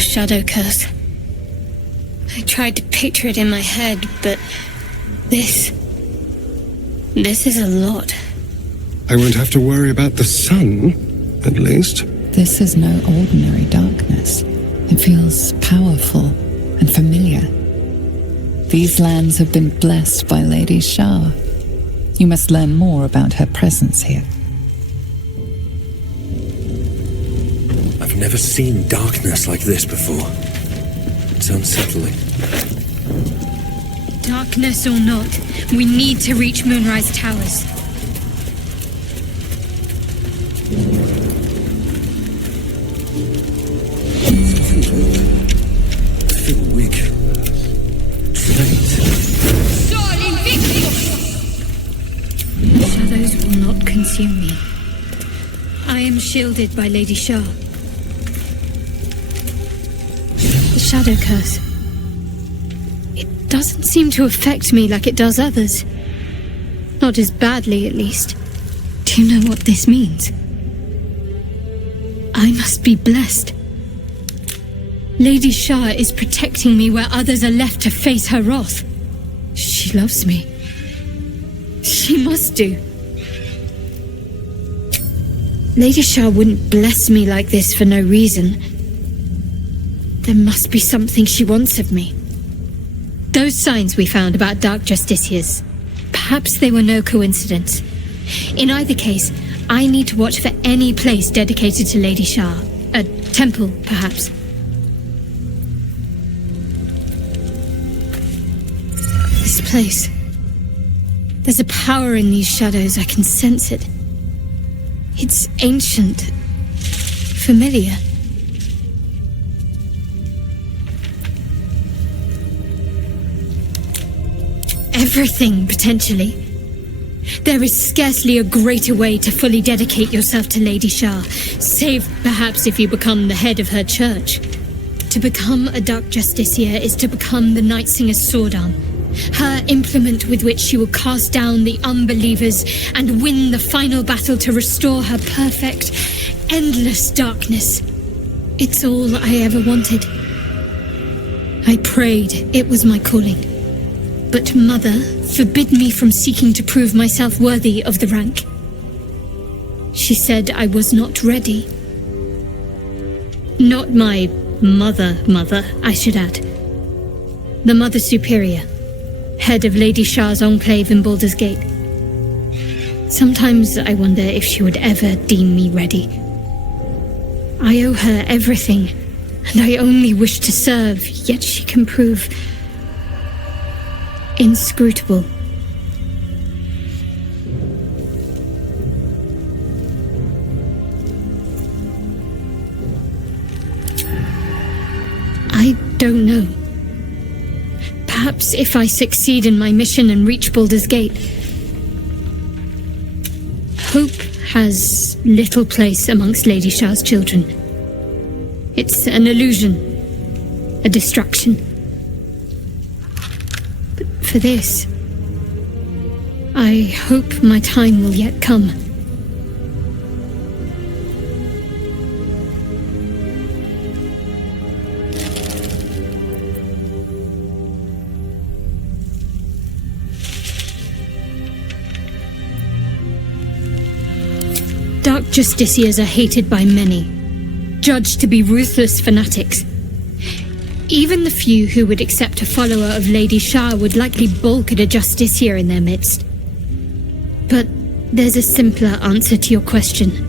shadow curse. I tried to picture it in my head, but this is a lot. I won't have to worry about the sun, at least. This is no ordinary darkness. It feels powerful and familiar. These lands have been blessed by Lady Shah. You must learn more about her presence here. I've never seen darkness like this before. It's unsettling. Darkness or not, we need to reach Moonrise Towers. I feel weak. Faint. The shadows will not consume me. I am shielded by Lady Shah. The shadow curse. It doesn't seem to affect me like it does others. Not as badly, at least. Do you know what this means? I must be blessed. Lady Shah is protecting me where others are left to face her wrath. She loves me. She must do. Lady Shah wouldn't bless me like this for no reason. There must be something she wants of me. Those signs we found about Dark Justiciars, perhaps they were no coincidence. In either case, I need to watch for any place dedicated to Lady Shah. A temple, perhaps. This place. There's a power in these shadows, I can sense it. It's ancient. Familiar. Everything, potentially. There is scarcely a greater way to fully dedicate yourself to Lady Shah, save perhaps if you become the head of her church. To become a Dark Justiciar is to become the Night Singer's sword arm, her implement with which she will cast down the unbelievers and win the final battle to restore her perfect, endless darkness. It's all I ever wanted. I prayed it was my calling. But Mother forbid me from seeking to prove myself worthy of the rank. She said I was not ready. Not my mother, I should add. The Mother Superior, head of Lady Shah's enclave in Baldur's Gate. Sometimes I wonder if she would ever deem me ready. I owe her everything, and I only wish to serve, yet she can prove inscrutable. I don't know. Perhaps if I succeed in my mission and reach Baldur's Gate. Hope has little place amongst Lady Shah's children. It's an illusion, a distraction. But for this, I hope my time will yet come. Dark Justiciars are hated by many, judged to be ruthless fanatics. Even the few who would accept a follower of Lady Shah would likely balk at a Justiciar in their midst. But there's a simpler answer to your question.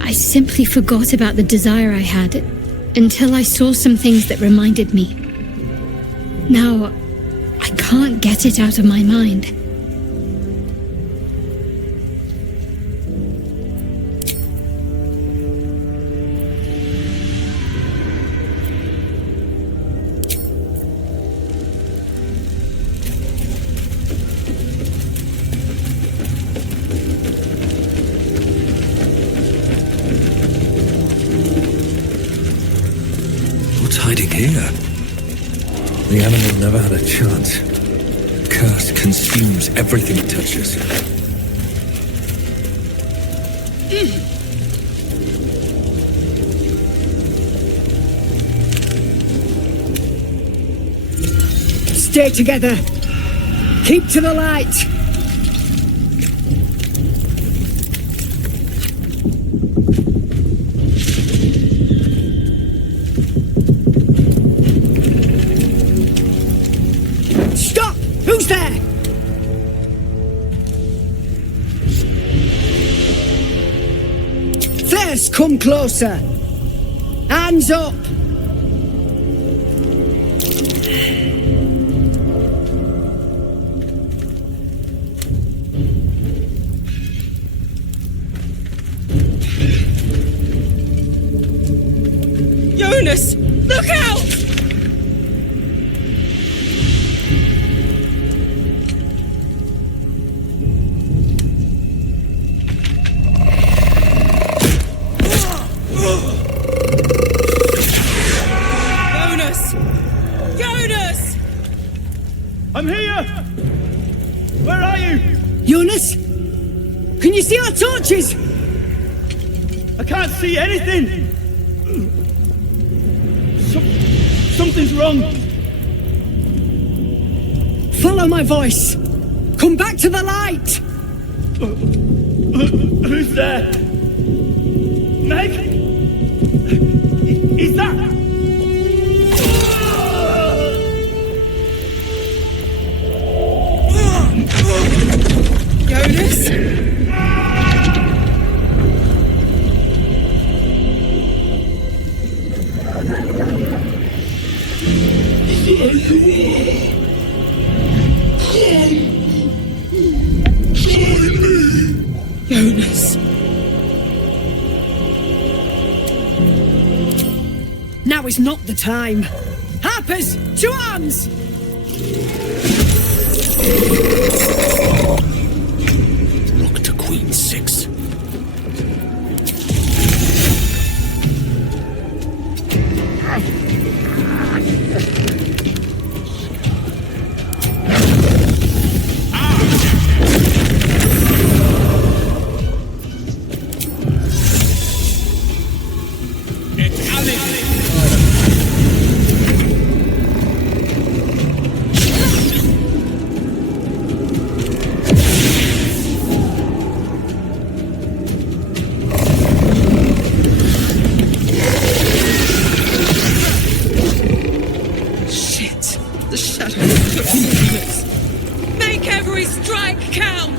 I simply forgot about the desire I had until I saw some things that reminded me. Now, I can't get it out of my mind. Hiding here. The animal never had a chance. Curse consumes everything it touches. stay together. Keep to the light. Stop! Who's there? First, come closer. Hands up. Jonas! Look out! Jonas! Jonas! I'm here! Where are you? Jonas? Can you see our torches? I can't see anything! Something's wrong! Follow my voice! Come back to the light! Who's there? Meg? Is that... Jonas? Jonas. Now is not the time. Harpers, to arms! Rook to Queen 6. The shadows took Jonas. Make every strike count!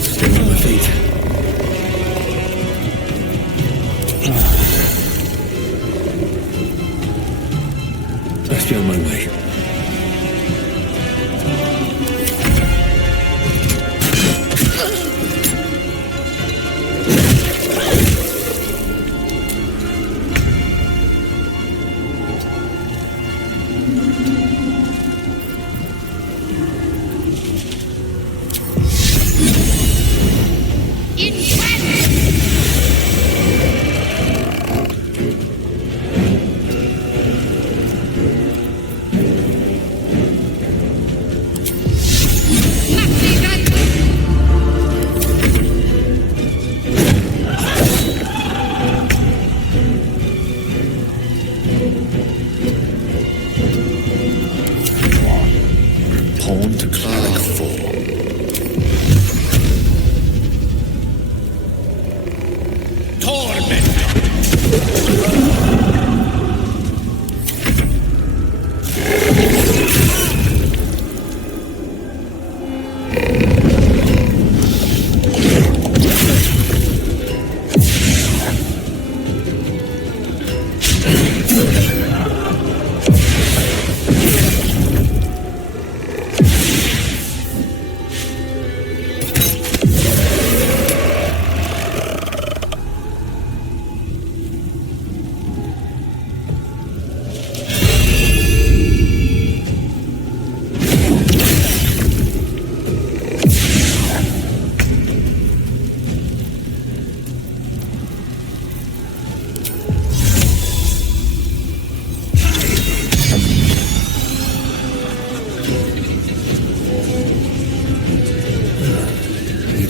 Still on my feet. Best be on my way. Pawn to cleric 4.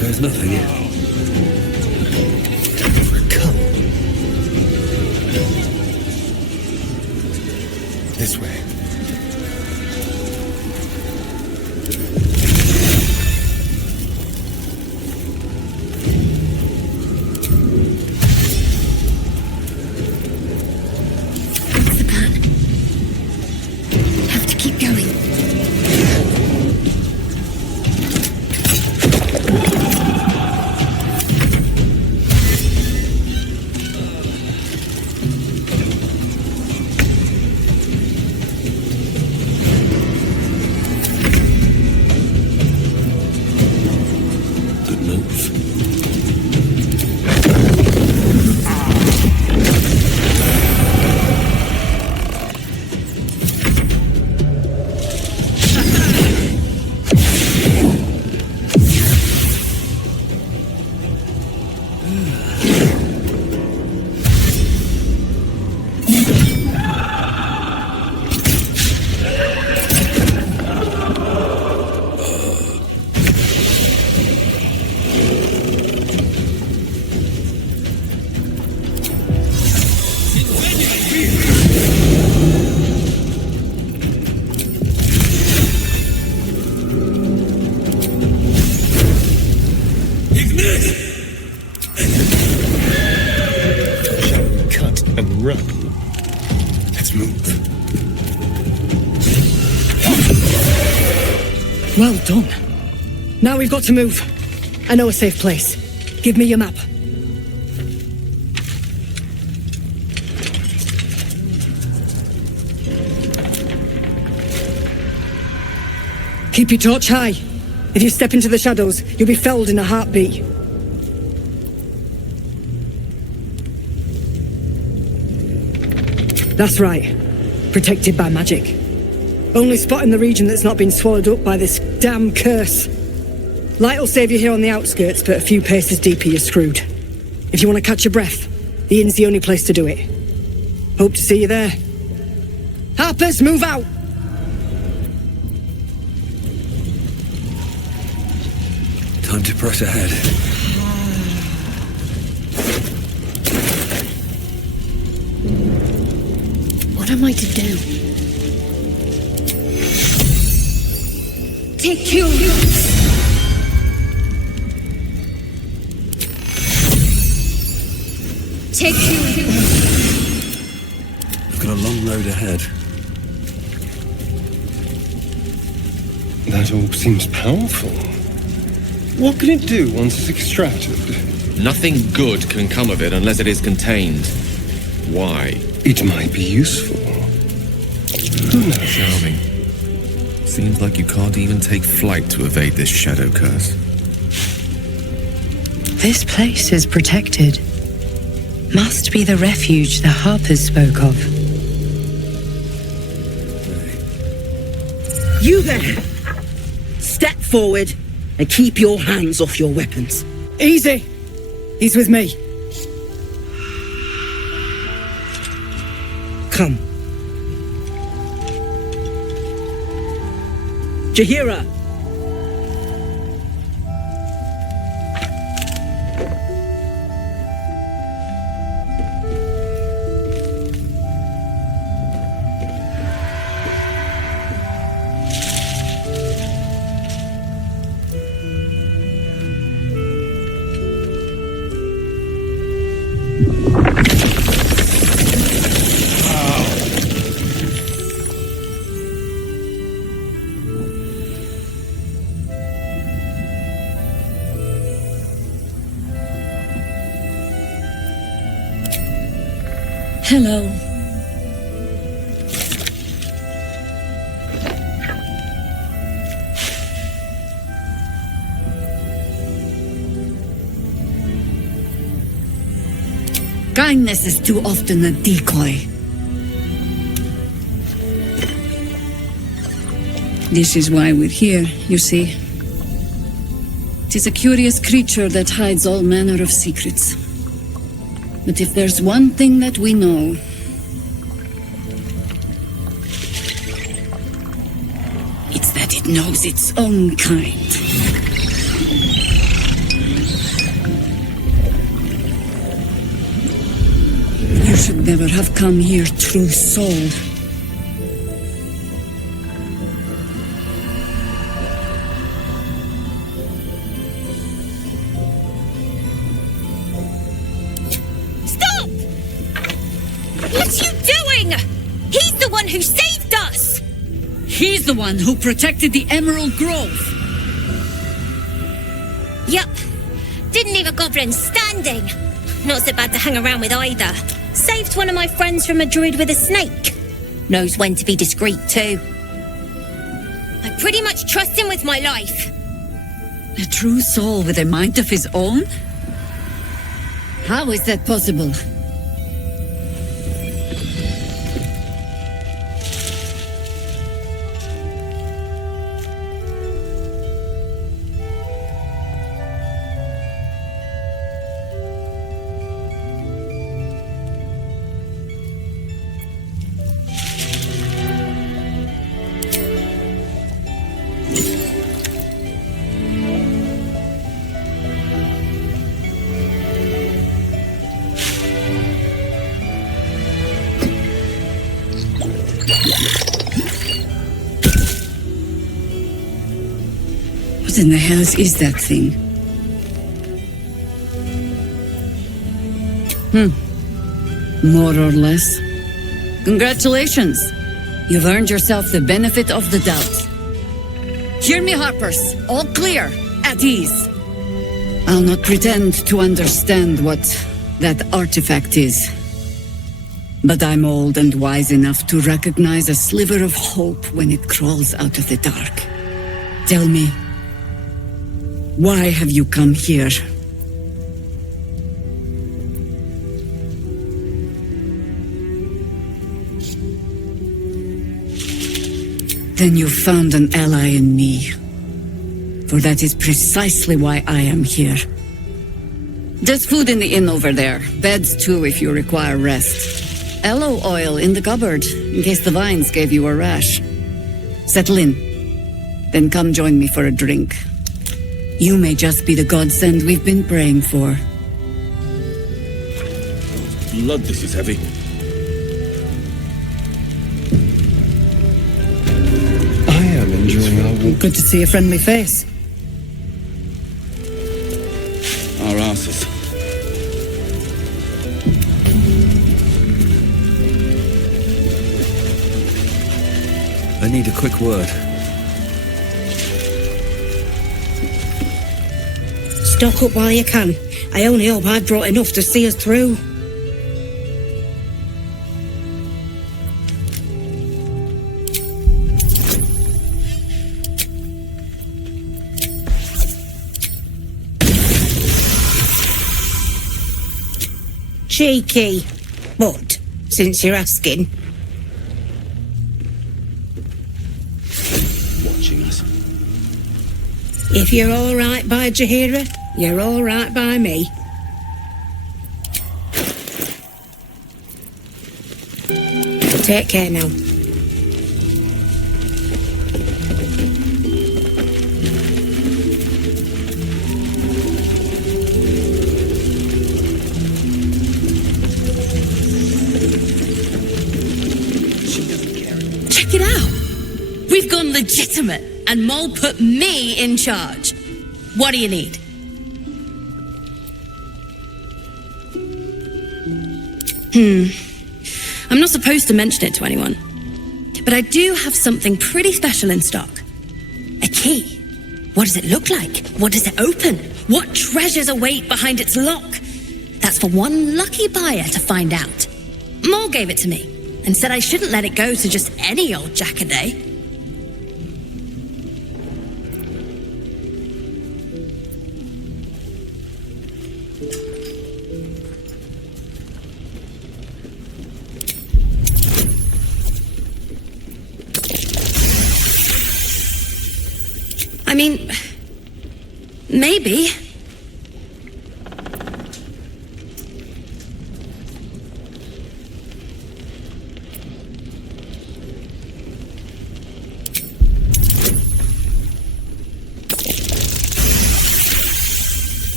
There's nothing. Come. This way. What's the plan? Have to keep going. Run. Let's move. Well done. Now we've got to move. I know a safe place. Give me your map. Keep your torch high. If you step into the shadows, you'll be felled in a heartbeat. That's right. Protected by magic. Only spot in the region that's not been swallowed up by this damn curse. Light will save you here on the outskirts, but a few paces deeper you're screwed. If you want to catch your breath, the inn's the only place to do it. Hope to see you there. Harpers, move out! Time to press ahead. What am I to do? Take two. Take two. I've got a long road ahead. That That orb seems powerful. What can it do once it's extracted? Nothing good can come of it unless it is contained. Why? It might be useful. Who knows? Charming. Seems like you can't even take flight to evade this shadow curse. This place is protected. Must be the refuge the Harpers spoke of. You there! Step forward and keep your hands off your weapons. Easy! He's with me. Come. Jahira! Hello. Kindness is too often a decoy. This is why we're here, you see. It is a curious creature that hides all manner of secrets. But if there's one thing that we know, it's that it knows its own kind. You should never have come here, true soul. What are you doing? He's the one who saved us! He's the one who protected the Emerald Grove. Yup. Didn't leave a goblin standing. Not so bad to hang around with either. Saved one of my friends from a druid with a snake. Knows when to be discreet too. I pretty much trust him with my life. A true soul with a mind of his own? How is that possible? What in the hell is that thing? More or less. Congratulations. You've earned yourself the benefit of the doubt. Hear me, Harpers. All clear. At ease. I'll not pretend to understand what that artifact is. But I'm old and wise enough to recognize a sliver of hope when it crawls out of the dark. Tell me, why have you come here? Then you've found an ally in me. For that is precisely why I am here. There's food in the inn over there. Beds too if you require rest. Aloe oil in the cupboard, in case the vines gave you a rash. Settle in. Then come join me for a drink. You may just be the godsend we've been praying for. Blood, this is heavy. I am enjoying our walk. Good to see a friendly face. Our asses. I need a quick word. Stock up while you can. I only hope I've brought enough to see us through. Cheeky. But, since you're asking... Watching us. If you're all right by Jaheira, you're all right by me. Take care now. Check it out! We've gone legitimate, and Mole put me in charge. What do you need? I'm not supposed to mention it to anyone, but I do have something pretty special in stock. A key. What does it look like? What does it open? What treasures await behind its lock? That's for one lucky buyer to find out. Mole gave it to me and said I shouldn't let it go to just any old jackaday. I mean, maybe.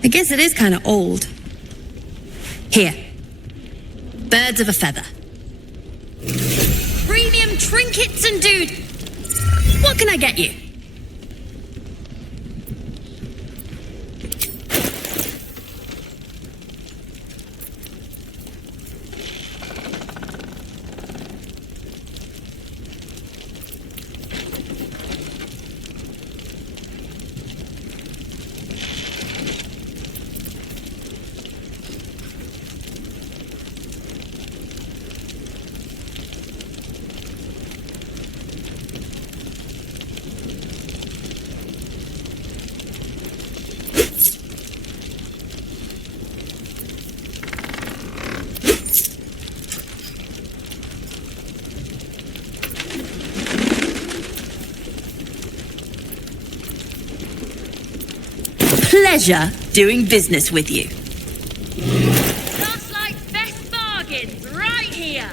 I guess it is kind of old. Here. Birds of a feather. Premium trinkets and dude. What can I get you? Pleasure doing business with you. Just like best bargains right here.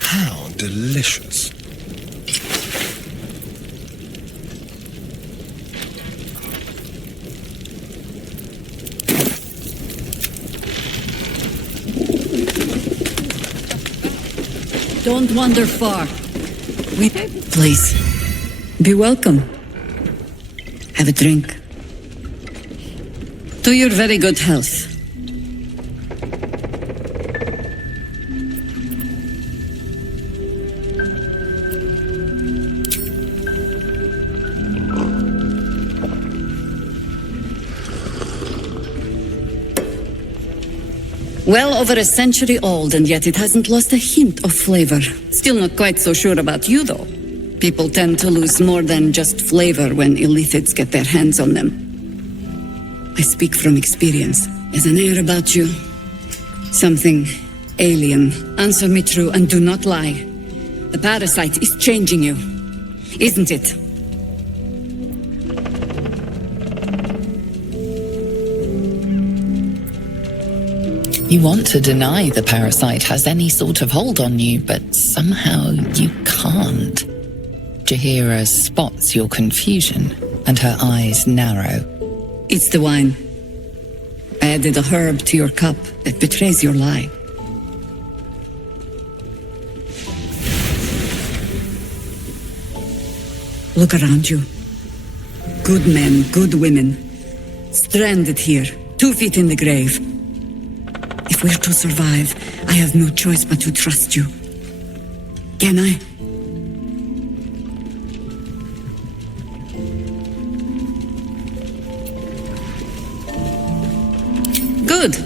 How delicious. Don't wander far. Please, be welcome. Have a drink. To your very good health. Well over a century old, and yet it hasn't lost a hint of flavor. Still not quite so sure about you, though. People tend to lose more than just flavor when illithids get their hands on them. I speak from experience. There's an air about you. Something alien. Answer me true and do not lie. The parasite is changing you, isn't it? You want to deny the parasite has any sort of hold on you, but somehow you can't. Jaheira spots your confusion, and her eyes narrow. It's the wine. I added a herb to your cup that betrays your lie. Look around you. Good men, good women. Stranded here, 2 feet in the grave. If we're to survive, I have no choice but to trust you. Can I? Good.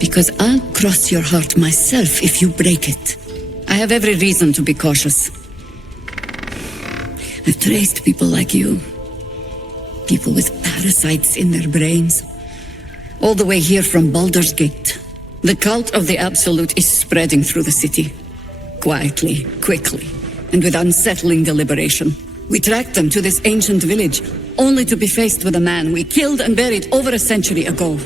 Because I'll cross your heart myself if you break it. I have every reason to be cautious. I've traced people like you. People with parasites in their brains. All the way here from Baldur's Gate. The cult of the Absolute is spreading through the city. Quietly, quickly, and with unsettling deliberation. We tracked them to this ancient village, only to be faced with a man we killed and buried over a century ago.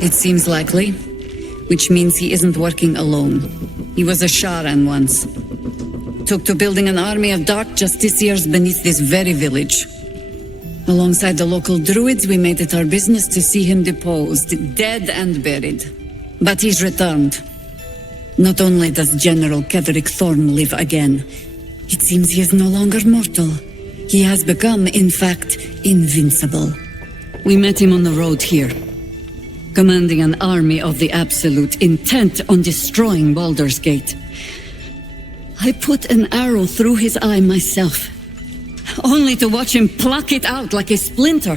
It seems likely, which means he isn't working alone. He was a Sharan once. Took to building an army of dark justiciars beneath this very village. Alongside the local druids, we made it our business to see him deposed, dead and buried. But he's returned. Not only does General Ketherick Thorn live again, it seems he is no longer mortal. He has become, in fact, invincible. We met him on the road here, commanding an army of the Absolute, intent on destroying Baldur's Gate. I put an arrow through his eye myself, only to watch him pluck it out like a splinter.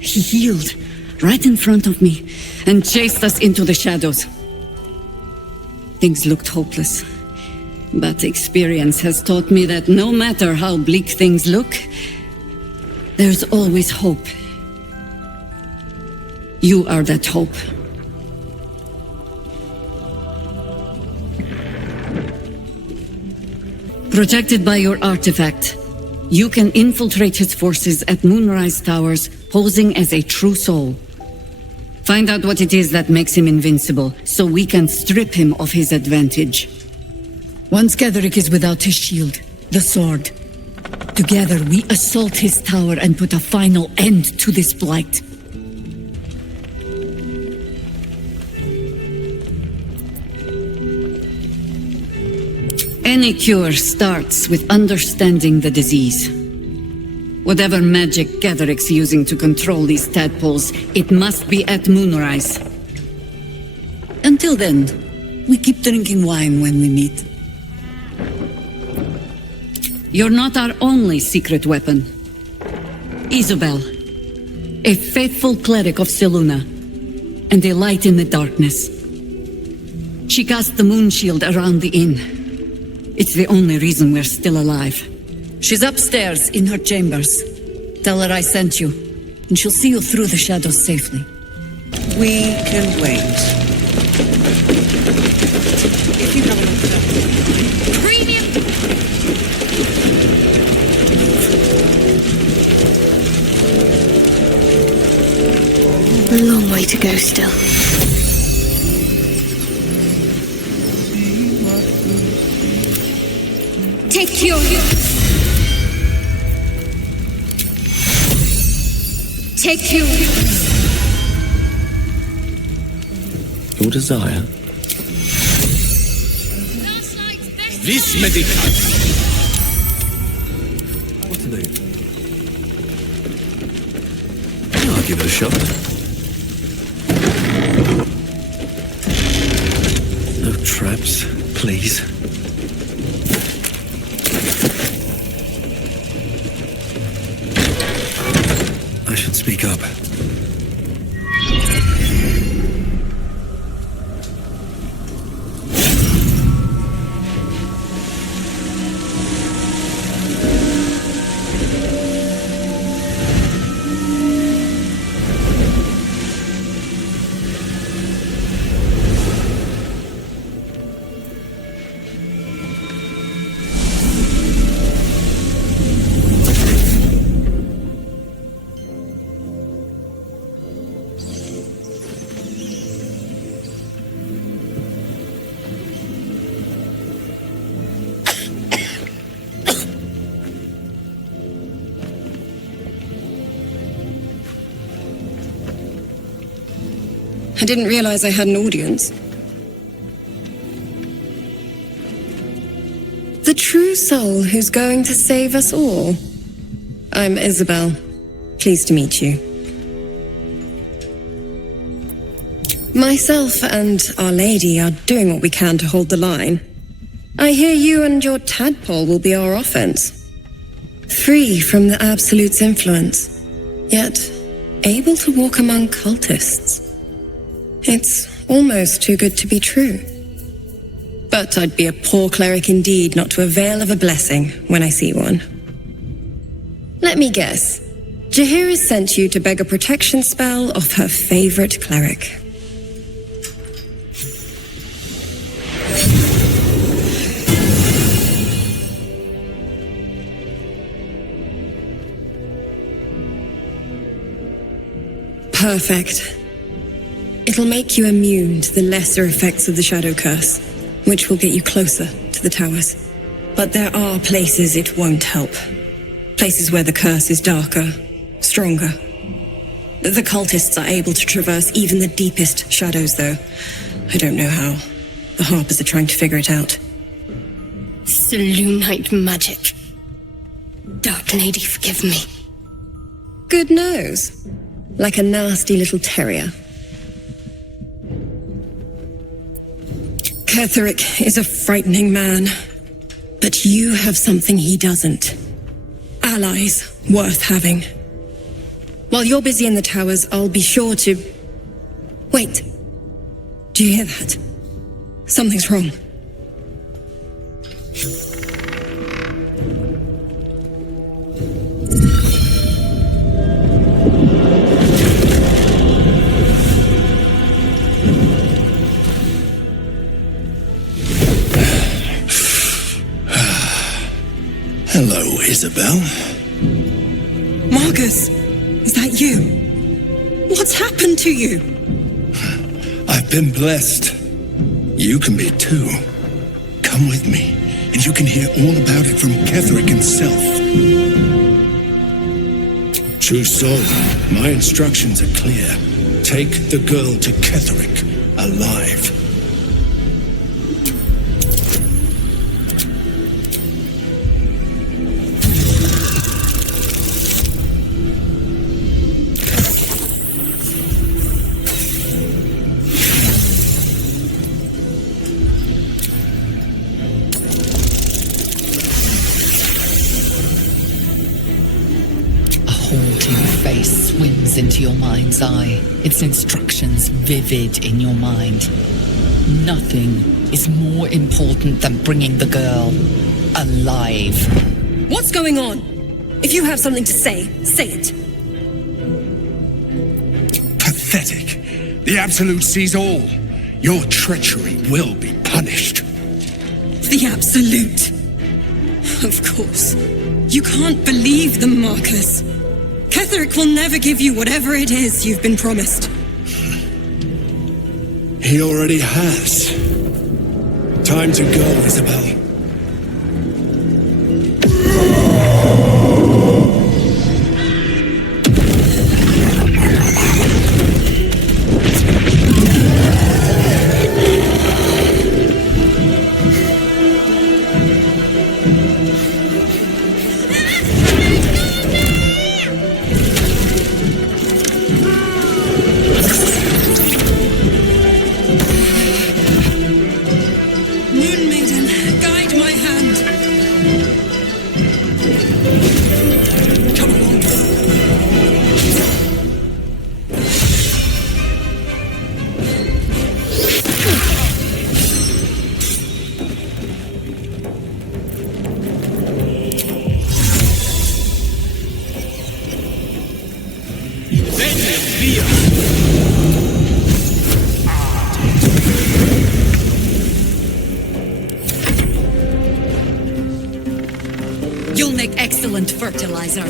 He healed right in front of me and chased us into the shadows. Things looked hopeless, but experience has taught me that no matter how bleak things look, there's always hope. You are that hope. Protected by your artifact, you can infiltrate his forces at Moonrise Towers, posing as a true soul. Find out what it is that makes him invincible, so we can strip him of his advantage. Once Ketherick is without his shield, the sword, together we assault his tower and put a final end to this blight. Any cure starts with understanding the disease. Whatever magic Ketherick's using to control these tadpoles, it must be at Moonrise. Until then, we keep drinking wine when we meet. You're not our only secret weapon. Isabel, a faithful cleric of Selûne, and a light in the darkness. She cast the moon shield around the inn. It's the only reason we're still alive. She's upstairs in her chambers. Tell her I sent you, and she'll see you through the shadows safely. We can wait. If you have any Premium! A long way to go still. Take your... Take your... Your desire? This medical! What to do? I'll give it a shot. No traps, please. I should speak up. I didn't realize I had an audience. The true soul who's going to save us all. I'm Isabel, Pleased to meet you. Myself and Our Lady are doing what we can to hold the line. I hear you and your tadpole will be our offense. Free from the Absolute's influence, yet able to walk among cultists. It's almost too good to be true. But I'd be a poor cleric indeed not to avail of a blessing when I see one. Let me guess. Jaheira has sent you to beg a protection spell of her favorite cleric. Perfect. It'll make you immune to the lesser effects of the Shadow Curse, which will get you closer to the towers. But there are places it won't help. Places where the curse is darker, stronger. The cultists are able to traverse even the deepest shadows, though. I don't know how. The Harpers are trying to figure it out. Selûnite magic. Dark Lady, forgive me. Good nose. Like a nasty little terrier. Ketherick is a frightening man. But you have something he doesn't. Allies worth having. While you're busy in the towers, I'll be sure to... Wait. Do you hear that? Something's wrong. Hello, Isabel. Marcus, is that you? What's happened to you? I've been blessed. You can be too. Come with me, and you can hear all about it from Ketherick himself. True soul, my instructions are clear. Take the girl to Ketherick, alive. Swims into your mind's eye, its instructions vivid in your mind. Nothing is more important than bringing the girl alive. What's going on? If you have something to say it. Pathetic. The Absolute sees all. Your treachery will be punished. The Absolute? Of course. You can't believe them, Marcus. Ketherick will never give you whatever it is you've been promised. He already has. Time to go, Isabel. You'll make excellent fertilizer.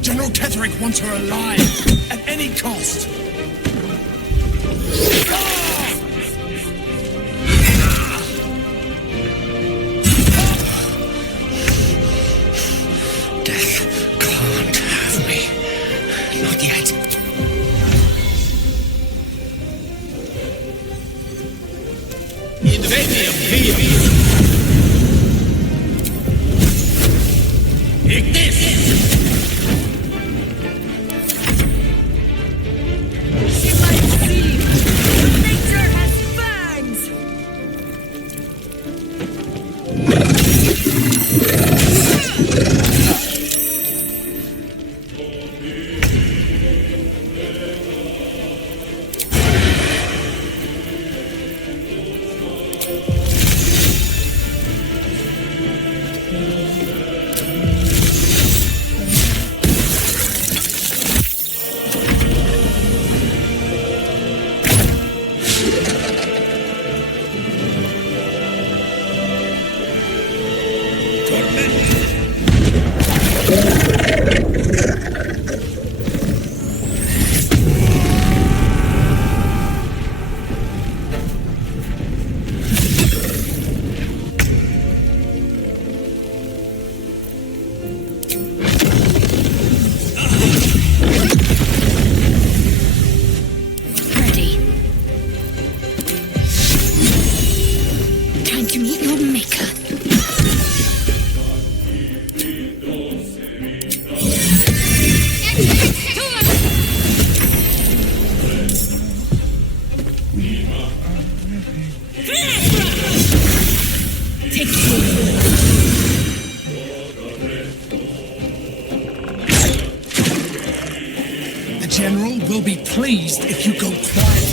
General Ketherick wants her alive, at any cost. Death can't have me. Not yet. General will be pleased if you go quietly.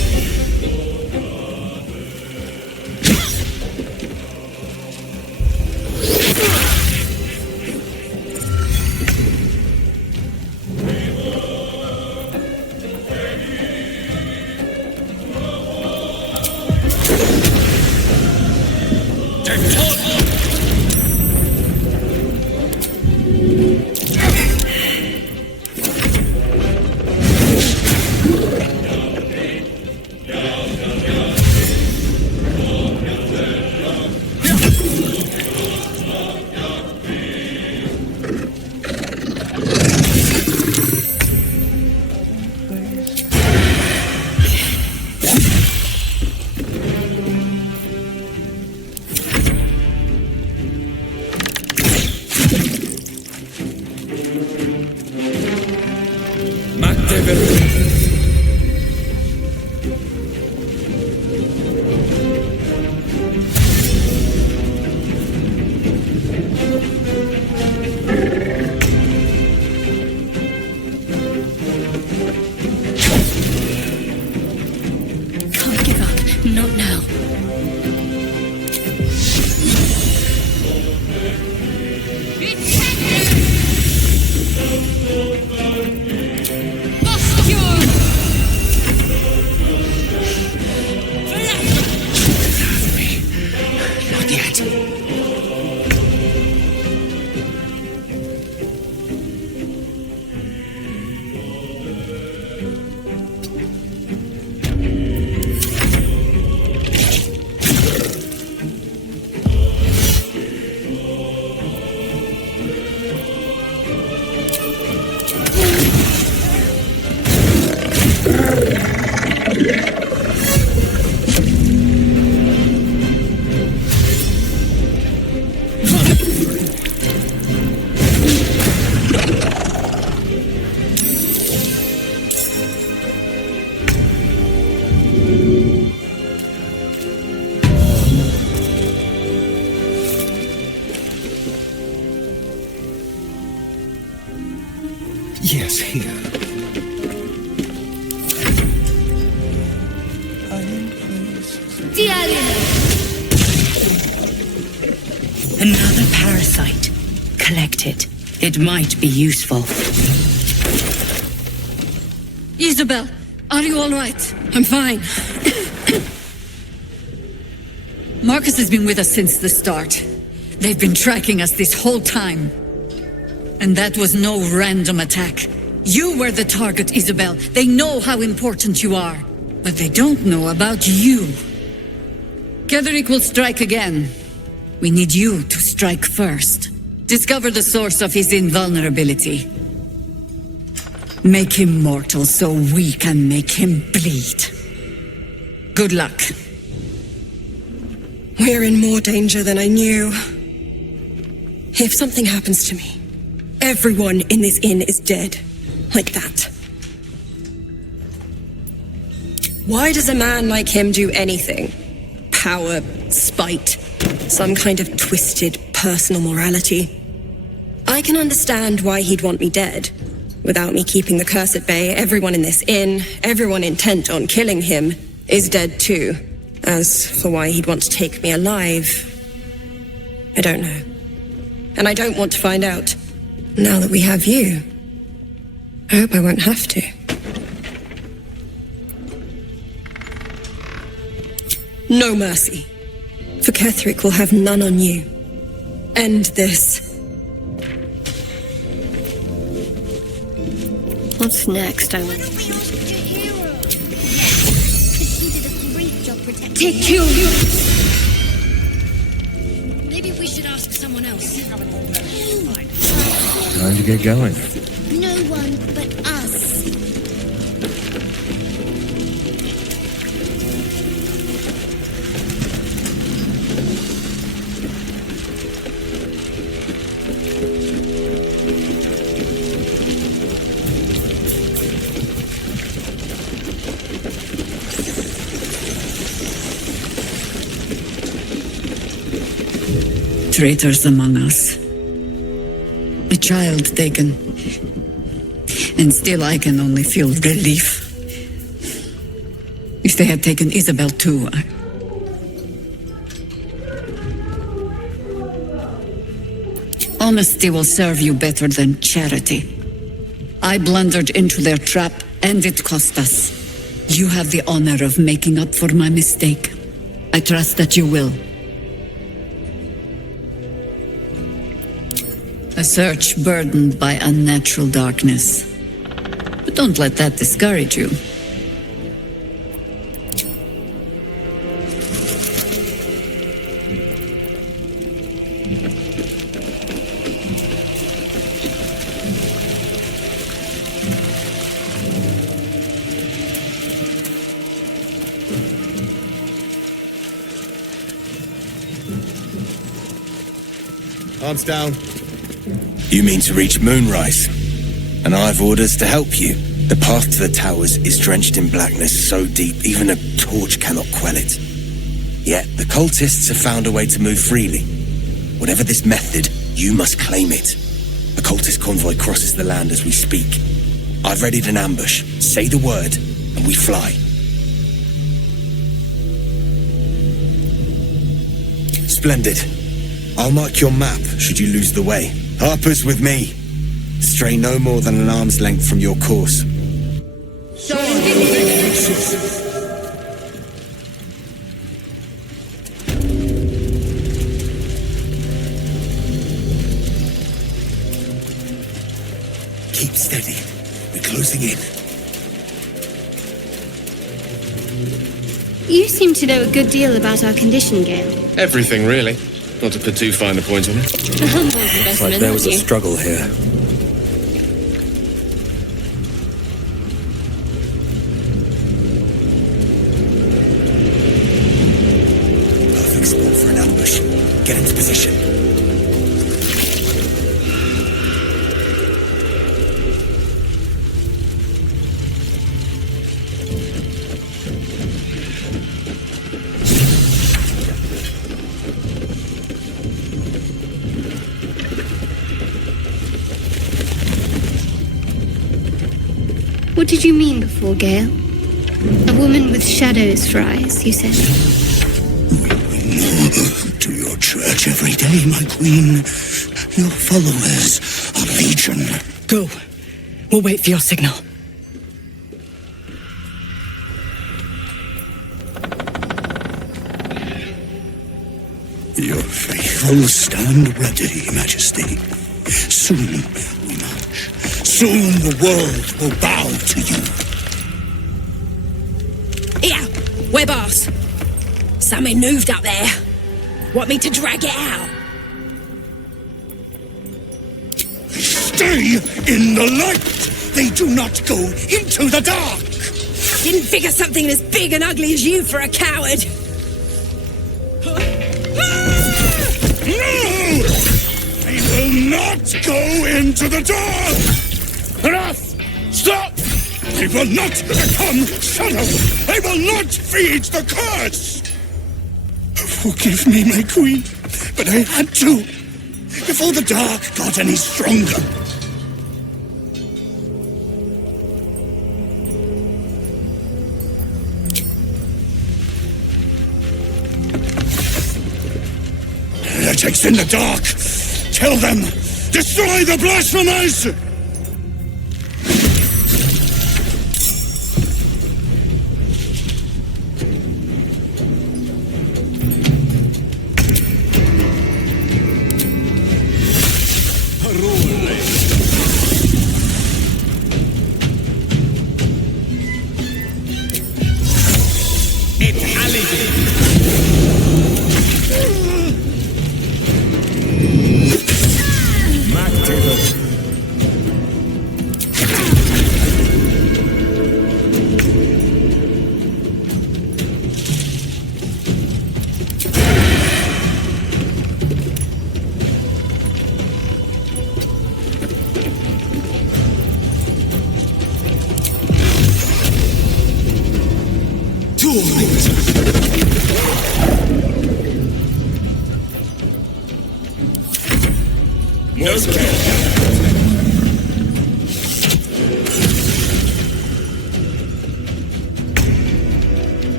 Yes, here. Another parasite collected. It might be useful. Isabel, are you all right? I'm fine. Marcus has been with us since the start. They've been tracking us this whole time. And that was no random attack. You were the target, Isabel. They know how important you are. But they don't know about you. Ketheric will strike again. We need you to strike first. Discover the source of his invulnerability. Make him mortal so we can make him bleed. Good luck. We're in more danger than I knew. If something happens to me, everyone in this inn is dead. Like that. Why does a man like him do anything? Power, spite, some kind of twisted personal morality. I can understand why he'd want me dead. Without me keeping the curse at bay, everyone in this inn, everyone intent on killing him, is dead too. As for why he'd want to take me alive, I don't know. And I don't want to find out. Now that we have you, I hope I won't have to. No mercy. For Ketheric will have none on you. End this. What's next, I wonder? Take you! Maybe we should ask someone else. Time to get going. No one but us. Traitors among us. A child taken. And still I can only feel relief. If they had taken Isabel too, Honesty will serve you better than charity. I blundered into their trap, and it cost us. You have the honor of making up for my mistake. I trust that you will. A search burdened by unnatural darkness. But don't let that discourage you. Arms down. You mean to reach Moonrise? And I've orders to help you. The path to the towers is drenched in blackness so deep even a torch cannot quell it. Yet the cultists have found a way to move freely. Whatever this method, you must claim it. A cultist convoy crosses the land as we speak. I've readied an ambush. Say the word, and we fly. Splendid. I'll mark your map should you lose the way. Harper's with me. Stray no more than an arm's length from your course. Keep steady. We're closing in. You seem to know a good deal about our condition, Gale. Everything, really. Not to put too fine a point on it. A humble Looks specimen, like there was a aren't you? struggle here. Perfect spot for an ambush. Get into position. What did you mean before, Gale? A woman with shadows for eyes, you said. To your church every day, my queen. Your followers are legion. Go. We'll wait for your signal. Your faithful stand ready, Majesty. Soon we march. Soon the world will bow to you. Here, we're boss. Something moved up there. Want me to drag it out? Stay in the light! They do not go into the dark! Didn't figure something as big and ugly as you for a coward. No! They will not go into the dark! Enough! Stop! They will not become shadow! They will not feed the curse! Forgive me, my queen, but I had to, before the dark got any stronger. Heretics in the dark! Kill them! Destroy the blasphemers!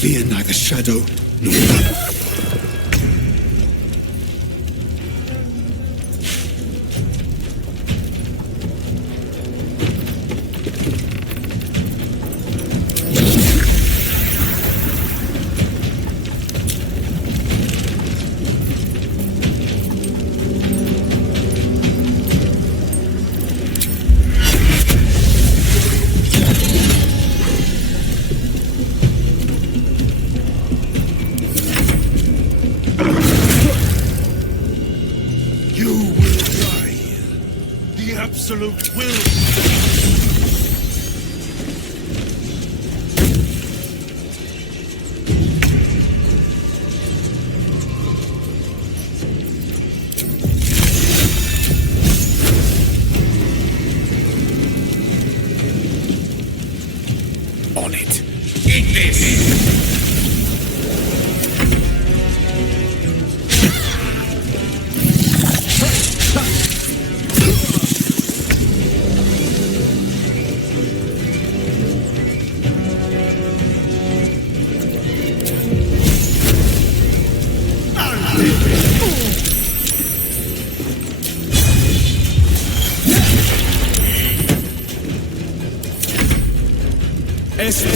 Fear neither shadow nor light. Absolute will. On it. Eat this! Este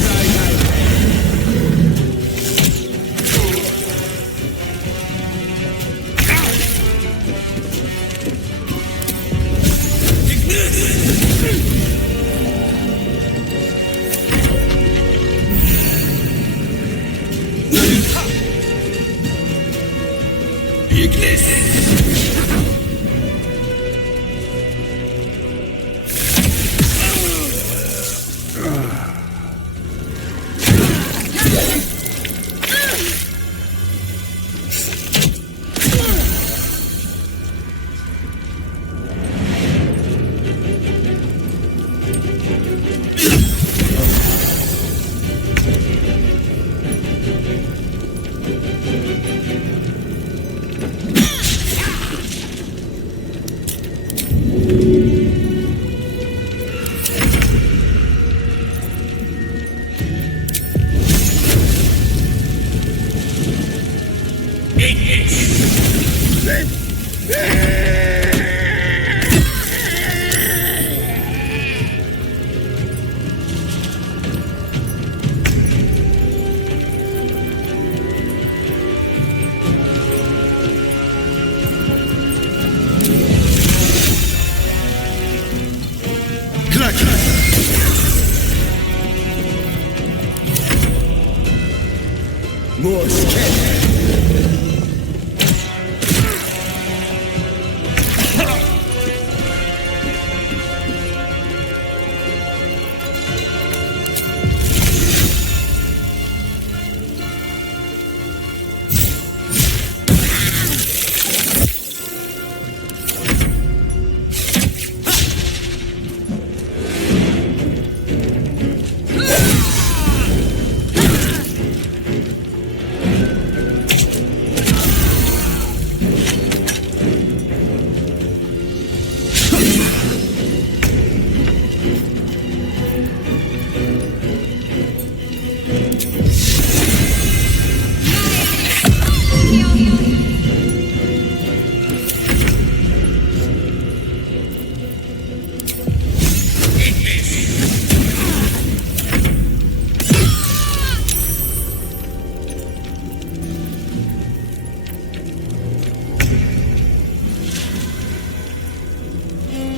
More scared.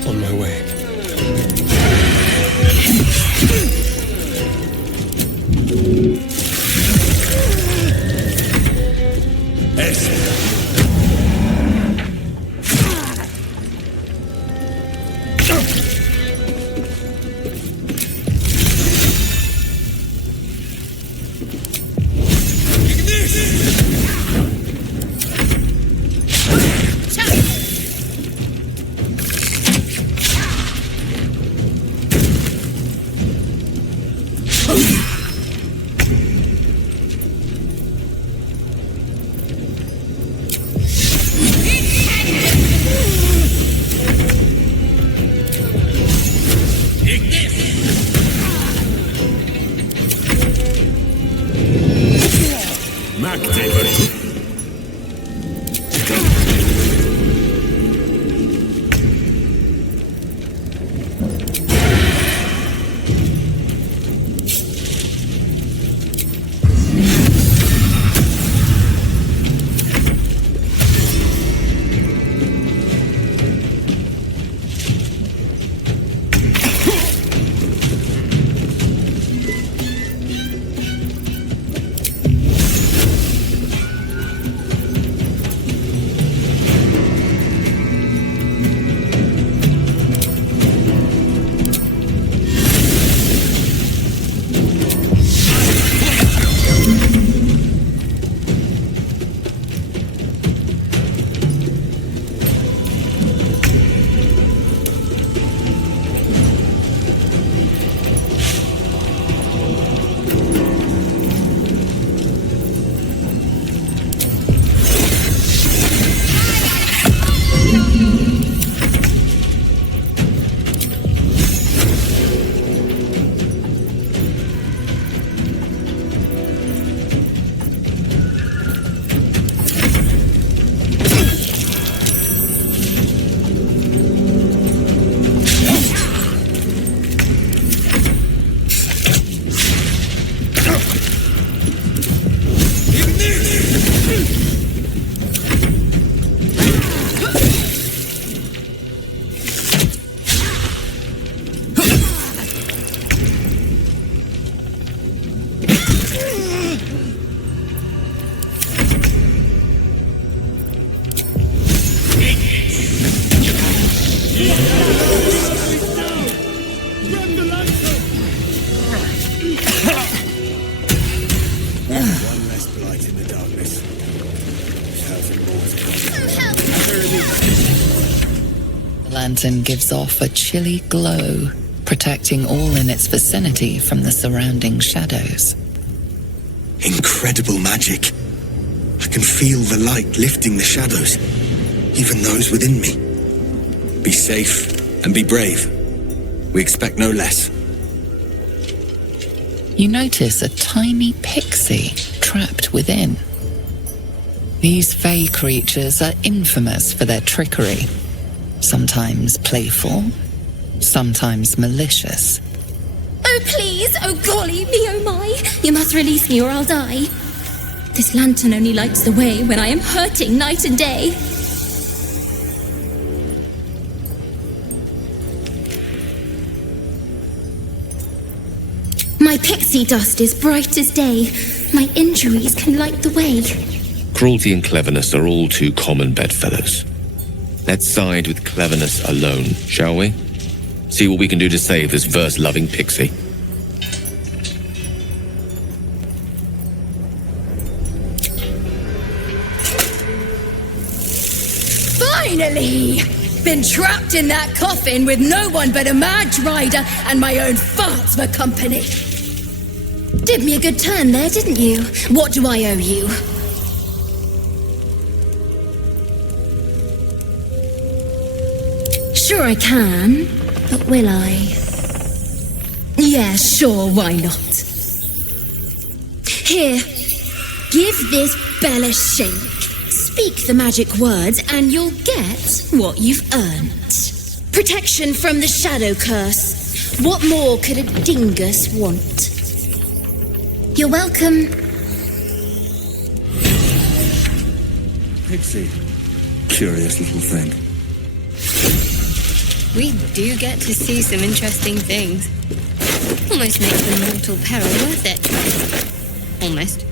On my way. lantern gives off a chilly glow, protecting all in its vicinity from the surrounding shadows. Incredible magic. I can feel the light lifting the shadows, even those within me. Be safe and be brave. We expect no less. You notice a tiny pixie trapped within. These fey creatures are infamous for their trickery. Sometimes playful, sometimes malicious. Oh, please! Oh, golly me, oh my! You must release me or I'll die. This lantern only lights the way when I am hurting night and day. My pixie dust is bright as day. My injuries can light the way. Cruelty and cleverness are all too common bedfellows. Let's side with cleverness alone, shall we? See what we can do to save this verse-loving pixie. Finally! Been trapped in that coffin with no one but a mad rider and my own farts for company. Did me a good turn there, didn't you? What do I owe you? Sure I can, but will I? Yeah, sure, why not? Here, give this bell a shake. Speak the magic words and you'll get what you've earned. Protection from the shadow curse. What more could a dingus want? You're welcome. Pixie. Curious little thing. We do get to see some interesting things. Almost makes the mortal peril worth it. Almost.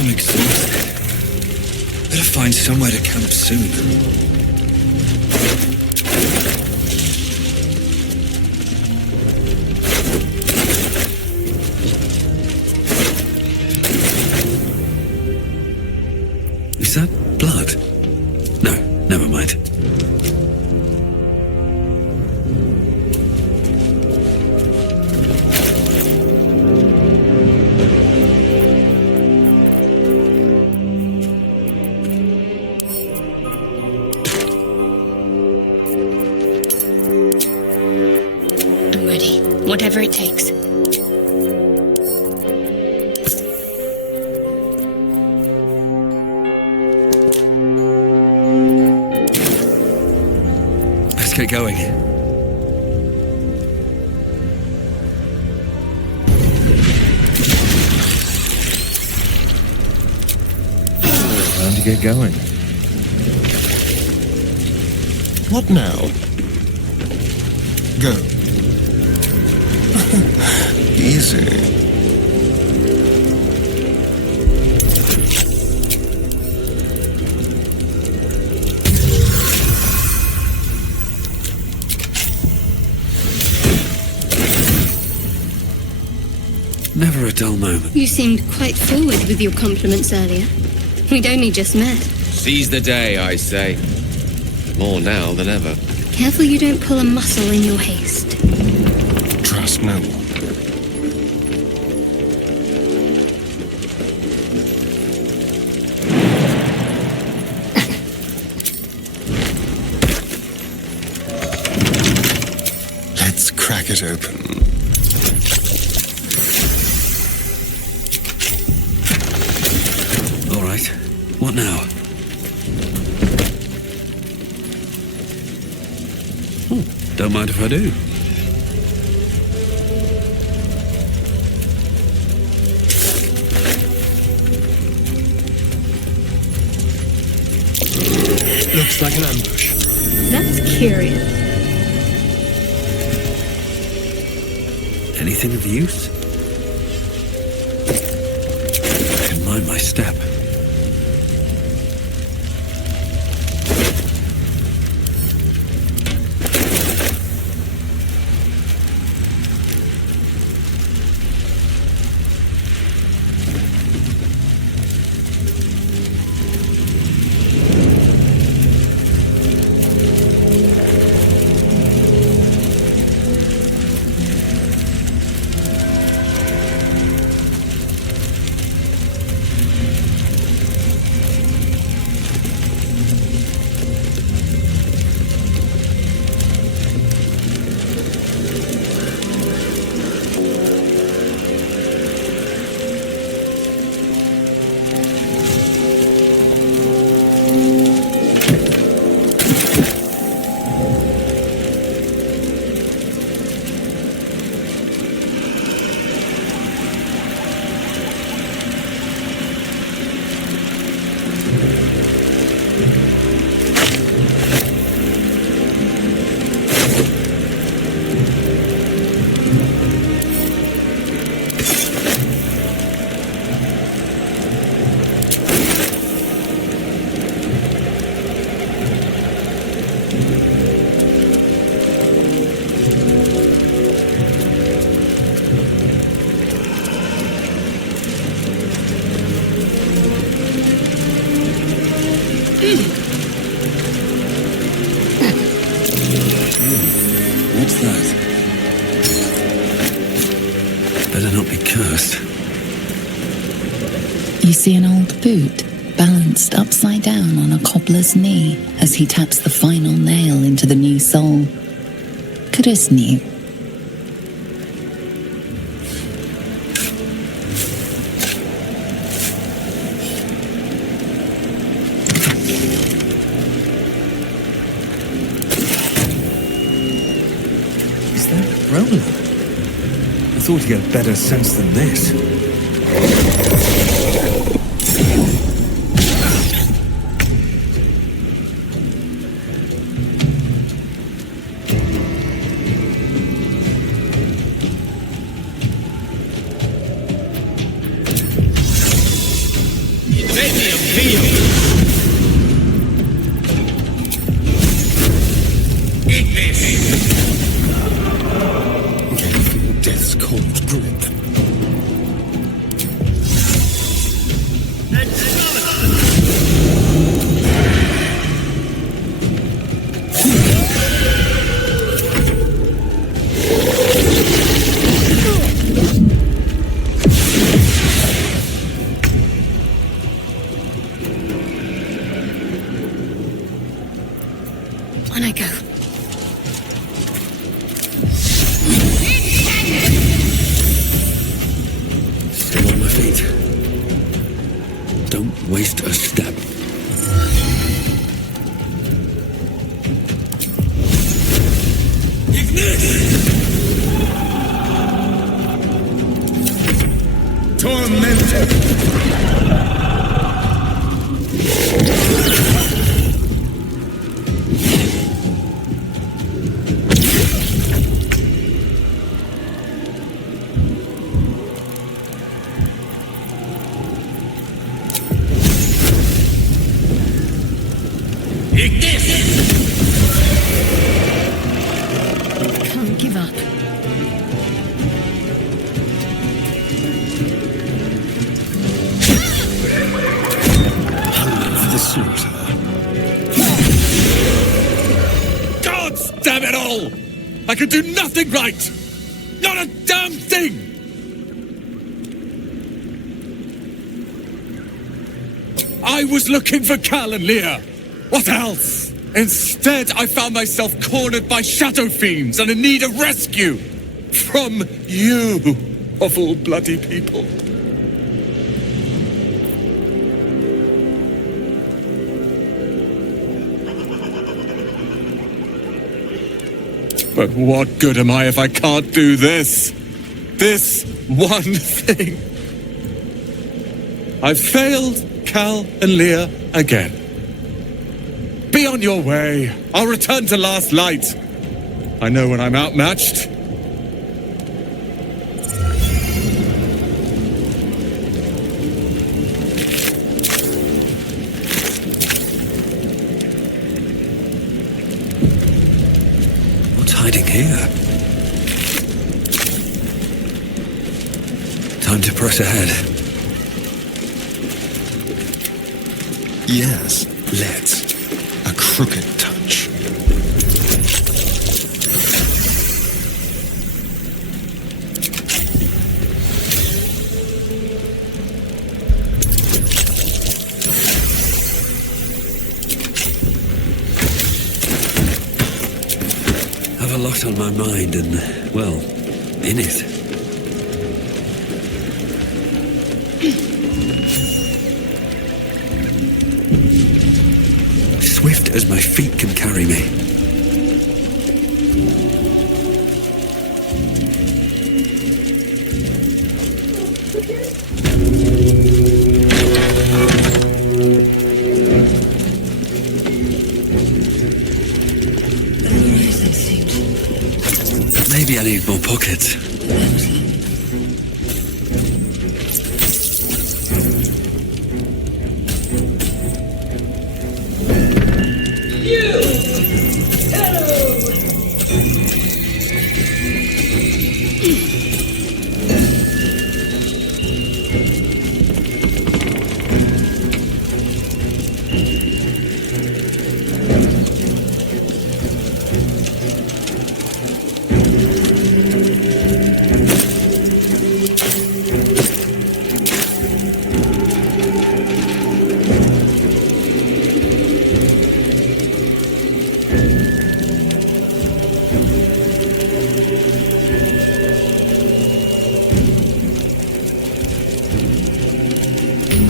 I'm exhausted. Better find somewhere to camp soon. Is that blood? No, never mind. I'm ready. Whatever it takes. Get going. Time to get going. What now? Go. Easy. Never a dull moment. You seemed quite forward with your compliments earlier. We'd only just met. Seize the day, I say. More now than ever. Careful you don't pull a muscle in your haste. Trust no one. Let's crack it open. All right. What now? Oh, don't mind if I do. Looks like an ambush. That's curious. Anything of use? I can mind my step. Better not be cursed. You see an old boot balanced upside down on a cobbler's knee as he taps the final nail into the new sole. Chris knew. Is that Roland? I thought he had better sense than this. Death's cold grip. On I go. Still on my feet. Don't waste a step. Can't give up. For the slaughter. God damn it all! I could do nothing right! Not a damn thing! I was looking for Cal and Leah. What else? Instead, I found myself cornered by shadow fiends and in need of rescue. From you, of all bloody people. But what good am I if I can't do this? This one thing. I've failed Cal and Leah again. Be on your way. I'll return to Last Light. I know when I'm outmatched. What's hiding here? Time to press ahead. Yes, let's. A crooked touch. Have a lot on my mind and, well, in it. Swift as my feet can carry me. Maybe I need more pockets.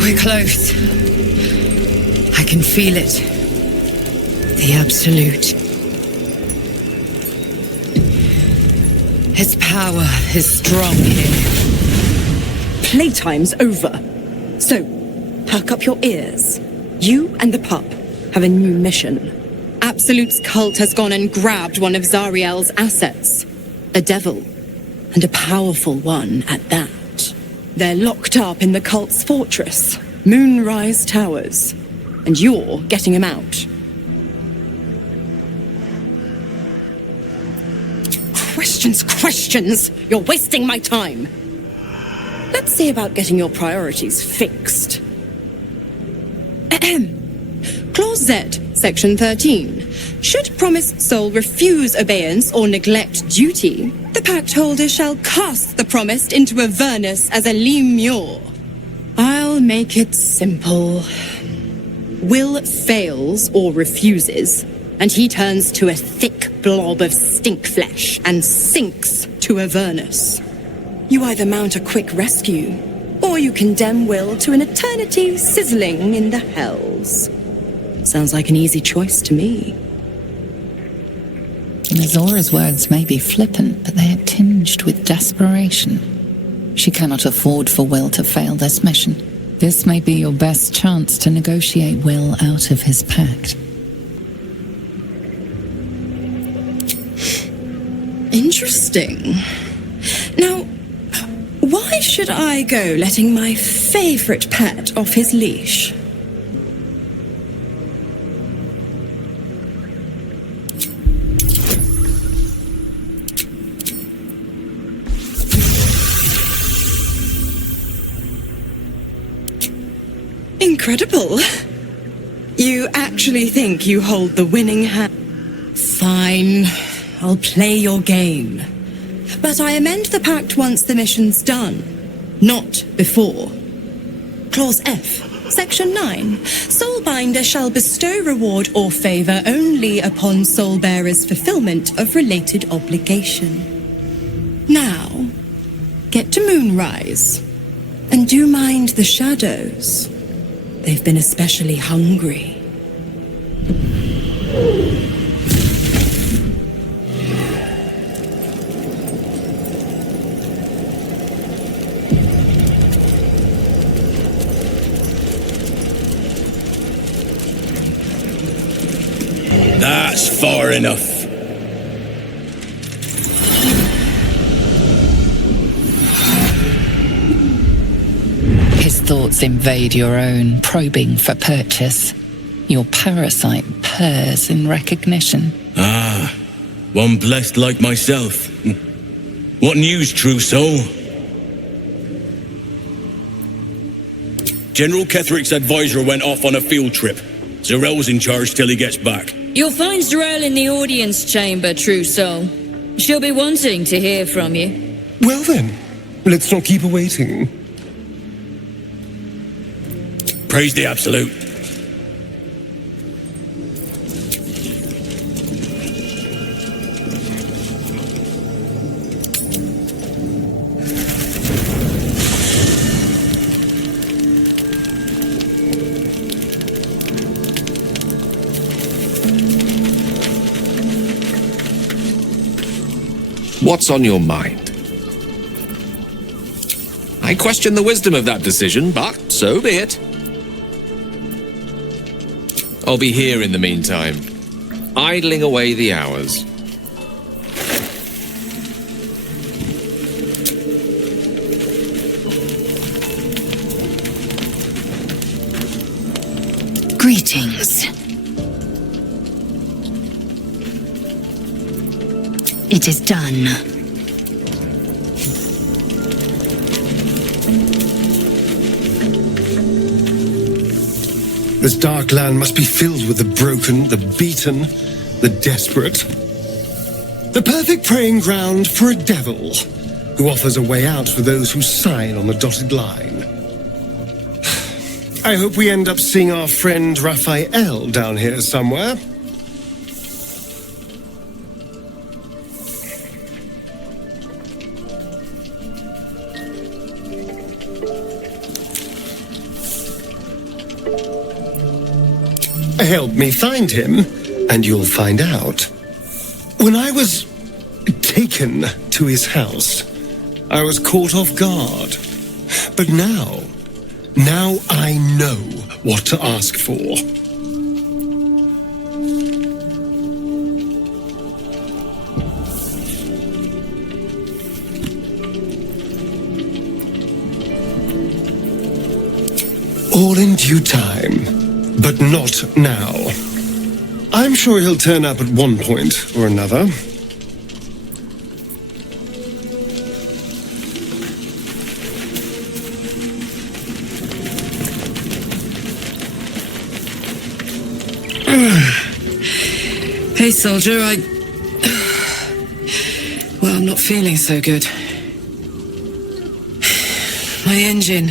We're close. I can feel it. The Absolute. Its power is strong here. Playtime's over. So, perk up your ears. You and the pup have a new mission. Absolute's cult has gone and grabbed one of Zariel's assets. A devil. And a powerful one at that. They're locked up in the cult's fortress, Moonrise Towers. And you're getting him out. Questions! You're wasting my time! Let's see about getting your priorities fixed. Clause Z, Section 13. Should promised soul refuse obeyance or neglect duty, the pact holder shall cast the promised into Avernus as a lemure. I'll make it simple. Will fails or refuses, and he turns to a thick blob of stink flesh and sinks to Avernus. You either mount a quick rescue, or you condemn Will to an eternity sizzling in the hells. Sounds like an easy choice to me. Nazora's words may be flippant, but they are tinged with desperation. She cannot afford for Will to fail this mission. This may be your best chance to negotiate Will out of his pact. Interesting. Now, why should I go letting my favorite pet off his leash? Incredible. You actually think you hold the winning hand? Fine. I'll play your game. But I amend the pact once the mission's done, not before. Clause F, Section 9. Soulbinder shall bestow reward or favor only upon soulbearer's fulfillment of related obligation. Now, get to Moonrise, and do mind the shadows. They've been especially hungry. That's far enough. His thoughts invade your own, probing for purchase. Your parasite purrs in recognition. Ah, one blessed like myself. What news, true soul? General Ketherick's advisor went off on a field trip. Zarel's in charge till he gets back. You'll find Zarel in the audience chamber, true soul. She'll be wanting to hear from you. Well then, let's not keep her waiting. Praise the Absolute. What's on your mind? I question the wisdom of that decision, but so be it. I'll be here in the meantime, idling away the hours. Greetings. It is done. This dark land must be filled with the broken, the beaten, the desperate. The perfect preying ground for a devil who offers a way out for those who sign on the dotted line. I hope we end up seeing our friend Raphael down here somewhere. Help me find him, and you'll find out. When I was taken to his house, I was caught off guard. But now I know what to ask for. All in due time, but not now. I'm sure he'll turn up at one point or another. Hey, soldier, Well, I'm not feeling so good. My engine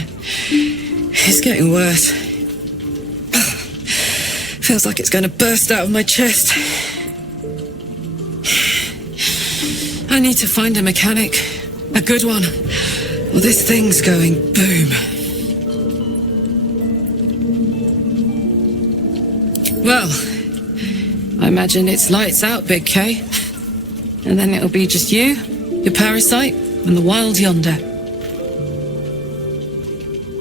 is getting worse. Feels like it's going to burst out of my chest. I need to find a mechanic. A good one. Well, this thing's going boom. Well, I imagine it's lights out, Big K. And then it'll be just you, your parasite, and the wild yonder.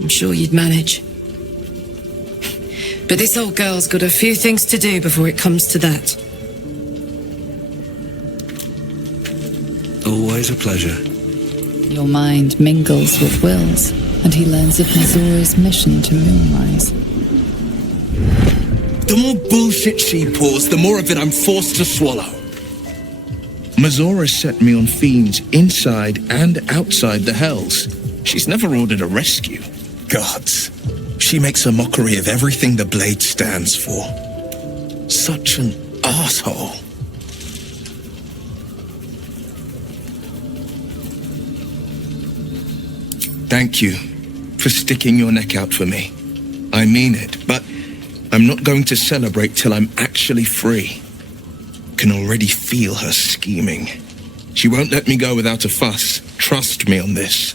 I'm sure you'd manage. But this old girl's got a few things to do before it comes to that. Always a pleasure. Your mind mingles with Will's, and he learns of Mazora's mission to Moonrise. The more bullshit she pours, the more of it I'm forced to swallow. Mazora set me on fiends inside and outside the Hells. She's never ordered a rescue. Gods, she makes a mockery of everything the Blade stands for. Such an asshole. Thank you for sticking your neck out for me. I mean it, but I'm not going to celebrate till I'm actually free. Can already feel her scheming. She won't let me go without a fuss. Trust me on this.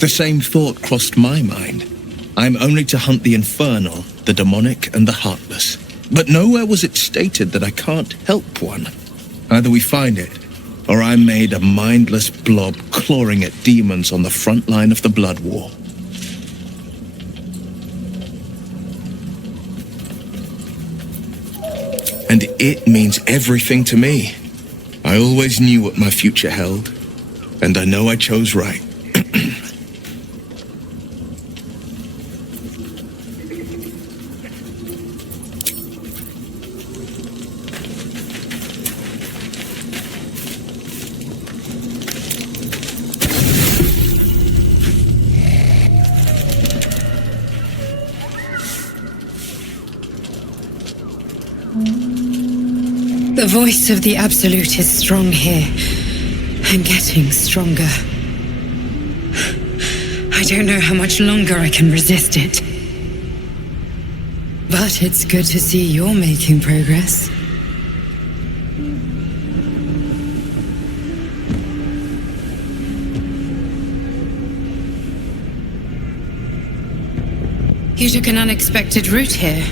The same thought crossed my mind. I'm only to hunt the infernal, the demonic, and the heartless. But nowhere was it stated that I can't help one. Either we find it, or I'm made a mindless blob clawing at demons on the front line of the blood war. And it means everything to me. I always knew what my future held, and I know I chose right. The voice of the Absolute is strong here, and getting stronger. I don't know how much longer I can resist it. But it's good to see you're making progress. You took an unexpected route here.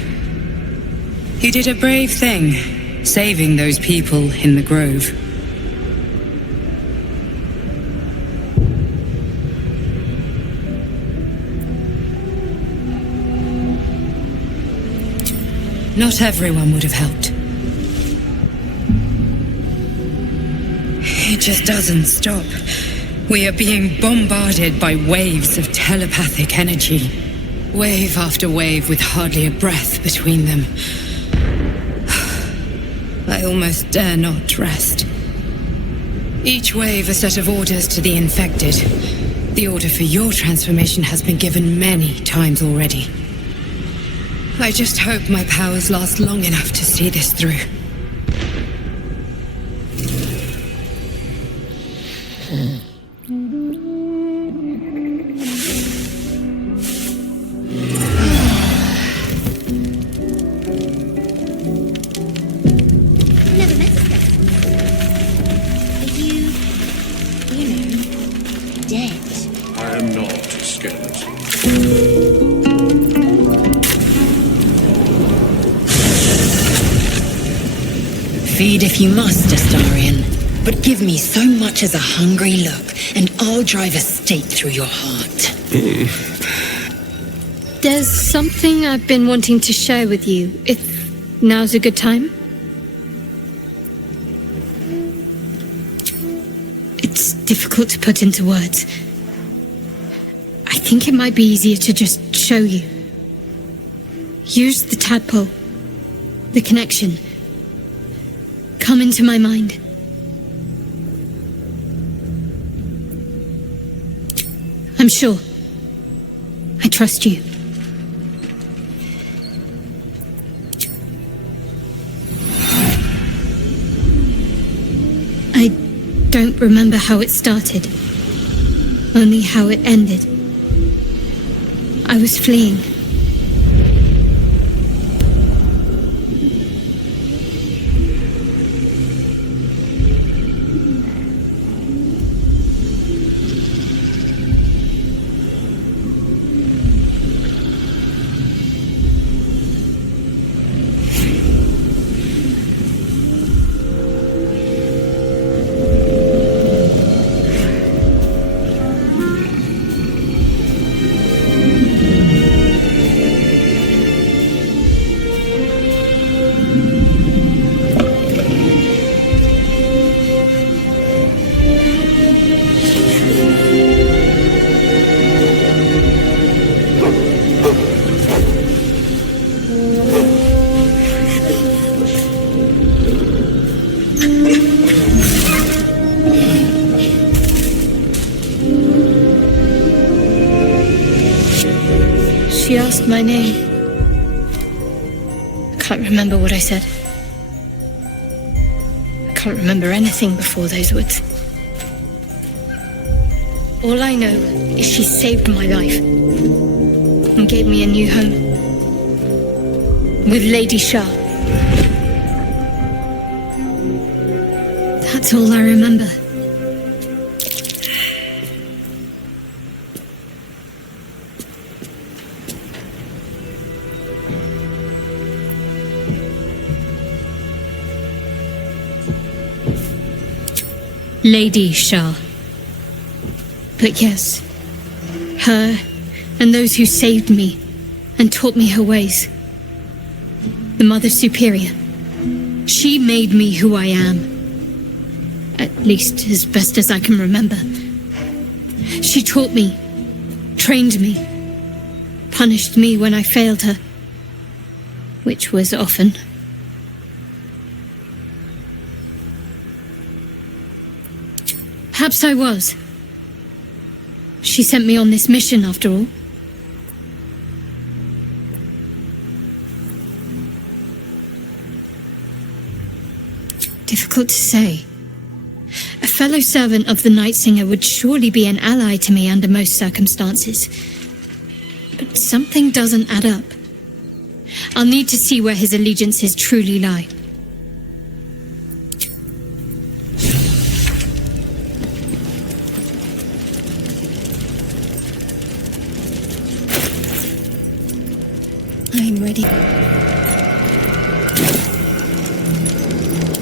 You did a brave thing, saving those people in the grove. Not everyone would have helped. It just doesn't stop. We are being bombarded by waves of telepathic energy. Wave after wave with hardly a breath between them. I almost dare not rest. Each wave a set of orders to the infected. The order for your transformation has been given many times already. I just hope my powers last long enough to see this through. Never met a skeleton. Are you Feed if you must, Astarion. But give me so much as a hungry look, and I'll drive a stake through your heart. There's something I've been wanting to share with you, if now's a good time. It's difficult to put into words. I think it might be easier to just show you. Use the tadpole, the connection. Come into my mind. I'm sure. I trust you. I don't remember how it started, only how it ended. I was fleeing. She asked my name. I can't remember what I said. I can't remember anything before those words. All I know is she saved my life and gave me a new home with Lady Shah. That's all I remember. Lady Shah. But yes, her and those who saved me and taught me her ways. The Mother Superior. She made me who I am. At least as best as I can remember. She taught me, trained me, punished me when I failed her, which was often. Perhaps I was. She sent me on this mission, after all. Difficult to say. A fellow servant of the Night Singer would surely be an ally to me under most circumstances. But something doesn't add up. I'll need to see where his allegiances truly lie. I'm ready.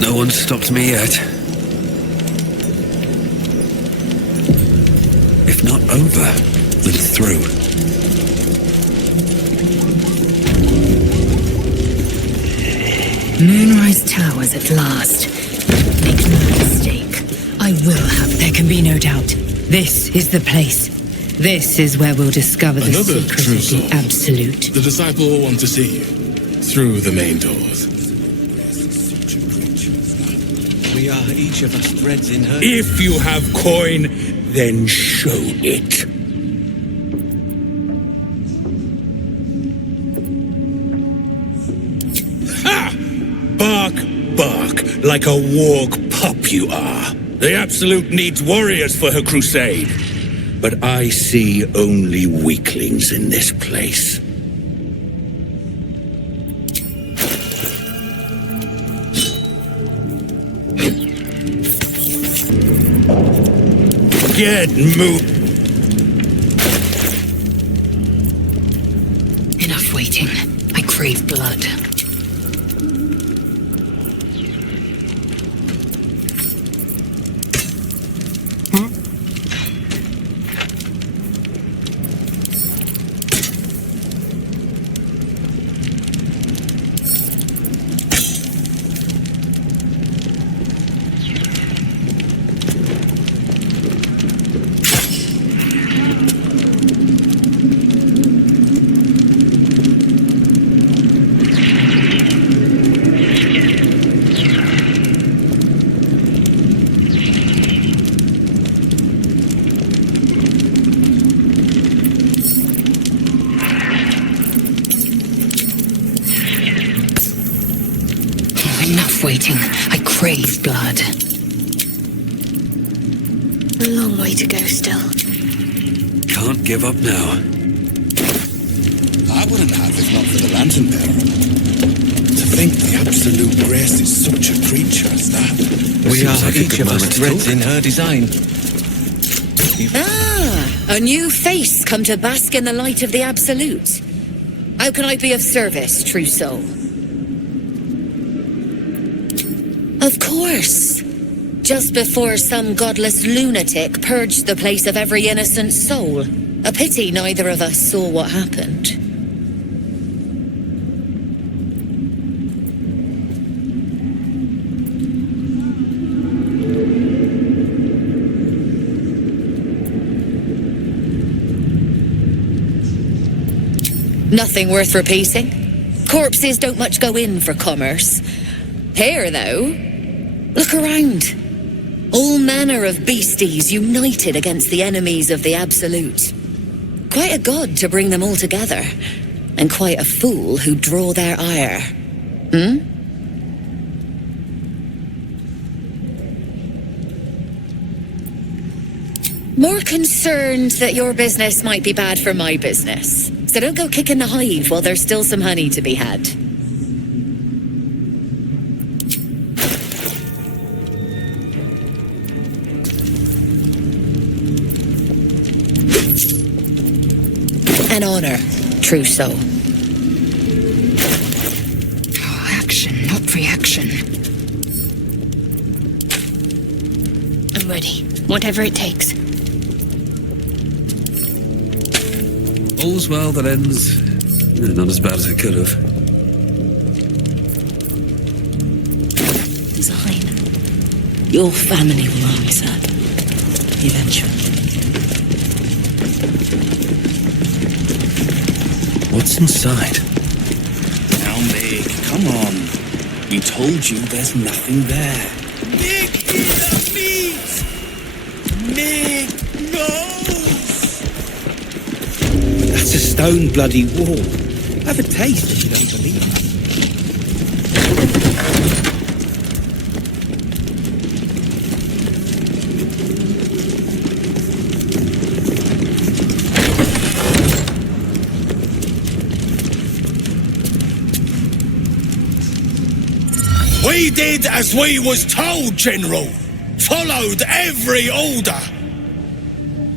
No one's stopped me yet. If not over, then through. Moonrise Towers at last. Make no mistake. I will have, there can be no doubt. This is the place. This is where we'll discover the Another secret true of soul. the Absolute. The disciple will want to see you through the main doors. We are each of us threads in her. If you have coin, then show it. Ha! Bark, bark, like a warg pup you are. The Absolute needs warriors for her crusade. But I see only weaklings in this place. Get moved. Enough waiting. I crave blood. Enough waiting. I crave blood. A long way to go still. Can't give up now. I wouldn't have if not for the lantern bearer. To think the absolute grace is such a creature as that. We Seems are like a each good of us moment to threads talk. in her design. A new face come to bask in the light of the Absolute. How can I be of service, true soul? Of course. Just before some godless lunatic purged the place of every innocent soul. A pity neither of us saw what happened. Nothing worth repeating. Corpses don't much go in for commerce. Here, though, look around. All manner of beasties united against the enemies of the Absolute. Quite a god to bring them all together, and quite a fool who draw their ire. More concerned that your business might be bad for my business. So don't go kicking the hive while there's still some honey to be had. An honor, true soul. Action, not reaction. I'm ready. Whatever it takes. All's well that ends. Not as bad as it could have. Sign. Your family will rise up. Eventually. What's inside? Now, Meg, come on. We told you there's nothing there. Meg, eat meat! Meg, no! That's a stone bloody wall. Have a taste if you don't believe me. We did as we was told, General. Followed every order.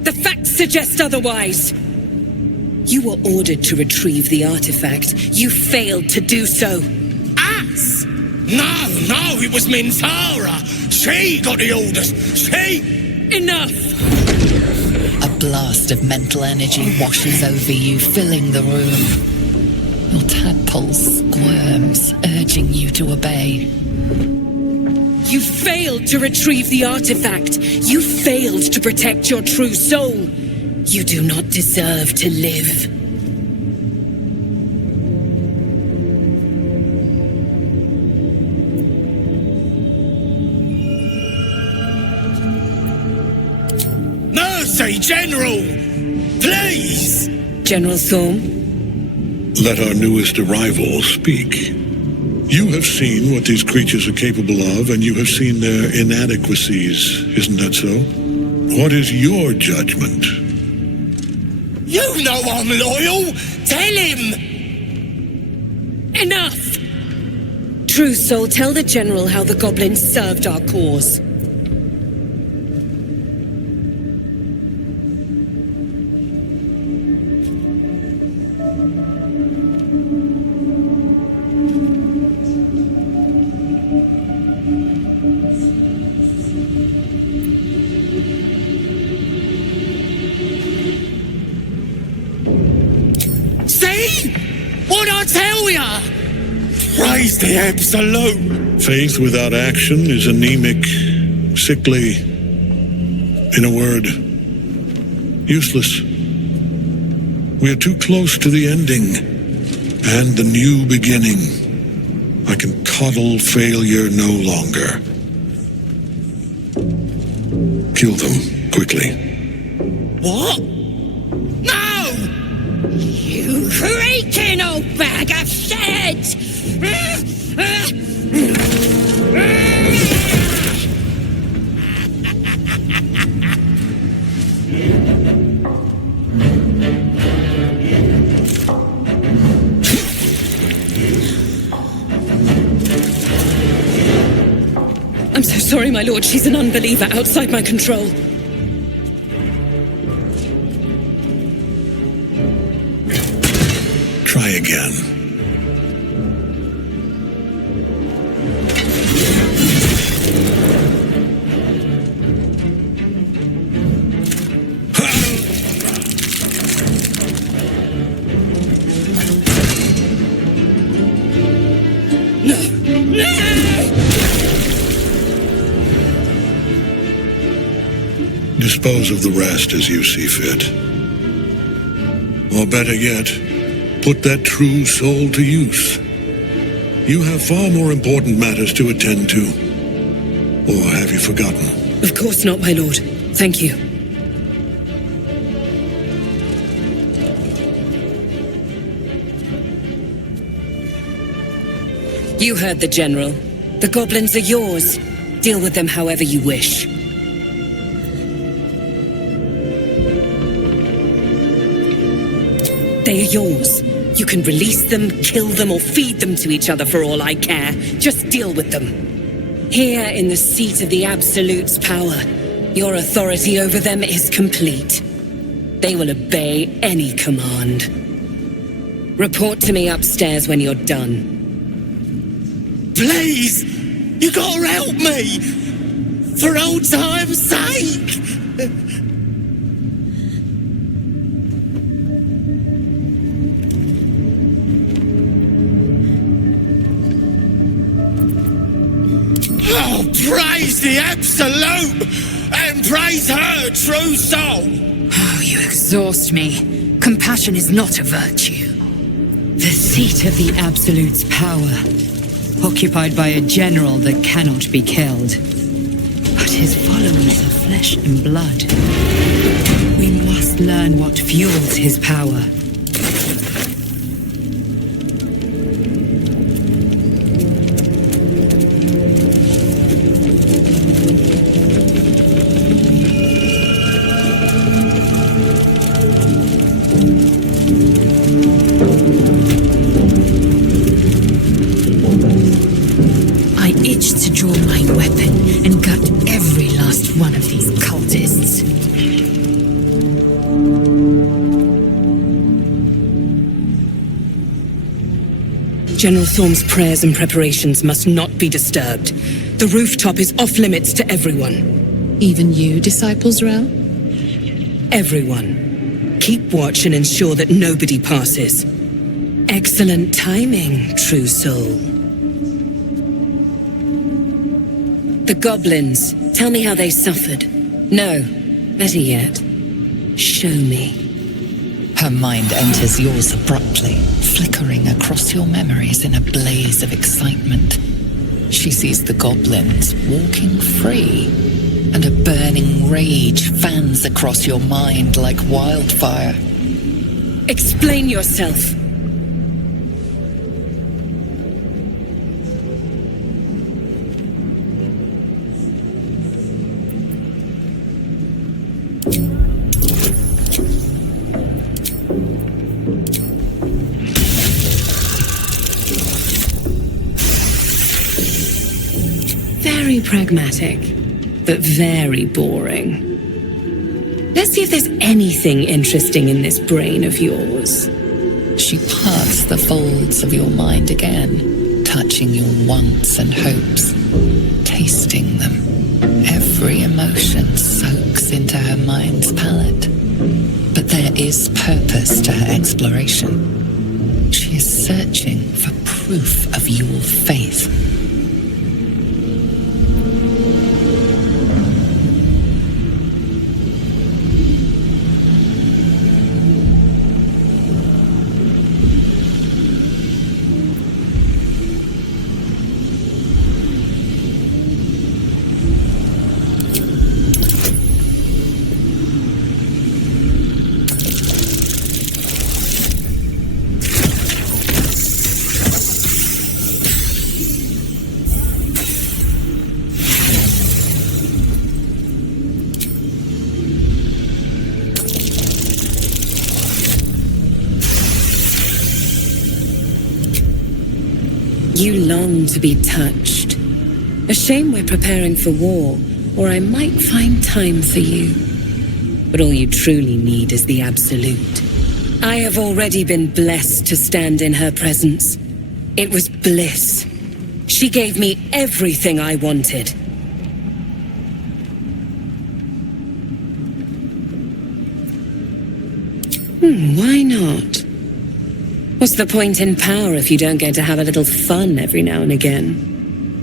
The facts suggest otherwise. You were ordered to retrieve the artifact. You failed to do so. Us? No, it was Mintara. She got the orders. She... Enough! A blast of mental energy washes over you, filling the room. Your tadpole squirms, urging you to obey. You failed to retrieve the artifact. You failed to protect your true soul. You do not deserve to live. Mercy, General! Please! General Thorm? Let our newest arrival speak. You have seen what these creatures are capable of, and you have seen their inadequacies, isn't that so? What is your judgment? You know I'm loyal! Tell him! Enough! True soul, tell the General how the goblins served our cause. What'd I tell ya? Praise the Absolute! Faith without action is anemic, sickly, in a word, useless. We are too close to the ending and the new beginning. I can coddle failure no longer. Kill them, quickly. What? No! You creaking old bag of shit! I'm so sorry, my lord. She's an unbeliever outside my control. Try again. Dispose of the rest as you see fit. Or better yet, put that true soul to use. You have far more important matters to attend to. Or have you forgotten? Of course not, my lord. Thank you. You heard the General. The goblins are yours. Deal with them however you wish. They are yours. You can release them, kill them, or feed them to each other for all I care. Just deal with them. Here in the seat of the Absolute's power, your authority over them is complete. They will obey any command. Report to me upstairs when you're done. Please! You gotta help me! For old time's sake! Oh, praise the Absolute! And praise her true soul! Oh, you exhaust me. Compassion is not a virtue. The seat of the Absolute's power, occupied by a general that cannot be killed. But his followers are flesh and blood. We must learn what fuels his power. General Thorm's prayers and preparations must not be disturbed. The rooftop is off limits to everyone. Even you, Disciples Rel? Everyone. Keep watch and ensure that nobody passes. Excellent timing, true soul. The goblins. Tell me how they suffered. No, better yet, show me. Her mind enters yours abruptly, flickering across your memories in a blaze of excitement. She sees the goblins walking free, and a burning rage fans across your mind like wildfire. Explain yourself. Very pragmatic, but very boring. Let's see if there's anything interesting in this brain of yours. She parts the folds of your mind again, touching your wants and hopes, tasting them. Every emotion soaks into her mind's palate. But there is purpose to her exploration. She is searching for proof of your faith. You long to be touched, A shame we're preparing for war, or I might find time for you. But all you truly need is the Absolute. I have already been blessed to stand in her presence. It was bliss. She gave me everything I wanted. Why not? What's the point in power if you don't get to have a little fun every now and again?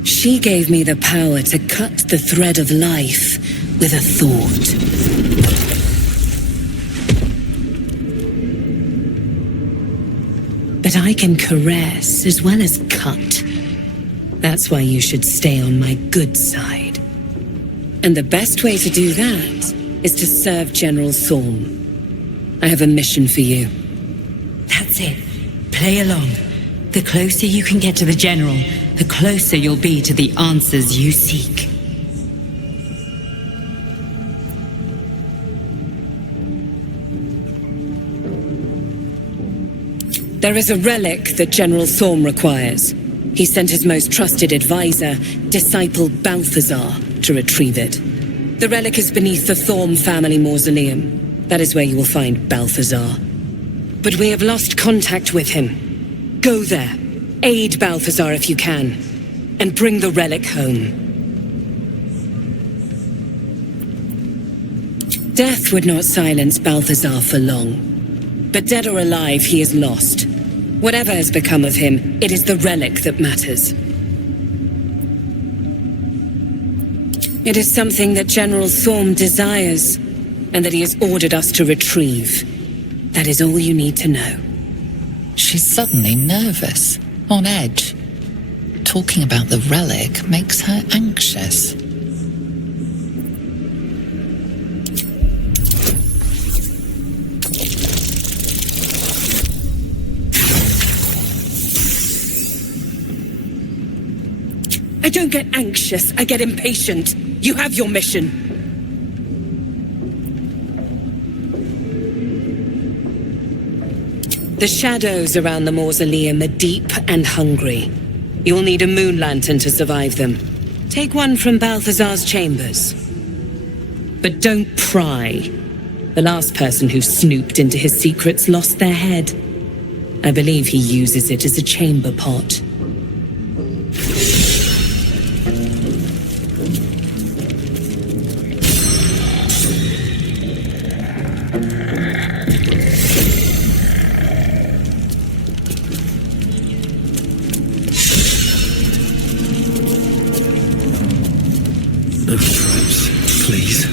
She gave me the power to cut the thread of life with a thought. But I can caress as well as cut. That's why you should stay on my good side. And the best way to do that is to serve General Thorm. I have a mission for you. That's it. Play along. The closer you can get to the General, the closer you'll be to the answers you seek. There is a relic that General Thorm requires. He sent his most trusted advisor, disciple Balthazar, to retrieve it. The relic is beneath the Thorm family mausoleum. That is where you will find Balthazar. But we have lost contact with him. Go there, aid Balthazar if you can, and bring the relic home. Death would not silence Balthazar for long. But dead or alive, he is lost. Whatever has become of him, it is the relic that matters. It is something that General Thorm desires, and that he has ordered us to retrieve. That is all you need to know. She's suddenly nervous, on edge. Talking about the relic makes her anxious. I don't get anxious, I get impatient. You have your mission. The shadows around the mausoleum are deep and hungry. You'll need a moon lantern to survive them. Take one from Balthazar's chambers. But don't pry. The last person who snooped into his secrets lost their head. I believe he uses it as a chamber pot. No traps, please.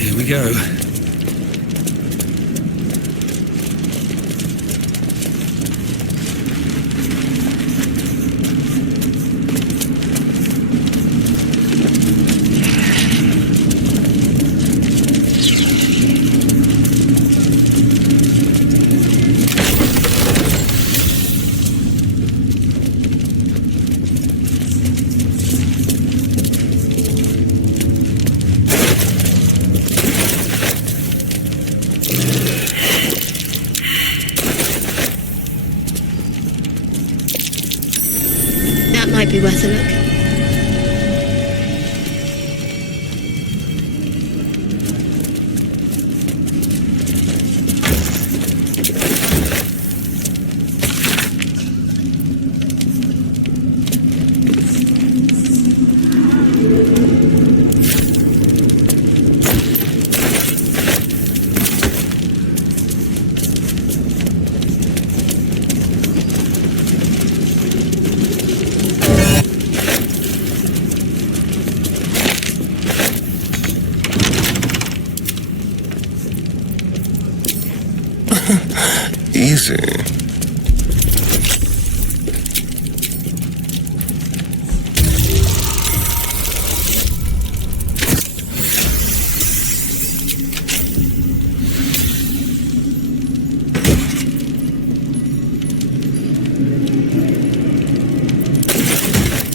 Here we go. Might be worth a look. Easy.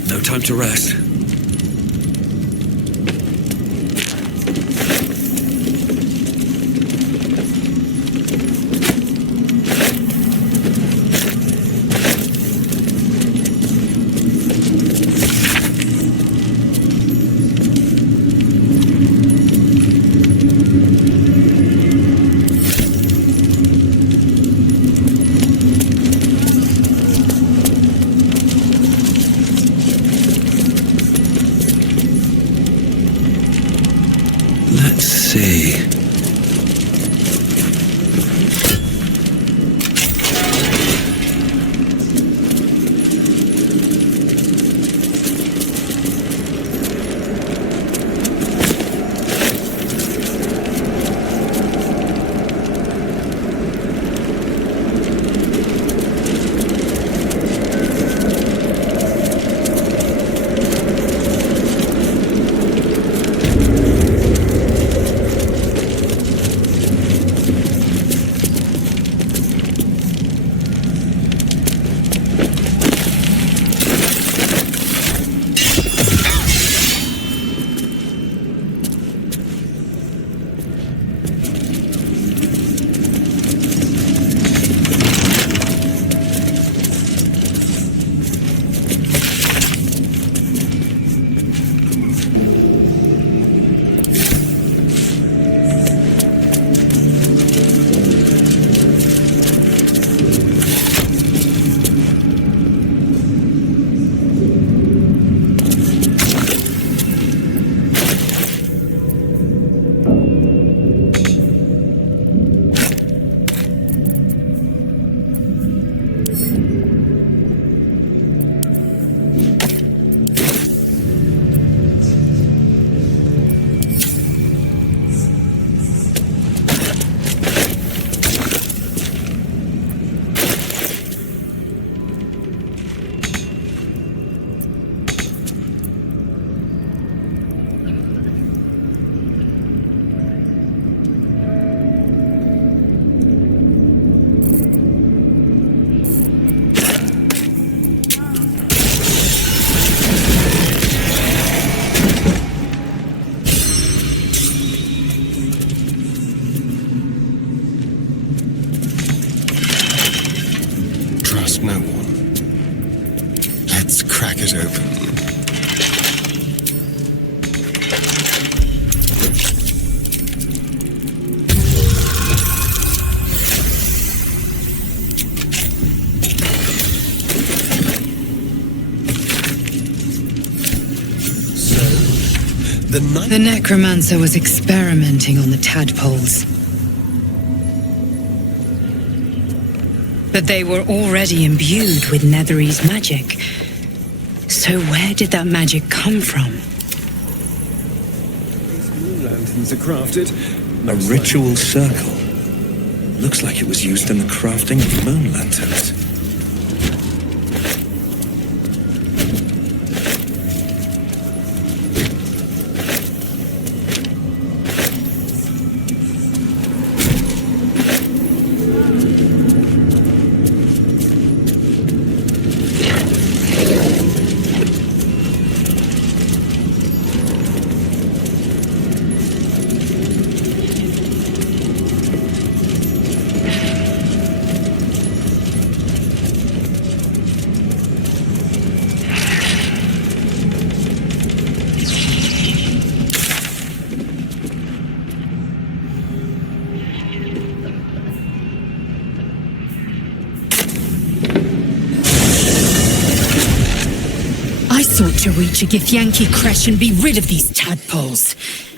No time to rest. trust no one. Let's crack it open. The necromancer was experimenting on the tadpoles. But they were already imbued with Netherese magic. So where did that magic come from? These moon lanterns are crafted. A ritual circle. Looks like it was used in the crafting of moon lanterns. To reach a Githyanki creche and be rid of these tadpoles.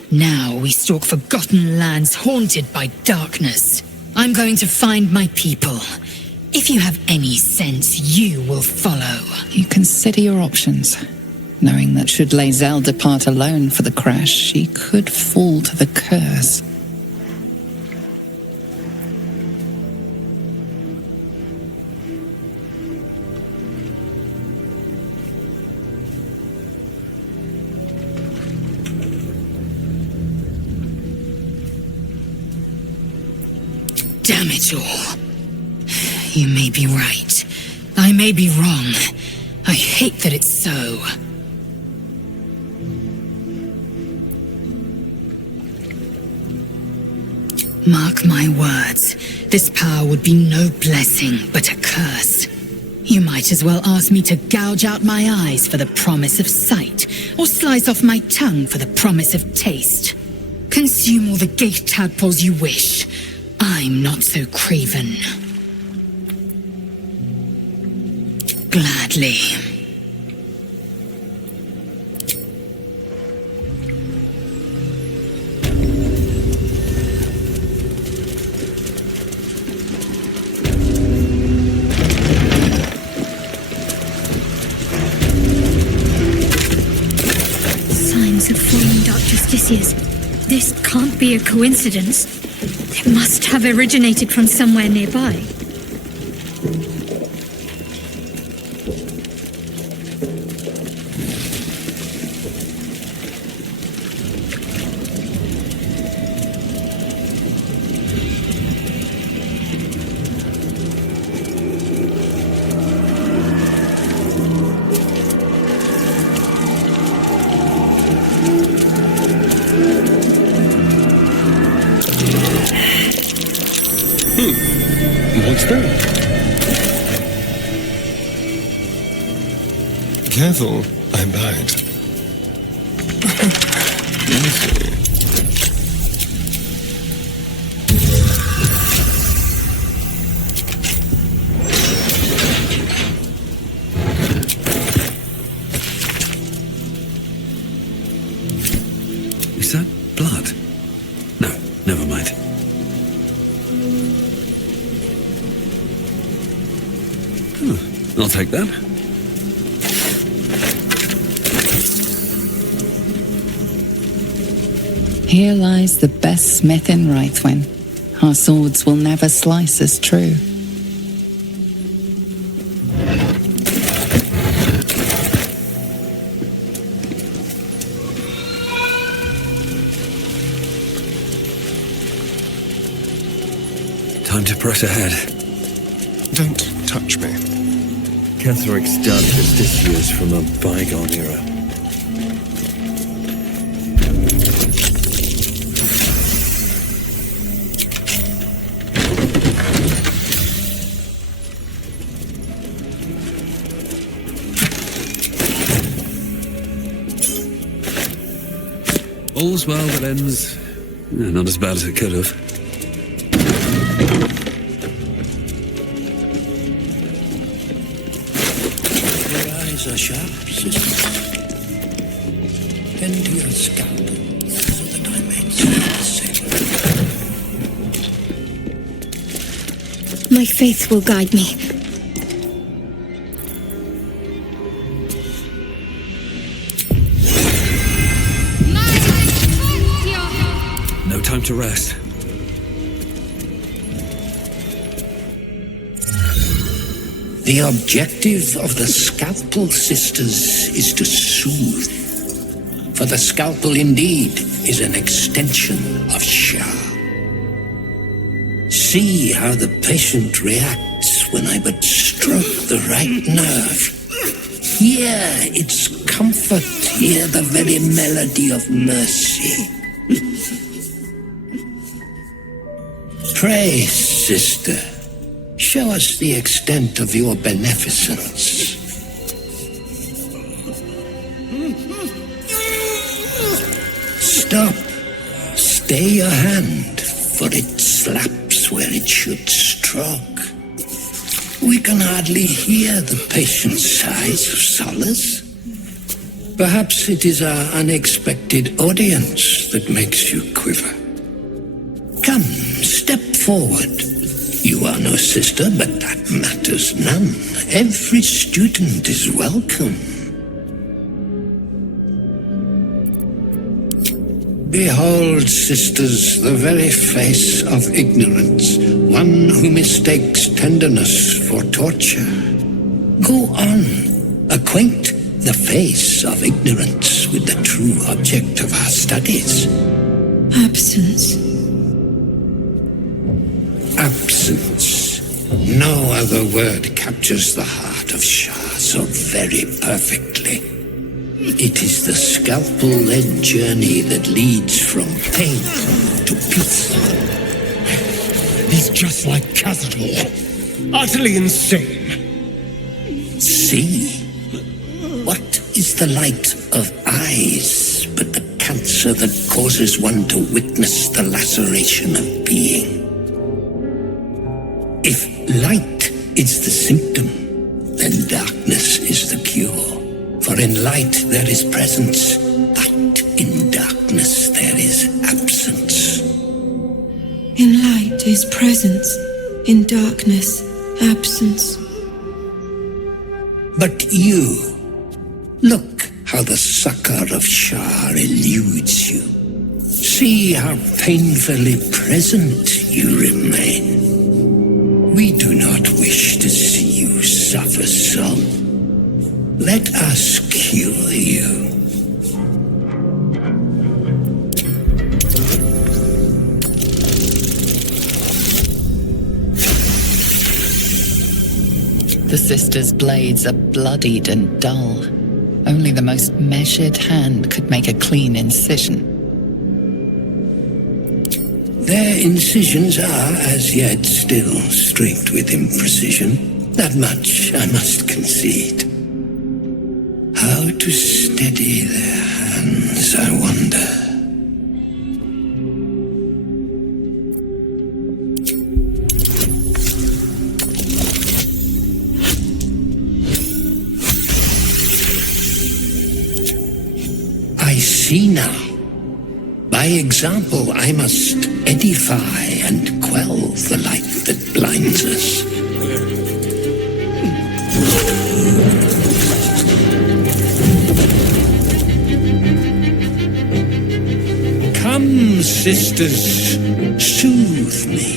Now we stalk forgotten lands haunted by darkness. I'm going to find my people. If you have any sense, you will follow. You consider your options, knowing that should Lae'zel depart alone for the crash, she could fall to the curse. Damn it all. You may be right. I may be wrong. I hate that it's so. Mark my words. This power would be no blessing, but a curse. You might as well ask me to gouge out my eyes for the promise of sight, or slice off my tongue for the promise of taste. Consume all the gate tadpoles you wish. I'm not so craven. Gladly. Signs of fallen dark justiciars. This can't be a coincidence. It must have originated from somewhere nearby. What's that? Careful, I'm bite. Is that blood? No, never mind. I'll take that. Here lies the best smith in Rythwin. Our swords will never slice as true. Time to press ahead. Don't touch me. Catheric's dark justiciars from a bygone era. All's well that ends... not as bad as it could have. Your eyes are sharp, sister. Bend to your scalp so that I may see the same. My faith will guide me. No time to rest. The objective of the Scalpel Sisters is to soothe. For the scalpel indeed is an extension of Shah. See how the patient reacts when I but stroke the right nerve. Hear its comfort, hear the very melody of mercy. Pray, sister, show us the extent of your beneficence. Stop. Stay your hand, for it slaps where it should stroke. We can hardly hear the patient's sighs of solace. Perhaps it is our unexpected audience that makes you quiver. Come, step forward. You are no sister, but that matters none. Every student is welcome. Behold, sisters, the very face of ignorance, one who mistakes tenderness for torture. Go on, acquaint the face of ignorance with the true object of our studies. Absence. Absence. No other word captures the heart of Shah so very perfectly. It is the scalpel-led journey that leads from pain to peace. He's just like Khazad-dûr. Utterly insane. See? What is the light of eyes but the cancer that causes one to witness the laceration of being? If light is the symptom, then darkness is the cure. For in light there is presence, but in darkness there is absence. In light is presence, in darkness, absence. But you, look how the succor of Shah eludes you. See how painfully present you remain. We do not wish to see you suffer so. Let us cure you. The sisters' blades are bloodied and dull. Only the most measured hand could make a clean incision. Their incisions are, as yet, still streaked with imprecision. That much I must concede. How to steady their hands, I wonder. I see now. By example, I must edify and quell the light that blinds us. Come, sisters, soothe me.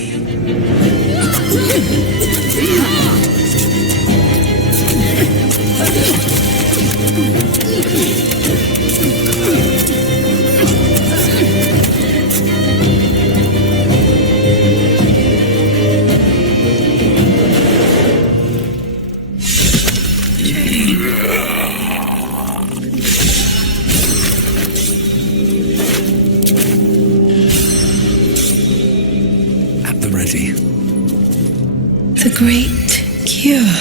The great cure.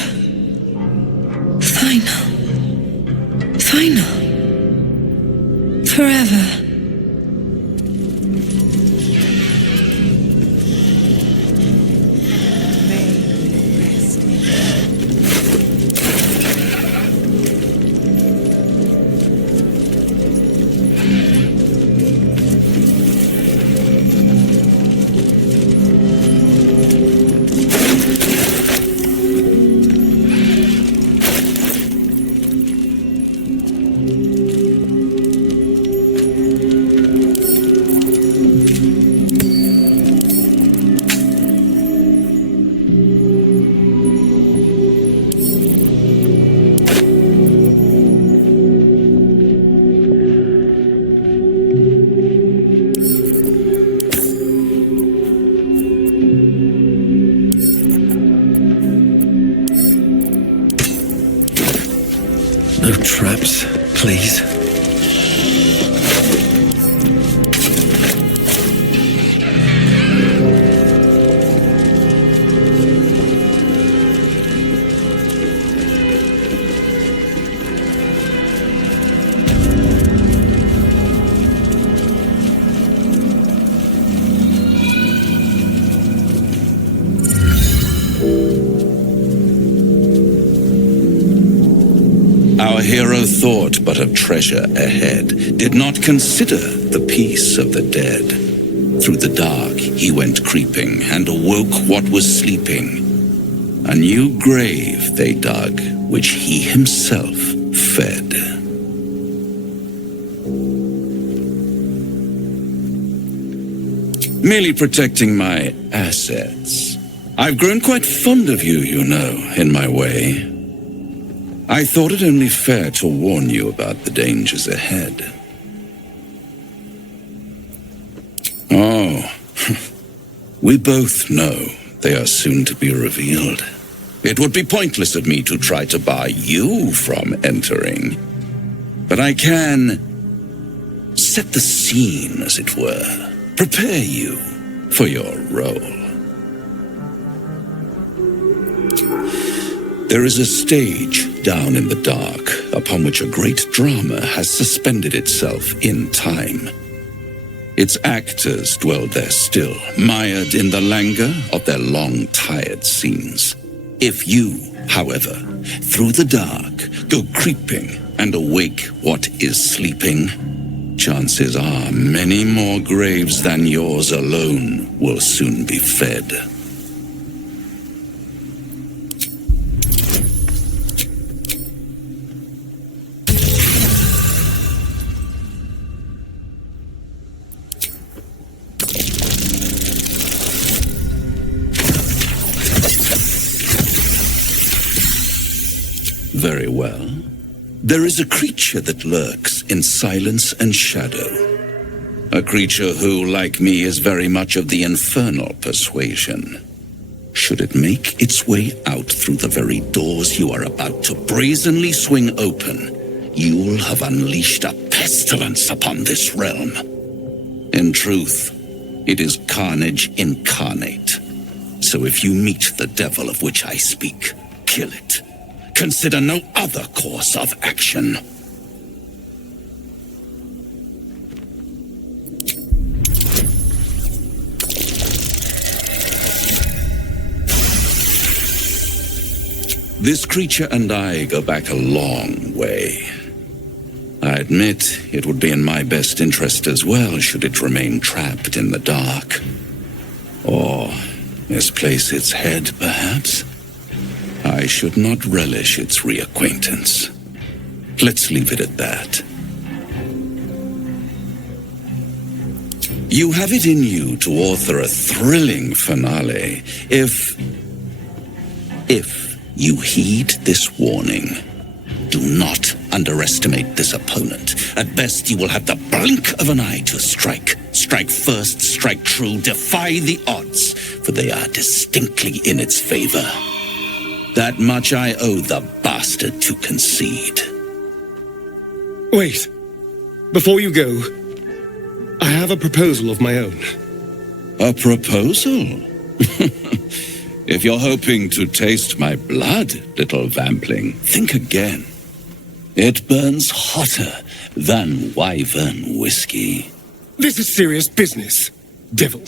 Final. Forever. No traps, please. Our hero thought but of treasure ahead, did not consider the peace of the dead. Through the dark he went creeping, and awoke what was sleeping. A new grave they dug, which he himself fed. Merely protecting my assets. I've grown quite fond of you, you know, in my way. I thought it only fair to warn you about the dangers ahead. Oh, we both know they are soon to be revealed. It would be pointless of me to try to bar you from entering. But I can set the scene, as it were, prepare you for your role. There is a stage down in the dark upon which a great drama has suspended itself in time. Its actors dwell there still, mired in the languor of their long tired scenes. If you, however, through the dark, go creeping and awake what is sleeping, chances are many more graves than yours alone will soon be fed. Very well. There is a creature that lurks in silence and shadow. A creature who, like me, is very much of the infernal persuasion. Should it make its way out through the very doors you are about to brazenly swing open, you'll have unleashed a pestilence upon this realm. In truth, it is carnage incarnate. So if you meet the devil of which I speak, kill it. Consider no other course of action. This creature and I go back a long way. I admit it would be in my best interest as well should it remain trapped in the dark. Or misplace its head, perhaps? I should not relish its reacquaintance. Let's leave it at that. You have it in you to author a thrilling finale if you heed this warning. Do not underestimate this opponent. At best, you will have the blink of an eye to strike. Strike first, strike true, defy the odds, for they are distinctly in its favor. That much I owe the bastard to concede. Wait. Before you go, I have a proposal of my own. A proposal? If you're hoping to taste my blood, little vampling, think again. It burns hotter than wyvern whiskey. This is serious business, devil.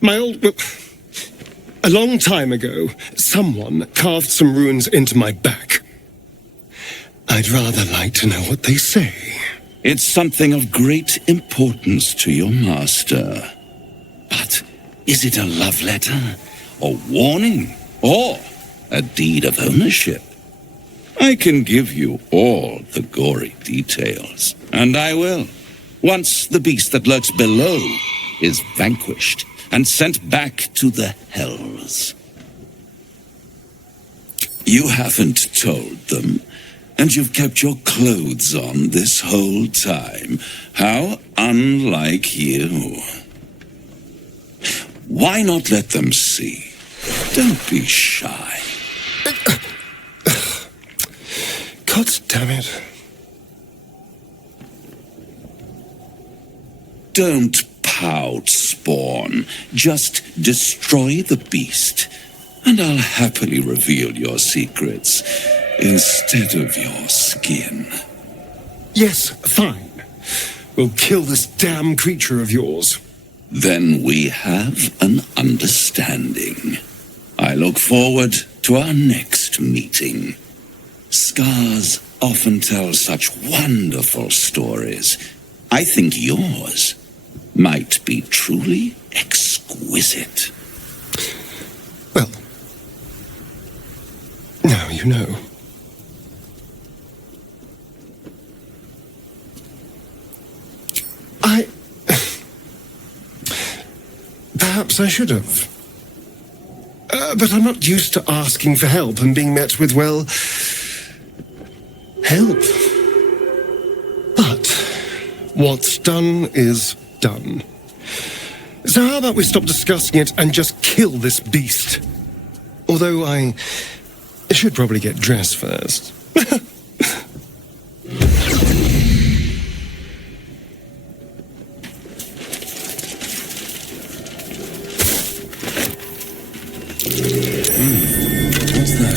My old... A long time ago, someone carved some runes into my back. I'd rather like to know what they say. It's something of great importance to your master. But is it a love letter, a warning, or a deed of ownership? I can give you all the gory details, and I will, once the beast that lurks below is vanquished and sent back to the hells. You haven't told them, and you've kept your clothes on this whole time. How unlike you. Why not let them see? Don't be shy. God damn it. Don't pout, Spawn. Just destroy the beast, and I'll happily reveal your secrets instead of your skin. Yes, fine. We'll kill this damn creature of yours. Then we have an understanding. I look forward to our next meeting. Scars often tell such wonderful stories. I think yours might be truly exquisite. Well, now you know. Perhaps I should have. But I'm not used to asking for help and being met with, well, help. But what's done is done. So how about we stop discussing it and just kill this beast? Although I should probably get dressed first. What's that?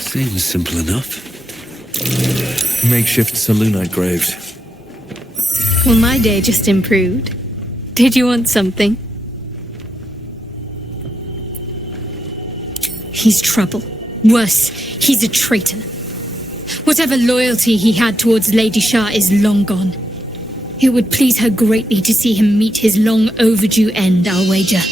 Seems simple enough. Makeshift Selûnite graves. Well, my day just improved. Did you want something? He's trouble. Worse, he's a traitor. Whatever loyalty he had towards Lady Shah is long gone. It would please her greatly to see him meet his long overdue end, I'll wager.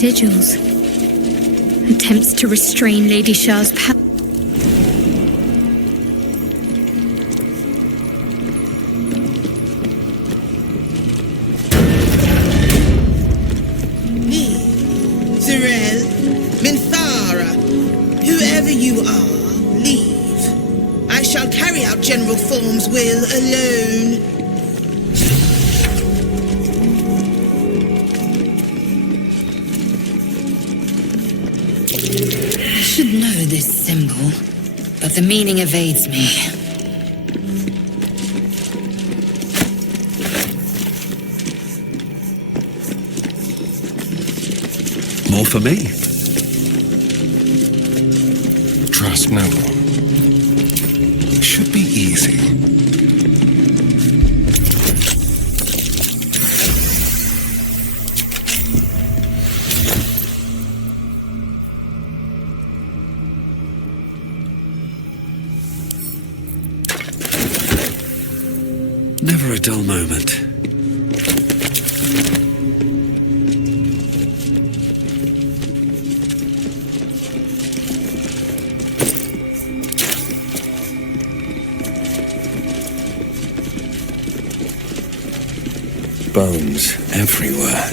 Sigils. Attempts to restrain Lady Shah's power. General Thorm's will alone. I should know this symbol, but the meaning evades me. More for me. Trust no one. Should be easy. Never a dull moment. Bones everywhere.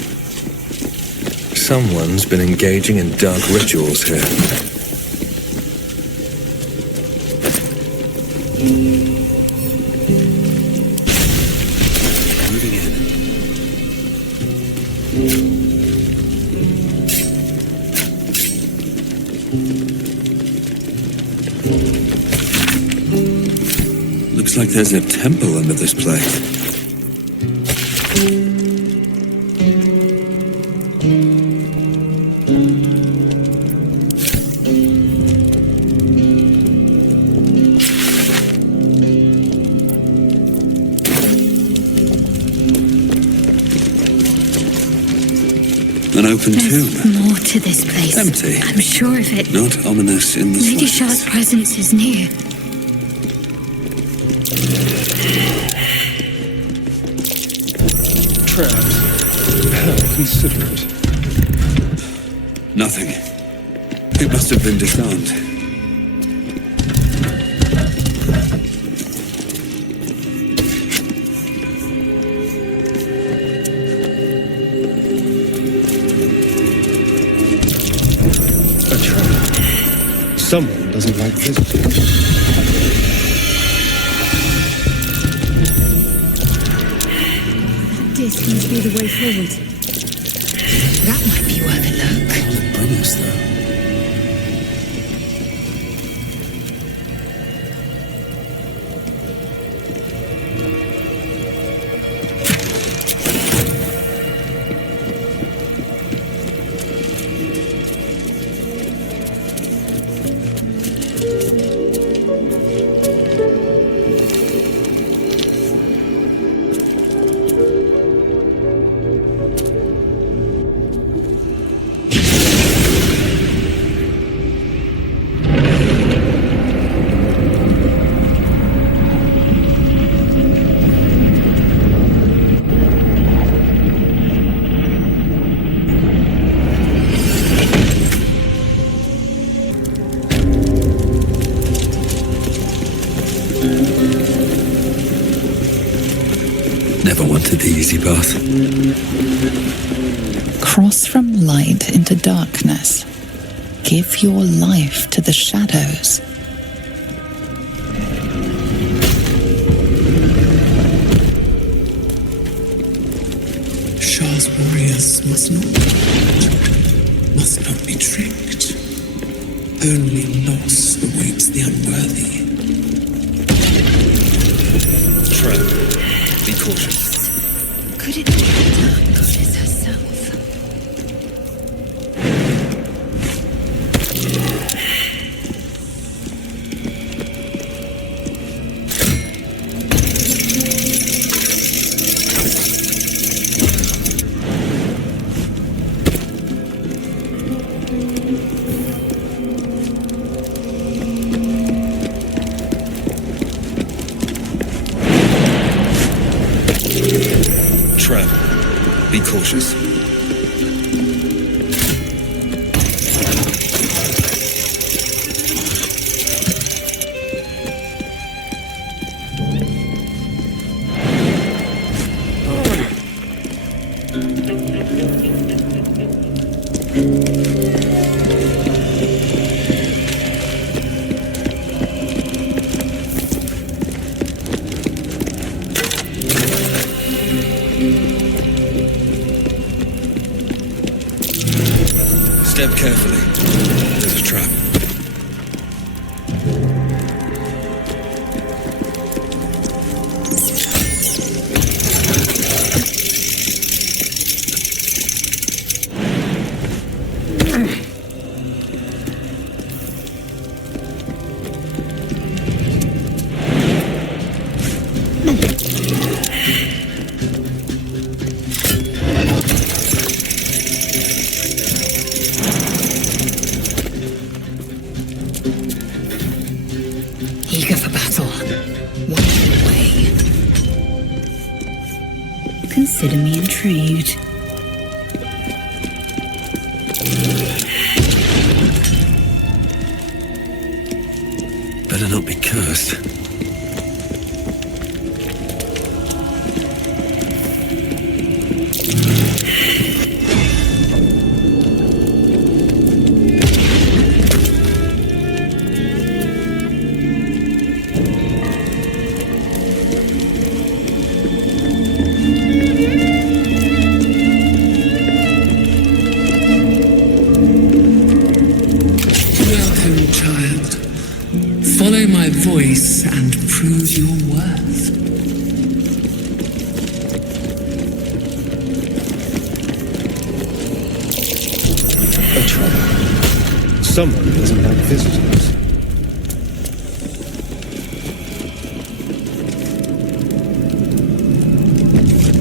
Someone's been engaging in dark rituals here. Moving in. Looks like there's a temple under this place. An open tomb. More to this place. Empty. I'm sure of it. Not ominous in the Lady slightest. Shah's presence is near. Trapped. How considerate. Nothing. It must have been disarmed. Someone doesn't like visitors. This must be the way forward. That might be worth a look. What will it bring us, though? Never wanted the easy path. Cross from light into darkness. Give your life to the shadows. Shah's warriors must not be tricked. Only loss awaits the unworthy. Trap. Be cautious. Could it be the Dark Goddess herself? Trap. Be cautious. Step carefully. There's a trap. Eager for battle. One way. Consider me intrigued. Better not be cursed. Welcome, child. Follow my voice and prove your worth. A trouble. Someone doesn't like visitors.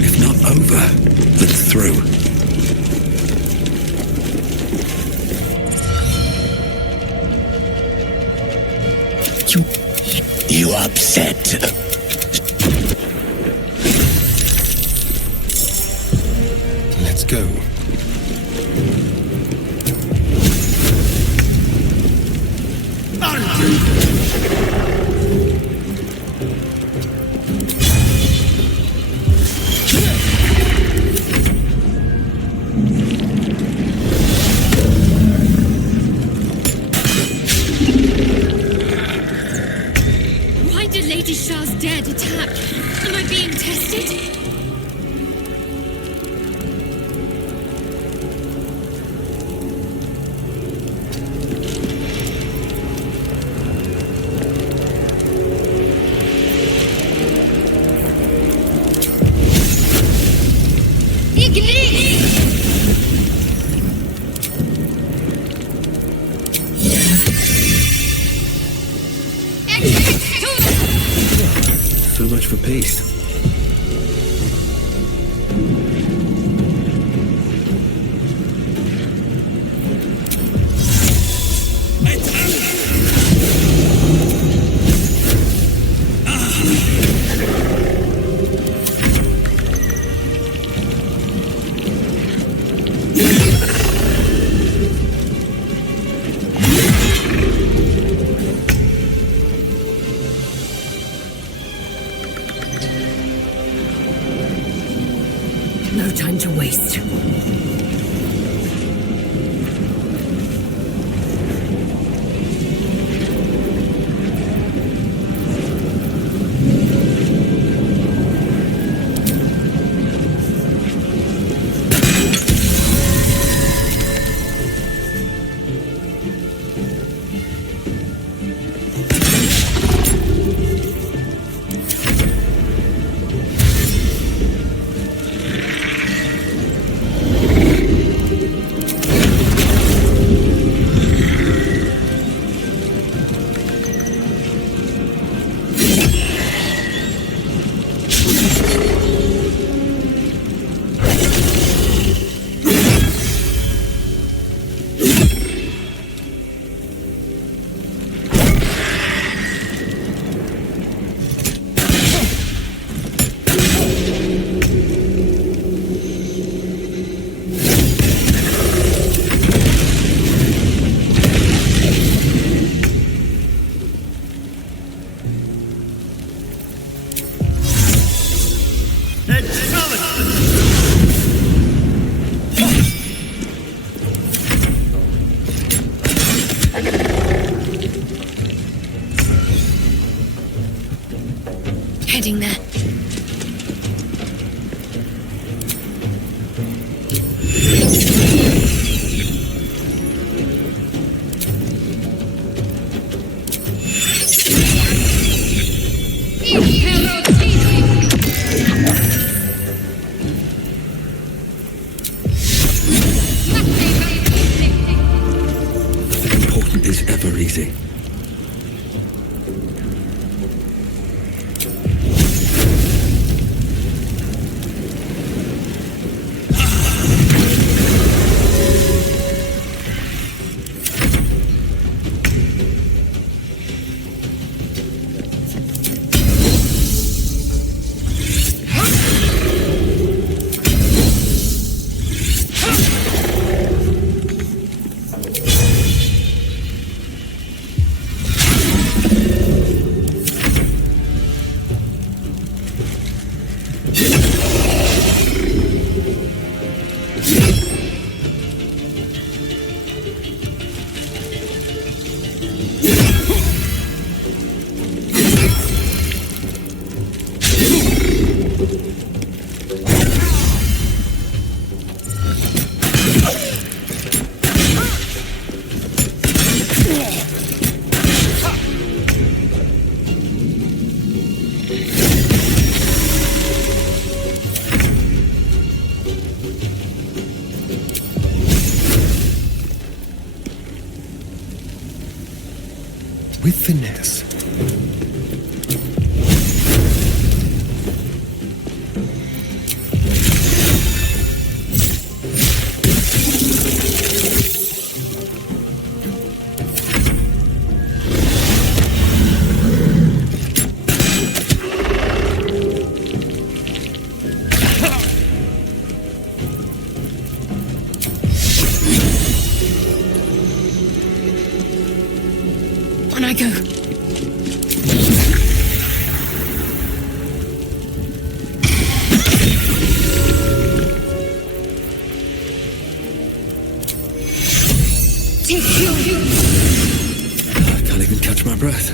If not over, then through. You upset. Let's go. Tested? So much for peace. No time to waste. Heading there. Nothing important is ever easy. With finesse. On I go. I can't even catch my breath.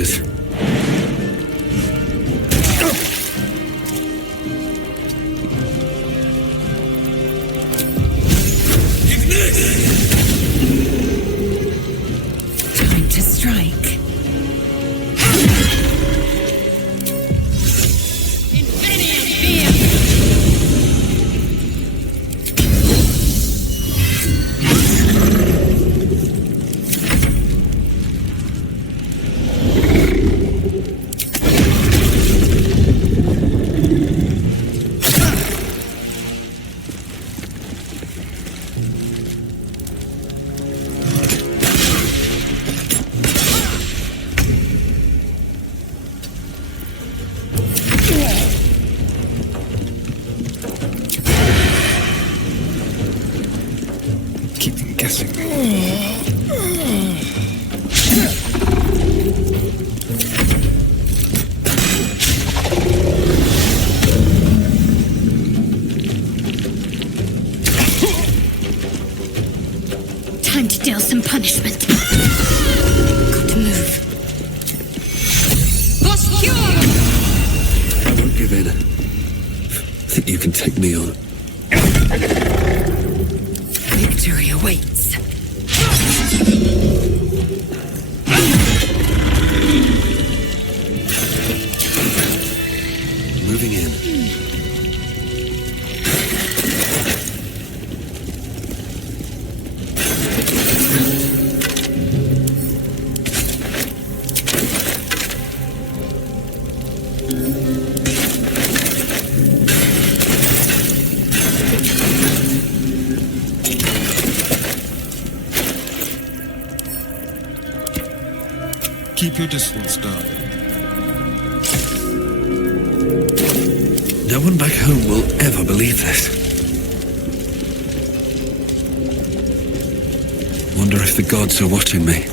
quarters. Time to strike. Keep them guessing. Time to deal some punishment. Got to move. I won't give in. Think you can take me on. Victory awaits. Moving in. Keep your distance, darling. No one back home will ever believe this. Wonder if the gods are watching me.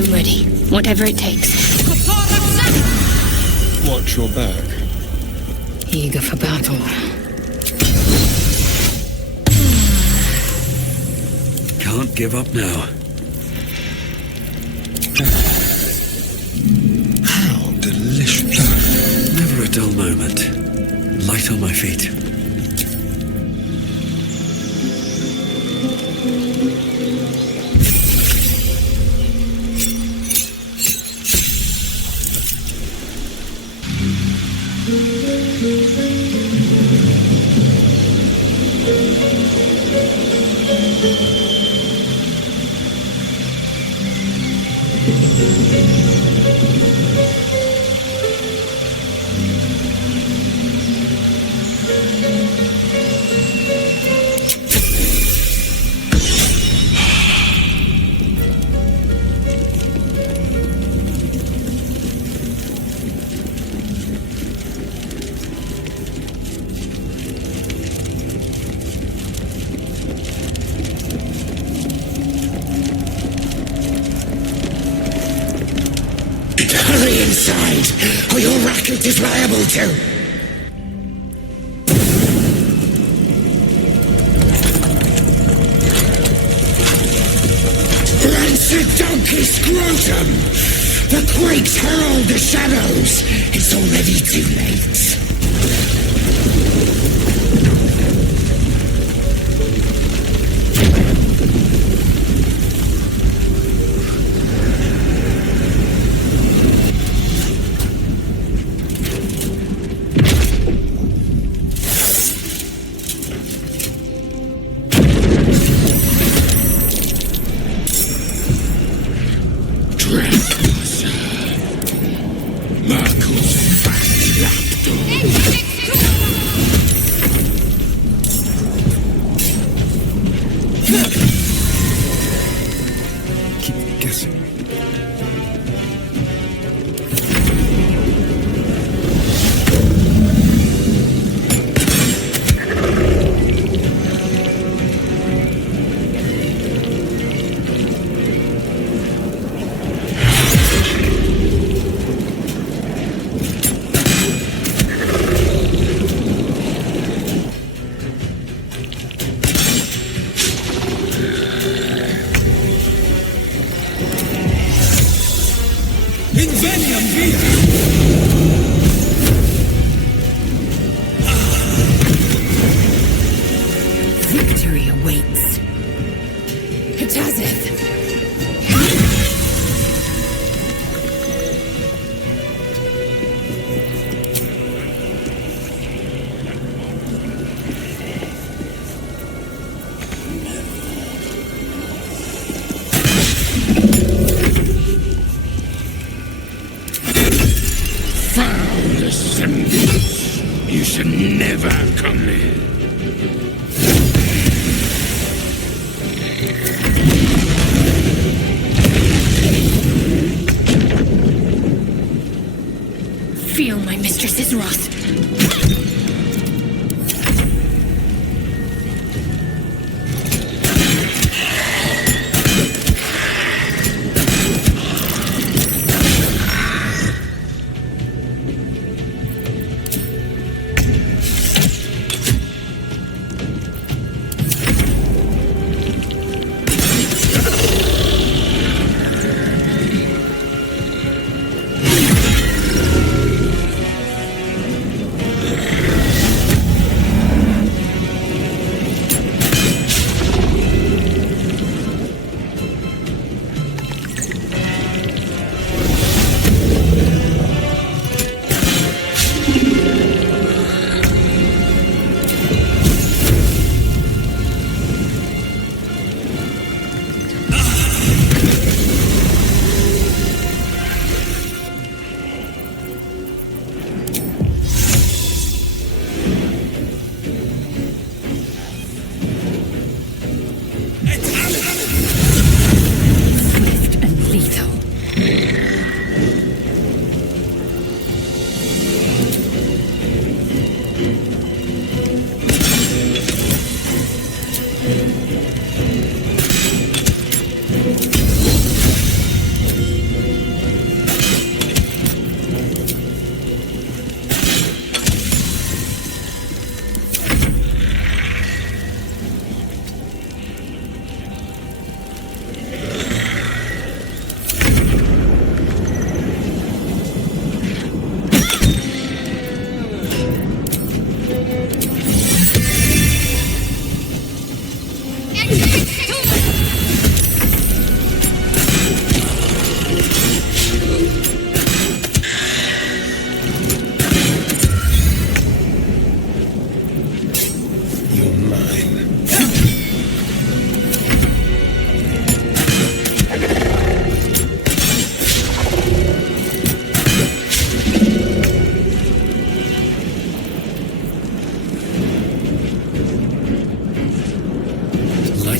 I'm ready. Whatever it takes. Watch your back. Eager for battle. Can't give up now. How delicious. Never a dull moment. Light on my feet. Hurry inside, or your racket is liable to. Rancid donkey scrotum! The quakes herald the shadows. It's already too late. after us.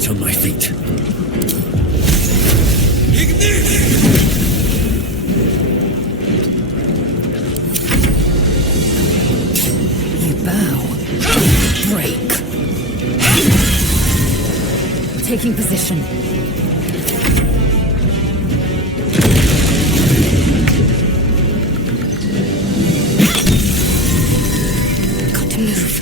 On my feet. You bow. Break. Taking position. Got to move.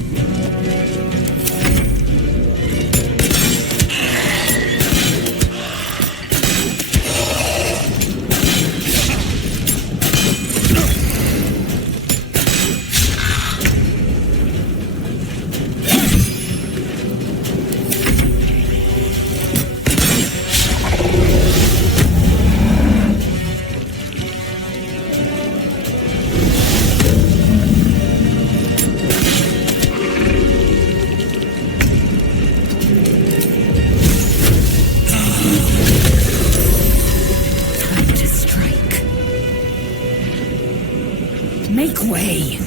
Make way!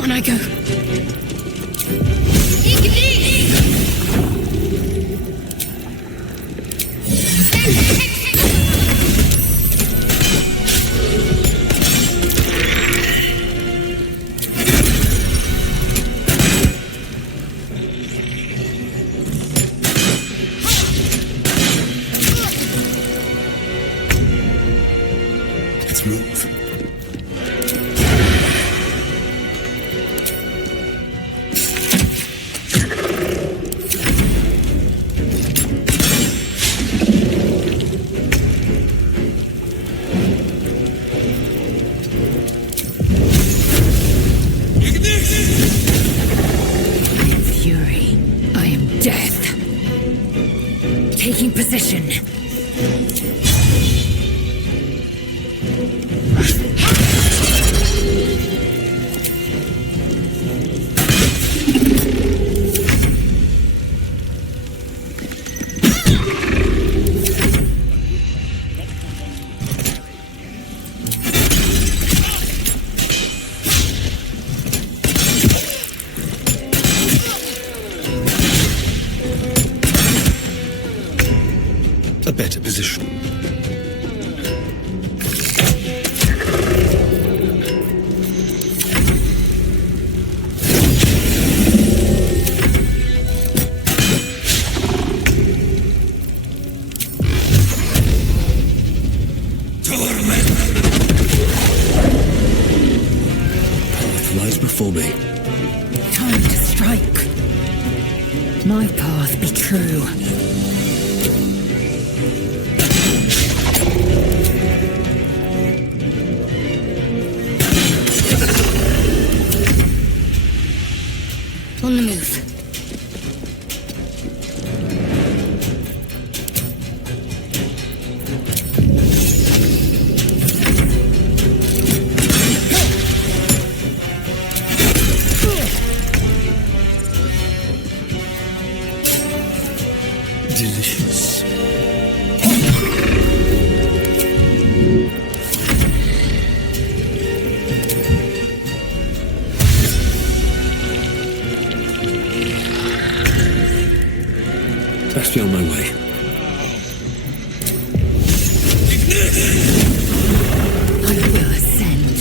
On I go. Let's move. Fury, I am death. Taking position. path lies before me. Time to strike. My path be true. On the move. Delicious. Best be on my way. I will ascend.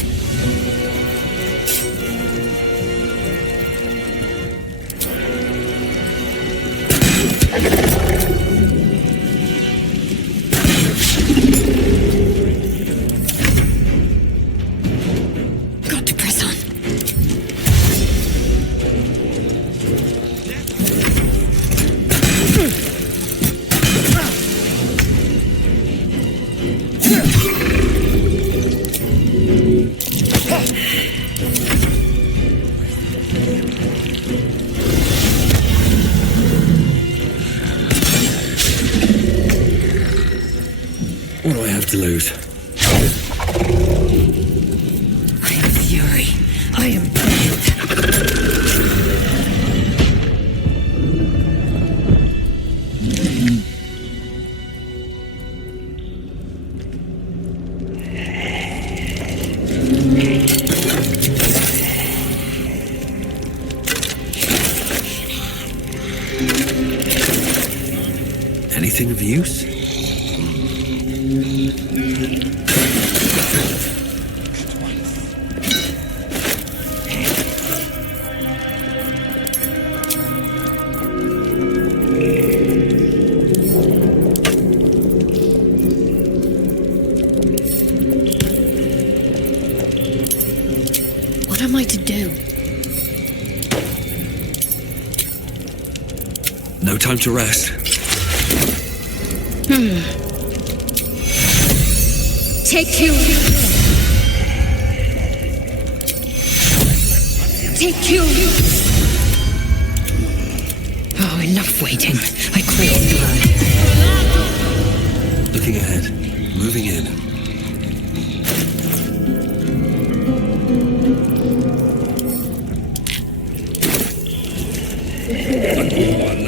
Got to press on. What do I have to lose? I am fury. I am death. Anything of use? What am I to do? No time to rest. Take you. Take you. Oh, enough waiting. I crave blood. Looking ahead. Moving in.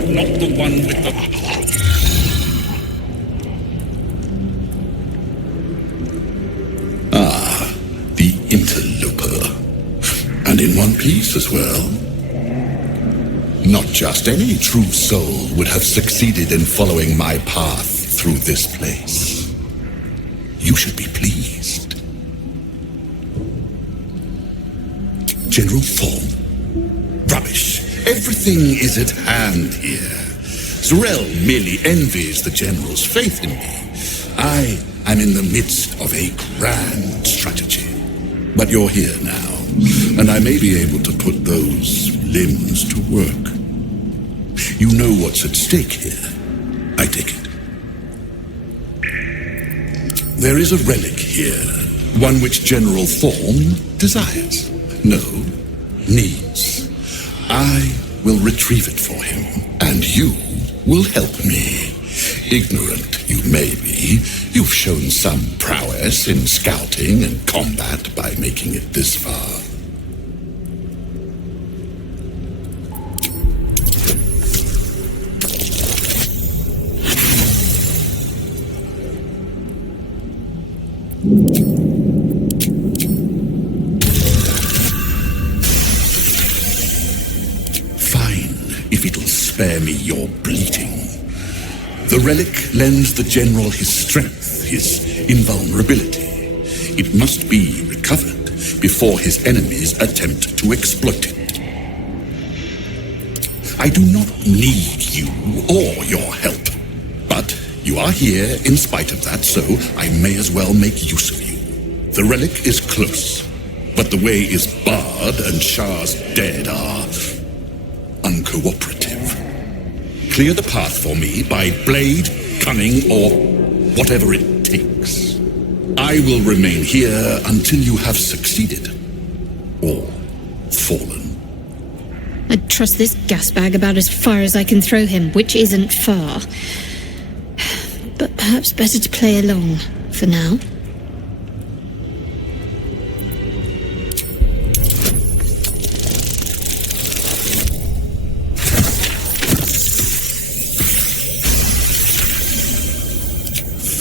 Not the one with the... Ah, the interloper. And in one piece as well. Not just any true soul would have succeeded in following my path through this place. You should be pleased. General Thorm? Rubbish. Everything is at hand here. Z'rell merely envies the General's faith in me. I am in the midst of a grand strategy. But you're here now, and I may be able to put those limbs to work. You know what's at stake here, I take it. There is a relic here, one which General Thorm desires. No, needs. I will retrieve it for him, and you will help me. Ignorant you may be, you've shown some prowess in scouting and combat by making it this far. If it'll spare me your bleating. The relic lends the General his strength, his invulnerability. It must be recovered before his enemies attempt to exploit it. I do not need you or your help, but you are here in spite of that, so I may as well make use of you. The relic is close, But the way is barred and Shah's dead are uncooperative. Clear the path for me by blade, cunning, or whatever it takes. I will remain here until you have succeeded. Or fallen. I'd trust this gas bag about as far as I can throw him, which isn't far. But perhaps better to play along for now.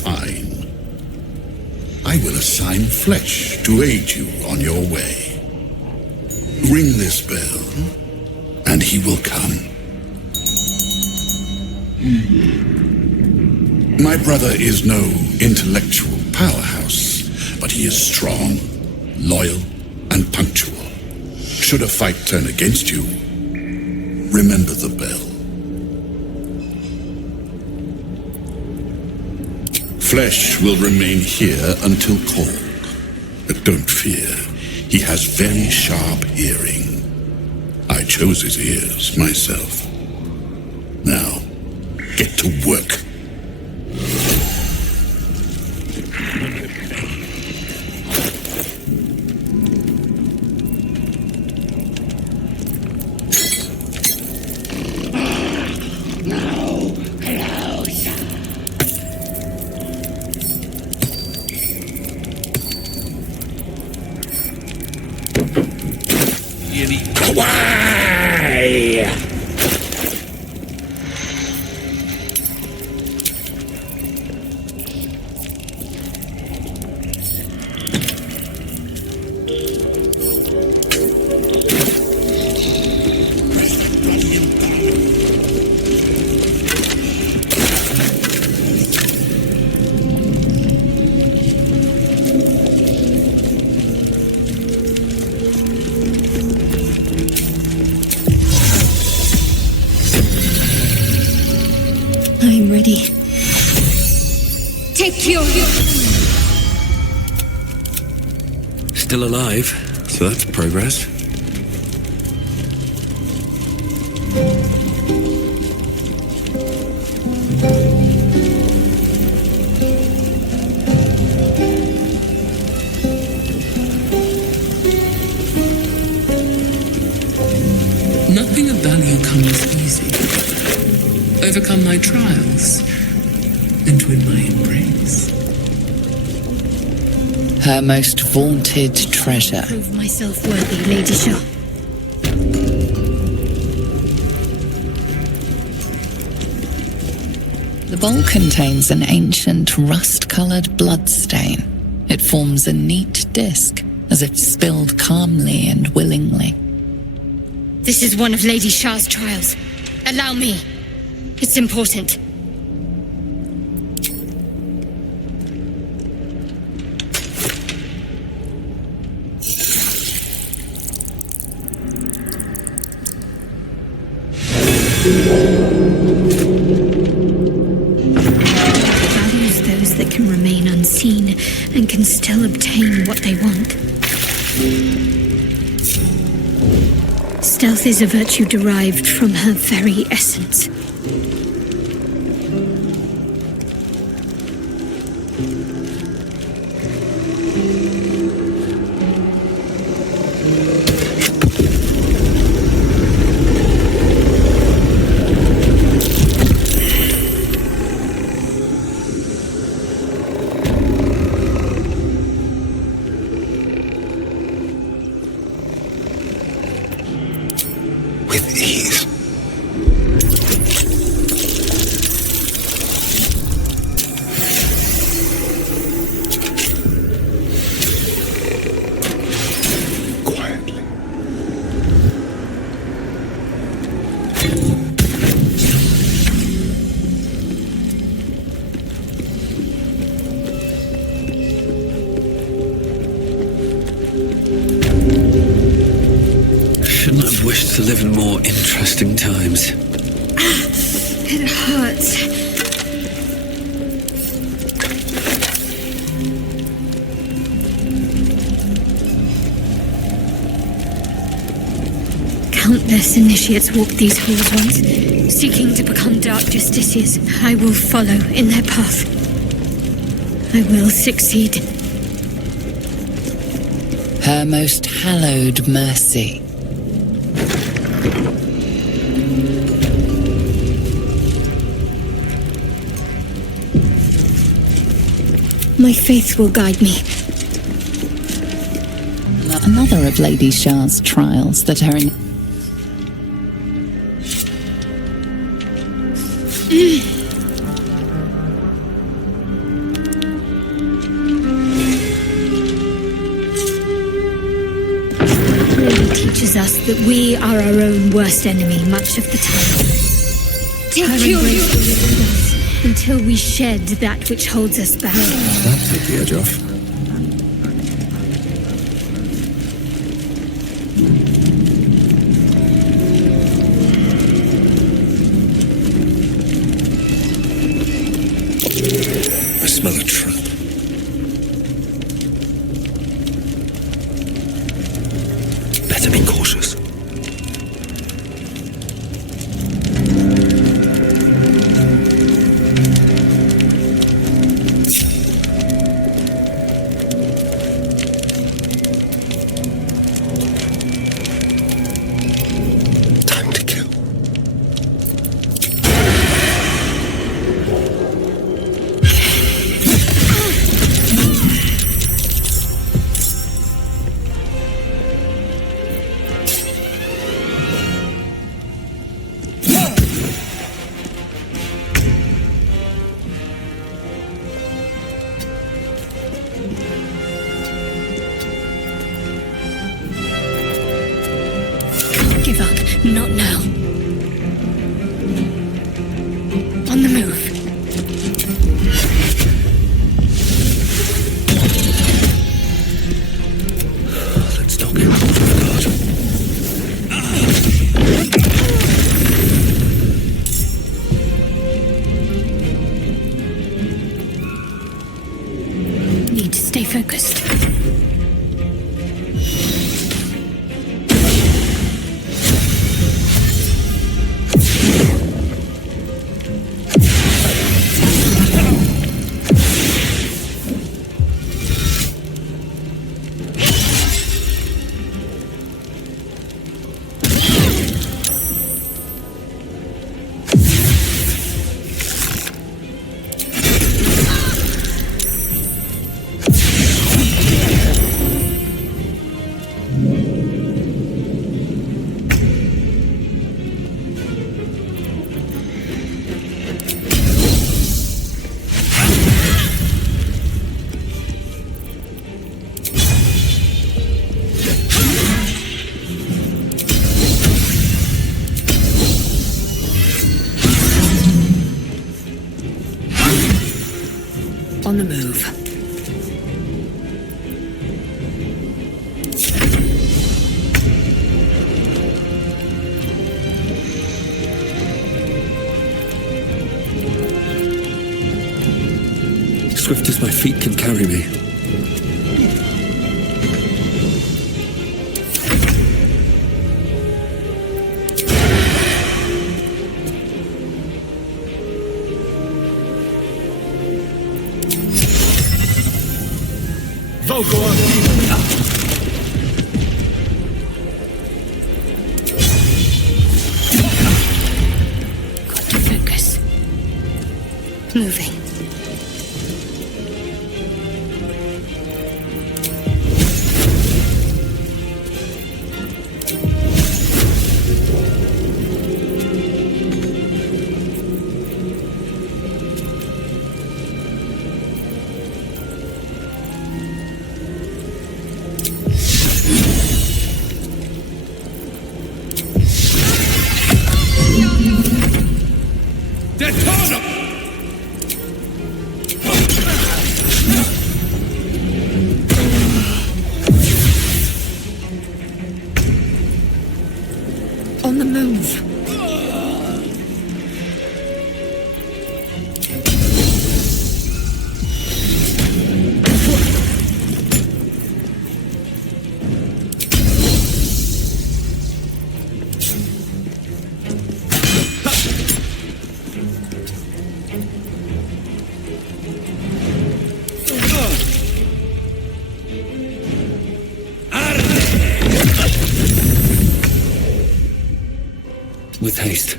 Fine. I will assign Flesh to aid you on your way. Ring this bell, and he will come. My brother is no intellectual powerhouse, but he is strong, loyal, and punctual. Should a fight turn against you, remember the bell. Flesh will remain here until called, but don't fear. He has very sharp hearing. I chose his ears myself. Now, get to work. I'm ready. Take your... Still alive, so that's progress. Nothing of value comes easy. Overcome my trials and win my embrace. Her most vaunted treasure. Prove myself worthy, Lady Shah. The bowl contains an ancient rust-colored bloodstain. It forms a neat disc, as if spilled calmly and willingly. This is one of Lady Shah's trials. Allow me. It's important. Values those that can remain unseen and can still obtain what they want. Stealth is a virtue derived from her very essence. With ease. Quietly. Shouldn't have wished to live in more interesting times. It hurts. Countless initiates walked these halls once, seeking to become dark justiciars. I will follow in their path. I will succeed. Her most hallowed mercy. My faith will guide me. Another of Lady Shah's trials that her... Really teaches us that we are our own worst enemy much of the time. Until we shed that which holds us back. That'll take the edge off. I smell a trap. Better be cautious. Time to kill. Give up. Not now. On the move. Let's not get caught off guard. Need to stay focused. On the move. Swift as my feet can carry me. Got to focus. Moving. On the move. With haste.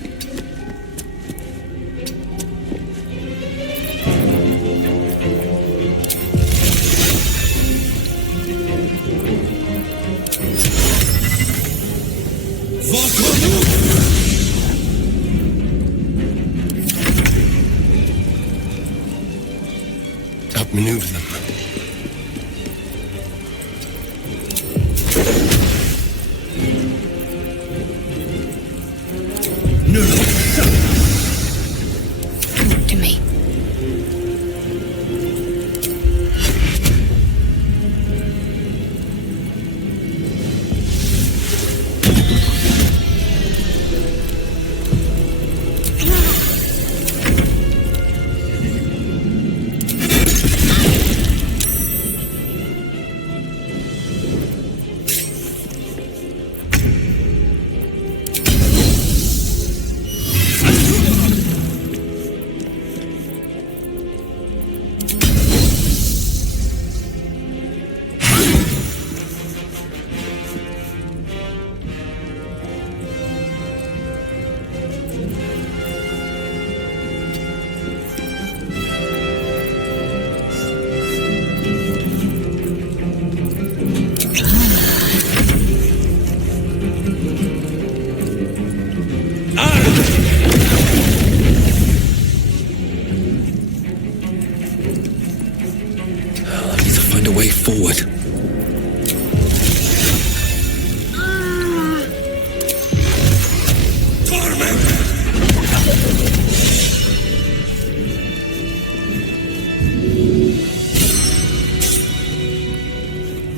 Outmaneuver them. No. Talk to me. Find a way forward.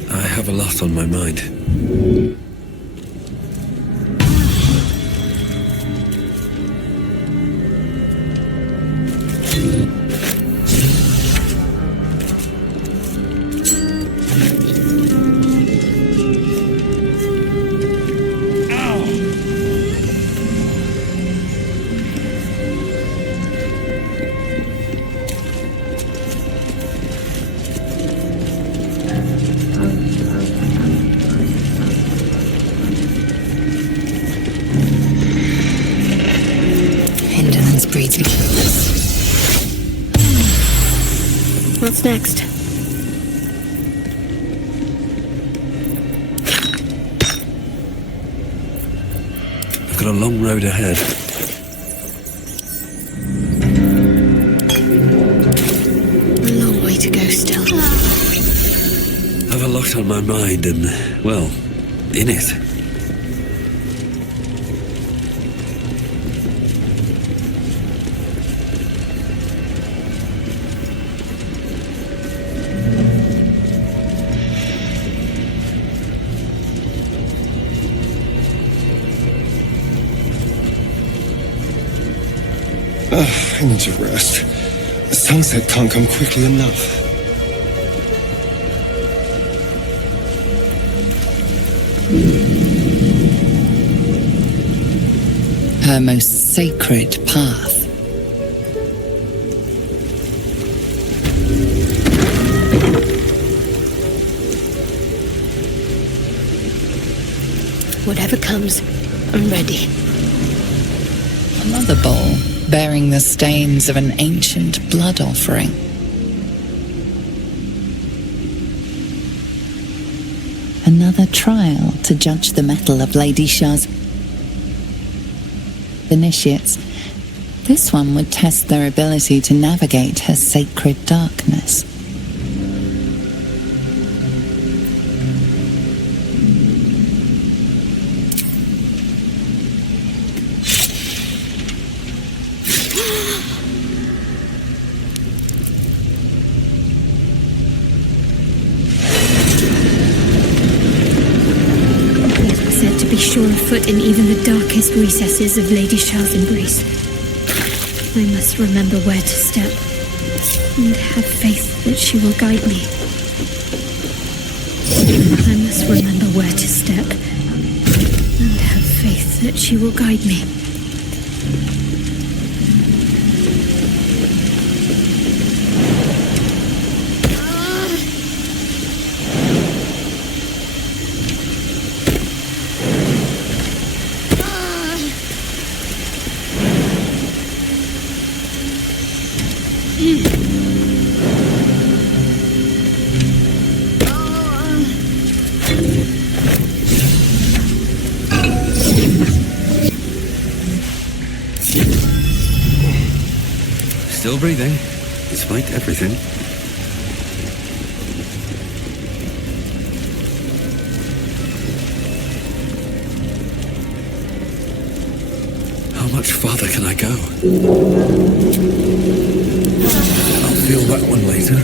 I have a lot on my mind. What's next? I've got a long road ahead. A long way to go still. I've a lot on my mind and, well, in it. I need to rest. The sunset can't come quickly enough. Her most sacred path. Whatever comes, I'm ready. Another bowl bearing the stains of an ancient blood offering. Another trial to judge the mettle of Lady Shah's initiates. This one would test their ability to navigate her sacred darkness. Sure of foot in even the darkest recesses of Lady Shah's embrace. I must remember where to step, and have faith that she will guide me. I must remember where to step, and have faith that she will guide me. Still breathing, despite everything. How much farther can I go? I'll feel that one later.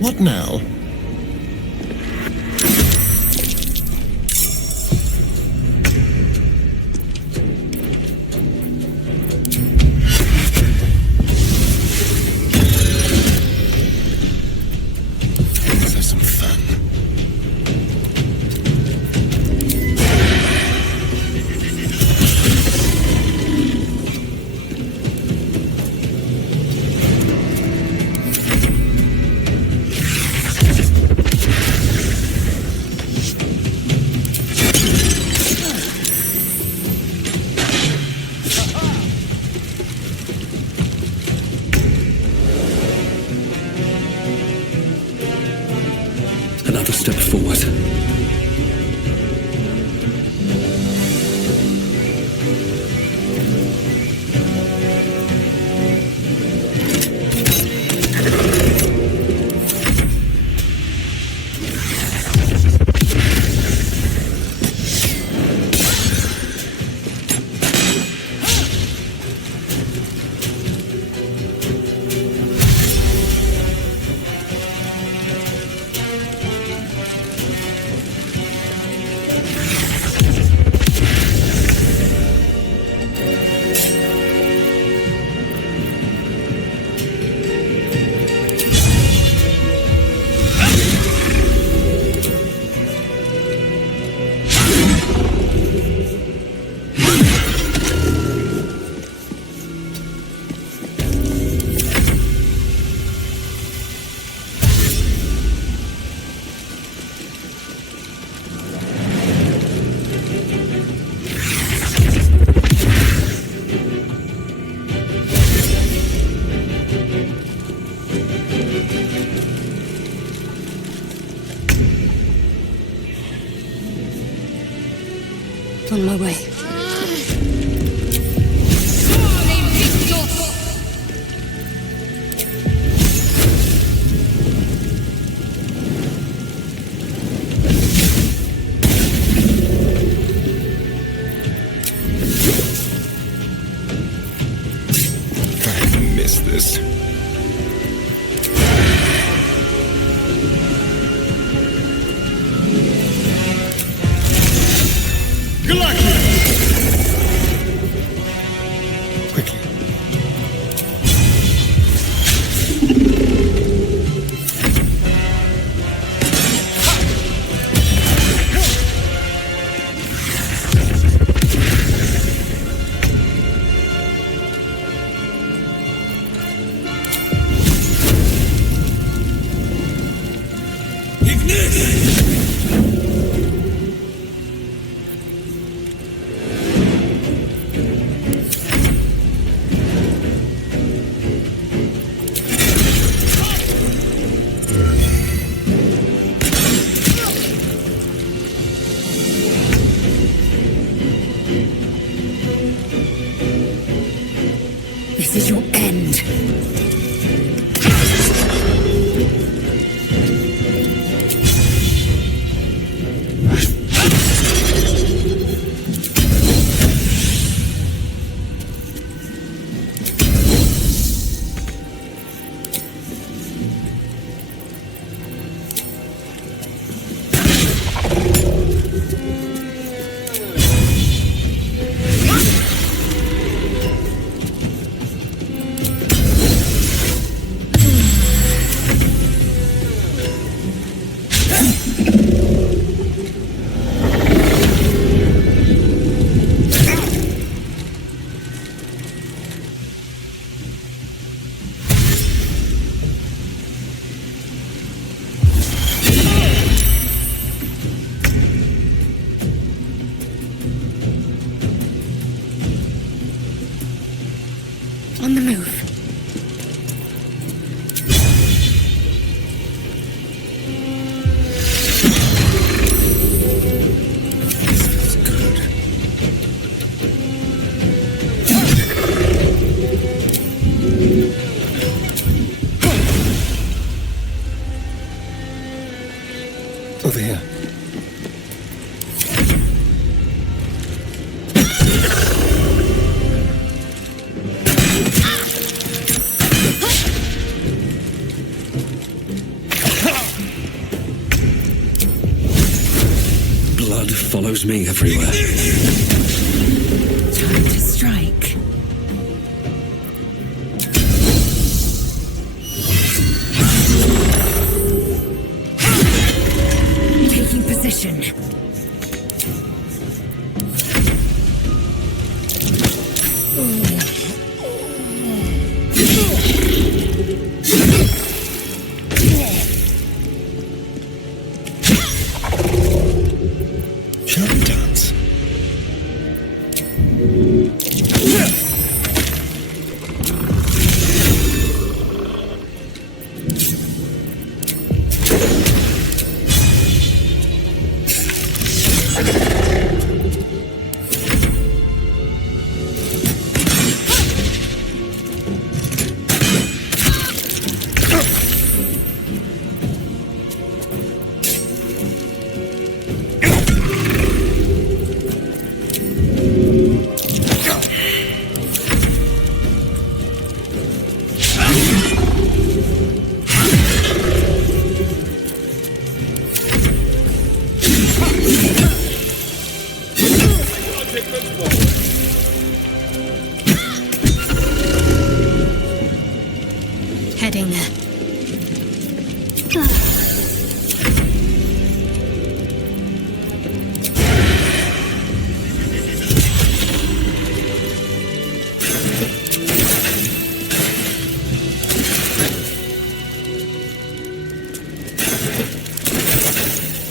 What now? Let's have some fun. Another step forward. On my way. I miss this. Quickly. This is your end. on the move. Over here. Blood follows me everywhere. Time to strike. Taking position. Shall we dance? Heading there.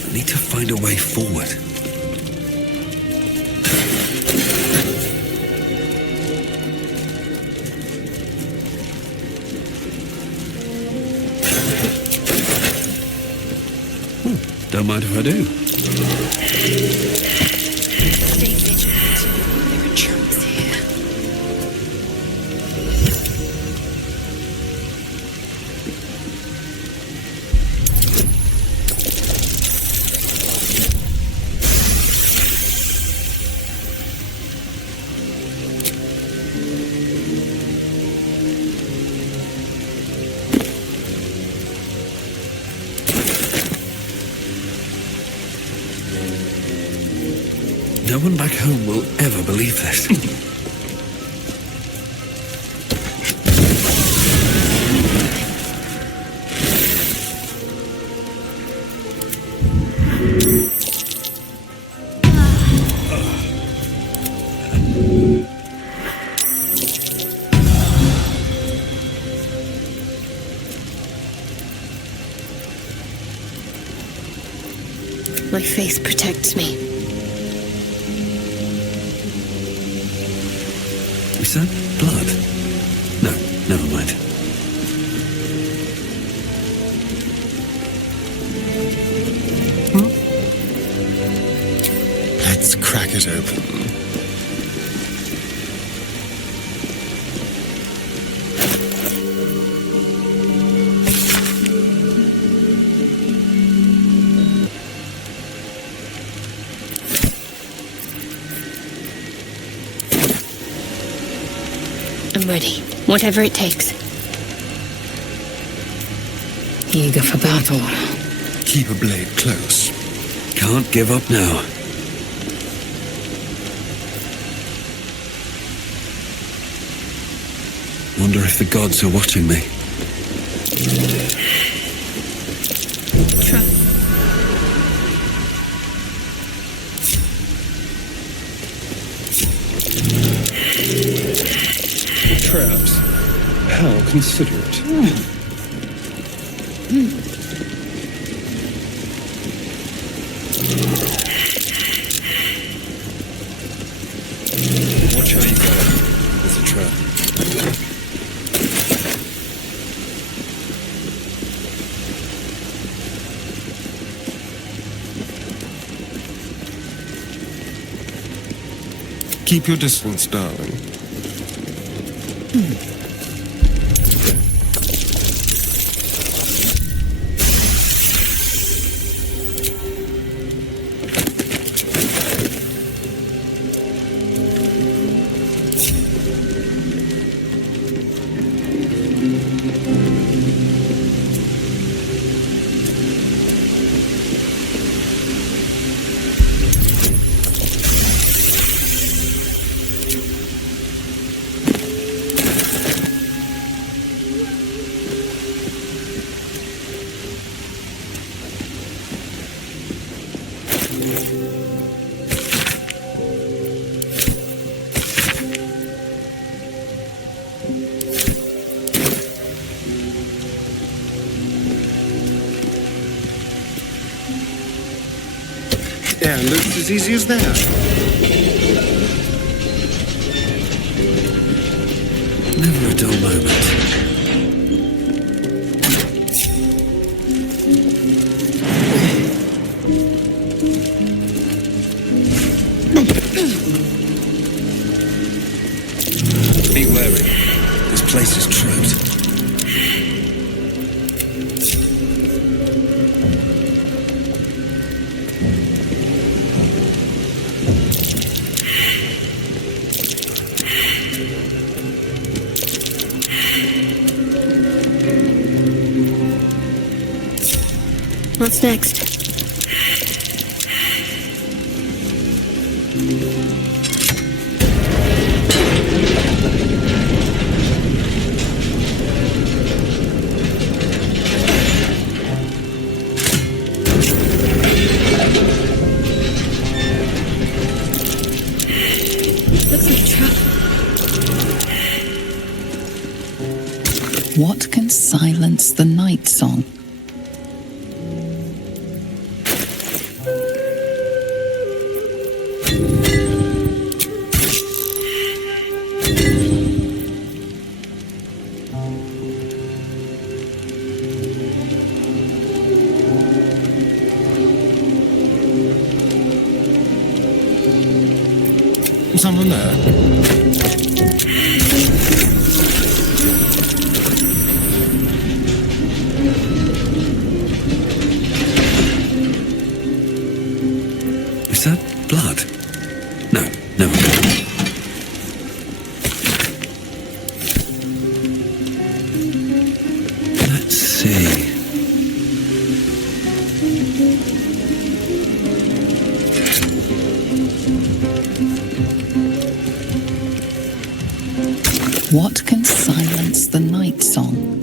I need to find a way forward. Don't mind if I do. Stay vigilant. There are germs here. No one back home will ever believe this. My faith protects me. Is that blood? No, never mind. Let's crack it open. I'm ready. Whatever it takes. Eager for battle. Keep a blade close. Can't give up now. Wonder if the gods are watching me. Traps. How considerate. Watch how you go. It's a trap. Keep your distance, darling. Yeah, looks as easy as that. Never a dull moment. Be wary. This place is trapped. What's next? Looks like a trap. What can silence the night song? Someone there? Is that blood? No, never mind. Let's see. What can silence the night song?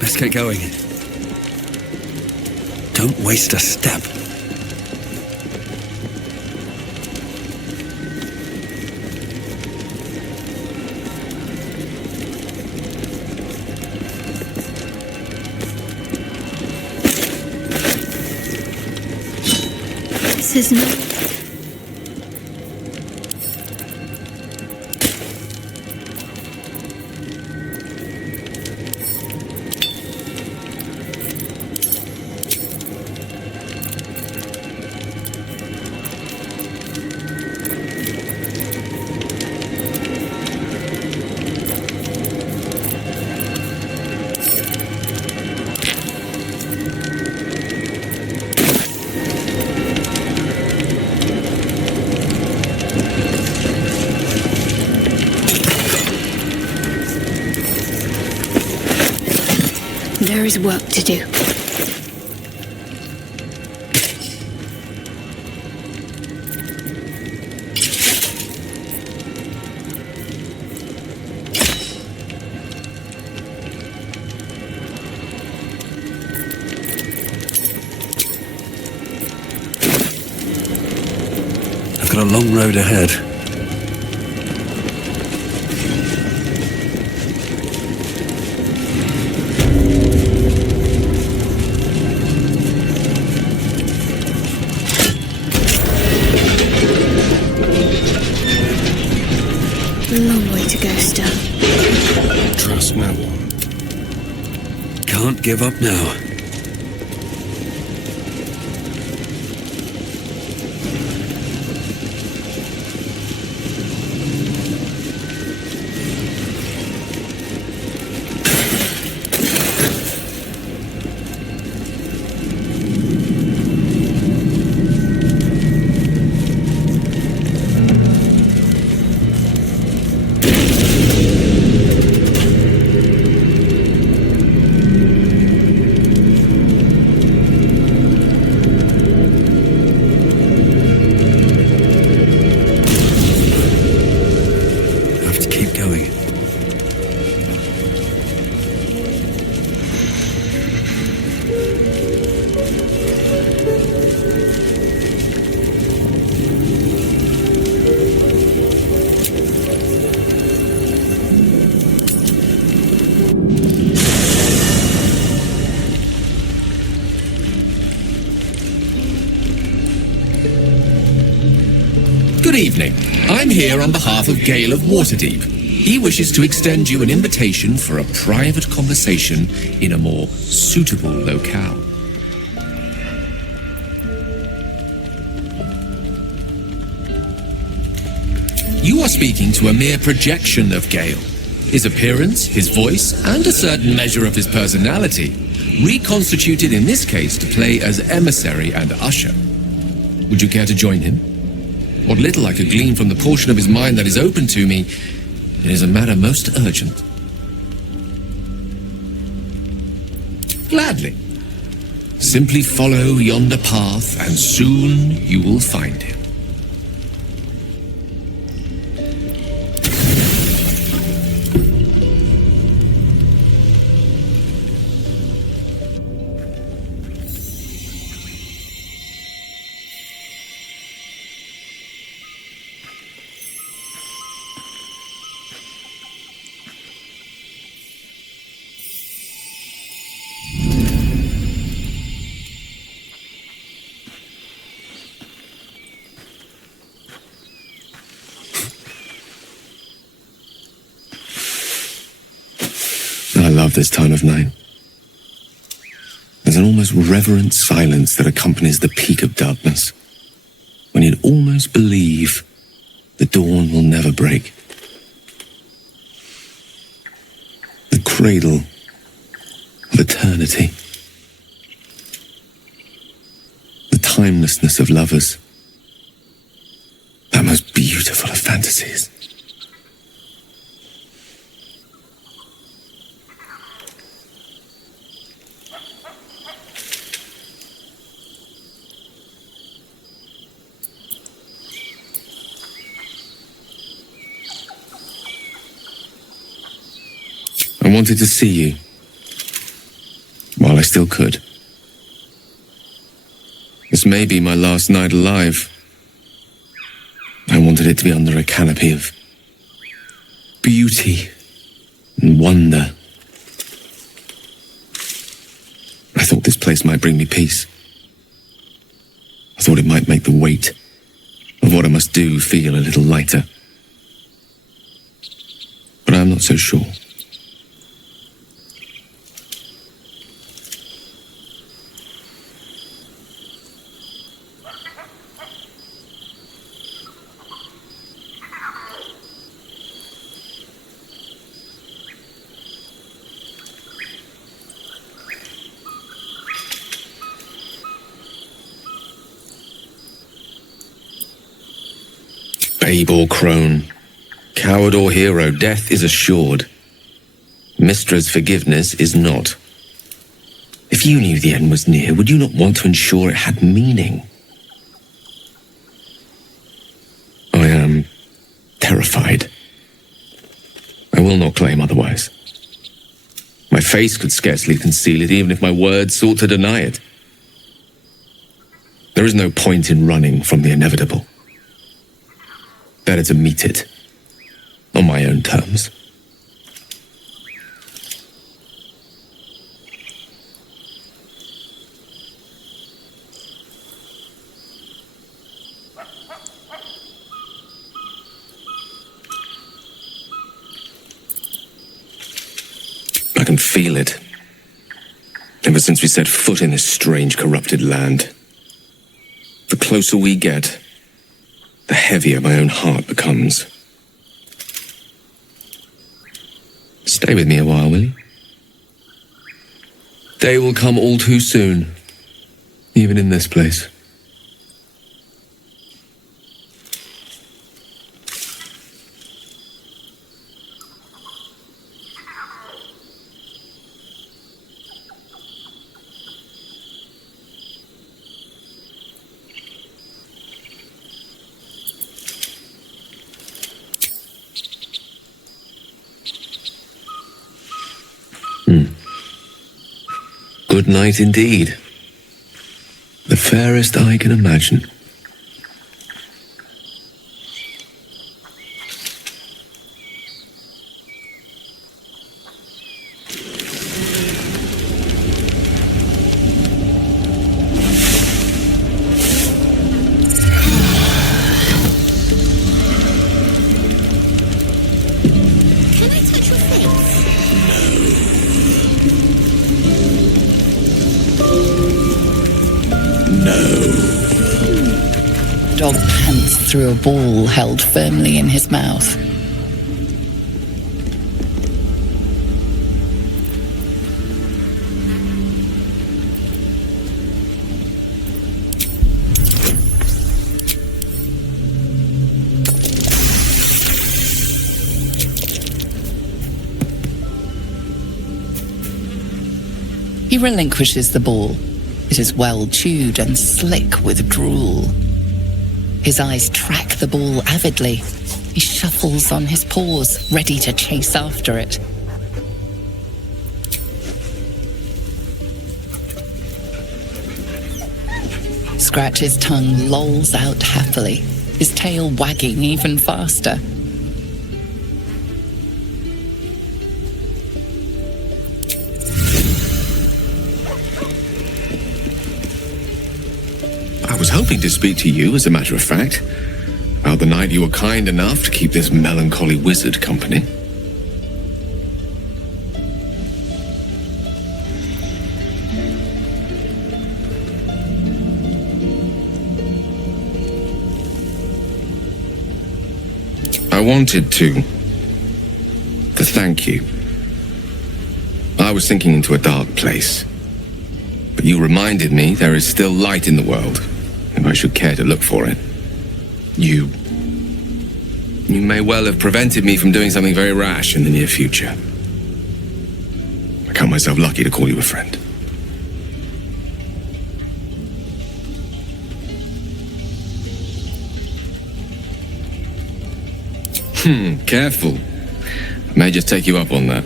Let's get going. Don't waste a step. This isn't it. There is work to do. I've got a long road ahead. to go, Star. Trust no one. Can't give up now. Good evening. I'm here on behalf of Gale of Waterdeep. He wishes to extend you an invitation for a private conversation in a more suitable locale. You are speaking to a mere projection of Gale. His appearance, his voice, and a certain measure of his personality, reconstituted in this case to play as emissary and usher. Would you care to join him? What little I could glean from the portion of his mind that is open to me, it is a matter most urgent. Gladly. Simply follow yonder path, and soon you will find him. I love this time of night. There's an almost reverent silence that accompanies the peak of darkness, when you'd almost believe the dawn will never break. The cradle of eternity. The timelessness of lovers. That most beautiful of fantasies. I wanted to see you, while I still could. This may be my last night alive. I wanted it to be under a canopy of beauty and wonder. I thought this place might bring me peace. I thought it might make the weight of what I must do feel a little lighter. But I'm not so sure. Babe or crone, coward or hero, death is assured. Mistra's forgiveness is not. If you knew the end was near, would you not want to ensure it had meaning? I am terrified. I will not claim otherwise. My face could scarcely conceal it, even if my words sought to deny it. There is no point in running from the inevitable. Better to meet it on my own terms. can feel it. Ever since we set foot in this strange, corrupted land. The closer we get, the heavier my own heart becomes. Stay with me a while, will you? Day will come all too soon, even in this place. Good night indeed. The fairest I can imagine. Can I touch your face? Dog pants through a ball held firmly in his mouth. He relinquishes the ball. It is well chewed and slick with drool. His eyes track the ball avidly. He shuffles on his paws, ready to chase after it. Scratch's tongue lolls out happily, his tail wagging even faster. I was hoping to speak to you, as a matter of fact, about the night you were kind enough to keep this melancholy wizard company. I wanted to thank you. I was sinking into a dark place, but you reminded me there is still light in the world, if I should care to look for it. You may well have prevented me from doing something very rash in the near future. I count myself lucky to call you a friend. Careful. I may just take you up on that.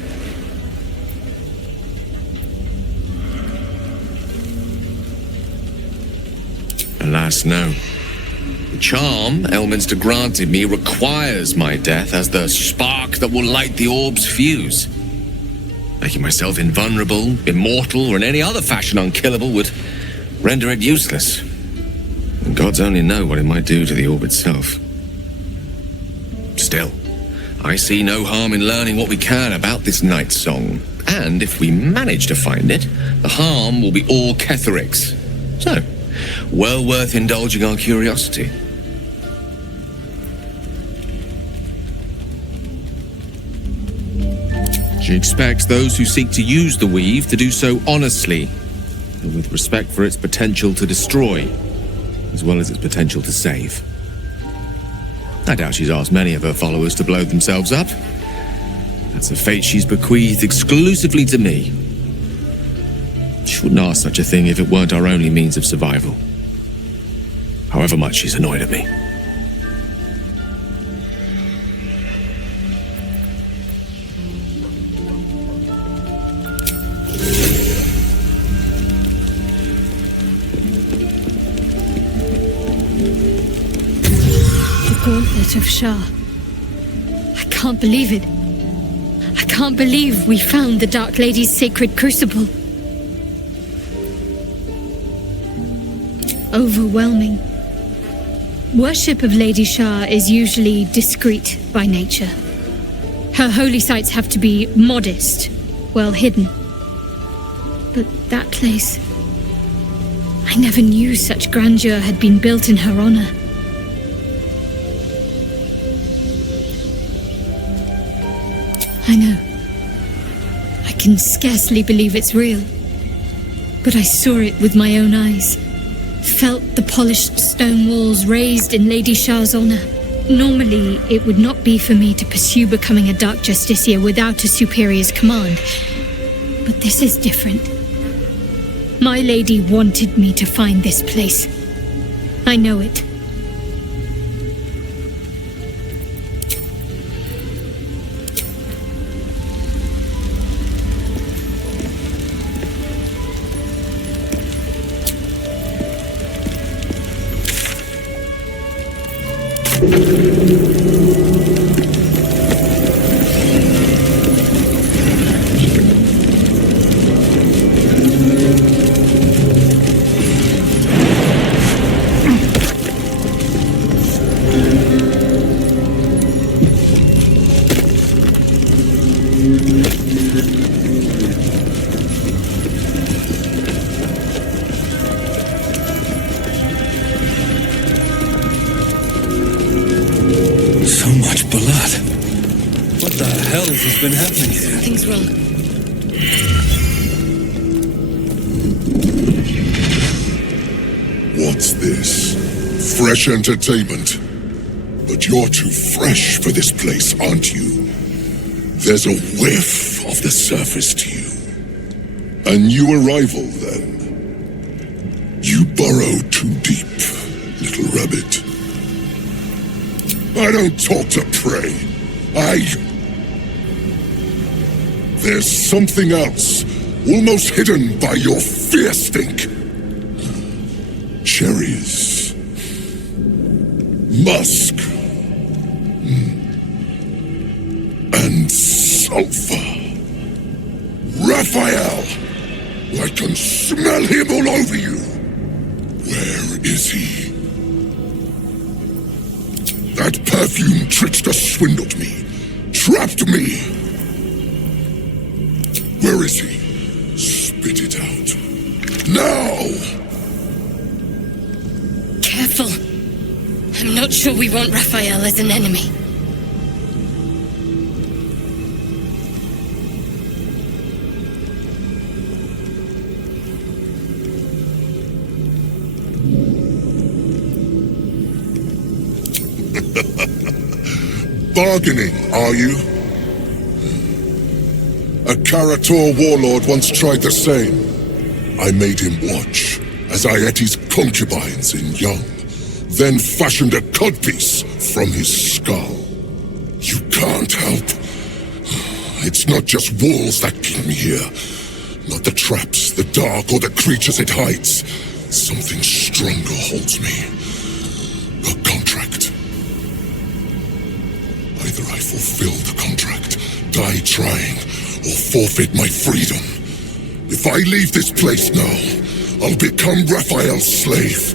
Alas, no. The charm Elminster granted me requires my death as the spark that will light the orb's fuse. Making myself invulnerable, immortal, or in any other fashion unkillable would render it useless. And gods only know what it might do to the orb itself. Still, I see no harm in learning what we can about this night song. And if we manage to find it, the harm will be all Ketheric's. So, well worth indulging our curiosity. She expects those who seek to use the weave to do so honestly, and with respect for its potential to destroy, as well as its potential to save. I doubt she's asked many of her followers to blow themselves up. That's a fate she's bequeathed exclusively to me. She wouldn't ask such a thing if it weren't our only means of survival. However much she's annoyed at me. The Gauntlet of Shah. I can't believe it. I can't believe we found the Dark Lady's sacred crucible. Overwhelming. Worship of Lady Shah is usually discreet by nature. Her holy sites have to be modest, well hidden. But that place... I never knew such grandeur had been built in her honor. I know. I can scarcely believe it's real. But I saw it with my own eyes. Felt the polished stone walls raised in Lady Shah's honor. Normally, it would not be for me to pursue becoming a Dark Justiciar without a superior's command. But this is different. My lady wanted me to find this place. I know it. Been happening here? Something's wrong. What's this? Fresh entertainment? But you're too fresh for this place, aren't you? There's a whiff of the surface to you. A new arrival, then. You burrow too deep, little rabbit. I don't talk to prey. There's something else, almost hidden by your fear stink. Cherries. Musk. And sulfur. Raphael! I can smell him all over you. Where is he? That perfume trickster swindled me. Trapped me. Where is he? Spit it out. Now! Careful. I'm not sure we want Raphael as an enemy. Bargaining, are you? A Karator warlord once tried the same. I made him watch as I ate his concubines in young, then fashioned a codpiece from his skull. You can't help. It's not just walls that keep me here. Not the traps, the dark, or the creatures it hides. Something stronger holds me. A contract. Either I fulfill the contract, die trying, or forfeit my freedom. If I leave this place now, I'll become Raphael's slave.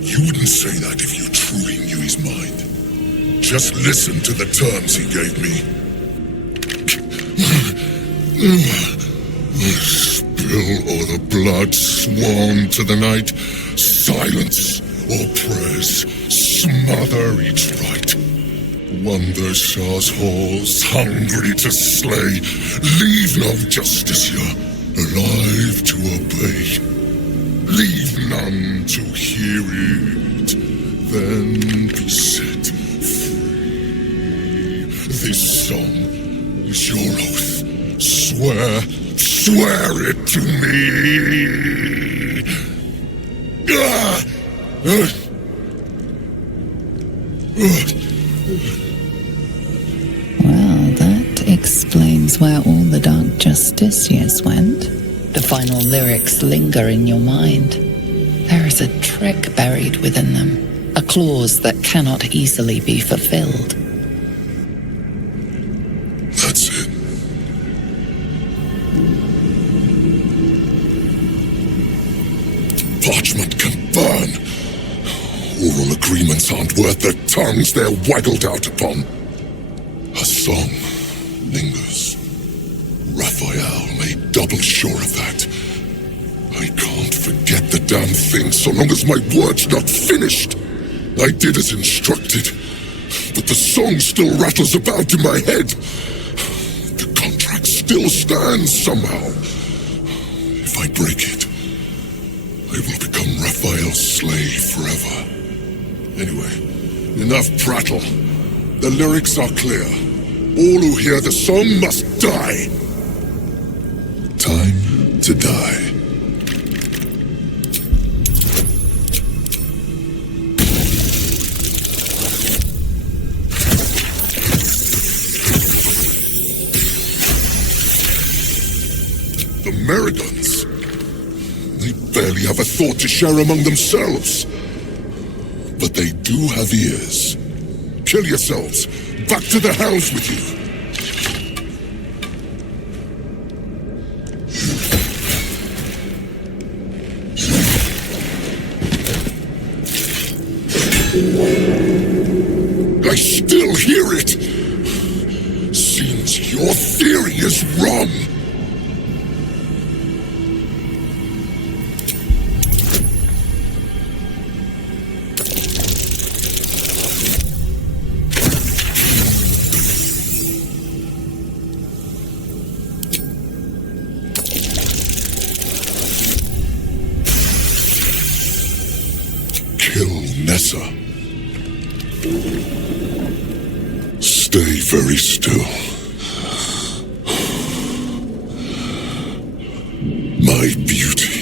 You wouldn't say that if you truly knew his mind. Just listen to the terms he gave me. Spill all the blood sworn to the night. Silence all prayers. Smother each right. Wander Shah's halls, hungry to slay. Leave no justiciar, alive to obey. Leave none to hear it, then be set free. This song is your oath. Swear it to me. Well, that explains where all the Dark Justiciars went. The final lyrics linger in your mind. There is a trick buried within them, a clause that cannot easily be fulfilled. That's it. Parchment can burn. Oral agreements Others aren't worth the tongues they're waggled out upon. A song lingers. Raphael made double sure of that. I can't forget the damn thing so long as my word's not finished. I did as instructed, but the song still rattles about in my head. The contract still stands somehow. If I break it, I will become Raphael's slave forever. Anyway, enough prattle. The lyrics are clear. All who hear the song must die. Time to die. The Merridons. They barely have a thought to share among themselves. But they do have ears. Kill yourselves. Back to the house with you. I still hear it. Seems your theory is wrong. Stay very still. My beauty.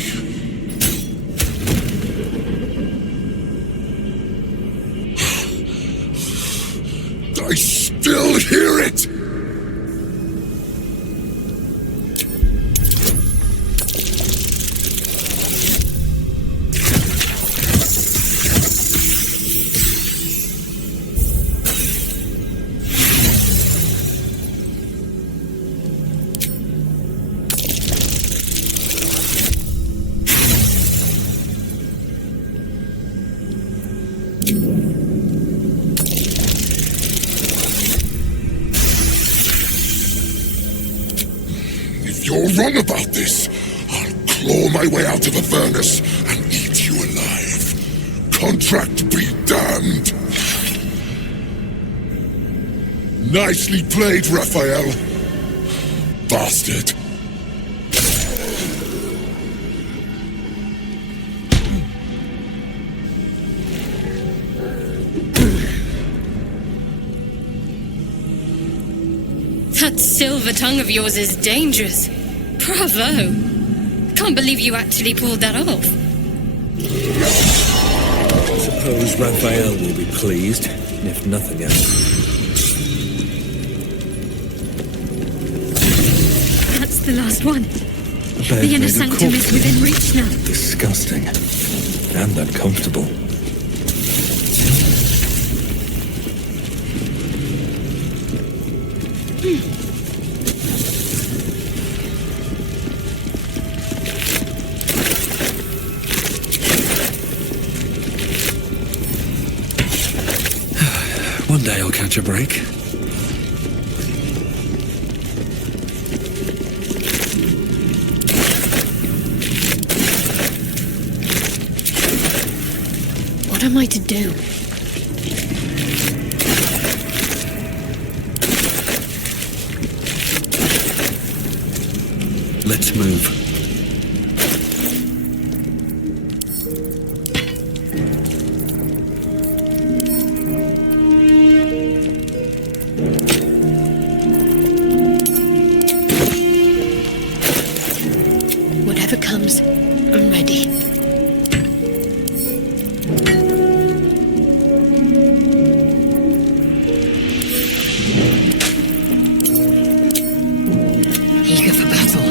I still hear it! You're wrong about this. I'll claw my way out of Avernus and eat you alive. Contract be damned. Nicely played, Raphael. Bastard. That silver tongue of yours is dangerous. Bravo! Can't believe you actually pulled that off. I suppose Raphael will be pleased, if nothing else. That's the last one. The The inner sanctum is within reach now. Disgusting. And uncomfortable. One day I'll catch a break. What am I to do? Let's move. Whatever comes, I'm ready. Eager for battle.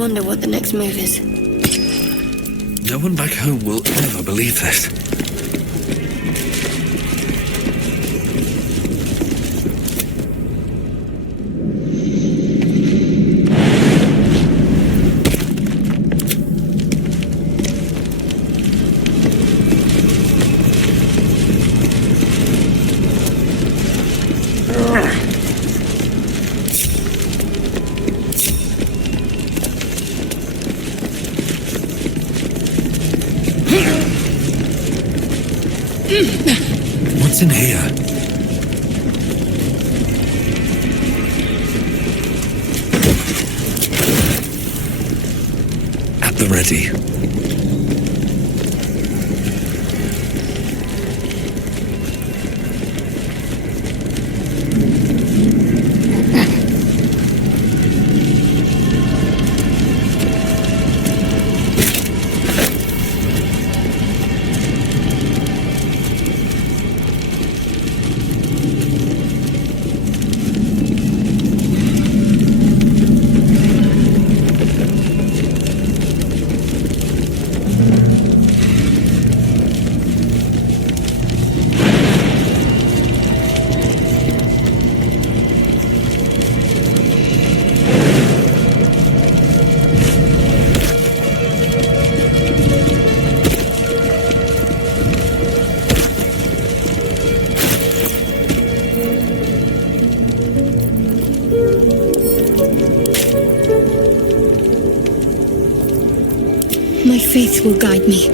wonder what the next move is. No one back home will ever believe this. What's in here? At the ready. My faith will guide me.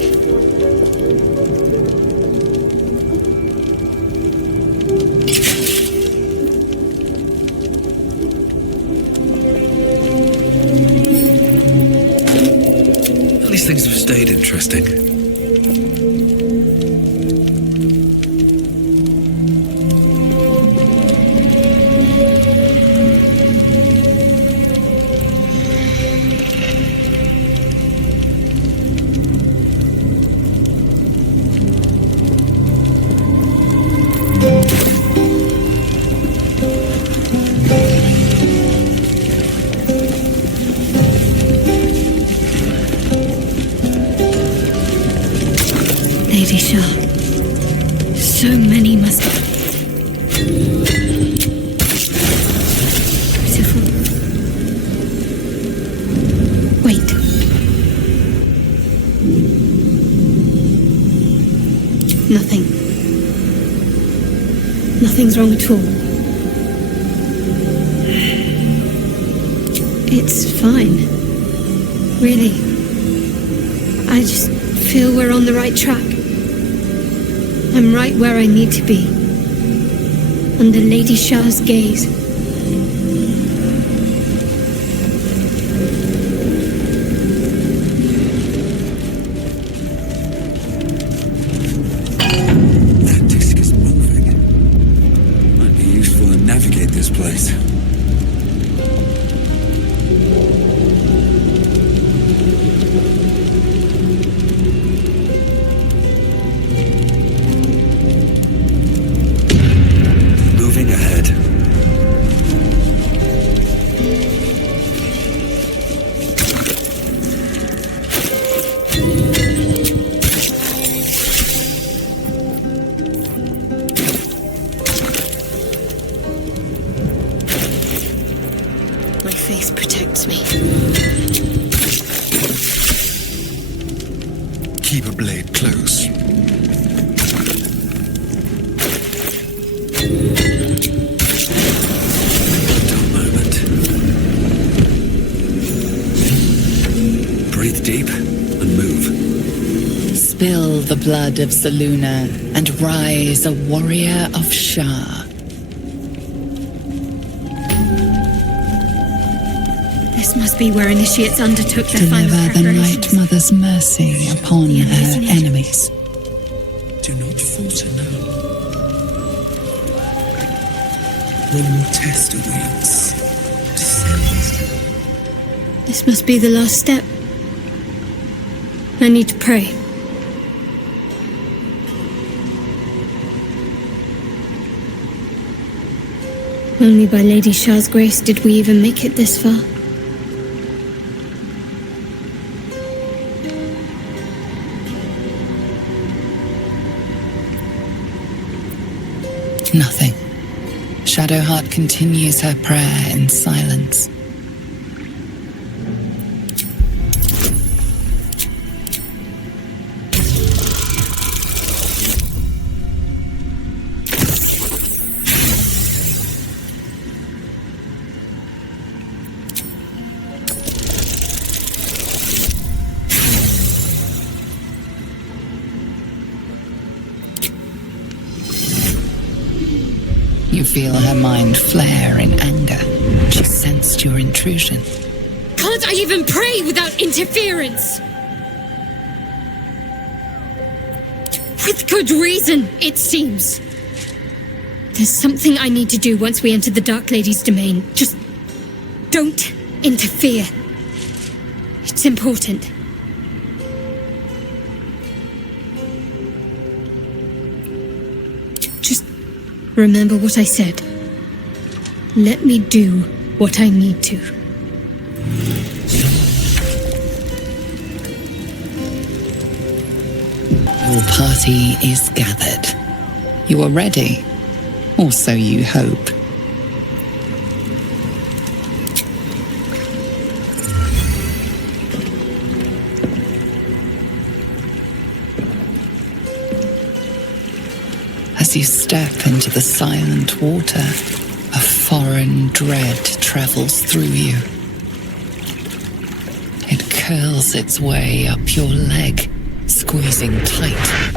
At least things have stayed interesting. Lady Shah. So many must be. Beautiful. Wait. Nothing. Nothing's wrong at all. It's fine. Really. I just feel we're on the right track. I'm right where I need to be. Under Lady Shah's gaze. That disc is moving. Might be useful to navigate this place. Moving ahead. My faith protects me. Keep a blade close. Breathe deep and move. Spill the blood of Selûne and rise a warrior of Shah. This must be where initiates undertook their final Deliver the preparations. Night Mother's mercy upon her enemies. Do not falter now. One more test awaits. Descend. This must be the last step. I need to pray. Only by Lady Shah's grace did we even make it this far. Nothing. Shadowheart continues her prayer in silence. You feel her mind flare in anger. She sensed your intrusion. Can't I even pray without interference? With good reason, it seems. There's something I need to do once we enter the Dark Lady's domain. Just don't interfere. It's important. Just remember what I said. Let me do what I need to. Your party is gathered. You are ready, or so you hope. As you step into the silent water, a foreign dread travels through you. It curls its way up your leg, squeezing tight.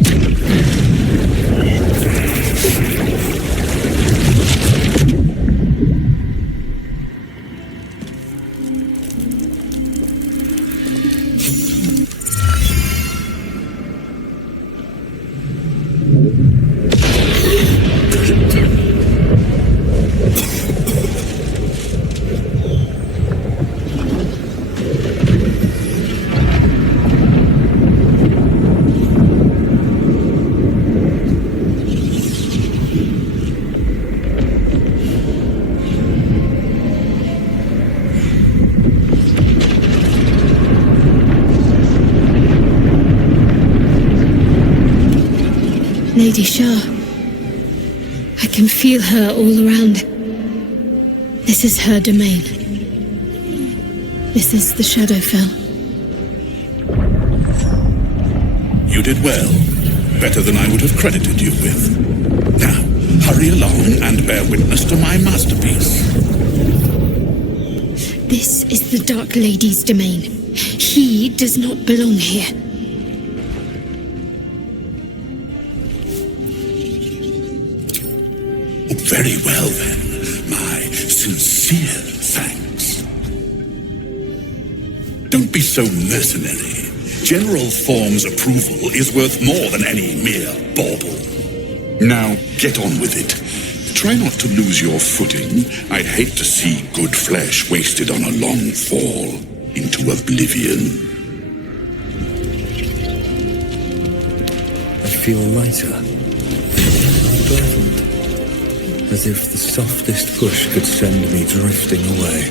Lady Shah. I can feel her all around. This is her domain. This is the Shadowfell. You did well. Better than I would have credited you with. Now, hurry along and bear witness to my masterpiece. This is the Dark Lady's domain. He does not belong here. Very well, then. My sincere thanks. Don't be so mercenary. General Thorm's approval is worth more than any mere bauble. Now, get on with it. Try not to lose your footing. I'd hate to see good flesh wasted on a long fall into oblivion. I feel lighter. Unburdened. As if the softest push could send me drifting away.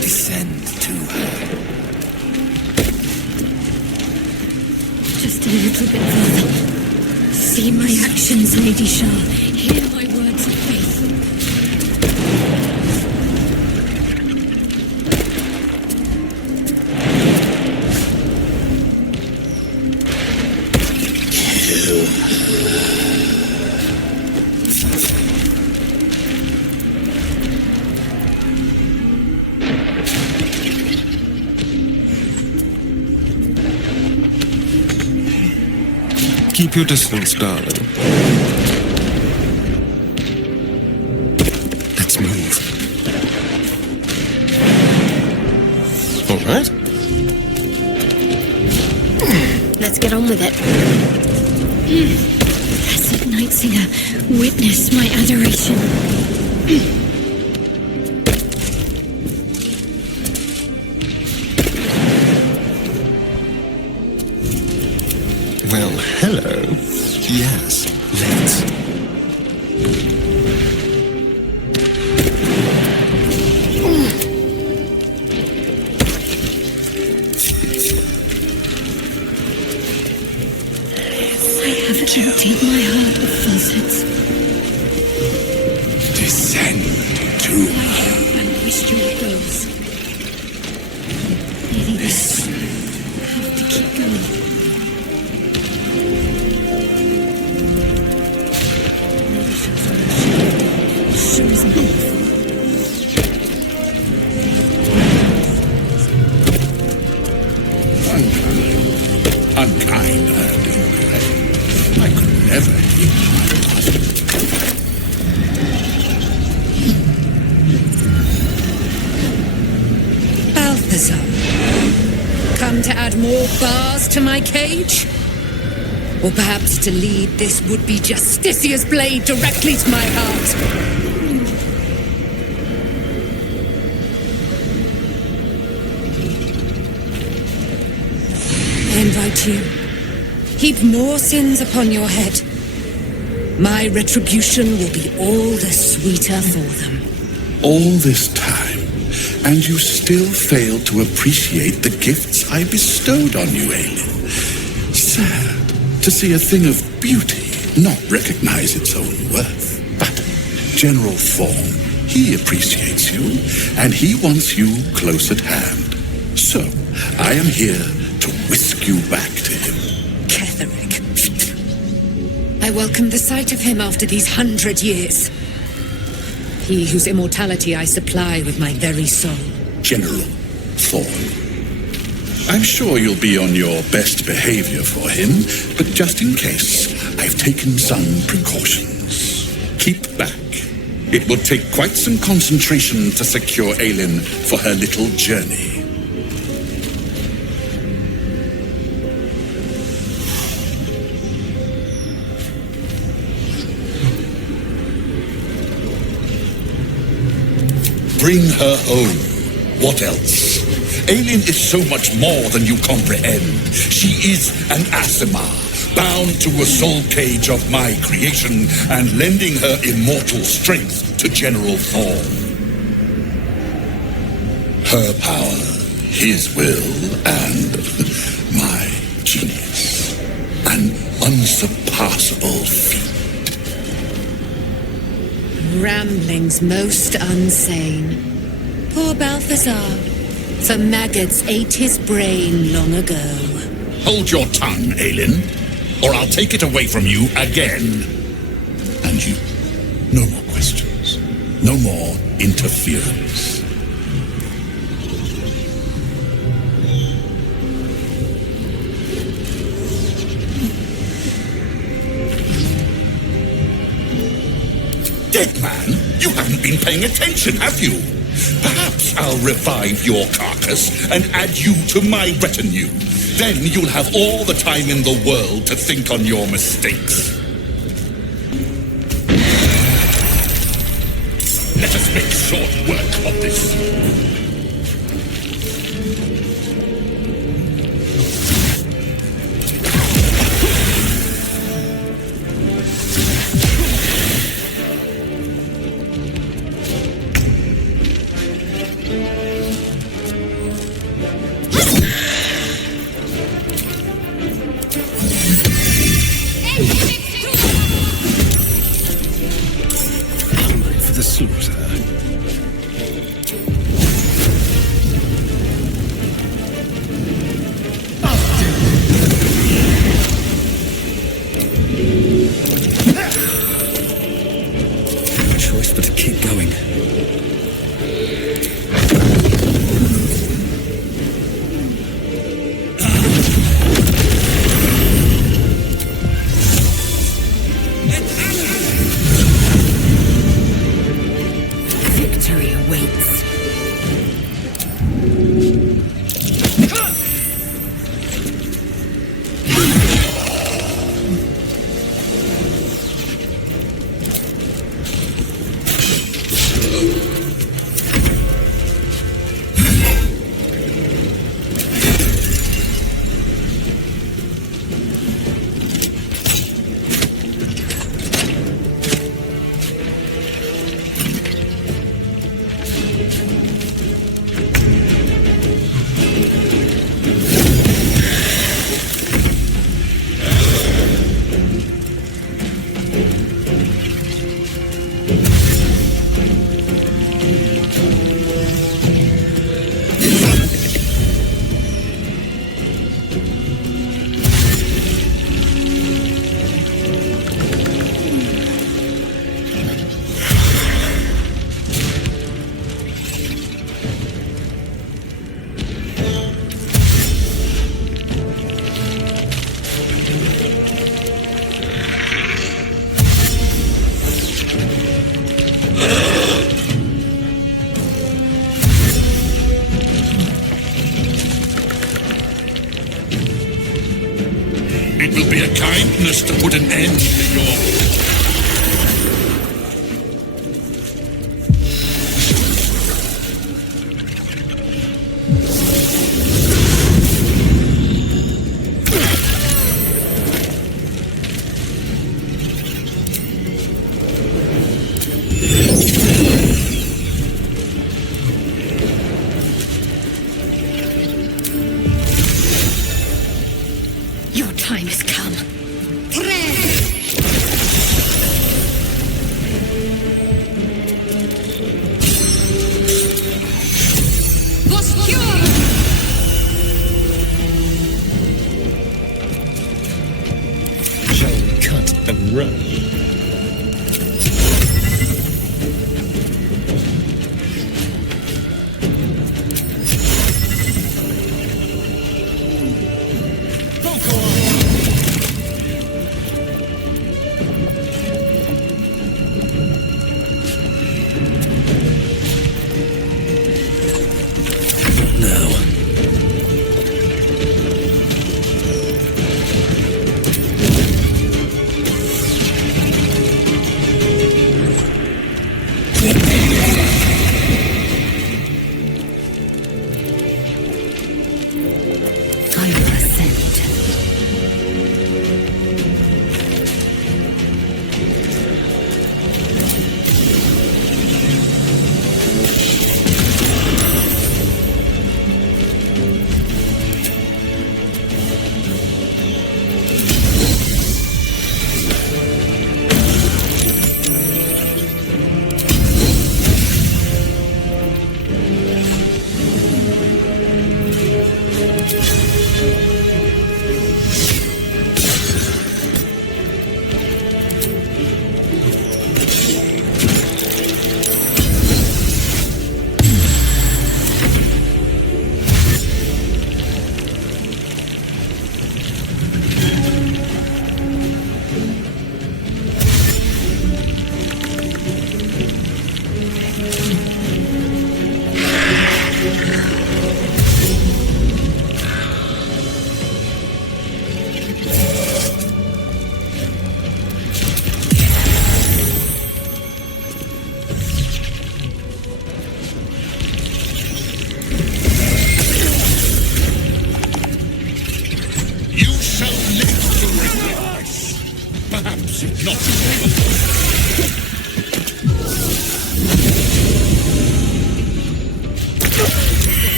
Descend to her. Just a little bit further. See my actions, Lady Shah. Hear my words of faith. Keep your distance, darling. Let's move. All right. Let's get on with it. Blessed Night Singer, witness my adoration. Well, hello. Yes, let's. emptied my heart of falsehoods. Descend to I have vanquished your foes. Nearly there. I have to keep going. Shows me. unkind. I could never keep my Balthazar, come to add more bars to my cage? Or perhaps to lead this would-be Justicia's blade directly to my heart? I invite you. Heap more sins upon your head. My retribution will be all the sweeter for them. all this time, and you still fail to appreciate the gifts I bestowed on you, Aelin. Sad to see a thing of beauty not recognize its own worth. But General Thorm, he appreciates you, and he wants you close at hand. So, I am here to whisk you back to him. Ketherick. I welcome the sight of him after these 100 years. He whose immortality I supply with my very soul. General Thorm. I'm sure you'll be on your best behavior for him, but just in case, I've taken some precautions. Keep back. It will take quite some concentration to secure Aelin for her little journey. Bring her home. What else? Aelin is so much more than you comprehend. She is an Asimar, bound to a soul cage of my creation and lending her immortal strength to General Thorm. Her power, his will, and my genius. An unsurpassable feat. Ramblings most unsane. Poor Balthazar. For maggots ate his brain long ago. Hold your tongue, Aelin, or I'll take it away from you again. And you, no more questions. No more interference. Dead man, you haven't been paying attention, have you? Perhaps I'll revive your carcass and add you to my retinue. Then you'll have all the time in the world to think on your mistakes. Let us make short work of this. It will be a kindness to put an end to your... Your time has come. Shall we cut and run?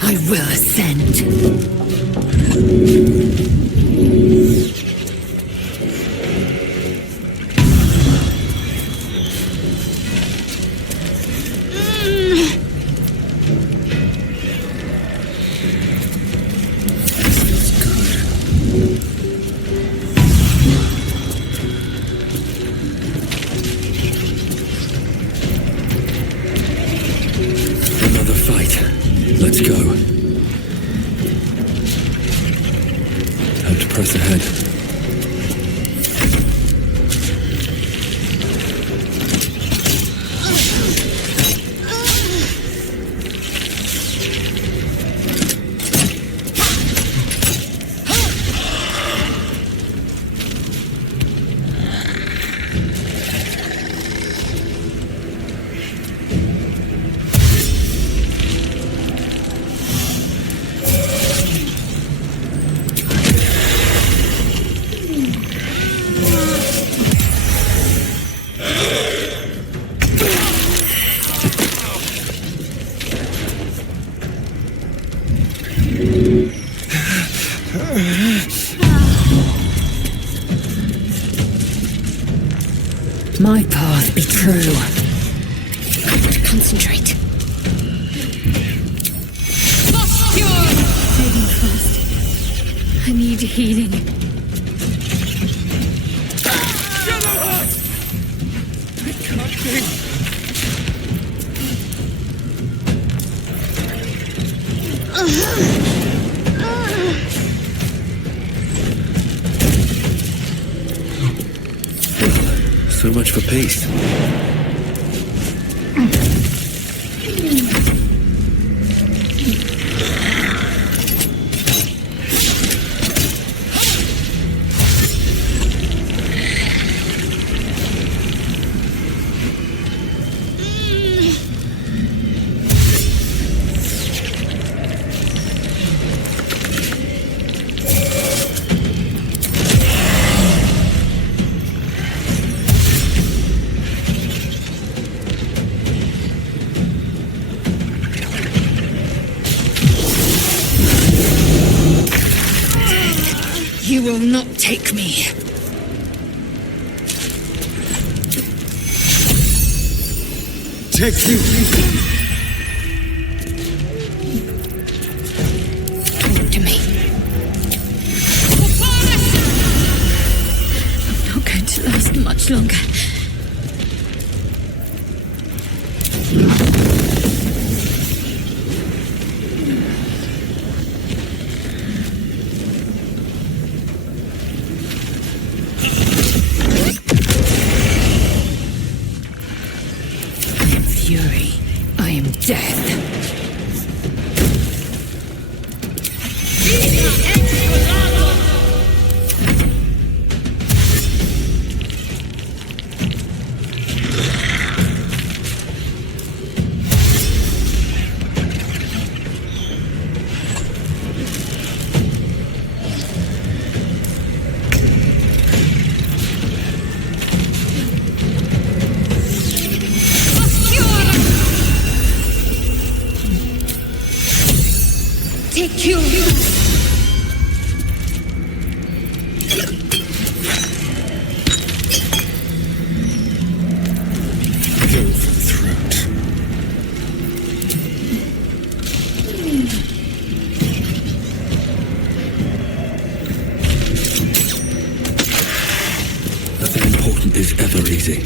I will ascend. Another fight. Let's go. Time to press ahead. My path be true. I've got to concentrate. Saving fast. I need healing. It can't be. So much for peace. will not take me. Take you. Talk to me. I'm not going to last much longer. Fury. I am death. Take you. Go for the throat. Nothing important is ever easy.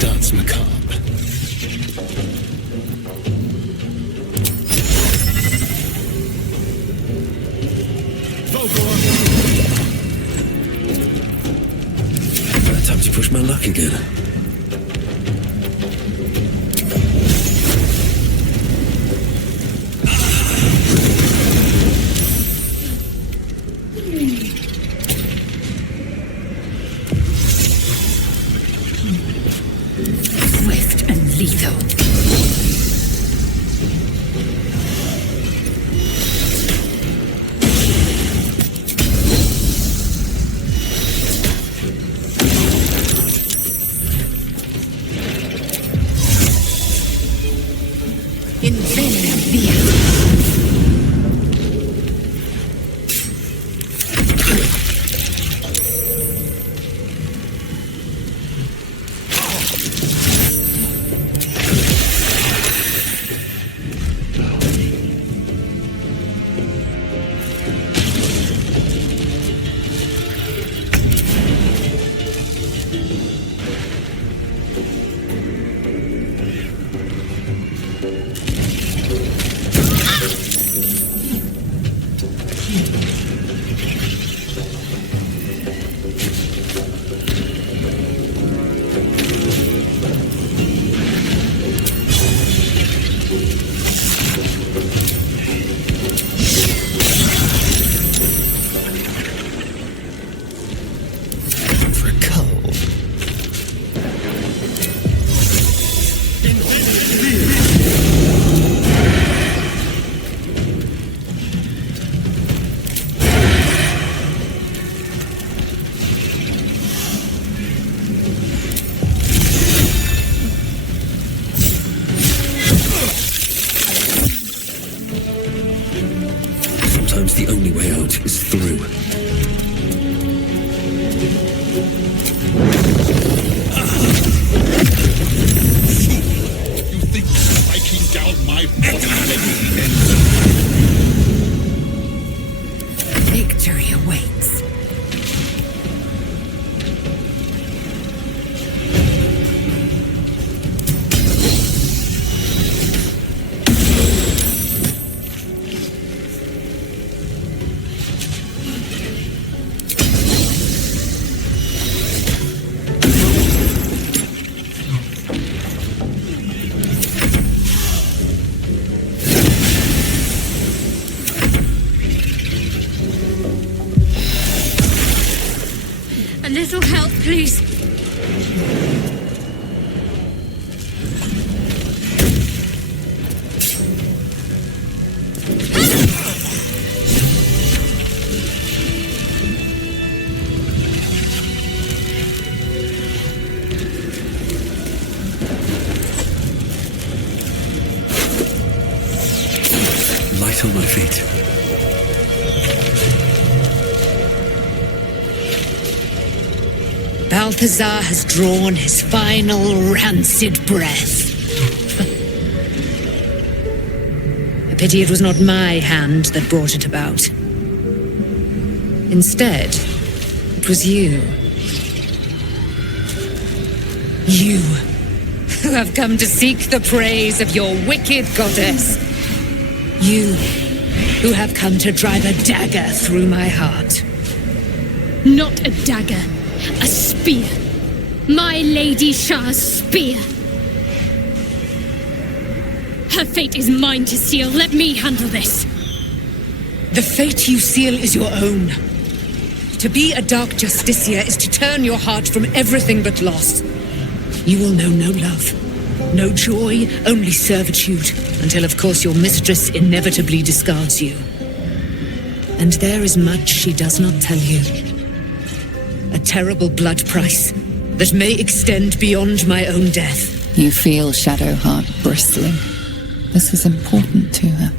Dance macabre. Time to push my luck again. Swift and lethal. Envenom via. Sometimes the only way out is through. You think striking down my Victory awaits. little help, please? Light on my feet. Balthazar has drawn his final rancid breath. A pity it was not my hand that brought it about. Instead, it was you. You, who have come to seek the praise of your wicked goddess. You, who have come to drive a dagger through my heart. Not a dagger, a spear. My Lady Shah's spear. Her fate is mine to seal. Let me handle this. The fate you seal is your own. To be a Dark Justicia is to turn your heart from everything but loss. You will know no love, no joy, only servitude, until of course your mistress inevitably discards you. And there is much she does not tell you. A terrible blood price that may extend beyond my own death. You feel Shadowheart bristling. This is important to her.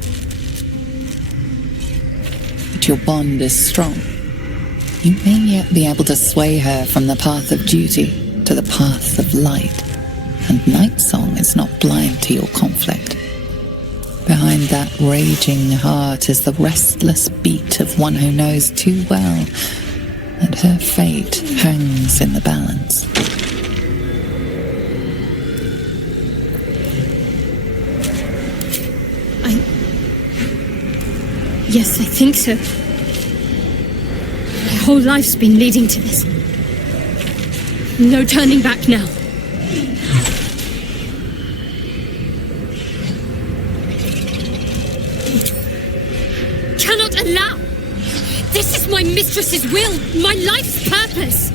But your bond is strong. You may yet be able to sway her from the path of duty to the path of light. And Nightsong is not blind to your conflict. Behind that raging heart is the restless beat of one who knows too well that her fate hangs in the balance. Yes, I think so. My whole life's been leading to this. No turning back now. Cannot allow! This is my mistress's will, my life's purpose!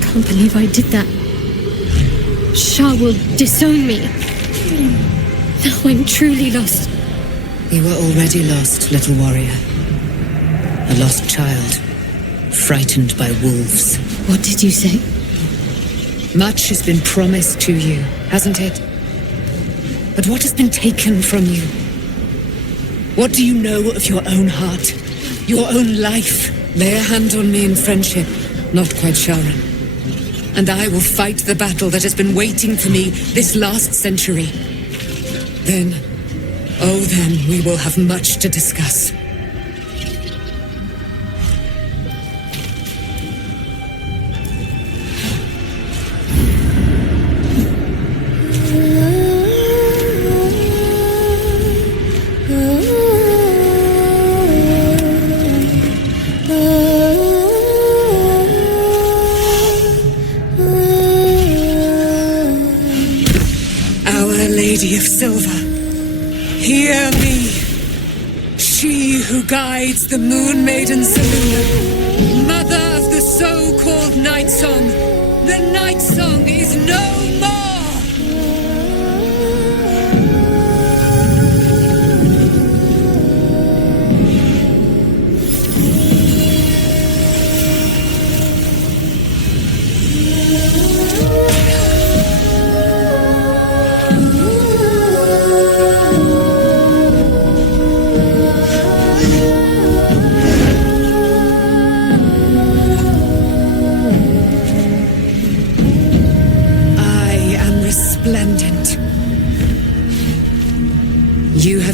I can't believe I did that. Shah will disown me. Now I'm truly lost. You were already lost, little warrior. A lost child, frightened by wolves. What did you say? Much has been promised to you, hasn't it? But what has been taken from you? What do you know of your own heart? Your own life? Lay a hand on me in friendship, not quite Sharon. And I will fight the battle that has been waiting for me this last century. Then, oh then, we will have much to discuss. Lady of Silver, hear me. She who guides the Moon Maiden Seluna, mother of the so-called Night Song. The Night Song is no more!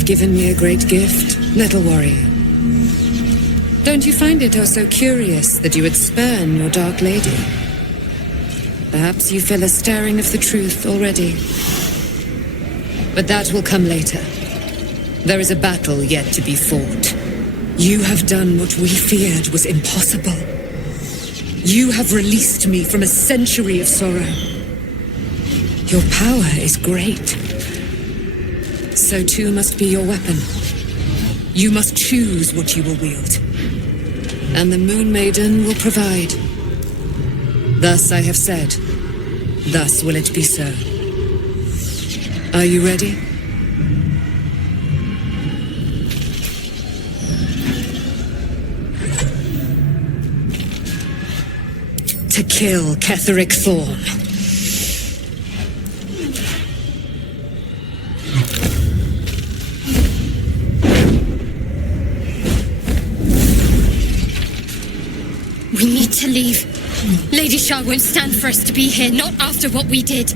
have given me a great gift, little warrior. Don't you find it also curious that you would spurn your Dark Lady? Perhaps you feel a stirring of the truth already. But that will come later. There is a battle yet to be fought. You have done what we feared was impossible. You have released me from a century of sorrow. Your power is great. So too must be your weapon. You must choose what you will wield. And the Moon Maiden will provide. Thus I have said. Thus will it be so. Are you ready? To kill Ketheric Thorm. We need to leave. Lady Shah won't stand for us to be here, not after what we did.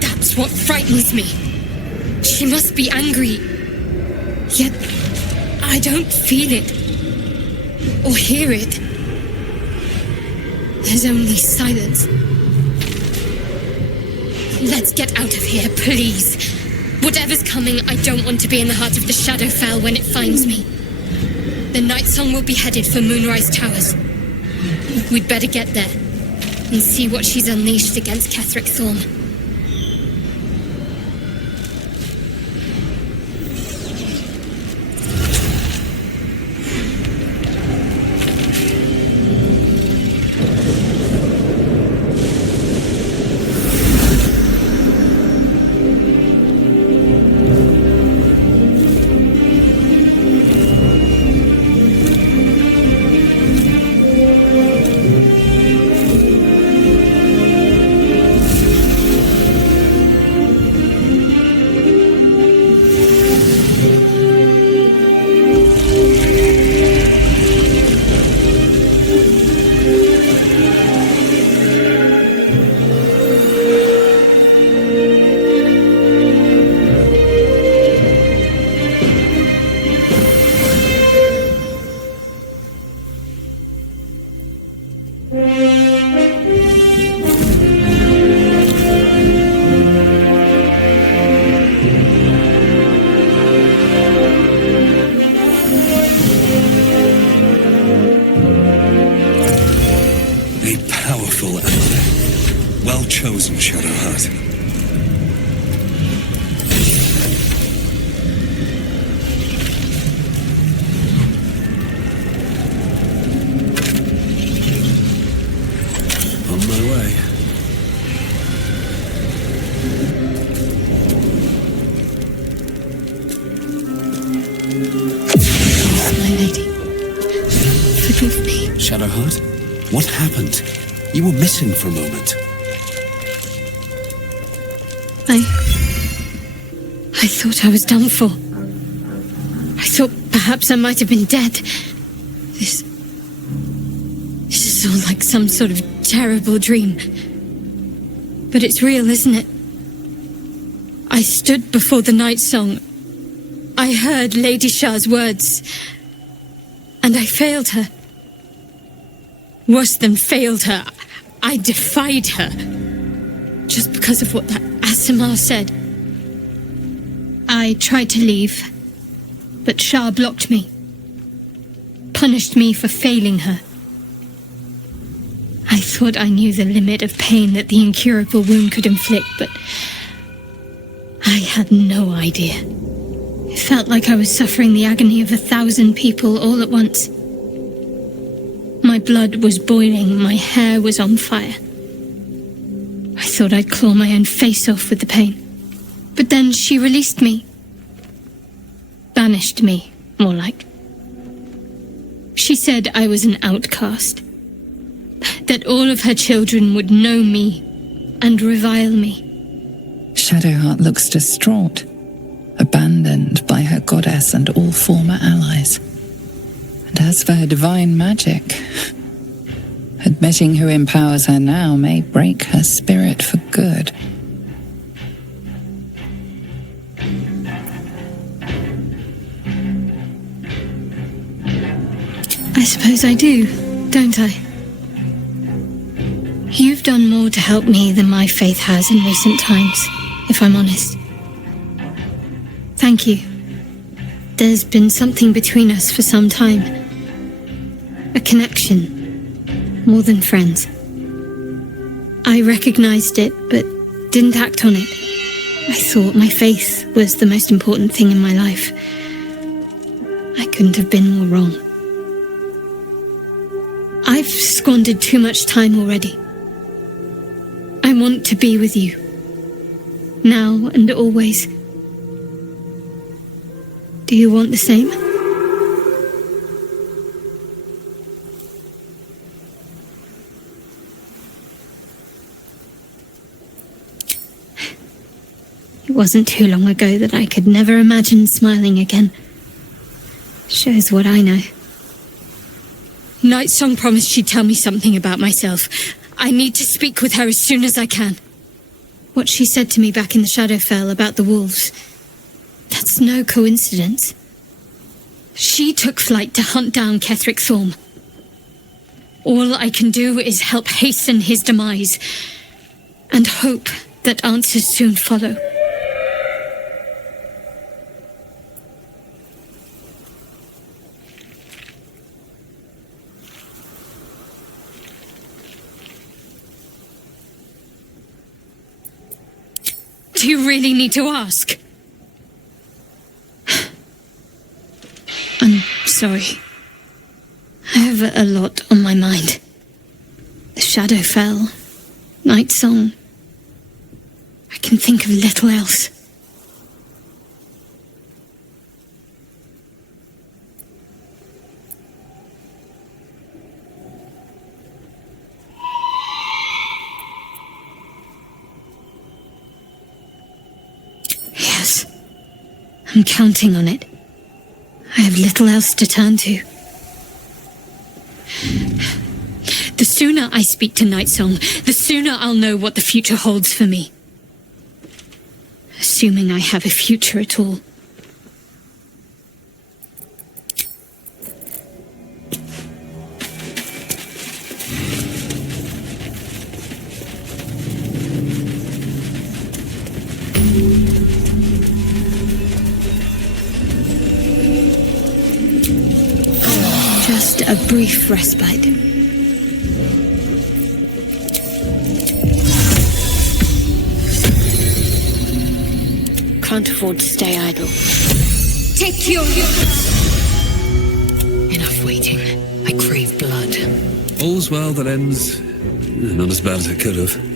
That's what frightens me. She must be angry. Yet, I don't feel it. Or hear it. There's only silence. Let's get out of here, please. Whatever's coming, I don't want to be in the heart of the Shadowfell when it finds me. The Night Song will be headed for Moonrise Towers. We'd better get there and see what she's unleashed against Ketheric Thorm. Chosen, Shadowheart. On my way. My lady, forgive me. Shadowheart, what happened? You were missing for a moment. I thought I was done for. I thought perhaps I might have been dead. This is all like some sort of terrible dream. But it's real, isn't it? I stood before the Night Song. I heard Lady Shah's words. And I failed her. Worse than failed her, I defied her. Just because of what that Asimar said. I tried to leave, but Shah blocked me. Punished me for failing her. I thought I knew the limit of pain that the incurable wound could inflict, but I had no idea. It felt like I was suffering the agony of 1,000 people all at once. My blood was boiling, my hair was on fire. I thought I'd claw my own face off with the pain. But then she released me. Banished me, more like. She said I was an outcast. That all of her children would know me and revile me. Shadowheart looks distraught, abandoned by her goddess and all former allies. And as for her divine magic, her Meeting who empowers her now may break her spirit for good. I suppose I do, don't I? You've done more to help me than my faith has in recent times, if I'm honest. Thank you. There's been something between us for some time. A connection, more than friends. I recognized it, but didn't act on it. I thought my faith was the most important thing in my life. I couldn't have been more wrong. I've squandered too much time already. I want to be with you, now and always. Do you want the same? It wasn't too long ago that I could never imagine smiling again. Shows what I know. Nightsong promised she'd tell me something about myself. I need to speak with her as soon as I can. What she said to me back in the Shadowfell about the wolves, that's no coincidence. She took flight to hunt down Ketheric Thorm. All I can do is help hasten his demise, and hope that answers soon follow. Do you really need to ask? I'm sorry. I have a lot on my mind. The Shadowfell, Nightsong. I can think of little else. Yes, I'm counting on it. I have little else to turn to. The sooner I speak to Nightsong, the sooner I'll know what the future holds for me. Assuming I have a future at all. Just a brief respite. Can't afford to stay idle. Take your... Enough waiting. I crave blood. All's well that ends not as bad as it could have.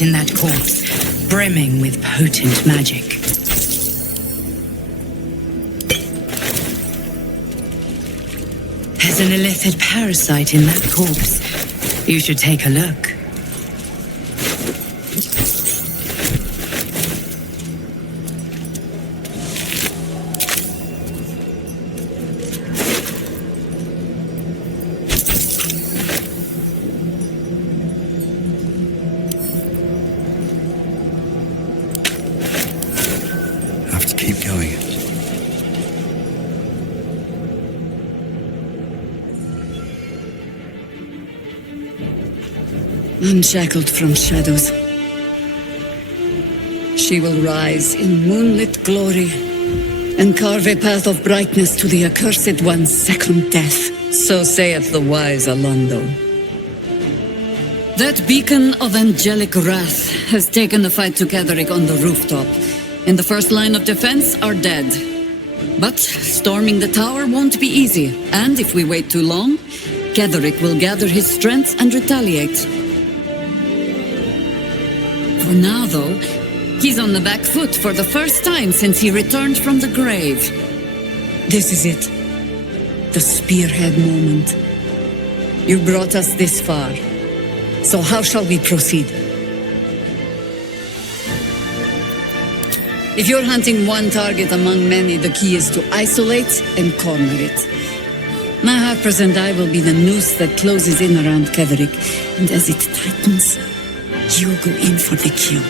In that corpse, brimming with potent magic. There's an illithid parasite in that corpse. You should take a look. Unshackled from shadows, she will rise in moonlit glory and carve a path of brightness to the accursed one's second death. So saith the wise Alondo. That beacon of angelic wrath has taken the fight to Ketheric on the rooftop. In the first line of defense are dead. But storming the tower won't be easy, and if we wait too long, Ketheric will gather his strength and retaliate. For now, though, he's on the back foot for the first time since he returned from the grave. This is it. The spearhead moment. You brought us this far. So how shall we proceed? If you're hunting one target among many, the key is to isolate and corner it. My Harpers and I will be the noose that closes in around Ketheric, and as it tightens, you'll go in for the kill.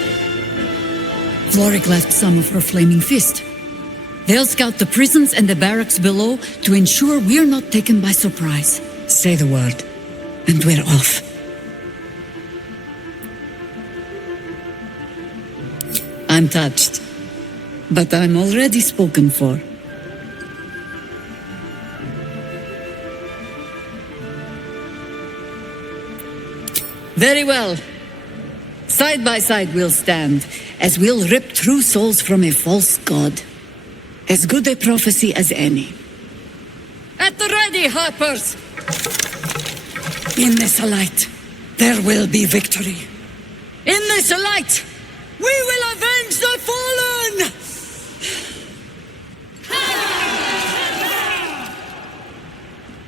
Voric left some of her flaming fist. They'll scout the prisons and the barracks below to ensure we're not taken by surprise. Say the word, and we're off. I'm touched, but I'm already spoken for. Very well. Side by side we'll stand, as we'll rip true souls from a false god. As good a prophecy as any. At the ready, Harpers! In this light, there will be victory. In this light, we will avenge the fallen!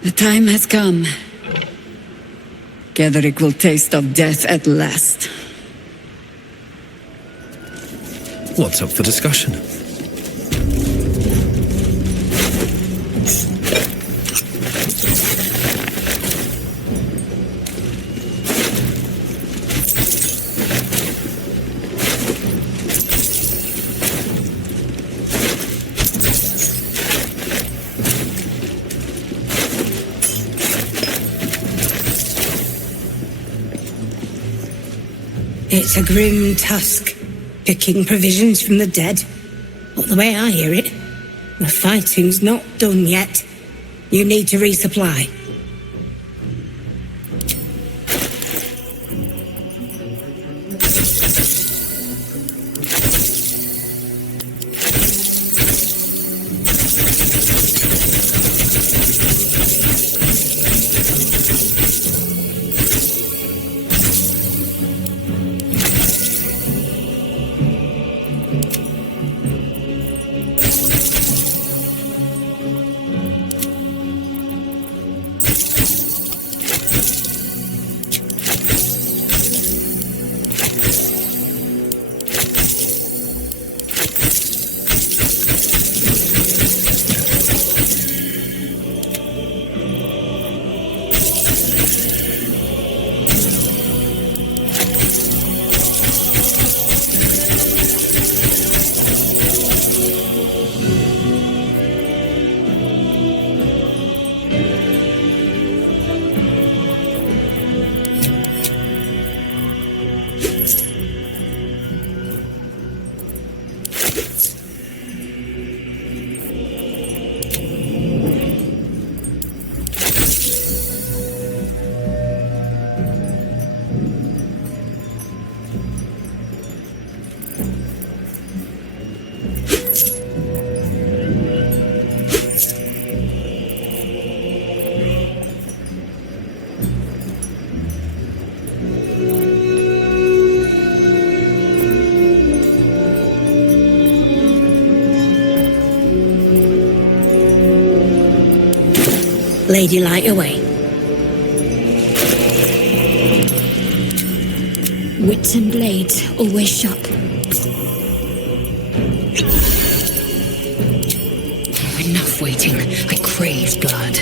The time has come. Ketheric will taste of death at last. What's up for discussion? It's a grim task, picking provisions from the dead. But the way I hear it, the fighting's not done yet. You need to resupply. Lady, light away. Wits and blades always sharp. Enough waiting. I crave blood.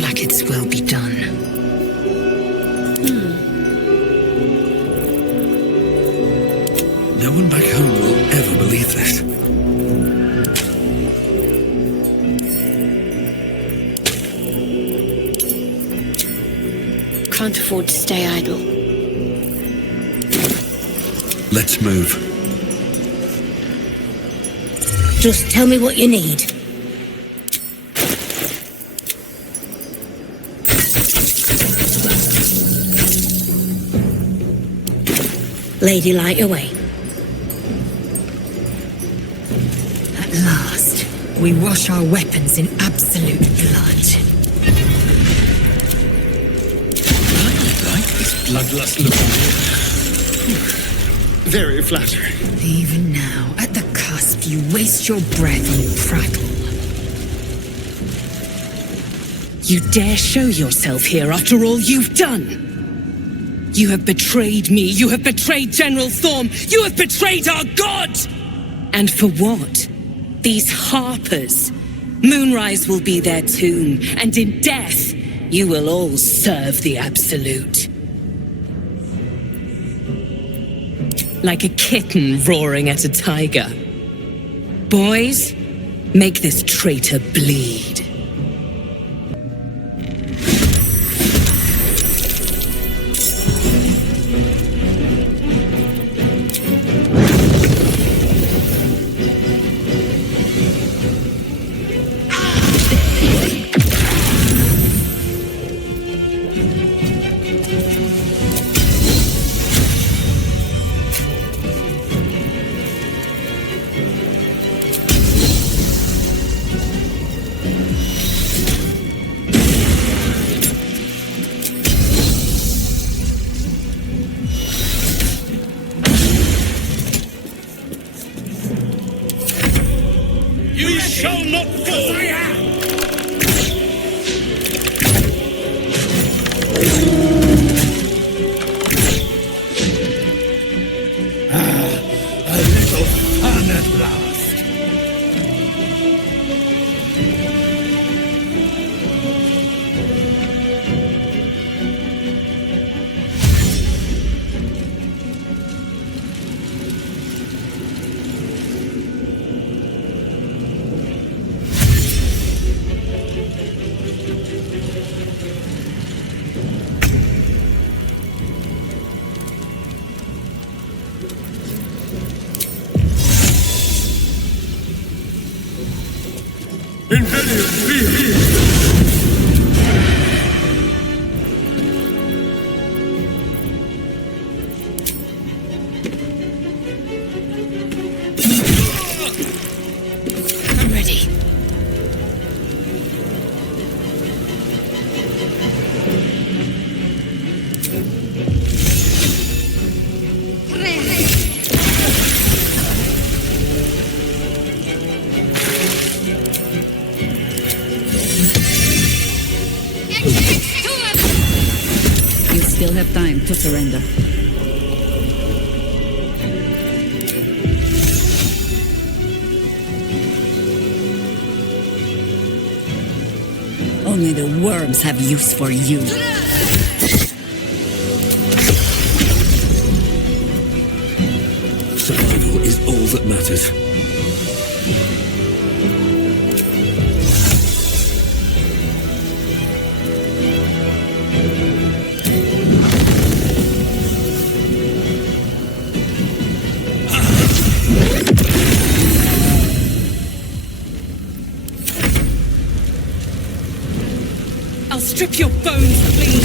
Like its will be done. No one back home will ever believe this. can't afford to stay idle. Let's move. Just tell me what you need. Lady, light away. At last, we wash our weapons in absolute blood. Like this bloodlust look. Very flattering. Even now, at the cusp, you waste your breath on prattle. You dare show yourself here after all you've done? You have betrayed me. You have betrayed General Thorm. You have betrayed our god! And for what? These harpers. Moonrise will be their tomb, and in death, you will all serve the Absolute. Like a kitten roaring at a tiger. Boys, make this traitor bleed. You shall not fall! A little fun at last. Invenium, be here! I'm ready. You still have time to surrender. Only the worms have use for you. Survival is all that matters. I'll strip your bones clean.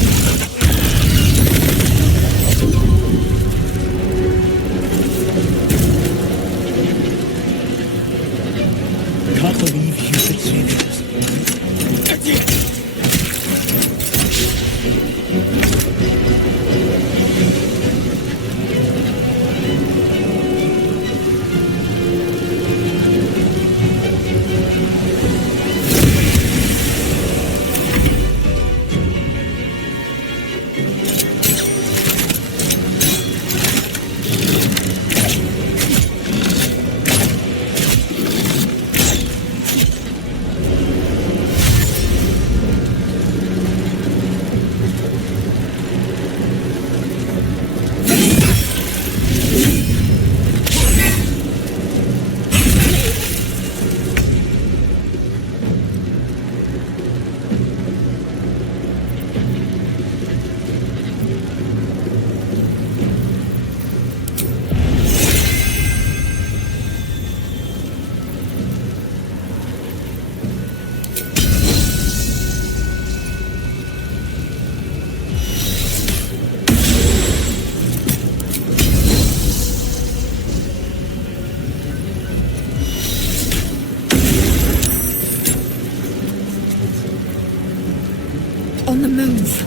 move.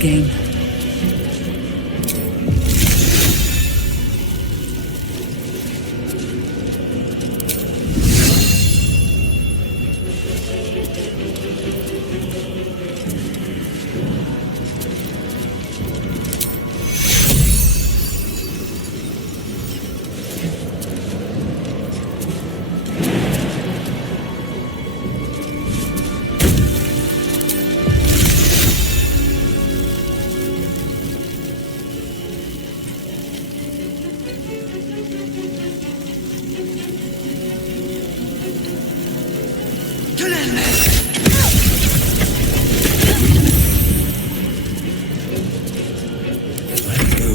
Game.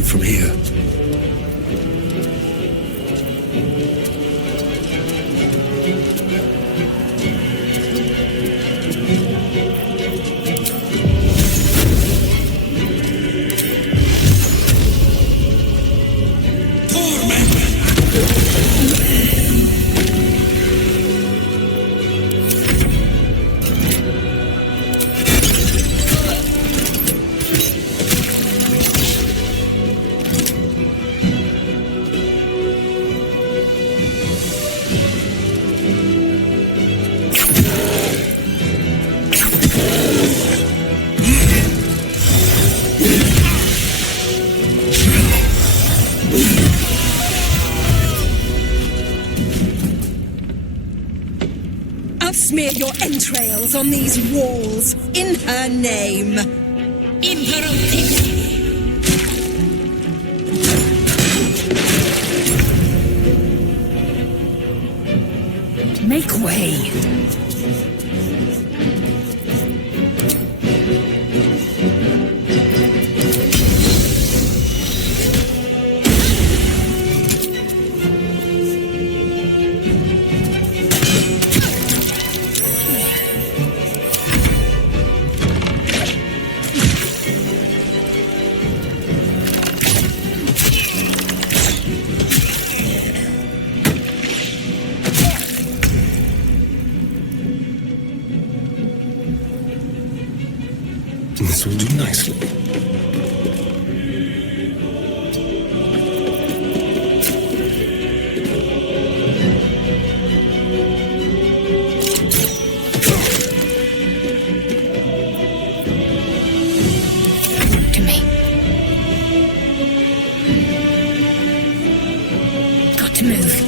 From here. Smear your entrails on these walls, in her name. Make way. This will do nicely. To me. Got to move.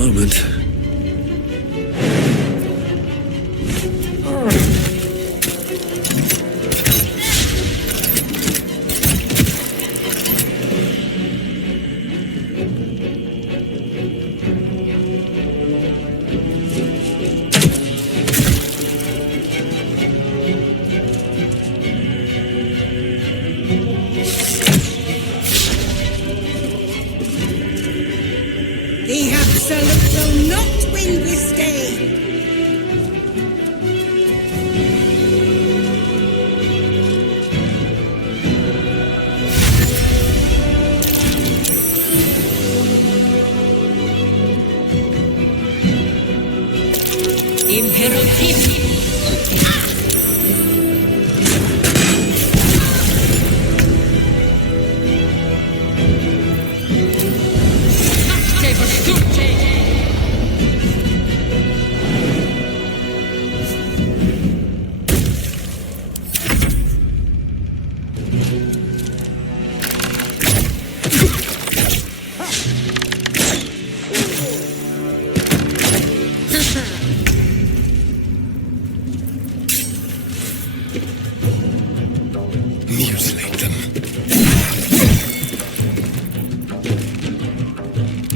moment. The Absolute will not win this day! Mutilate them.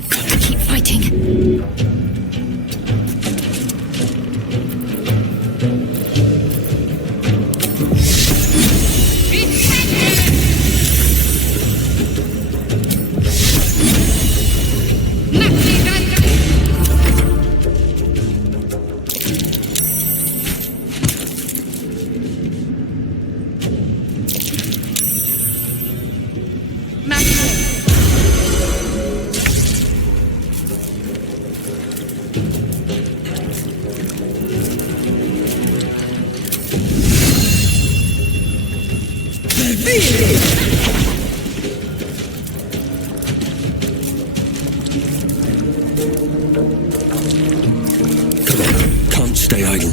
Gotta keep fighting. Come on, can't stay idle.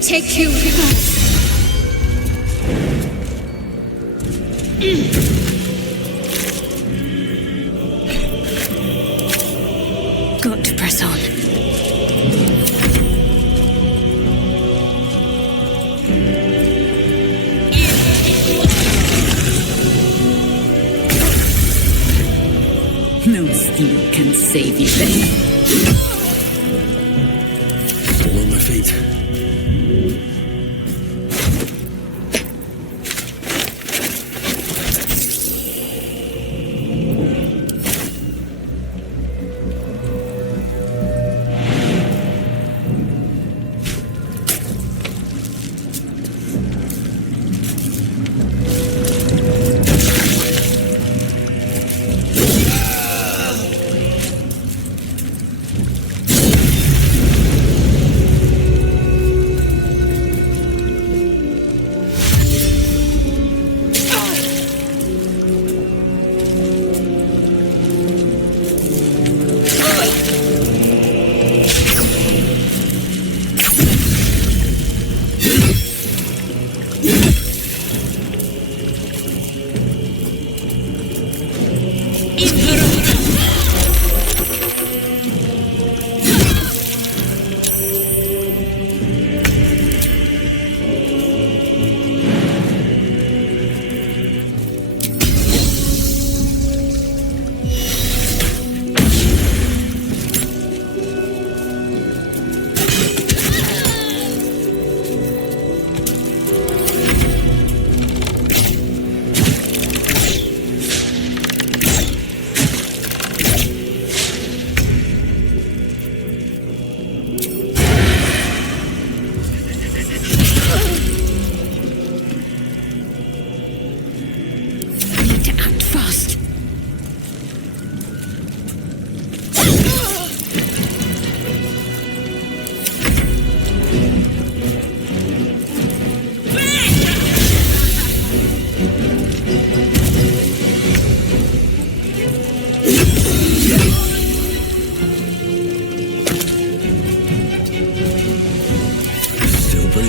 Take you. Got to press on. No steel can save you then. Still on my feet.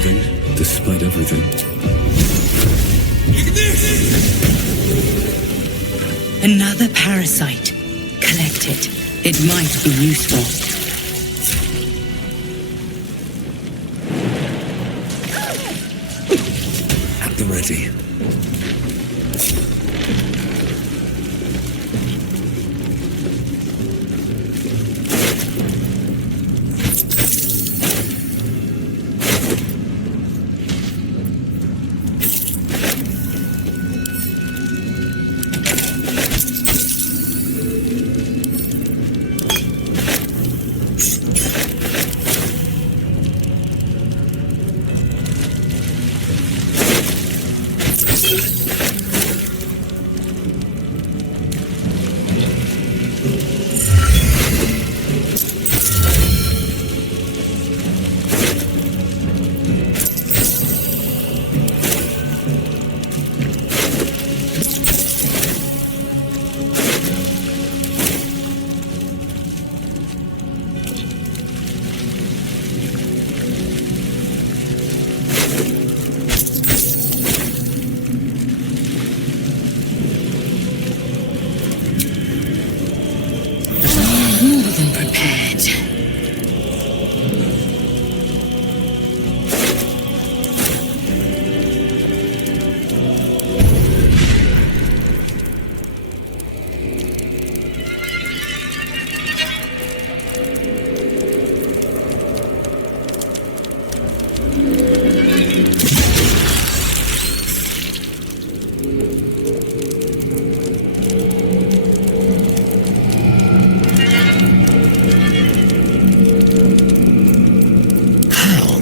breathing, despite everything. Another parasite. Collect it. It might be useful. At the ready.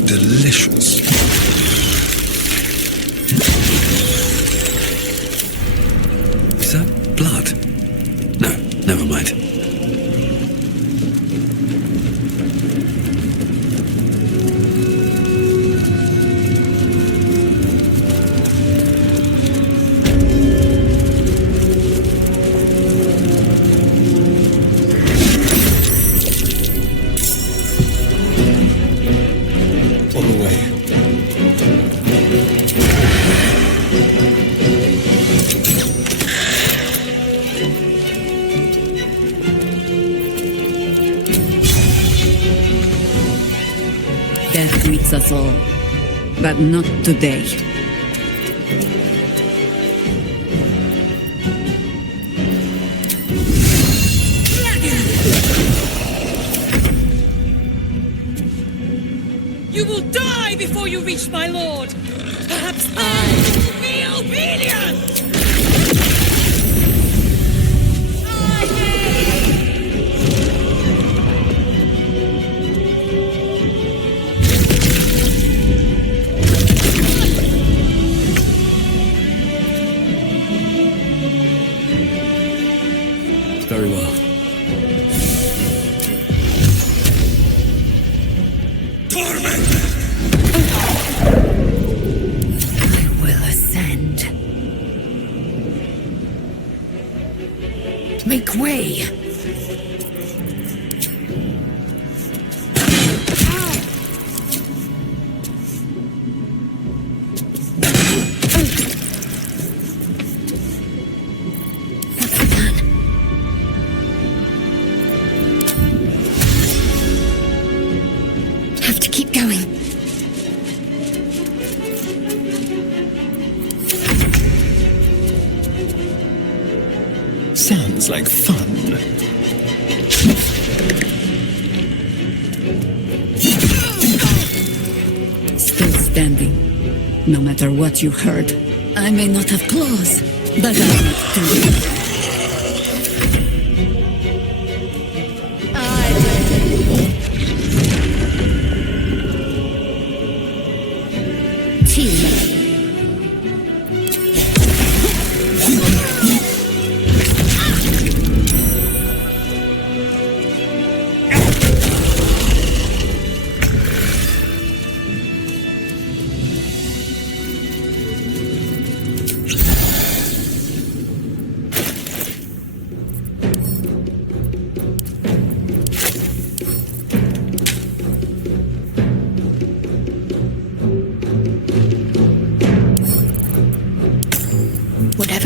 Delicious. Is that blood? No, never mind. Death greets us all, but not today. You will die before you reach my lord! Perhaps I will be obedient! Very well. I will ascend. Make way! Have to keep going. Sounds like fun. Still standing, no matter what you heard. I may not have claws, but I'm not too.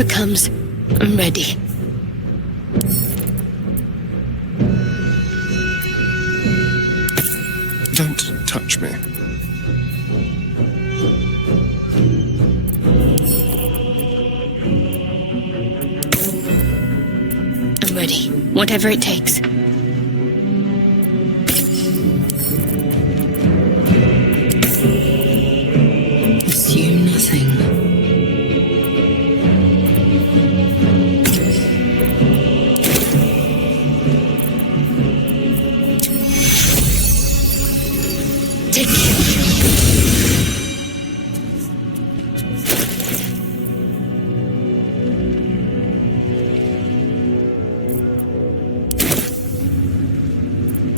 Whatever comes, I'm ready. Don't touch me. I'm ready. Whatever it takes. Assume nothing. Take care.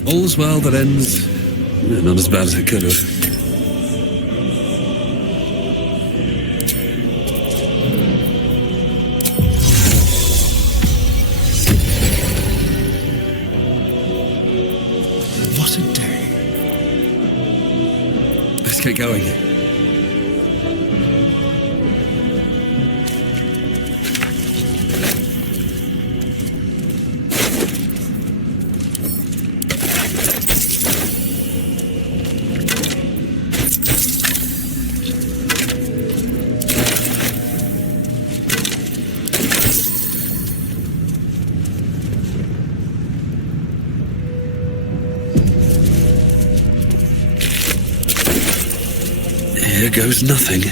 All's well that ends. Not as bad as it could have. What a day. Let's get going. Here goes nothing.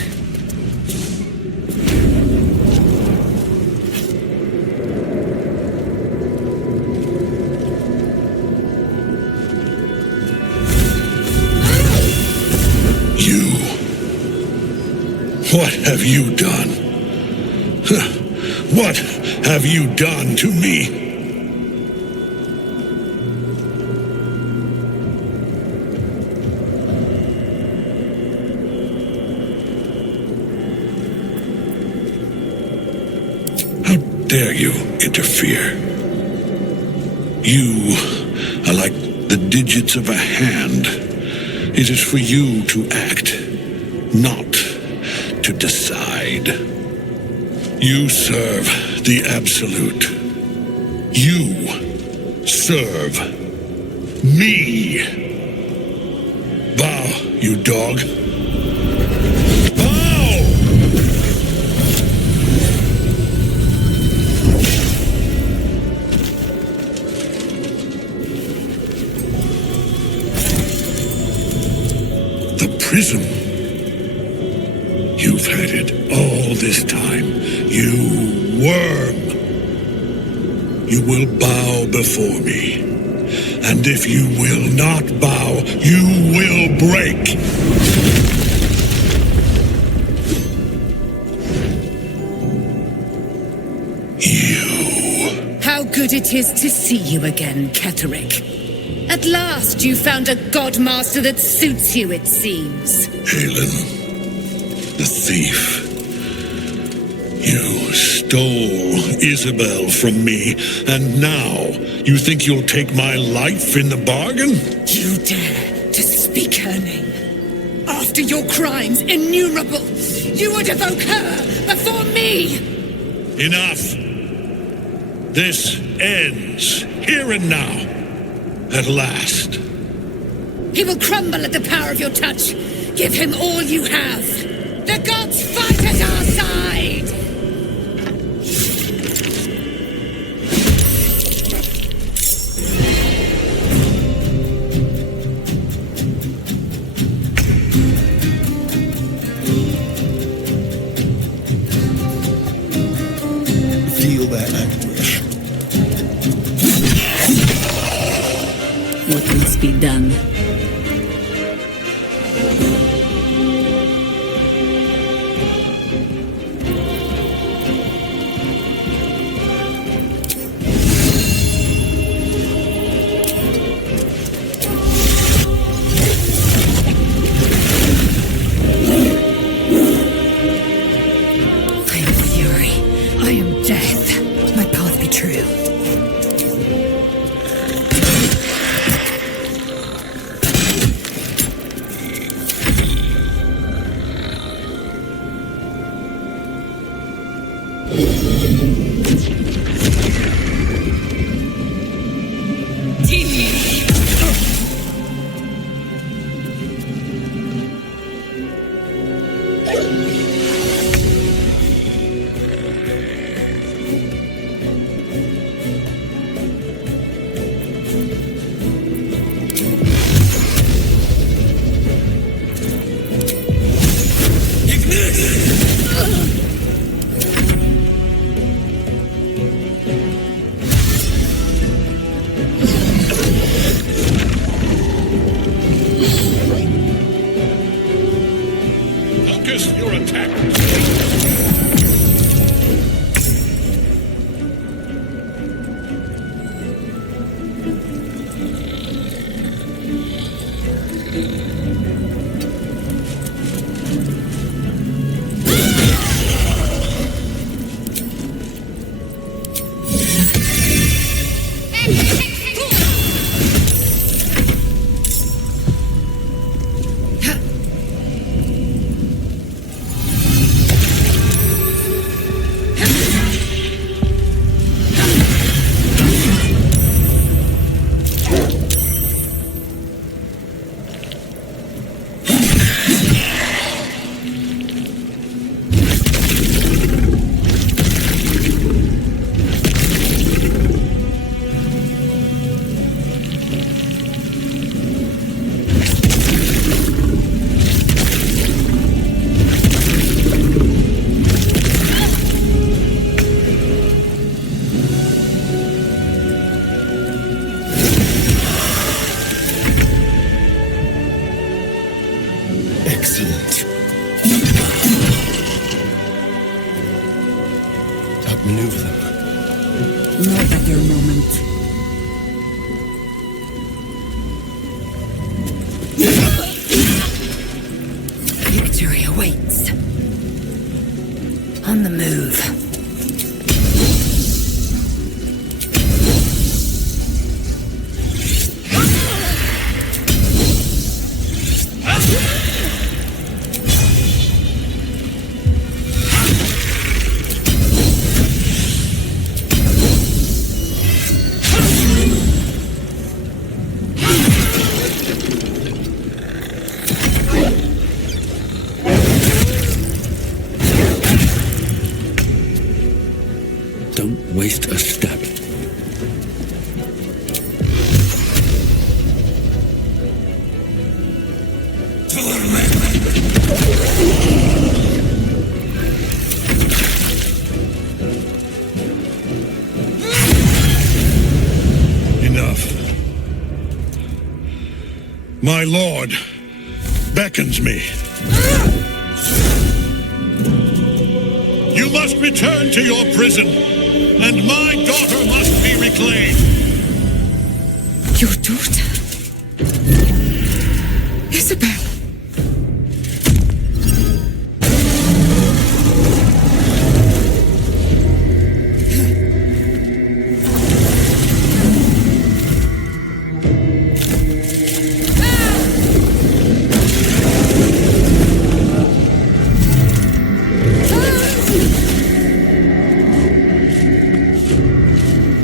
You. What have you done? What have you done to me? How dare you interfere? You are like the digits of a hand. It is for you to act, not to decide. You serve the Absolute. You serve me. Bow, you dog. Prism. You've had it all this time. You worm. You will bow before me. And if you will not bow, you will break. How good it is to see you again, Ketherick. At last you found a godmaster that suits you, it seems. Halen, the thief. You stole Isabel from me, and now you think you'll take my life in the bargain? You dare to speak her name. After your crimes innumerable, you would evoke her before me! Enough! This ends here and now. At last. He will crumble at the power of your touch. Give him all you have. The gods fight at our side! Feel their anguish. What must be done? I am fury. I am death. My path be true. Focus your attack. Excellent. Outmaneuver them. No better moment. Victory awaits. On the move. Don't waste a step. Enough. My lord beckons me. You must return to your prison, and my daughter must be reclaimed. Your daughter? Isabel.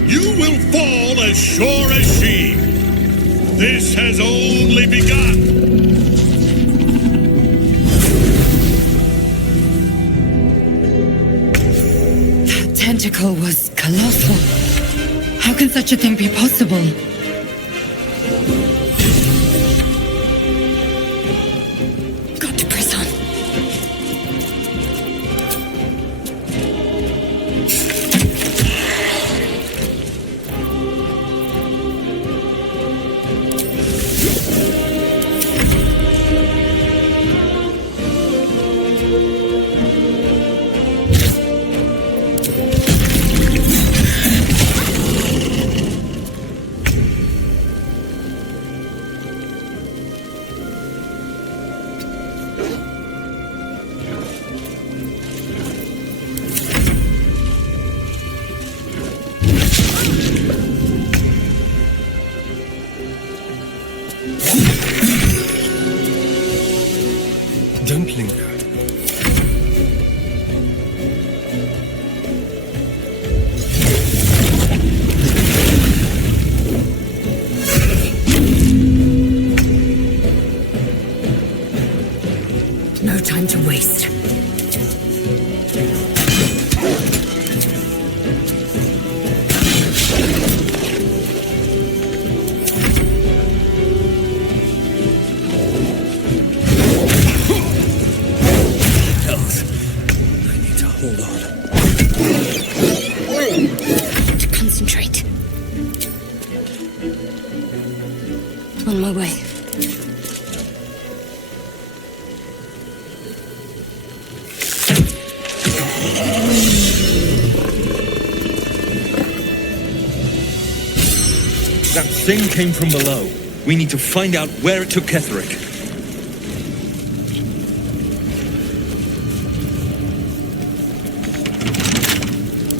You will fall as sure as she. This has only begun. That tentacle was colossal. How can such a thing be possible? Got to press on. Don't linger. No time to waste. Hold on. To concentrate. On my way. That thing came from below. We need to find out where it took Ketherick.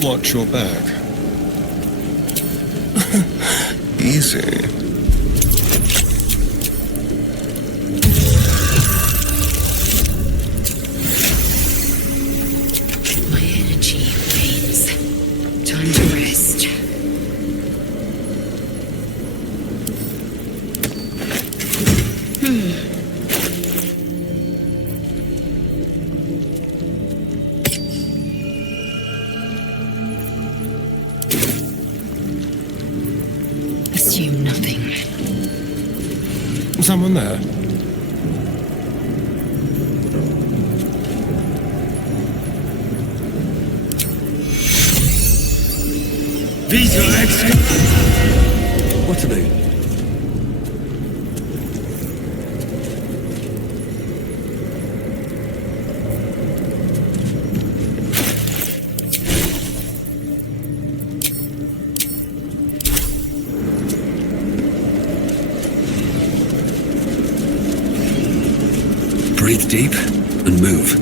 Watch your back. Easy. My energy wanes. Time to rest. Assume nothing. Someone there? What are they? Breathe deep and move.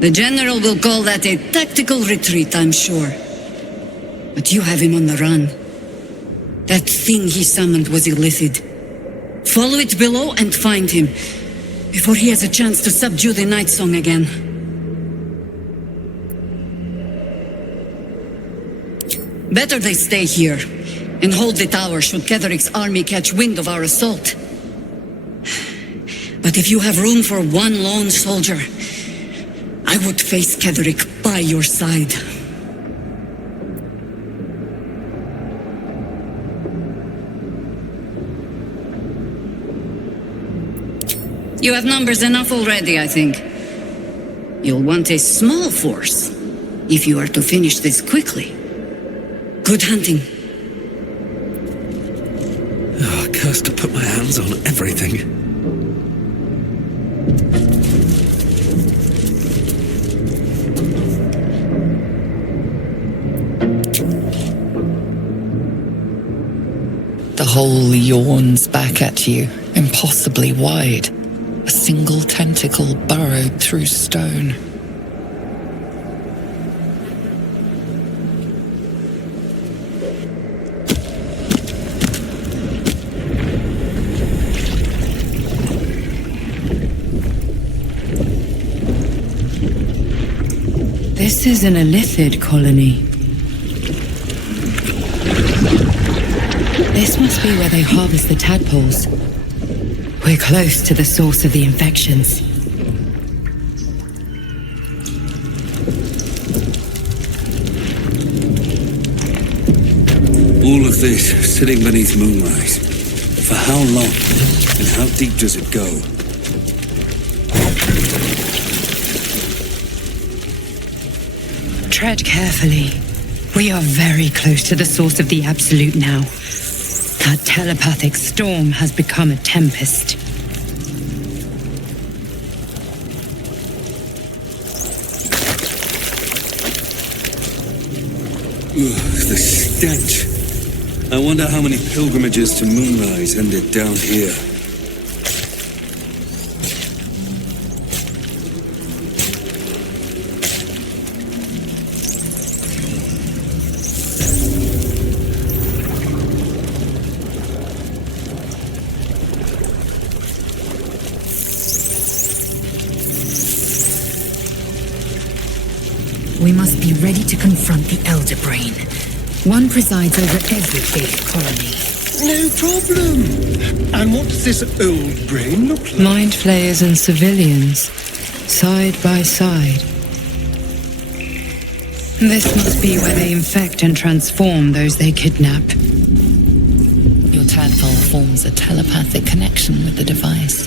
The General will call that a tactical retreat, I'm sure. But you have him on the run. That thing he summoned was illithid. Follow it below and find him, before he has a chance to subdue the Night Song again. Better they stay here, and hold the tower should Ketherick's army catch wind of our assault. But if you have room for one lone soldier, I would face Ketherick by your side. You have numbers enough already, I think. You'll want a small force, if you are to finish this quickly. Good hunting. Oh, cursed to put my hands on everything. The hole yawns back at you, impossibly wide. A single tentacle burrowed through stone. This is an illithid colony. This must be where they harvest the tadpoles. We're close to the source of the infections. All of this sitting beneath moonrise. For how long? And how deep does it go? Tread carefully. We are very close to the source of the Absolute now. That telepathic storm has become a tempest. Ugh, the stench. I wonder how many pilgrimages to Moonrise ended down here. We must be ready to confront the Elder Brain. One presides over every big colony. No problem. And what does this old brain look like? Mind flayers and civilians, side by side. This must be where they infect and transform those they kidnap. Your tadpole forms a telepathic connection with the device,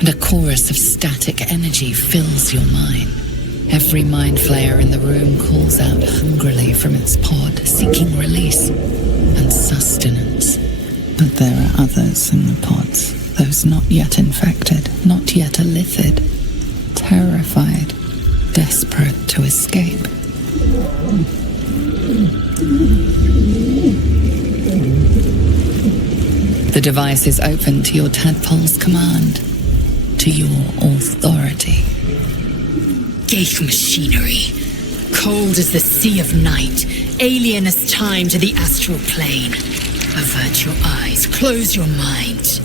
and a chorus of static energy fills your mind. Every mind flayer in the room calls out hungrily from its pod, seeking release and sustenance. But there are others in the pods, those not yet infected, not yet elithid, terrified, desperate to escape. The device is open to your tadpole's command, to your authority. Ghaik machinery. Cold as the sea of night, alien as time to the astral plane. Avert your eyes, close your mind.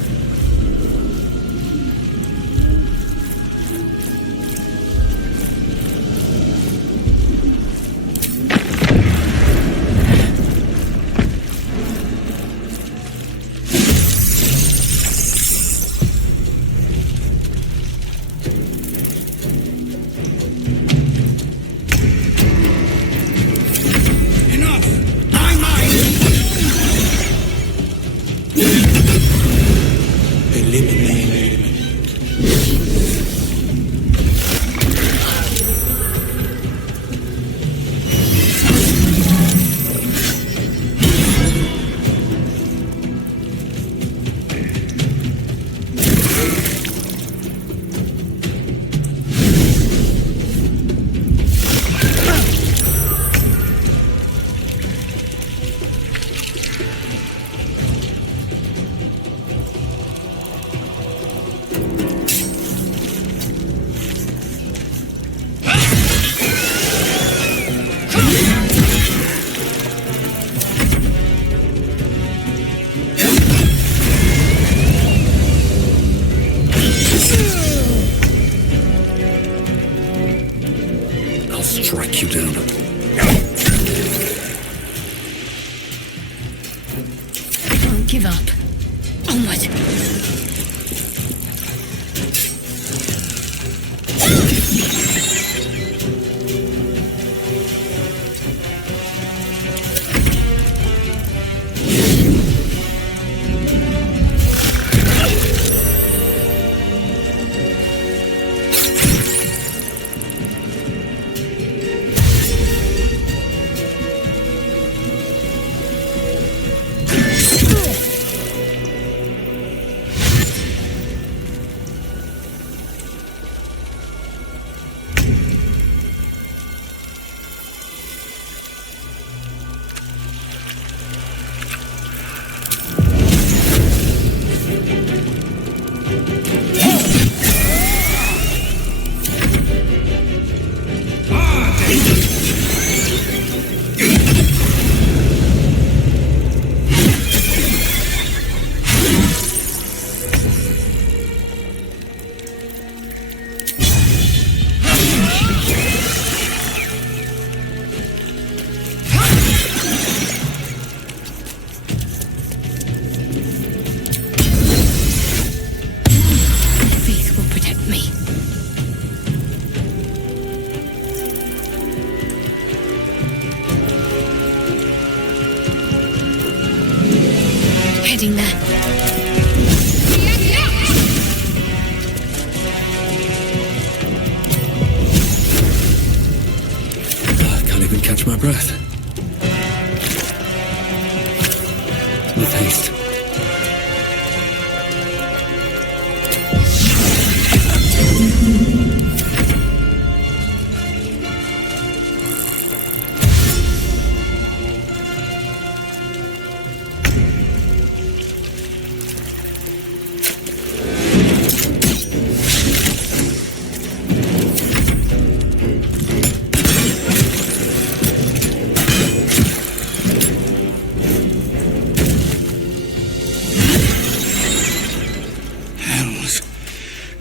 Strike you down. Don't give up. Onward. Heading there. I can't even catch my breath. With haste.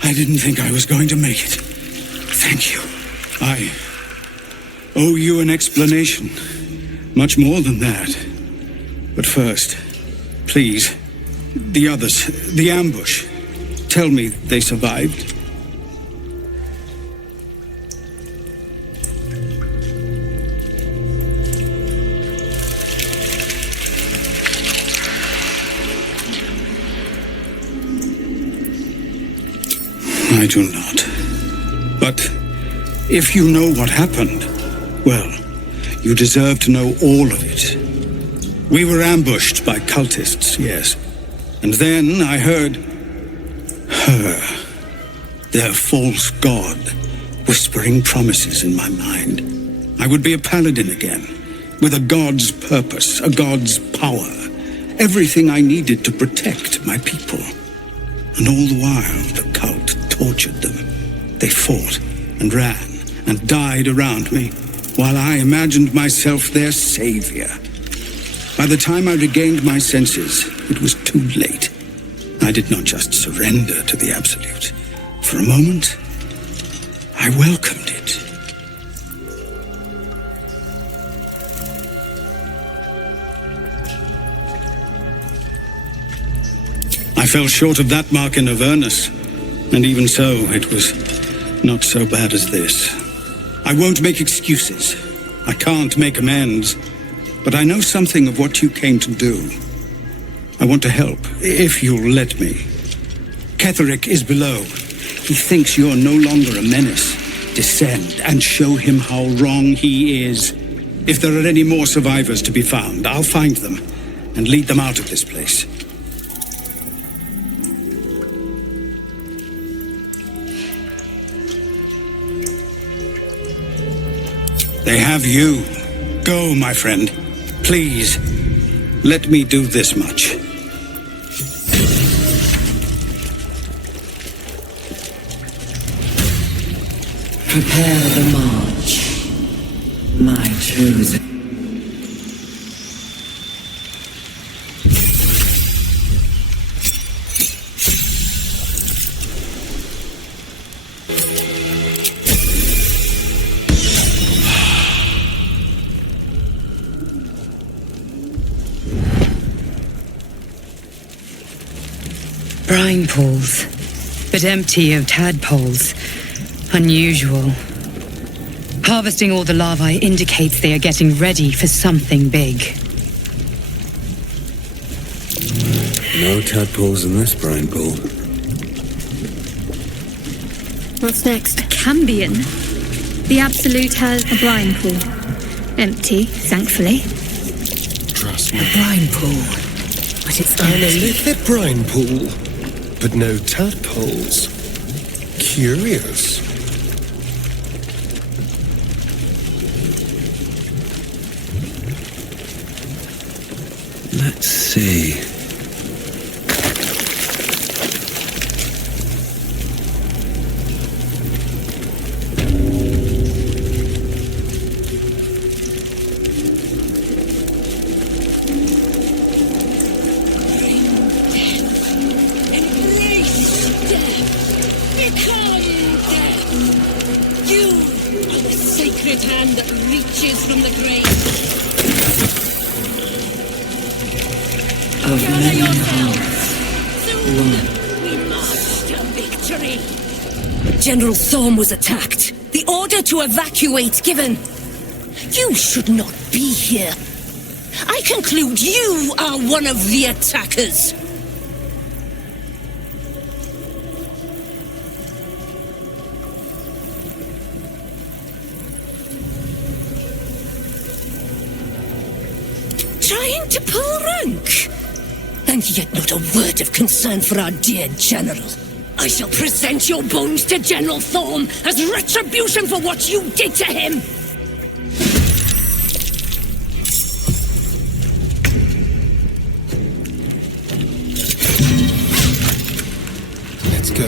I didn't think I was going to make it. Thank you. I owe you an explanation. Much more than that. But first, please, the others, the ambush. Tell me they survived. I do not. But if you know what happened, well, you deserve to know all of it. We were ambushed by cultists, yes. And then I heard her, their false god, whispering promises in my mind. I would be a paladin again, with a god's purpose, a god's power, everything I needed to protect my people. And all the while, the cult tortured them. They fought and ran and died around me, while I imagined myself their savior. By the time I regained my senses, it was too late. I did not just surrender to the Absolute. For a moment, I welcomed it. I fell short of that mark in Avernus, and even so, it was not so bad as this. I won't make excuses. I can't make amends. But I know something of what you came to do. I want to help, if you'll let me. Ketherick is below. He thinks you're no longer a menace. Descend and show him how wrong he is. If there are any more survivors to be found, I'll find them and lead them out of this place. They have you. Go, my friend. Please, let me do this much. Prepare the march, my chosen. Brine pools, but empty of tadpoles. Unusual. Harvesting all the larvae indicates they are getting ready for something big. No tadpoles in this brine pool. What's next? Cambion. The Absolute has a brine pool. Empty, thankfully. Trust me. A brine pool, but it's An empty. illicit brine pool, but no tadpoles. Curious. Let's see. Sacred hand that reaches from the grave. Of Gather many yourselves. hearts, Soon we march to victory. General Thorm was attacked. The order to evacuate given. You should not be here. I conclude you are one of the attackers. Trying to pull rank? And yet not a word of concern for our dear General. I shall present your bones to General Thorm as retribution for what you did to him. Let's go.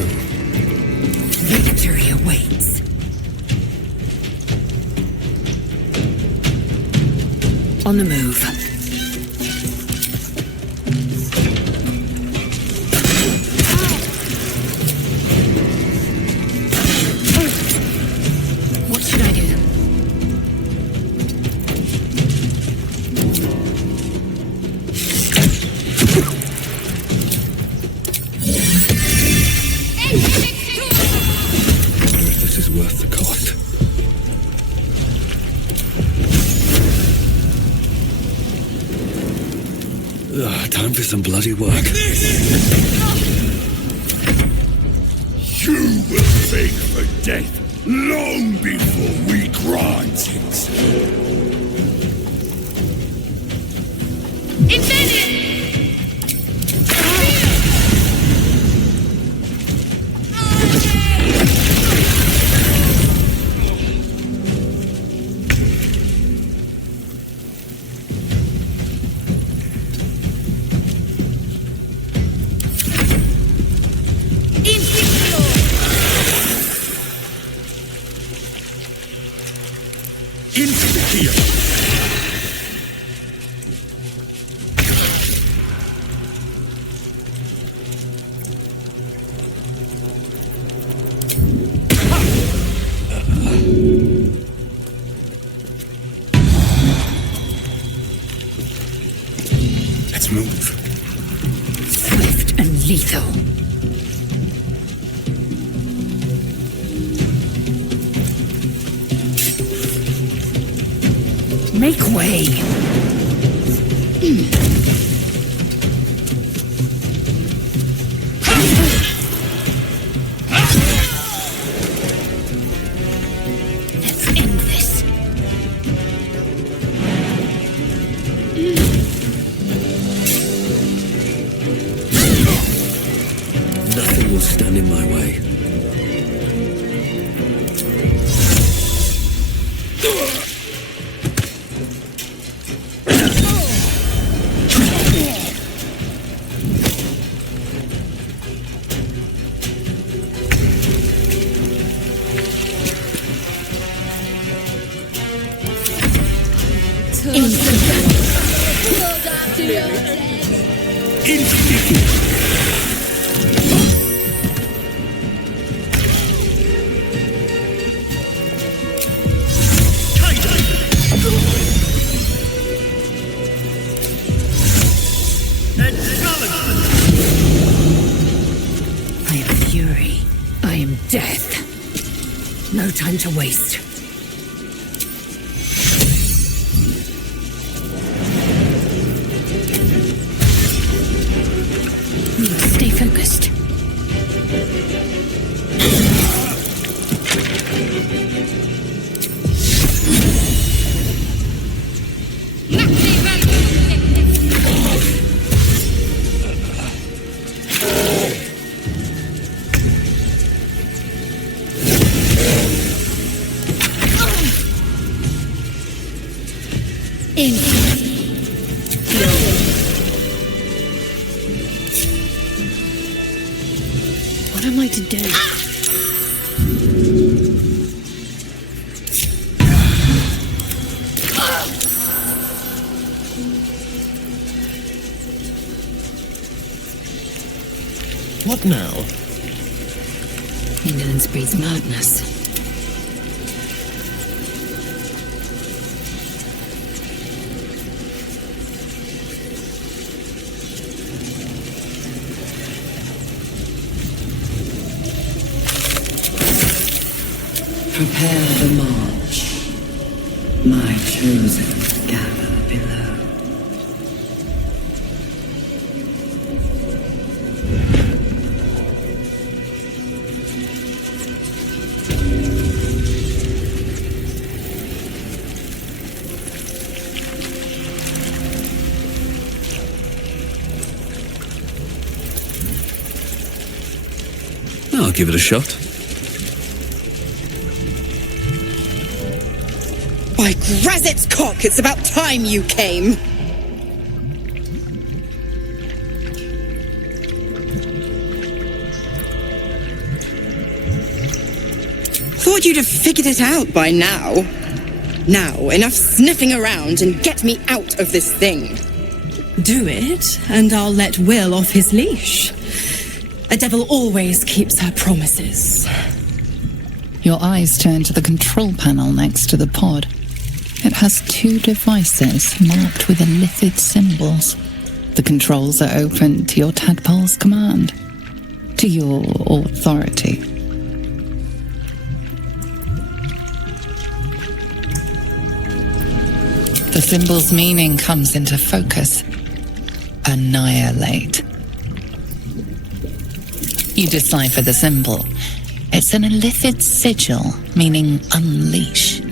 victory awaits. On the move. What should I do? This is worth the cost. Time for some bloody work. You will beg for death long before we grant it. Invade it! and lethal. Make way. Let's end this. Nothing will stand in my way. I am fury. I am death. No time to waste. Stay focused. In. What am I to do? What now? Indolence breeds madness. Prepare the march. My chosen gather below. I'll give it a shot. By Grazit's cock, it's about time you came! Thought you'd have figured it out by now. Now, enough sniffing around and get me out of this thing. Do it, and I'll let Will off his leash. A devil always keeps her promises. Your eyes turn to the control panel next to the pod. It has 2 devices marked with illithid symbols. The controls are open to your tadpole's command, to your authority. The symbol's meaning comes into focus. Annihilate. You decipher the symbol. It's an illithid sigil, meaning unleash.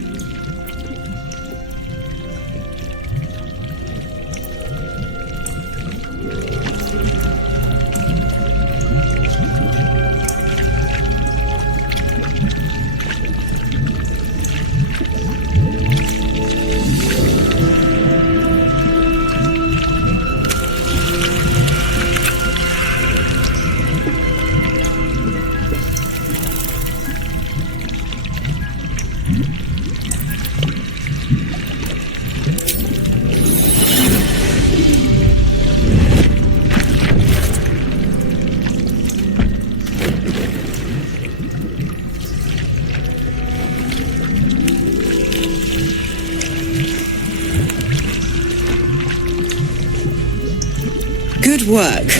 Good work.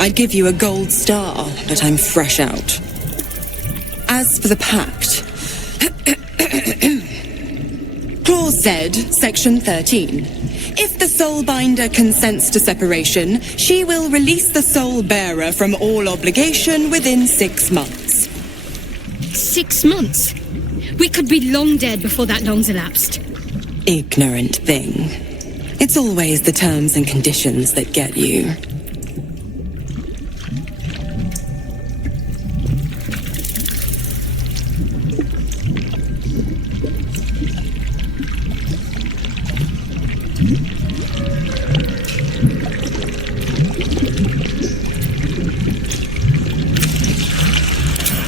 I'd give you a gold star, but I'm fresh out. As for the pact, Clause Z, Section 13. If the Soulbinder consents to separation, she will release the Soul Bearer from all obligation within 6 months. 6 months? We could be long dead before that long's elapsed. Ignorant thing. It's always the terms and conditions that get you.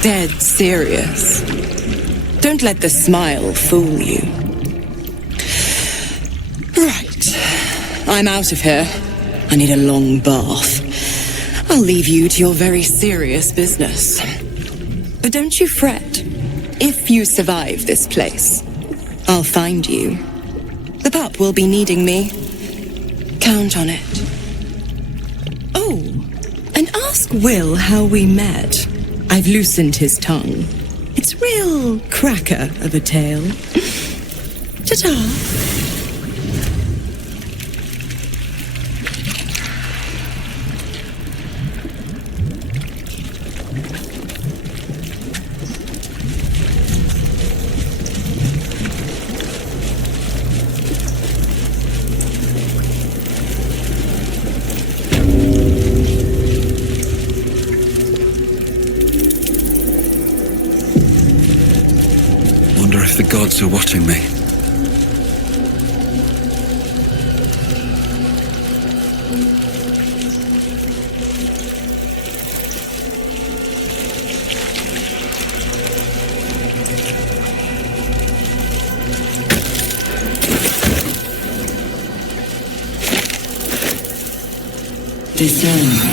Dead serious. Don't let the smile fool you. Right. I'm out of here. I need a long bath. I'll leave you to your very serious business. But don't you fret. If you survive this place, I'll find you. The pup will be needing me. Count on it. Oh, and ask Will how we met. I've loosened his tongue. It's real cracker of a tale. Ta-ta. If the gods are watching me. Discern.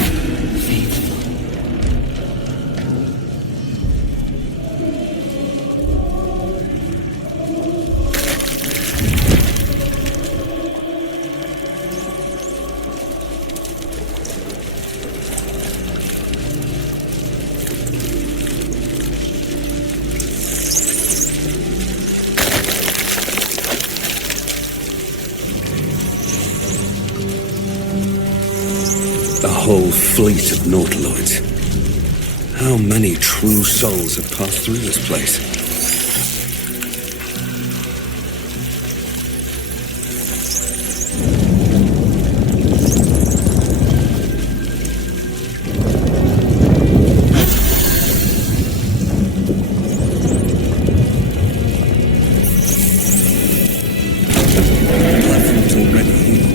A whole fleet of nautiloids. How many true souls have passed through this place? Platform's already here.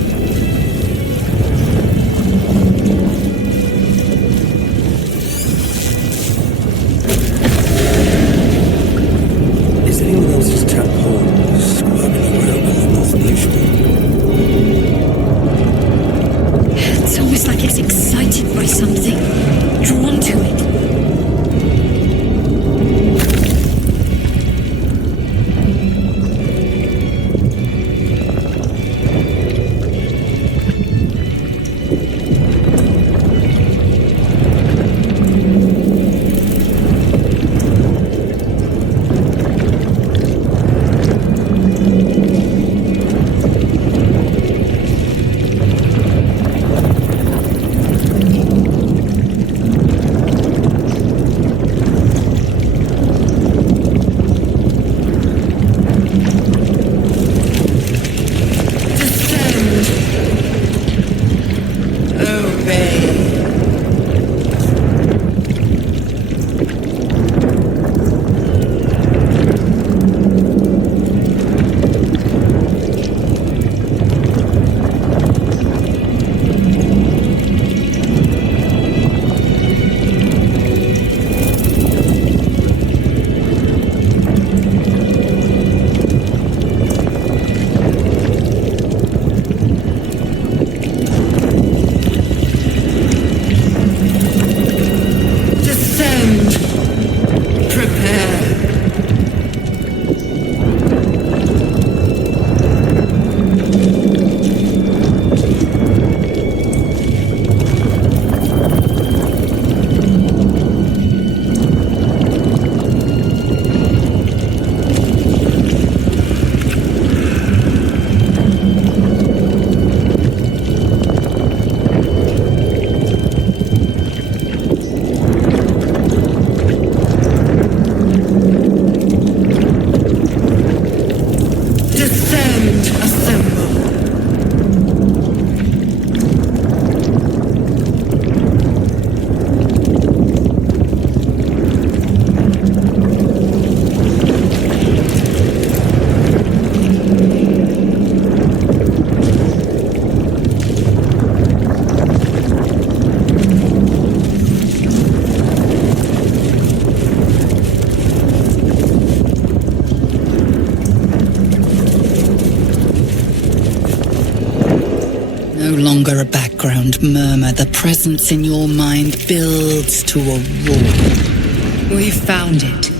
longer a background murmur. The presence in your mind builds to a roar. We've found it.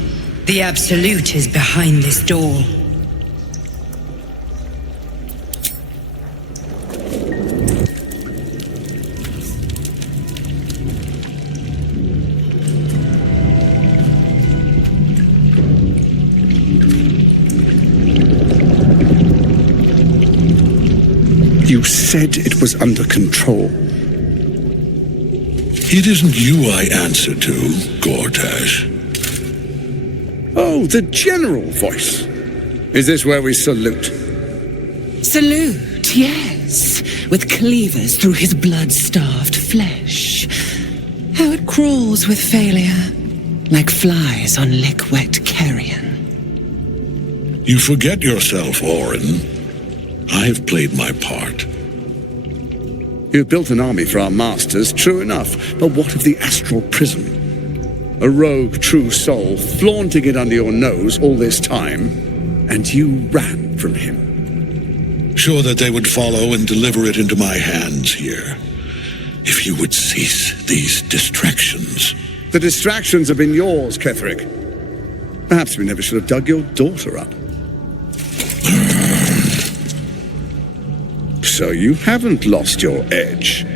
The Absolute is behind this door. You said it was under control. It isn't you I answer to, Gortash. Oh, the general voice. Is this where we salute? Salute, yes, with cleavers through his blood-starved flesh. How it crawls with failure, like flies on lick-wet carrion. You forget yourself, Orin. I have played my part. You've built an army for our masters, true enough. But what of the astral prism? A rogue true soul flaunting it under your nose all this time, and you ran from him. Sure that they would follow and deliver it into my hands here. If you would cease these distractions. The distractions have been yours, Ketherick. Perhaps we never should have dug your daughter up. So you haven't lost your edge,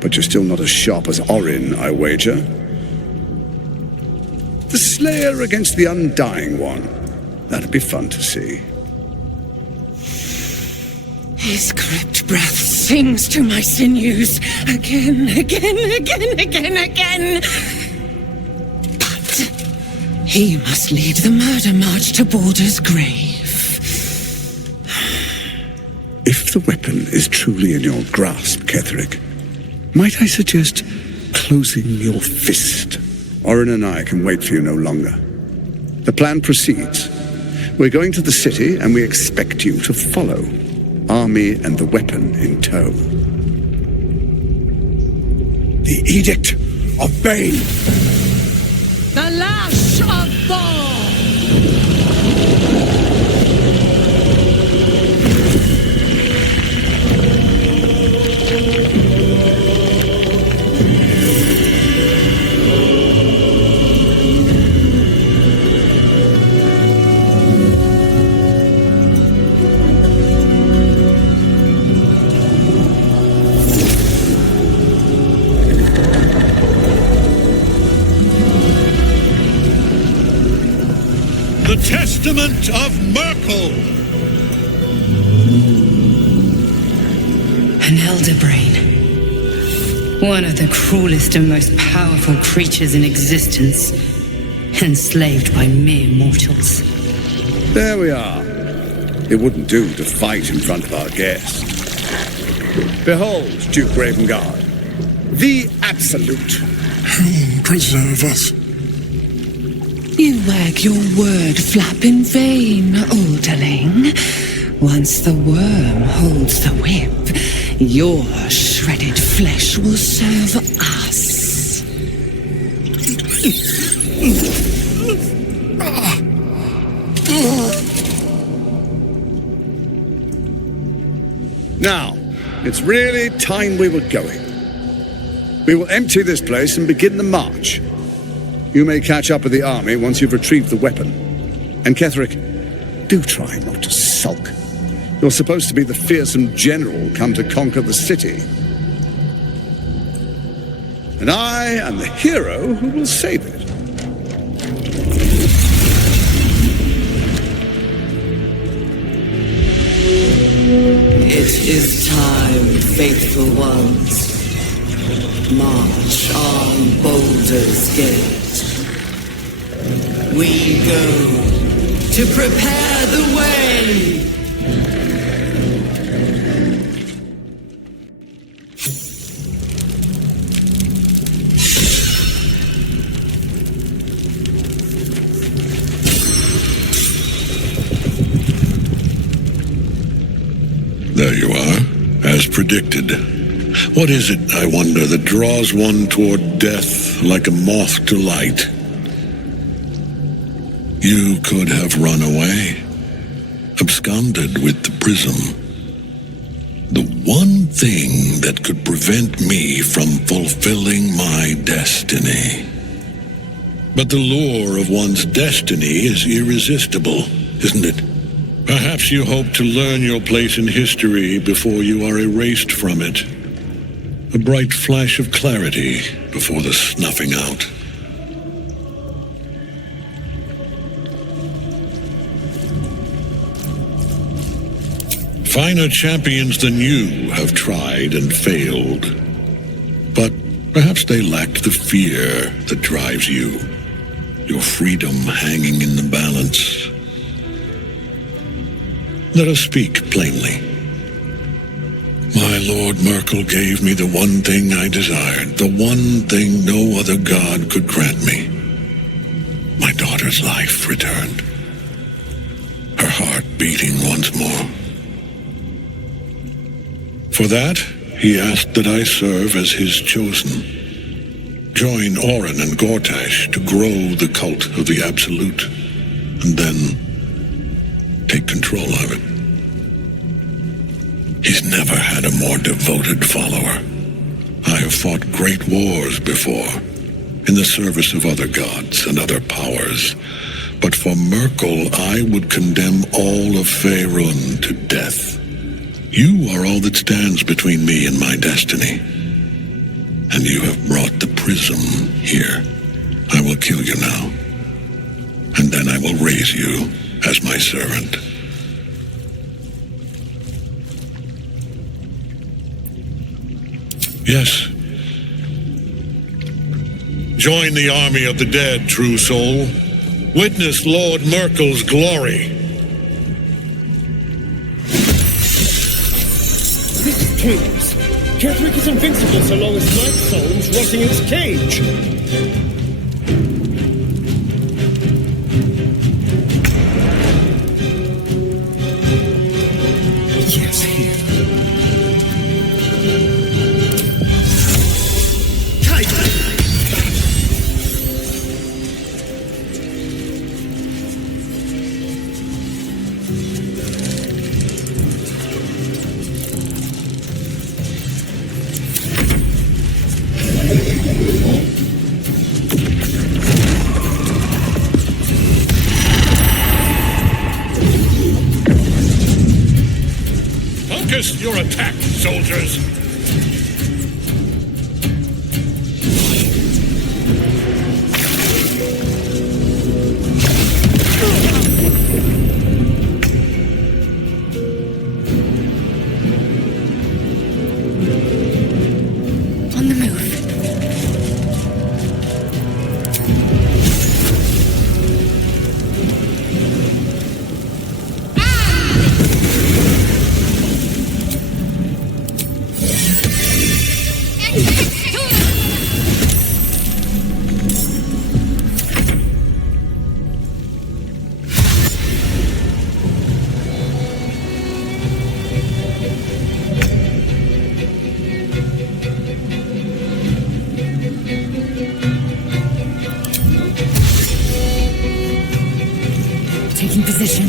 but you're still not as sharp as Orin, I wager. The Slayer against the Undying One. That'd be fun to see. His crypt breath sings to my sinews again. But he must lead the murder march to Baldur's grave. If the weapon is truly in your grasp, Ketherick, might I suggest closing your fist? Orin and I can wait for you no longer. The plan proceeds. We're going to the city, and we expect you to follow. Army and the weapon in tow. The Edict of Bane! The Lash of Thor! The Testament of Merkel! An elder brain. One of the cruelest and most powerful creatures in existence. Enslaved by mere mortals. There we are. It wouldn't do to fight in front of our guest. Behold, Duke Ravengard. The Absolute. Preserve us. You wag your word flap in vain, Alderling. Once the worm holds the whip, your shredded flesh will serve us. Now, it's really time we were going. We will empty this place and begin the march. You may catch up with the army once you've retrieved the weapon. And Ketherick, do try not to sulk. You're supposed to be the fearsome general come to conquer the city. And I am the hero who will save it. It is time, faithful ones. March on Baldur's Gate. We go to prepare the way. There you are, as predicted. What is it, I wonder, that draws one toward death like a moth to light? You could have run away, absconded with the prism. The one thing that could prevent me from fulfilling my destiny. But the lure of one's destiny is irresistible, isn't it? Perhaps you hope to learn your place in history before you are erased from it. A bright flash of clarity before the snuffing out. Finer champions than you have tried and failed. But perhaps they lacked the fear that drives you. Your freedom hanging in the balance. Let us speak plainly. My Lord Merkel gave me the one thing I desired, the one thing no other god could grant me. My daughter's life returned. Her heart beating once more. For that, he asked that I serve as his chosen. Join Orin and Gortash to grow the cult of the Absolute, and then take control of it. He's never had a more devoted follower. I have fought great wars before, in the service of other gods and other powers, but for Merkel I would condemn all of Faerun to death. You are all that stands between me and my destiny. And you have brought the prism here. I will kill you now. And then I will raise you as my servant. Yes. Join the army of the dead, true soul. Witness Lord Merkel's glory. This is chaos. Ketherick is invincible so long as Night Soul's rotting in his cage. Yes, here. Focus your attack, soldiers! On the move. Taking position.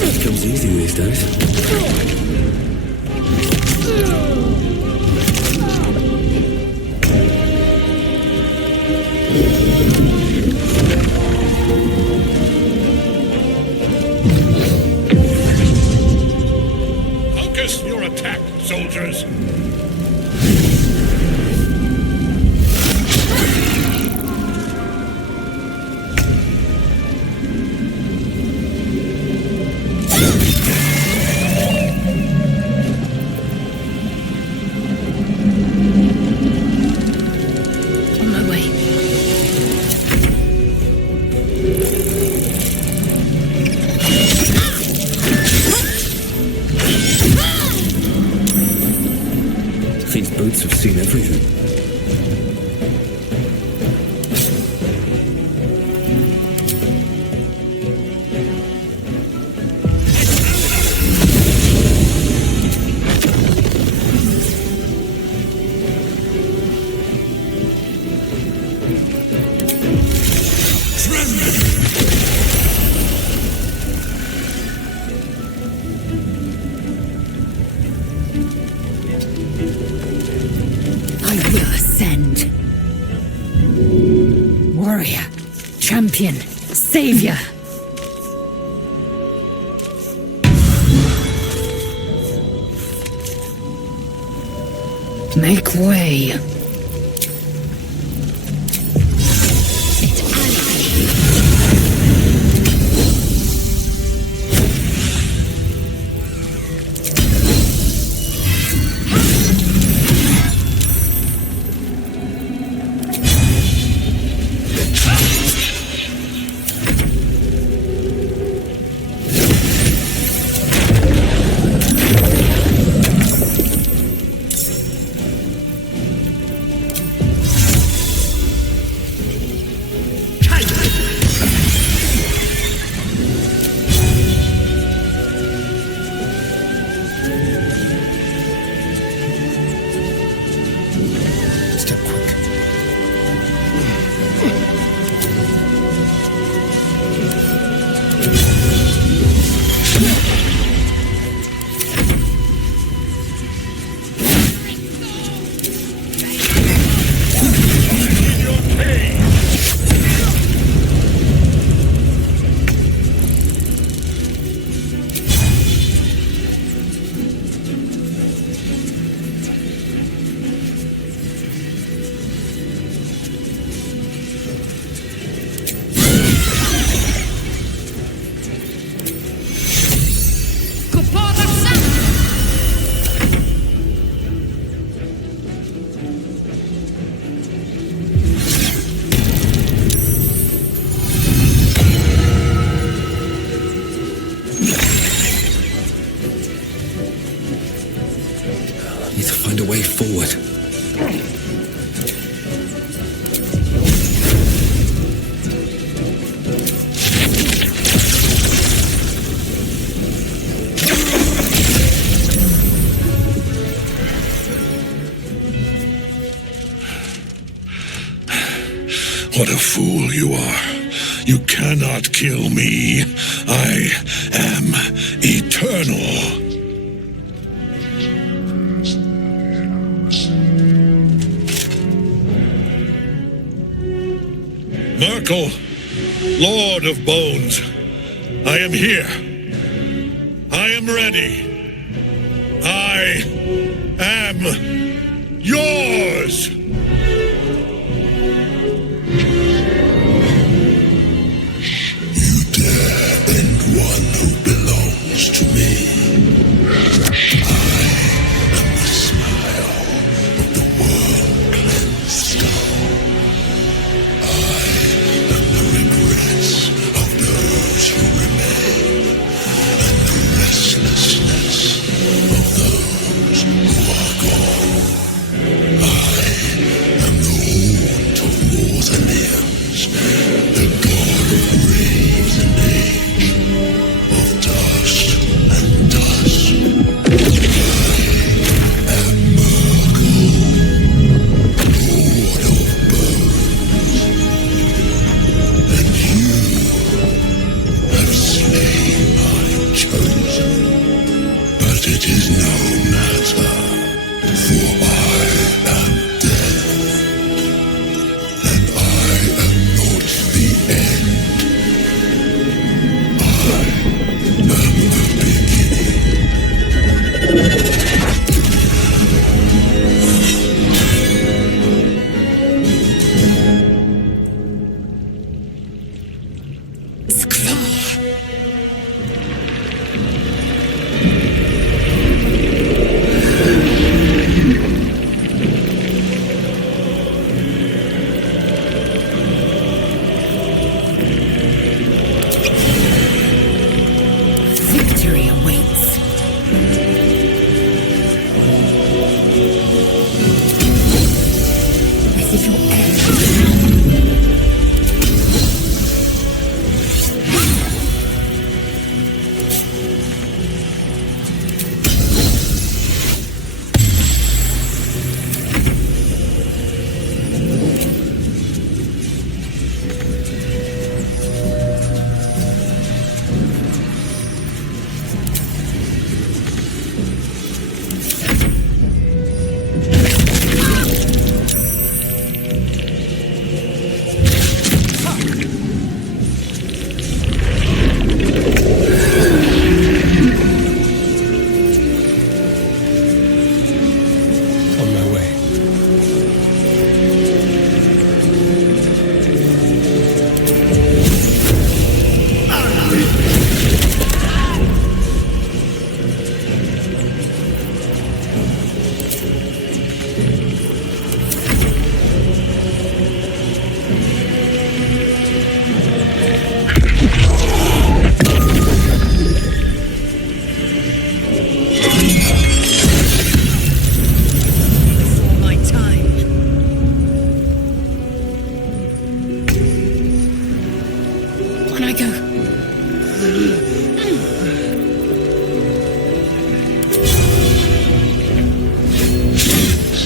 It comes easy these days. Focus your attack, soldiers! On my way. These boots have seen everything. champion, savior. Make way. Find a way forward. What a fool you are. You cannot kill me. I am eternal. Merkel, Lord of Bones, I am here. I am ready. I am yours. You dare end one who belongs to me. I am the smile of the world-cleansed star. Who remain, and the restlessness of those who are gone. I am the haunt of Mortalians, the god of rain and age, of dust and dust. I am Merkel, lord of bones, and you have slain my chosen, but it is no matter, for I am death, and I am not the end. I am the beginning. Victory awaits. This is your end.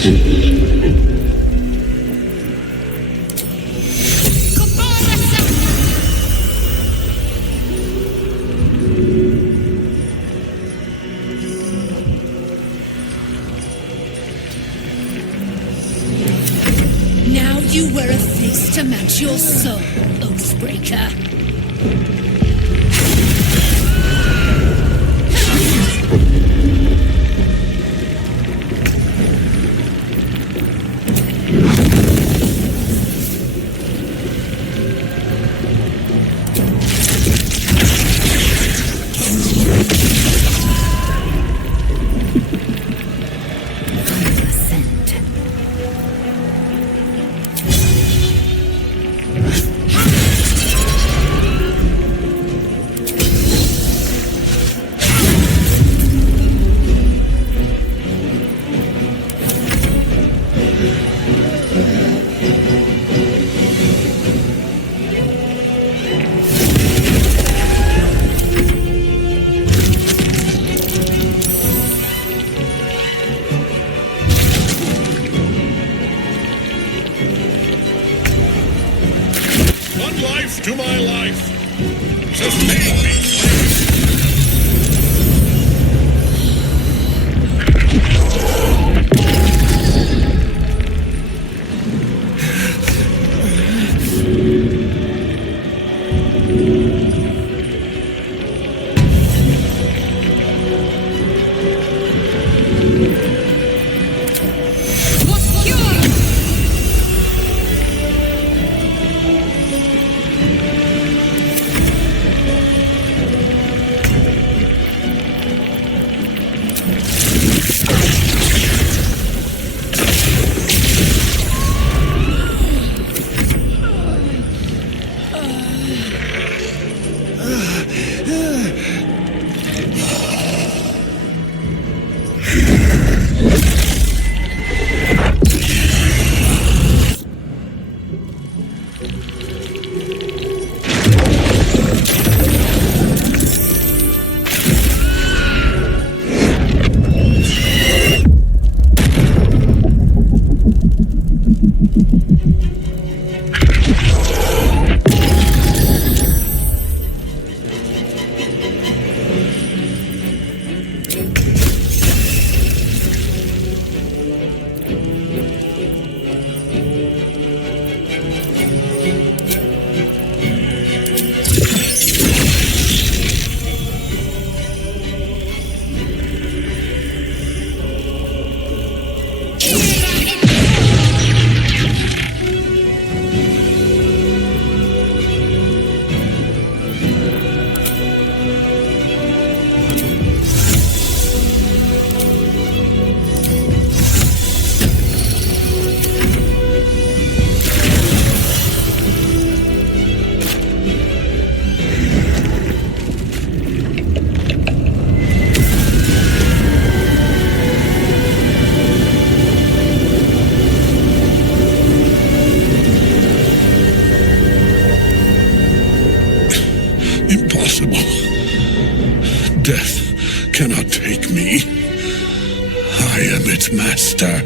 Now you wear a face to match your soul, Oathbreaker. To my life. Sustain me. Death cannot take me. I am its master.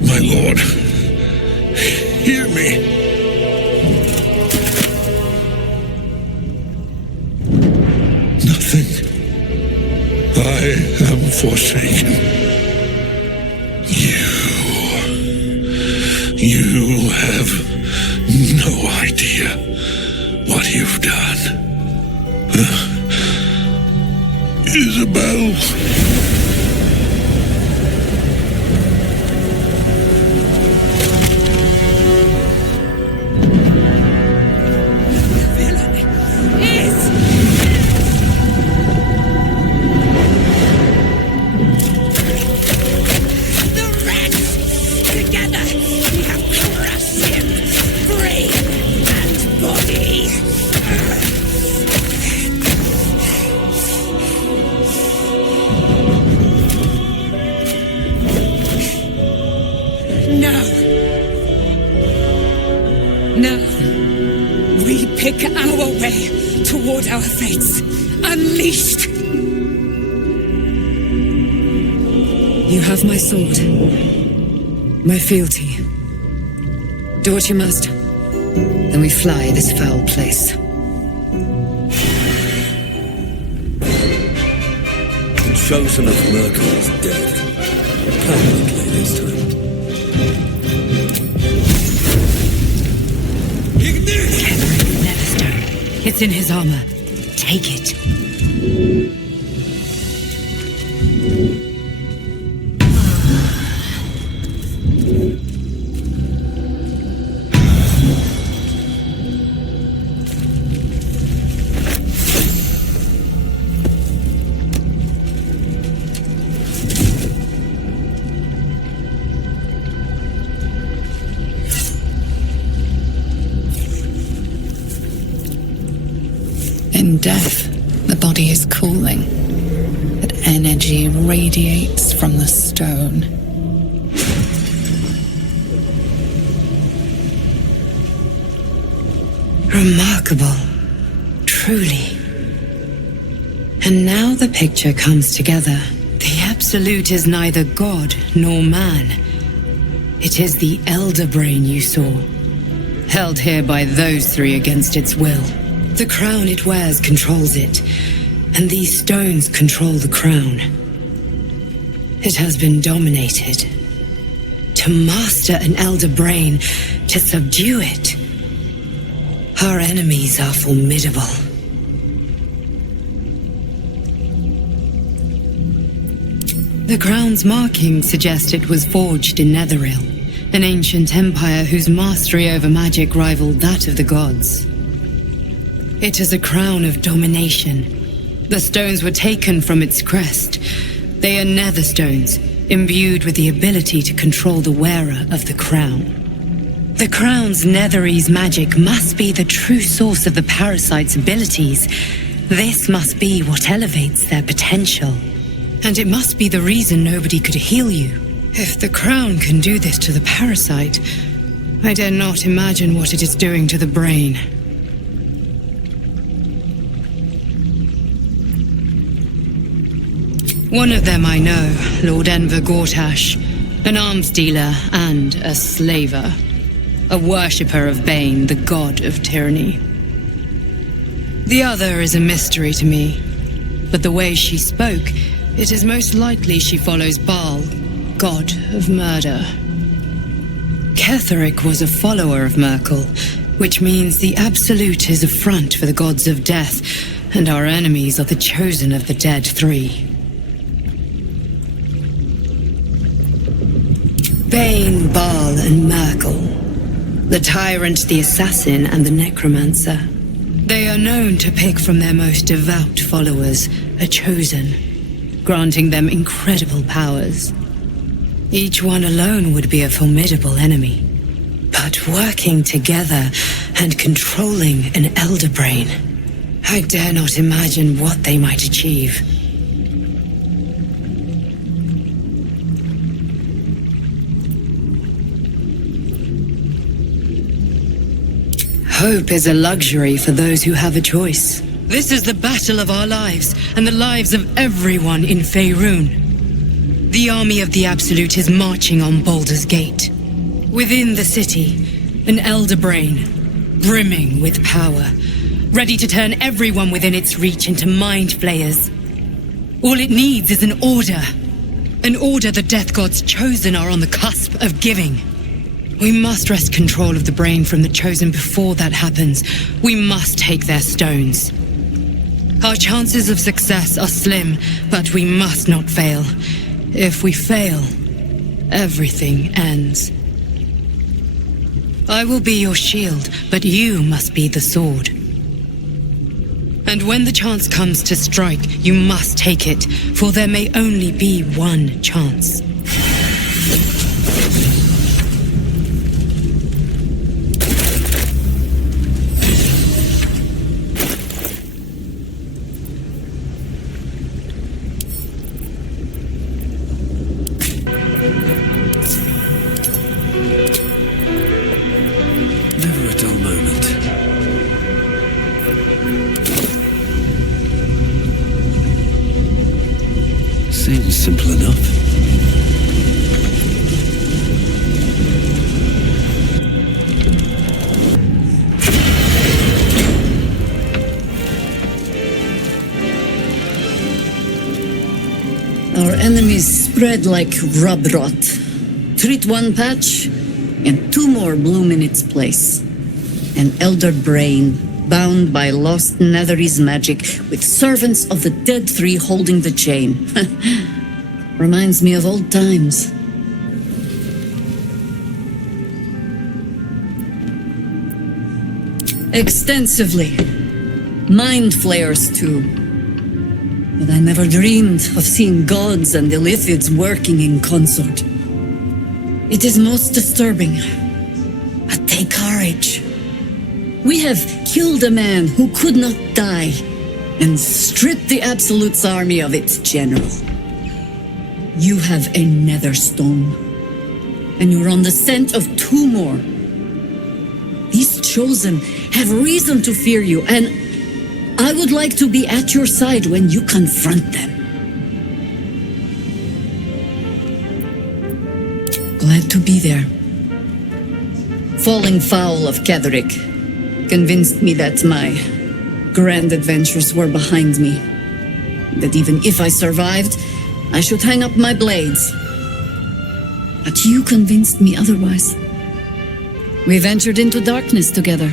My lord, hear me. Nothing. I am forsaken. You have no idea what you've done. Isabel. Pick our way toward our fates. Unleashed! You have my sword. My fealty. Do what you must. Then we fly this foul place. Chosen of Merkel is dead. Permanently this time. Gathering Netherstone. It's in his armor. Take it. In death, the body is cooling, but energy radiates from the stone. Remarkable. Truly. And now the picture comes together. The Absolute is neither God nor man. It is the Elder Brain you saw, held here by those three against its will. The crown it wears controls it, and these stones control the crown. It has been dominated. To master an Elder Brain, to subdue it. Our enemies are formidable. The crown's markings suggest it was forged in Netheril, an ancient empire whose mastery over magic rivaled that of the gods. It is a crown of domination. The stones were taken from its crest. They are nether stones, imbued with the ability to control the wearer of the crown. The crown's Netherese magic must be the true source of the parasite's abilities. This must be what elevates their potential. And it must be the reason nobody could heal you. If the crown can do this to the parasite, I dare not imagine what it is doing to the brain. One of them I know, Lord Enver Gortash, an arms dealer and a slaver. A worshipper of Bane, the god of tyranny. The other is a mystery to me, but the way she spoke, it is most likely she follows Baal, god of murder. Ketheric was a follower of Merkel, which means the Absolute is a front for the gods of death, and our enemies are the chosen of the dead three. Bane, Baal, and Merkel. The tyrant, the assassin, and the necromancer. They are known to pick from their most devout followers a chosen, granting them incredible powers. Each one alone would be a formidable enemy. But working together and controlling an Elder Brain, I dare not imagine what they might achieve. Hope is a luxury for those who have a choice. This is the battle of our lives, and the lives of everyone in Faerun. The army of the Absolute is marching on Baldur's Gate. Within the city, an Elder Brain, brimming with power, ready to turn everyone within its reach into mind flayers. All it needs is an order the Death God's chosen are on the cusp of giving. We must wrest control of the brain from the chosen before that happens. We must take their stones. Our chances of success are slim, but we must not fail. If we fail, everything ends. I will be your shield, but you must be the sword. And when the chance comes to strike, you must take it, for there may only be one chance. Seems simple enough. enemies spread like rub rot. Treat one patch, and two more bloom in its place. An elder brain, bound by lost Netherese magic, with servants of the Dead Three holding the chain. Reminds me of old times. Extensively. Mind flayers, too. But I never dreamed of seeing gods and Illithids working in consort. It is most disturbing. But take courage. We have killed a man who could not die, and stripped the Absolute's army of its general. You have a nether stone, and you're on the scent of two more. These chosen have reason to fear you, and I would like to be at your side when you confront them. Glad to be there. Falling foul of Ketherick convinced me that my grand adventures were behind me. That even if I survived, I should hang up my blades. But you convinced me otherwise. We ventured into darkness together.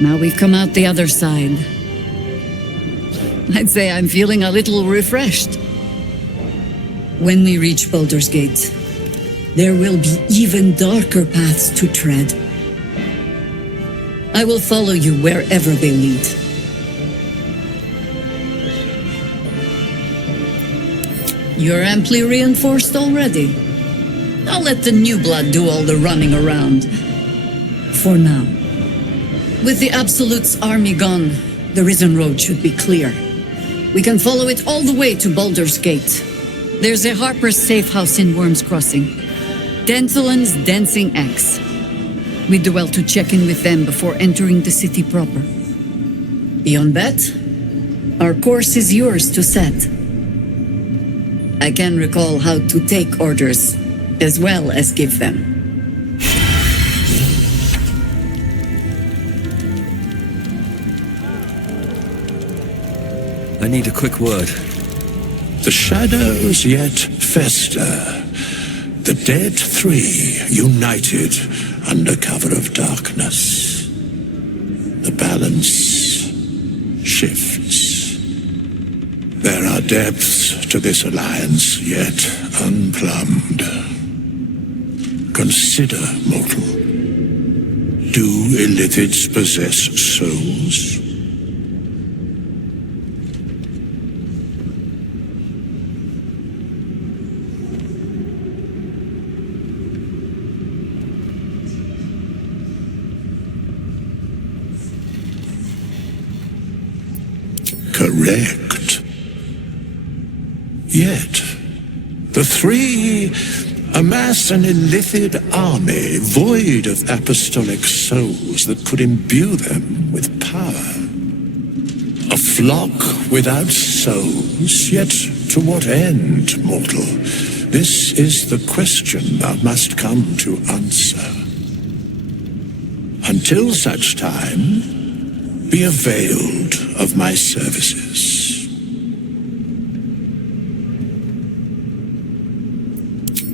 Now we've come out the other side. I'd say I'm feeling a little refreshed. When we reach Baldur's Gate, there will be even darker paths to tread. I will follow you wherever they lead. You're amply reinforced already. I'll let the new blood do all the running around. For now. With the Absolute's army gone, the Risen Road should be clear. We can follow it all the way to Baldur's Gate. There's a Harper's safe house in Worm's Crossing. Denthelin's Dancing Axe. We do well to check in with them before entering the city proper. Beyond that, our course is yours to set. I can recall how to take orders, as well as give them. I need a quick word. The shadows yet fester. The Dead Three united under cover of darkness. The balance shifts. There are depths to this alliance yet unplumbed. Consider, mortal. Do Illithids possess souls? Correct. Yet, the three amass an Illithid army void of apostolic souls that could imbue them with power. A flock without souls, yet to what end, mortal? This is the question thou must come to answer. Until such time, be availed of my services.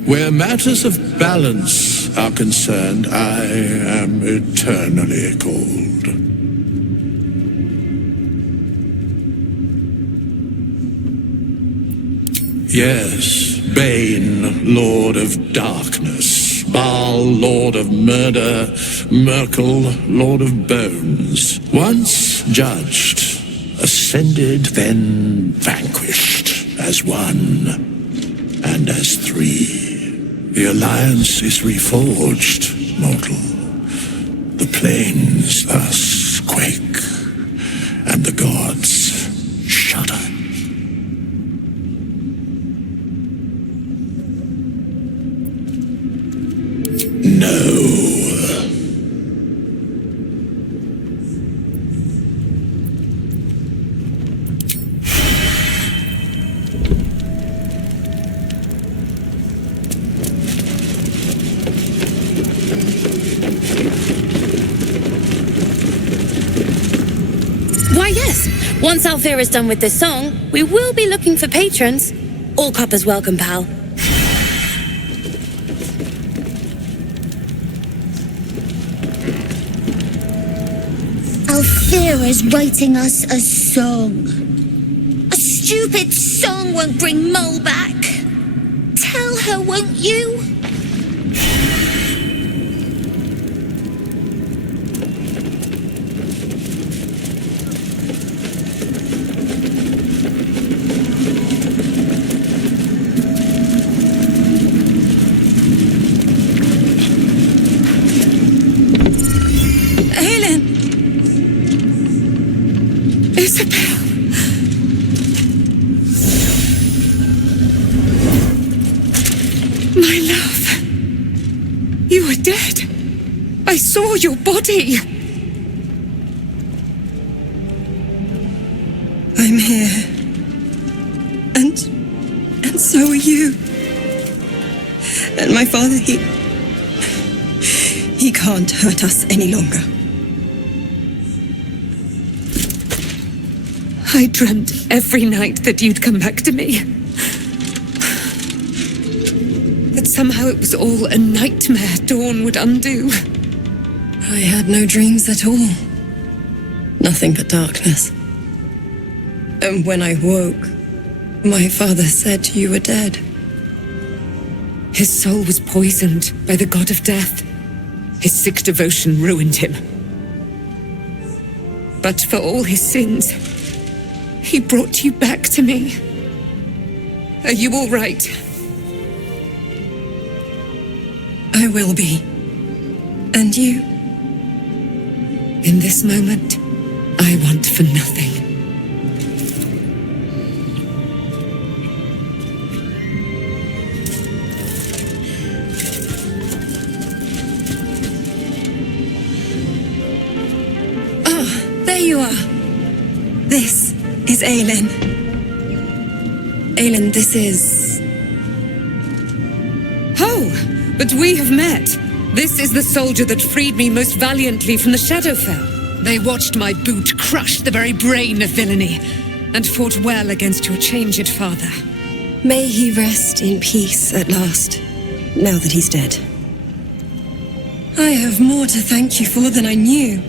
Where matters of balance are concerned, I am eternally cold. Yes, Bane, Lord of Darkness, Baal, Lord of Murder, Merkel, Lord of Bones. Once judged, ascended, then vanquished, as one and as three. The alliance is reforged, mortal. The plains thus quake, and the gods shudder. No. Why, yes. Once Alfira's done with this song, we will be looking for patrons. All coppers welcome, pal. Althera's writing us a song. A stupid song won't bring Mole back. Tell her, won't you? My love, you are dead. I saw your body. I'm here. And so are you. And my father, he can't hurt us any longer. I dreamt every night that you'd come back to me. That somehow it was all a nightmare Dawn would undo. I had no dreams at all. Nothing but darkness. And when I woke, my father said you were dead. His soul was poisoned by the god of death. His sick devotion ruined him. But for all his sins, he brought you back to me. Are you all right? I will be. And you? In this moment, I want for nothing. There you are. This is Aelin. Aelin, this is... Oh, but we have met. This is the soldier that freed me most valiantly from the Shadowfell. They watched my boot crush the very brain of villainy, and fought well against your changed father. May he rest in peace at last, now that he's dead. I have more to thank you for than I knew.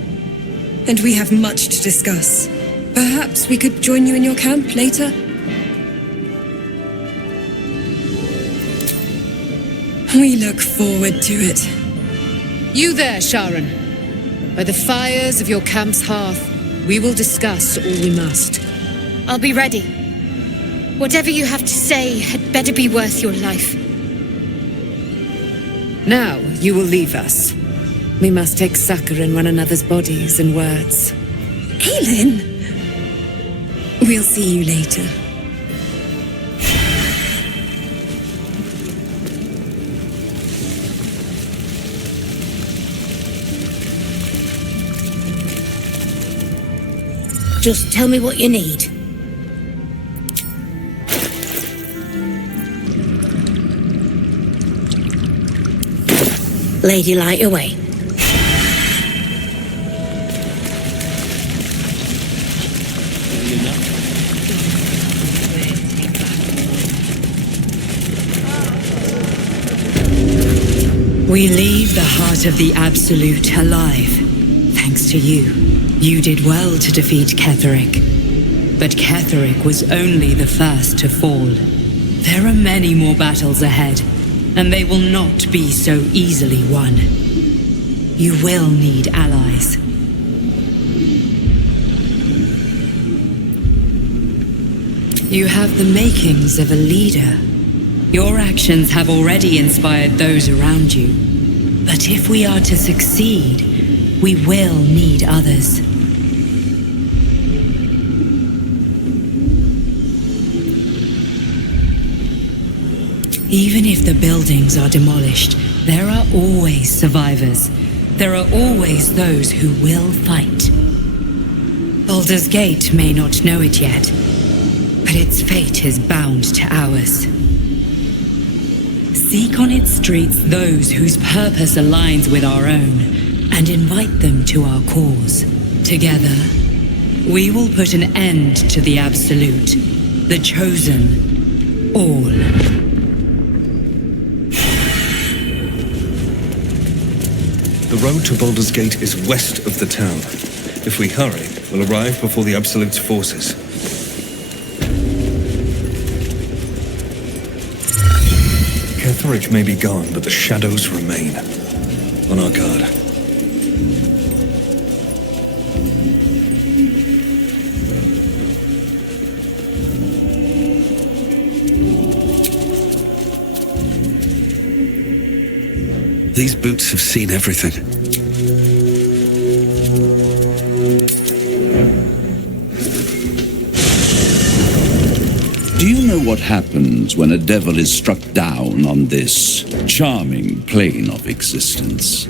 And we have much to discuss. Perhaps we could join you in your camp later? We look forward to it. You there, Sharon. By the fires of your camp's hearth, we will discuss all we must. I'll be ready. Whatever you have to say had better be worth your life. Now you will leave us. We must take succor in one another's bodies and words. Aelin! We'll see you later. Just tell me what you need. Lady, light your way. We leave the heart of the Absolute alive. Thanks to you. You did well to defeat Ketheric. But Ketheric was only the first to fall. There are many more battles ahead, and they will not be so easily won. You will need allies. You have the makings of a leader. Your actions have already inspired those around you. But if we are to succeed, we will need others. Even if the buildings are demolished, there are always survivors. There are always those who will fight. Baldur's Gate may not know it yet, but its fate is bound to ours. Seek on its streets those whose purpose aligns with our own, and invite them to our cause. Together, we will put an end to the Absolute, the Chosen, all. The road to Baldur's Gate is west of the town. If we hurry, we'll arrive before the Absolute's forces. Kethorich may be gone, but the shadows remain. On our guard. These boots have seen everything. Do you know what happens when a devil is struck down on this charming plane of existence?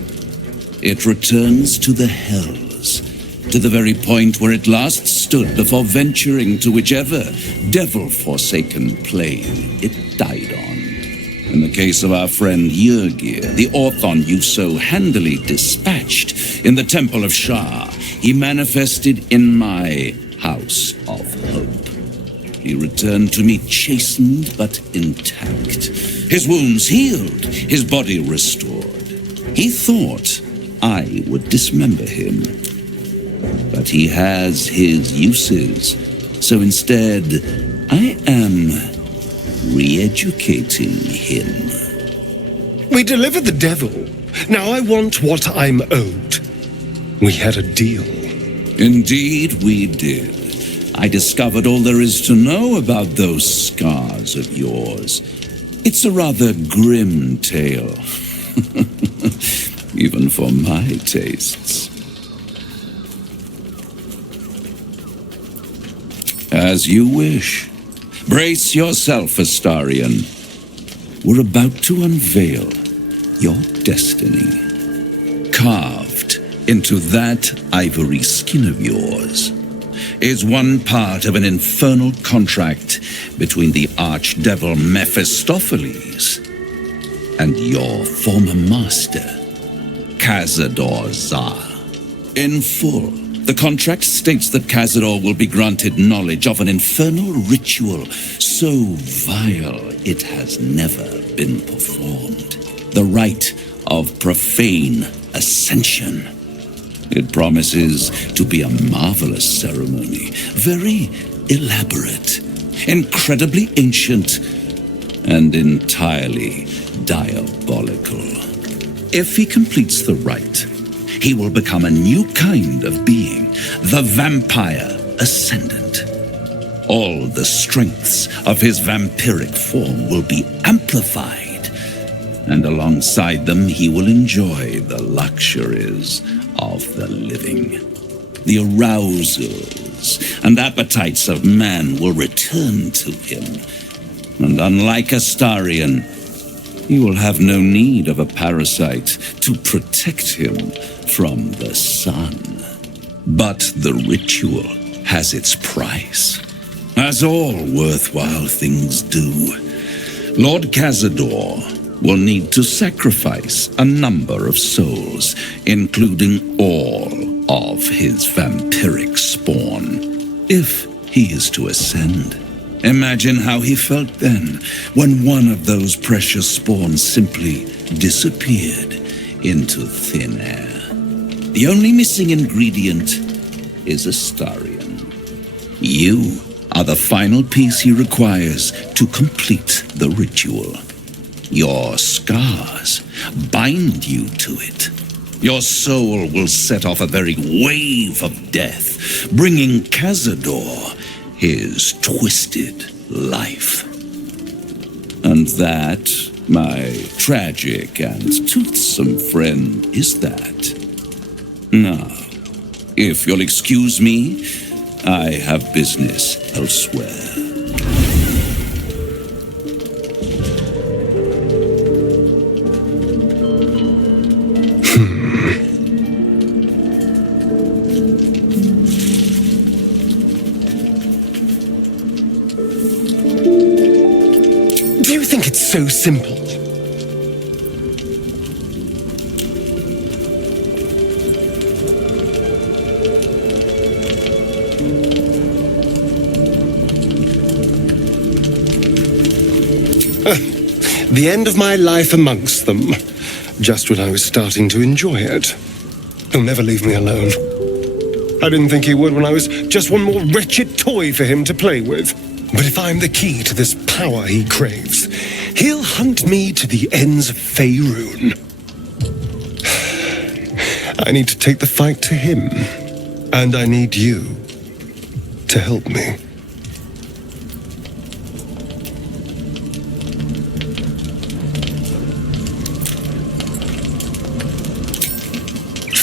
It returns to the hells, to the very point where it last stood before venturing to whichever devil-forsaken plane it died on. In the case of our friend Yrgir, the Orthon you so handily dispatched in the Temple of Shah, he manifested in my House of Hope. He returned to me chastened but intact, his wounds healed, his body restored. He thought I would dismember him, but he has his uses, so instead I am re-educating him. We delivered the devil. Now I want what I'm owed. We had a deal. Indeed we did. I discovered all there is to know about those scars of yours. It's a rather grim tale. Even for my tastes. As you wish. Brace yourself, Astarion. We're about to unveil your destiny. Carved into that ivory skin of yours is one part of an infernal contract between the archdevil Mephistopheles and your former master, Cazador Zar. In full, the contract states that Cazador will be granted knowledge of an infernal ritual so vile it has never been performed. The rite of profane ascension. It promises to be a marvelous ceremony, very elaborate, incredibly ancient, and entirely diabolical. If he completes the rite, he will become a new kind of being, the Vampire Ascendant. All the strengths of his vampiric form will be amplified, and alongside them he will enjoy the luxuries of the living. The arousals and appetites of man will return to him, and unlike Astarion, he will have no need of a parasite to protect him from the sun. But the ritual has its price, as all worthwhile things do. Lord Cazador will need to sacrifice a number of souls, including all of his vampiric spawn, if he is to ascend. Imagine how he felt then, when one of those precious spawns simply disappeared into thin air. The only missing ingredient is Astarion. You are the final piece he requires to complete the ritual. Your scars bind you to it. Your soul will set off a very wave of death, bringing Cazador his twisted life. And that, my tragic and toothsome friend, is that. Now, if you'll excuse me, I have business elsewhere. Do you think it's so simple? The end of my life amongst them, just when I was starting to enjoy it. He'll never leave me alone. I didn't think he would when I was just one more wretched toy for him to play with. But if I'm the key to this power he craves, he'll hunt me to the ends of Faerun. I need to take the fight to him, and I need you to help me.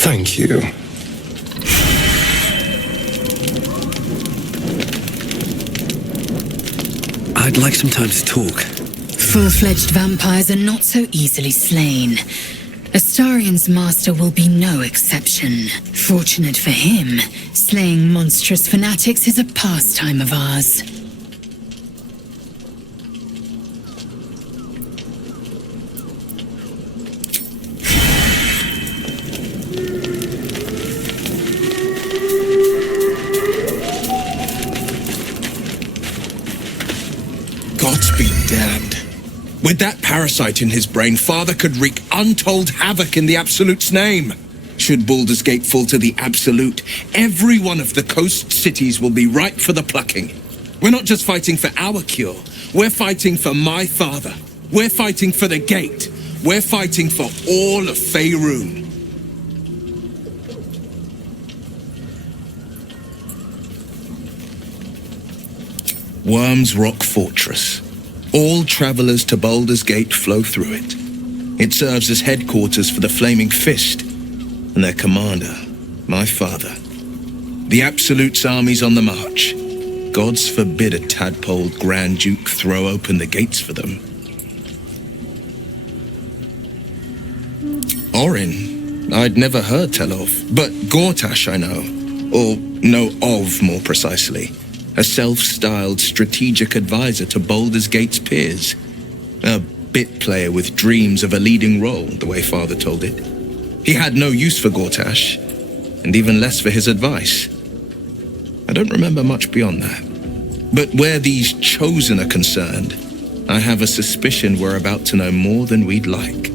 Thank you. I'd like some time to talk. Full-fledged vampires are not so easily slain. Astarion's master will be no exception. Fortunate for him, slaying monstrous fanatics is a pastime of ours. Gods be damned. With that parasite in his brain, Father could wreak untold havoc in the Absolute's name. Should Baldur's Gate fall to the Absolute, every one of the coast cities will be ripe for the plucking. We're not just fighting for our cure, we're fighting for my father. We're fighting for the Gate. We're fighting for all of Faerun. Worm's Rock Fortress. All travelers to Baldur's Gate flow through it. It serves as headquarters for the Flaming Fist and their commander, my father. The Absolute's army's on the march. Gods forbid a tadpoled Grand Duke throw open the gates for them. Orin, I'd never heard tell of, but Gortash I know, or know of more precisely. A self-styled strategic advisor to Baldur's Gate's peers. A bit player with dreams of a leading role, the way Father told it. He had no use for Gortash, and even less for his advice. I don't remember much beyond that. But where these chosen are concerned, I have a suspicion we're about to know more than we'd like.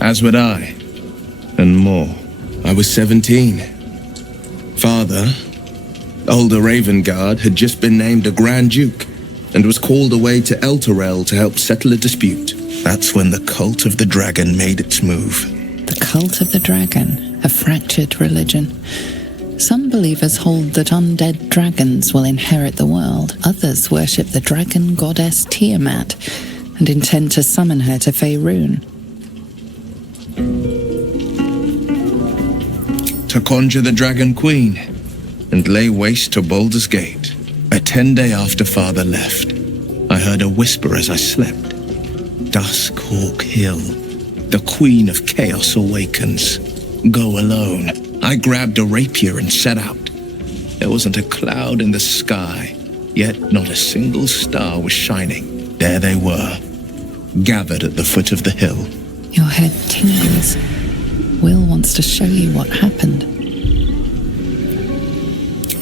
As would I, and more. I was 17. Father, older Ravengard, had just been named a Grand Duke and was called away to Elturel to help settle a dispute. That's when the Cult of the Dragon made its move. The Cult of the Dragon, a fractured religion. Some believers hold that undead dragons will inherit the world. Others worship the dragon goddess Tiamat and intend to summon her to Faerun. To conjure the Dragon Queen and lay waste to Baldur's Gate. A 10-day after Father left, I heard a whisper as I slept. Duskhawk Hill, the Queen of Chaos awakens. Go alone. I grabbed a rapier and set out. There wasn't a cloud in the sky, yet not a single star was shining. There they were, gathered at the foot of the hill. Your head tingles. Will wants to show you what happened.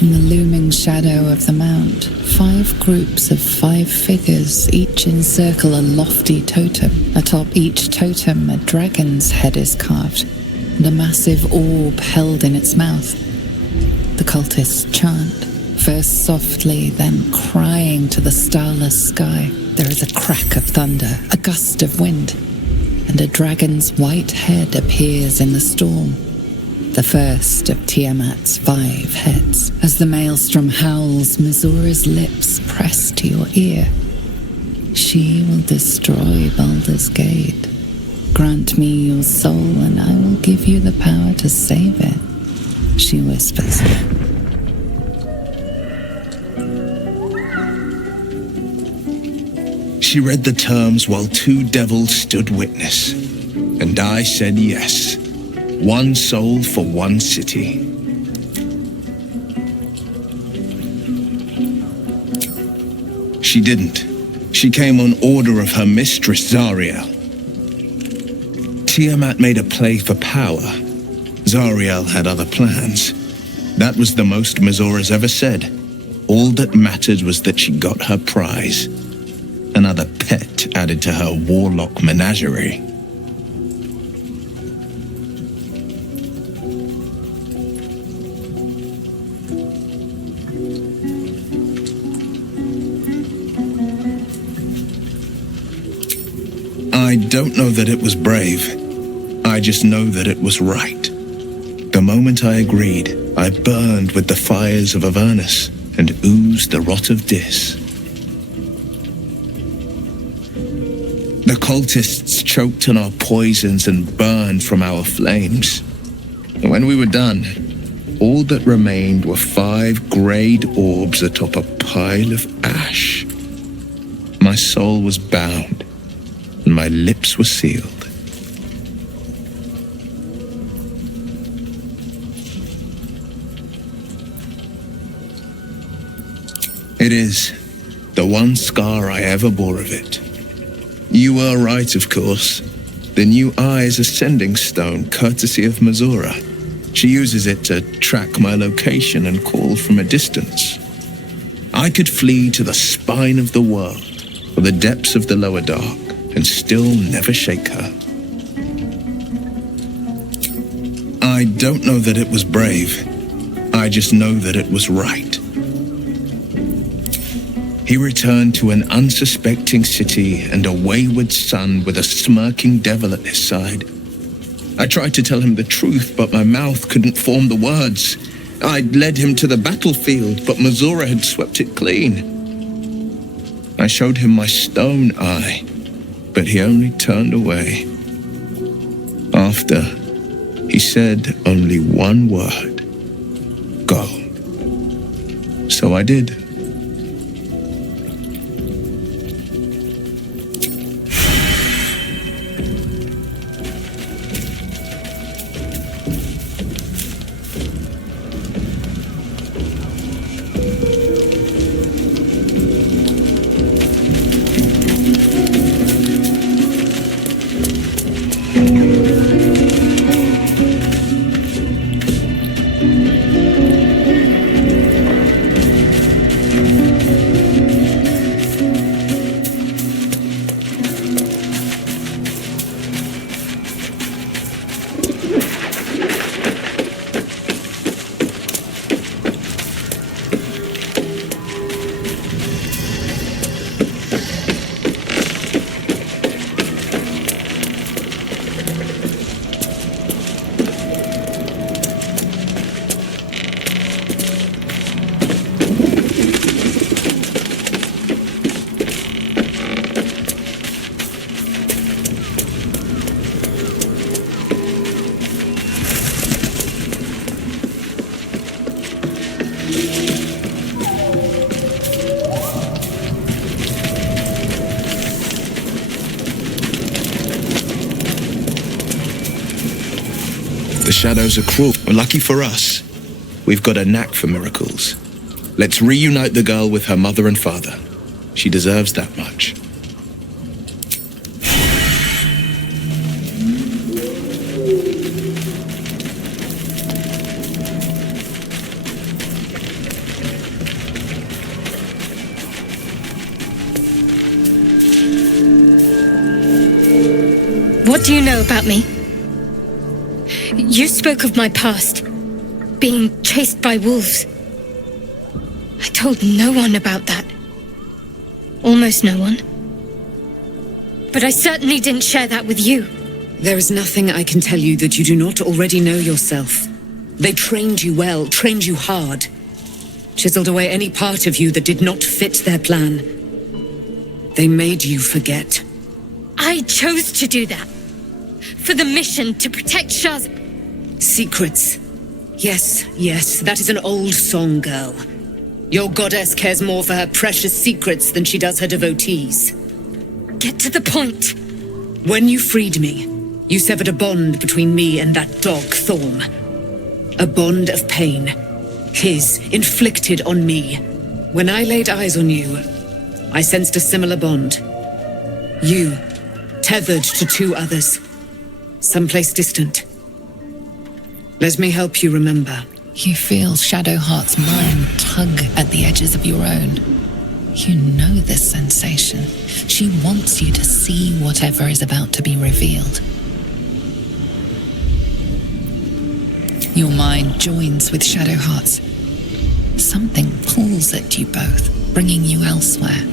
In the looming shadow of the mount, 5 groups of 5 figures each encircle a lofty totem. Atop each totem, a dragon's head is carved, and a massive orb held in its mouth. The cultists chant, first softly, then crying to the starless sky. There is a crack of thunder, a gust of wind, and a dragon's white head appears in the storm. The first of Tiamat's 5 heads. As the maelstrom howls, Mizura's lips press to your ear. She will destroy Baldur's Gate. Grant me your soul and I will give you the power to save it, she whispers. She read the terms while 2 devils stood witness, and I said yes. 1 soul for 1 city. She didn't. She came on order of her mistress, Zariel. Tiamat made a play for power. Zariel had other plans. That was the most Mazora's ever said. All that mattered was that she got her prize. Another pet added to her warlock menagerie. I don't know that it was brave. I just know that it was right. The moment I agreed, I burned with the fires of Avernus and oozed the rot of Dis. The cultists choked on our poisons and burned from our flames. When we were done, all that remained were 5 greyed orbs atop a pile of ash. My soul was bound, and my lips were sealed. It is the one scar I ever bore of it. You were right, of course. The new eye is a sending stone, courtesy of Mazora. She uses it to track my location and call from a distance. I could flee to the spine of the world, or the depths of the lower dark, and still never shake her. I don't know that it was brave. I just know that it was right. He returned to an unsuspecting city and a wayward son with a smirking devil at his side. I tried to tell him the truth, but my mouth couldn't form the words. I'd led him to the battlefield, but Mazora had swept it clean. I showed him my stone eye, but he only turned away. After, he said only one word: go. So I did. The shadows are cruel. Lucky for us, we've got a knack for miracles. Let's reunite the girl with her mother and father. She deserves that much. What do you know about me? You spoke of my past, being chased by wolves. I told no one about that. Almost no one. But I certainly didn't share that with you. There is nothing I can tell you that you do not already know yourself. They trained you well, trained you hard. Chiseled away any part of you that did not fit their plan. They made you forget. I chose to do that. For the mission to protect Shah's... Secrets. Yes, that is an old song, girl. Your goddess cares more for her precious secrets than she does her devotees. Get to the point. When you freed me, you severed a bond between me and that dog, Thorm. A bond of pain. His, inflicted on me. When I laid eyes on you, I sensed a similar bond. You, tethered to 2 others, someplace distant. Let me help you remember. You feel Shadowheart's mind tug at the edges of your own. You know this sensation. She wants you to see whatever is about to be revealed. Your mind joins with Shadowheart's. Something pulls at you both, bringing you elsewhere.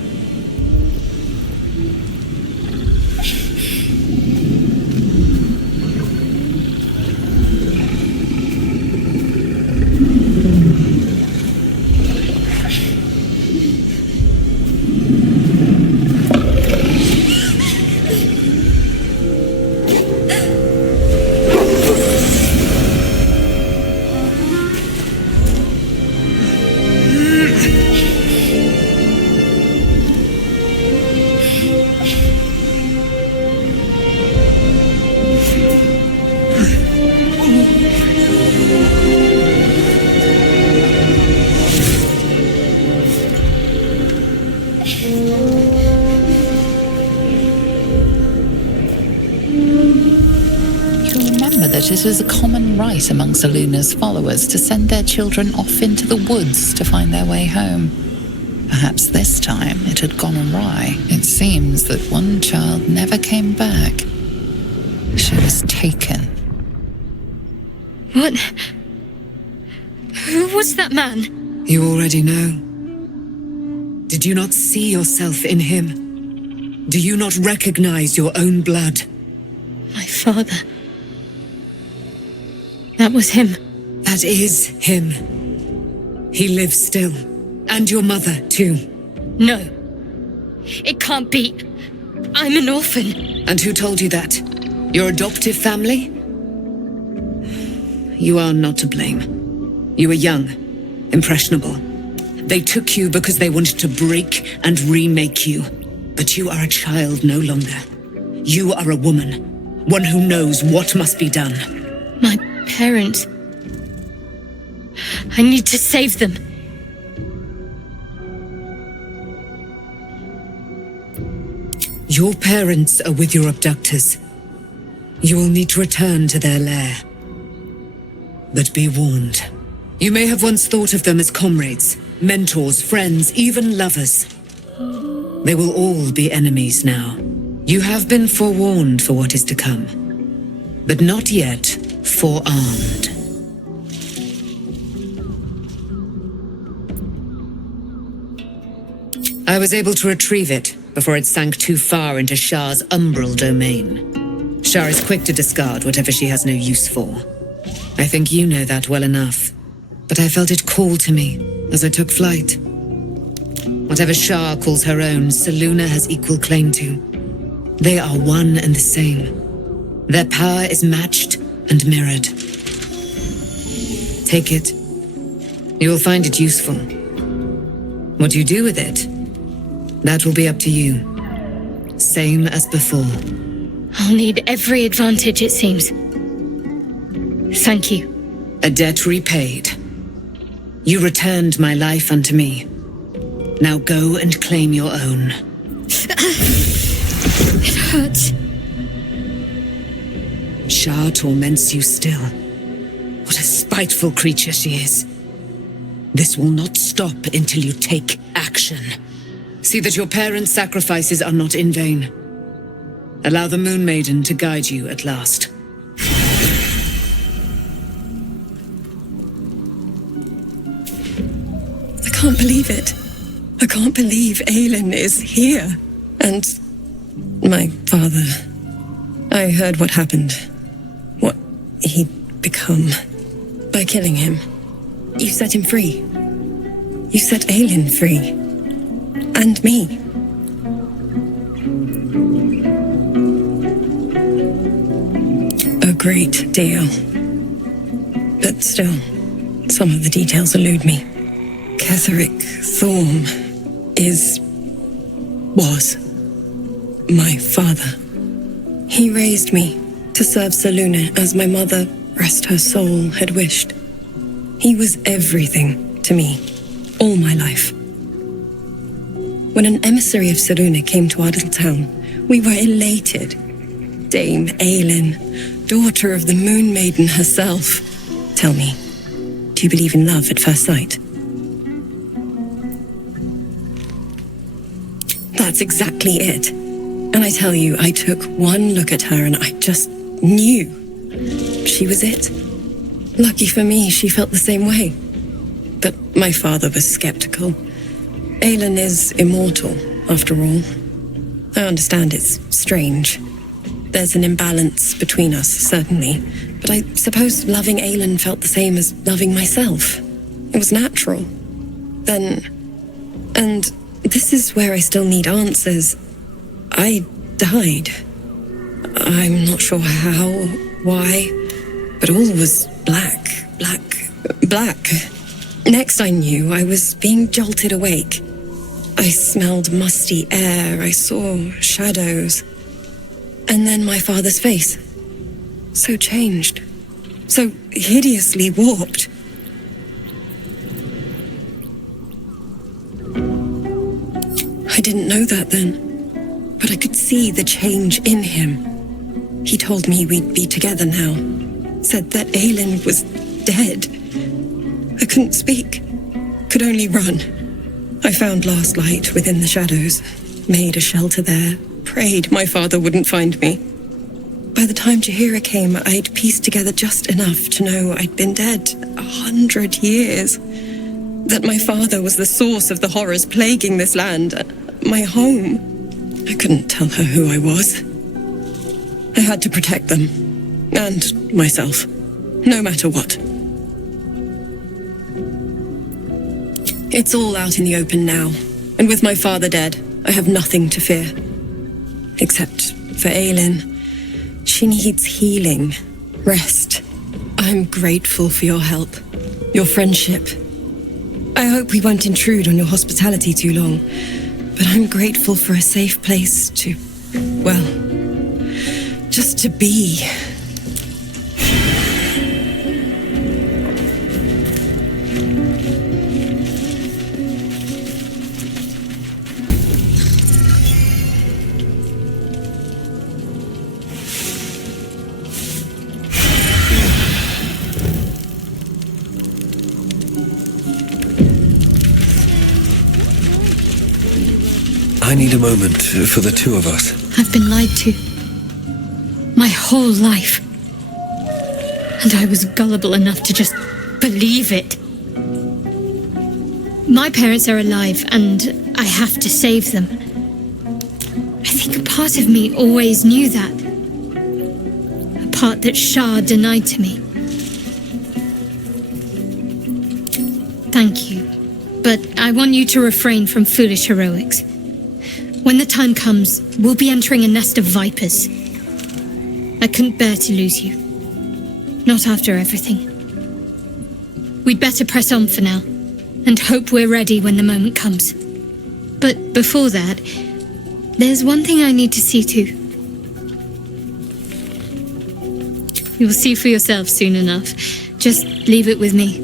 It is a common rite among Seluna's followers to send their children off into the woods to find their way home. Perhaps this time it had gone awry. It seems that one child never came back. She was taken. What? Who was that man? You already know. Did you not see yourself in him? Do you not recognize your own blood? My father. That was him. That is him. He lives still. And your mother, too. No. It can't be. I'm an orphan. And who told you that? Your adoptive family? You are not to blame. You were young, impressionable. They took you because they wanted to break and remake you. But you are a child no longer. You are a woman. One who knows what must be done. My parents. I need to save them. Your parents are with your abductors. You will need to return to their lair. But be warned. You may have once thought of them as comrades, mentors, friends, even lovers. They will all be enemies now. You have been forewarned for what is to come, but not yet forearmed. I was able to retrieve it before it sank too far into Shah's umbral domain. Shah is quick to discard whatever she has no use for. I think you know that well enough, but I felt it call to me as I took flight. Whatever Shah calls her own, Selûne has equal claim to. They are one and the same. Their power is matched and mirrored. Take it. You will find it useful. What you do with it, that will be up to you. Same as before. I'll need every advantage, it seems. Thank you. A debt repaid. You returned my life unto me. Now go and claim your own. It hurts. Shah torments you still. What a spiteful creature she is. This will not stop until you take action. See that your parents' sacrifices are not in vain. Allow the Moon Maiden to guide you at last. I can't believe it. I can't believe Aelin is here. And my father. I heard what happened. What he'd become. By killing him. You set him free. You set Aelin free. And me. A great deal. But still, some of the details elude me. Ketheric Thorm was my father. He raised me to serve Selûne as my mother, rest her soul, had wished. He was everything to me, all my life. When an emissary of Selûne came to our little town, we were elated. Dame Aelin, daughter of the Moon Maiden herself. Tell me, do you believe in love at first sight? That's exactly it. And I tell you, I took one look at her and I just knew she was it. Lucky for me, she felt the same way. But my father was skeptical. Aelin is immortal, after all. I understand it's strange. There's an imbalance between us, certainly. But I suppose loving Aelin felt the same as loving myself. It was natural. And this is where I still need answers. I died. I'm not sure how, why, but all was black. Next I knew, I was being jolted awake. I smelled musty air, I saw shadows. And then my father's face. So changed. So hideously warped. I didn't know that then, but I could see the change in him. He told me we'd be together now. Said that Aelin was dead. I couldn't speak. Could only run. I found last light within the shadows. Made a shelter there. Prayed my father wouldn't find me. By the time Jaheira came, I'd pieced together just enough to know I'd been dead 100 years. That my father was the source of the horrors plaguing this land. My home. I couldn't tell her who I was. I had to protect them. And myself. No matter what. It's all out in the open now. And with my father dead, I have nothing to fear. Except for Aelin. She needs healing. Rest. I'm grateful for your help. Your friendship. I hope we won't intrude on your hospitality too long. But I'm grateful for a safe place to... well... just to be. I need a moment for the two of us. I've been lied to. My whole life. And I was gullible enough to just believe it. My parents are alive, and I have to save them. I think a part of me always knew that. A part that Shah denied to me. Thank you. But I want you to refrain from foolish heroics. When the time comes, we'll be entering a nest of vipers. I couldn't bear to lose you. Not after everything. We'd better press on for now, and hope we're ready when the moment comes. But before that, there's one thing I need to see to. You'll see for yourself soon enough. Just leave it with me.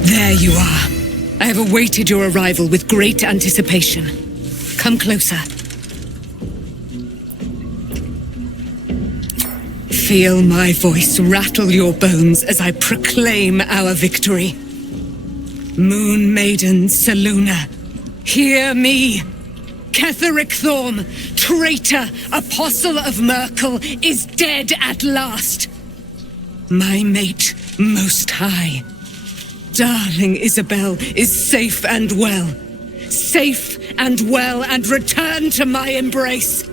There you are. I have awaited your arrival with great anticipation. Come closer. Feel my voice rattle your bones as I proclaim our victory. Moon Maiden Selûne, hear me! Ketheric Thorm, traitor, apostle of Merkel, is dead at last. My mate, Most High. Darling Isabel is safe and well. Safe and well, and return to my embrace.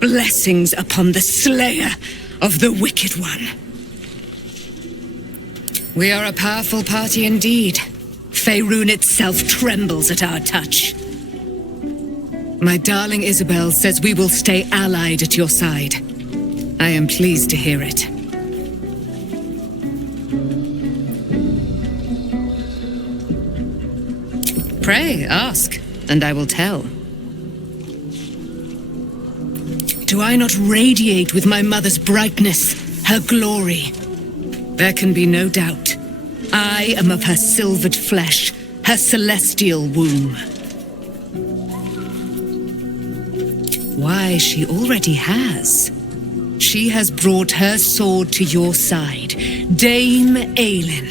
Blessings upon the slayer of the Wicked One. We are a powerful party indeed. Faerun itself trembles at our touch. My darling Isabel says we will stay allied at your side. I am pleased to hear it. Pray, ask, and I will tell. Do I not radiate with my mother's brightness, her glory? There can be no doubt. I am of her silvered flesh, her celestial womb. Why, she already has. She has brought her sword to your side, Dame Aelin.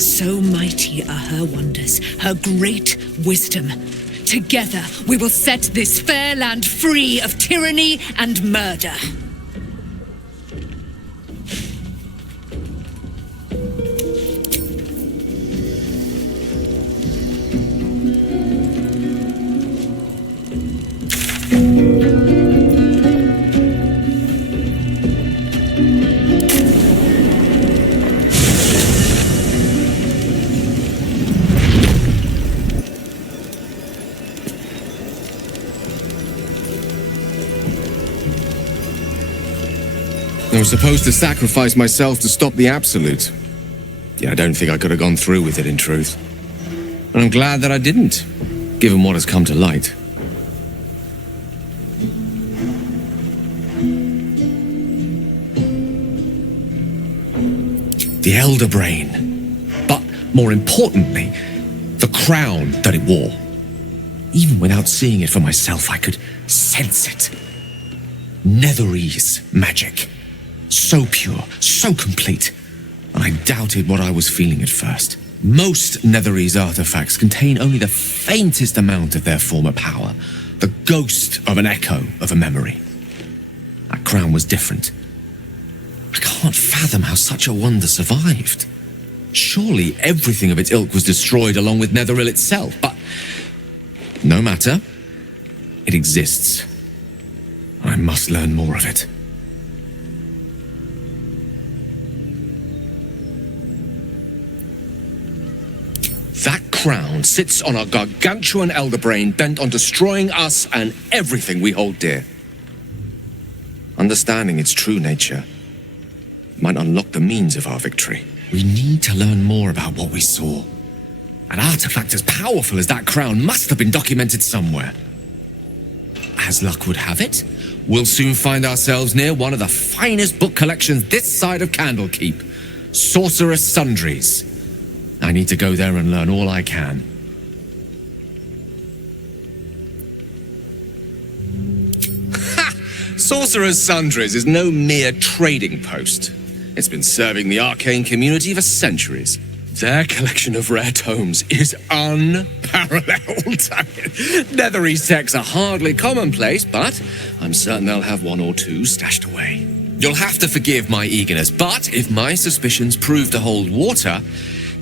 So mighty are her wonders, her great wisdom. Together we will set this fair land free of tyranny and murder. I was supposed to sacrifice myself to stop the Absolute. Yeah, I don't think I could have gone through with it, in truth. And I'm glad that I didn't, given what has come to light. The Elder Brain. But, more importantly, the crown that it wore. Even without seeing it for myself, I could sense it. Netherese magic. So pure, so complete. And I doubted what I was feeling at first. Most Netherese artifacts contain only the faintest amount of their former power. The ghost of an echo of a memory. That crown was different. I can't fathom how such a wonder survived. Surely everything of its ilk was destroyed along with Netheril itself, but no matter. It exists. I must learn more of it. That crown sits on a gargantuan elder brain bent on destroying us and everything we hold dear. Understanding its true nature might unlock the means of our victory. We need to learn more about what we saw. An artifact as powerful as that crown must have been documented somewhere. As luck would have it, we'll soon find ourselves near one of the finest book collections this side of Candlekeep, Sorcerous Sundries. I need to go there and learn all I can. Ha! Sorcerous Sundries is no mere trading post. It's been serving the arcane community for centuries. Their collection of rare tomes is unparalleled. Netherese texts are hardly commonplace, but I'm certain they'll have one or two stashed away. You'll have to forgive my eagerness, but if my suspicions prove to hold water,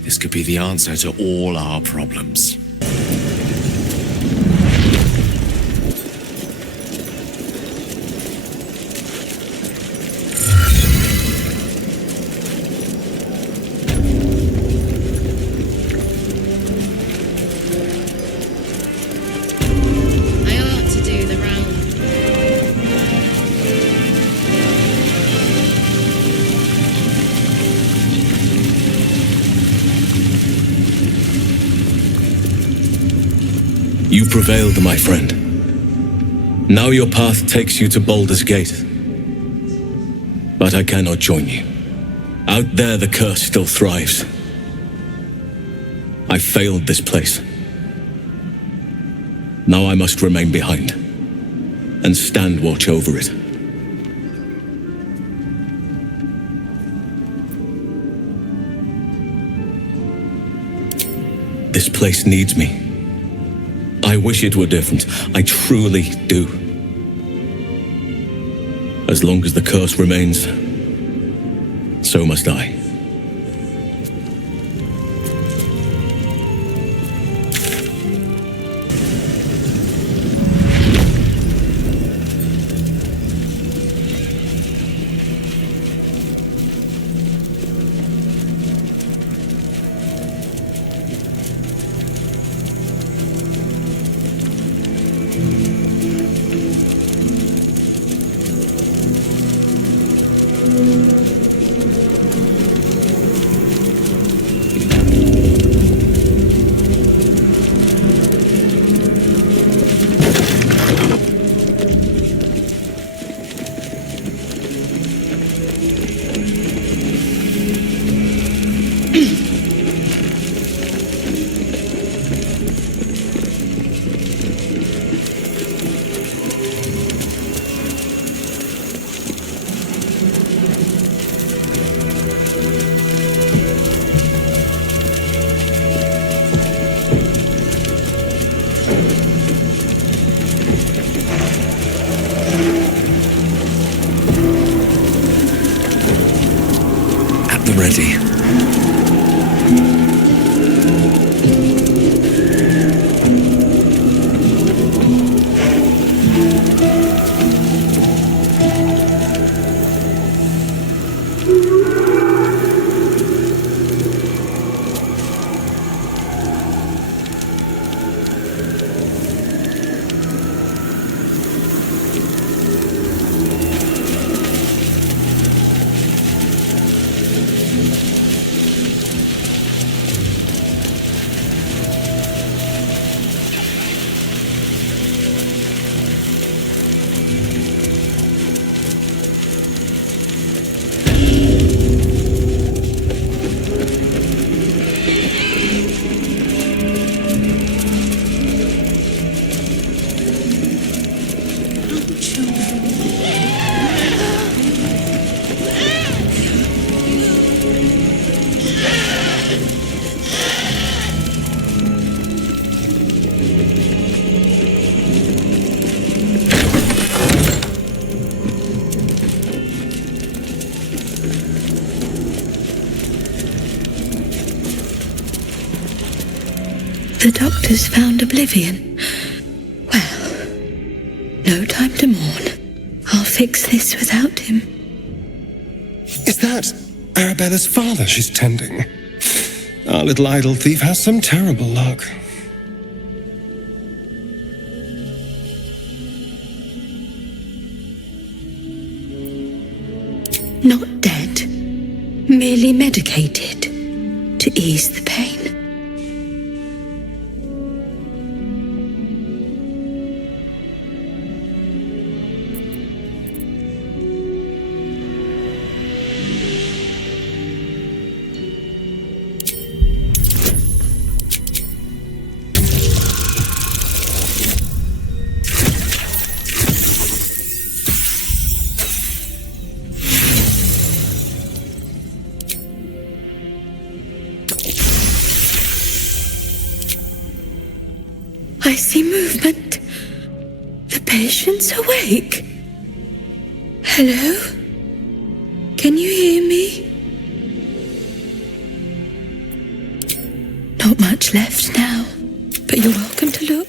this could be the answer to all our problems. You prevailed, my friend. Now your path takes you to Baldur's Gate. But I cannot join you. Out there, the curse still thrives. I failed this place. Now I must remain behind and stand watch over it. This place needs me. I wish it were different. I truly do. As long as the curse remains, so must I. ready. The doctor's found oblivion. Well, no time to mourn. I'll fix this without him. Is that Arabella's father she's tending? Our little idol thief has some terrible luck. Not dead, merely medicated to ease the pain. I see movement. The patient's awake. Hello? Can you hear me? Not much left now, but you're welcome to look.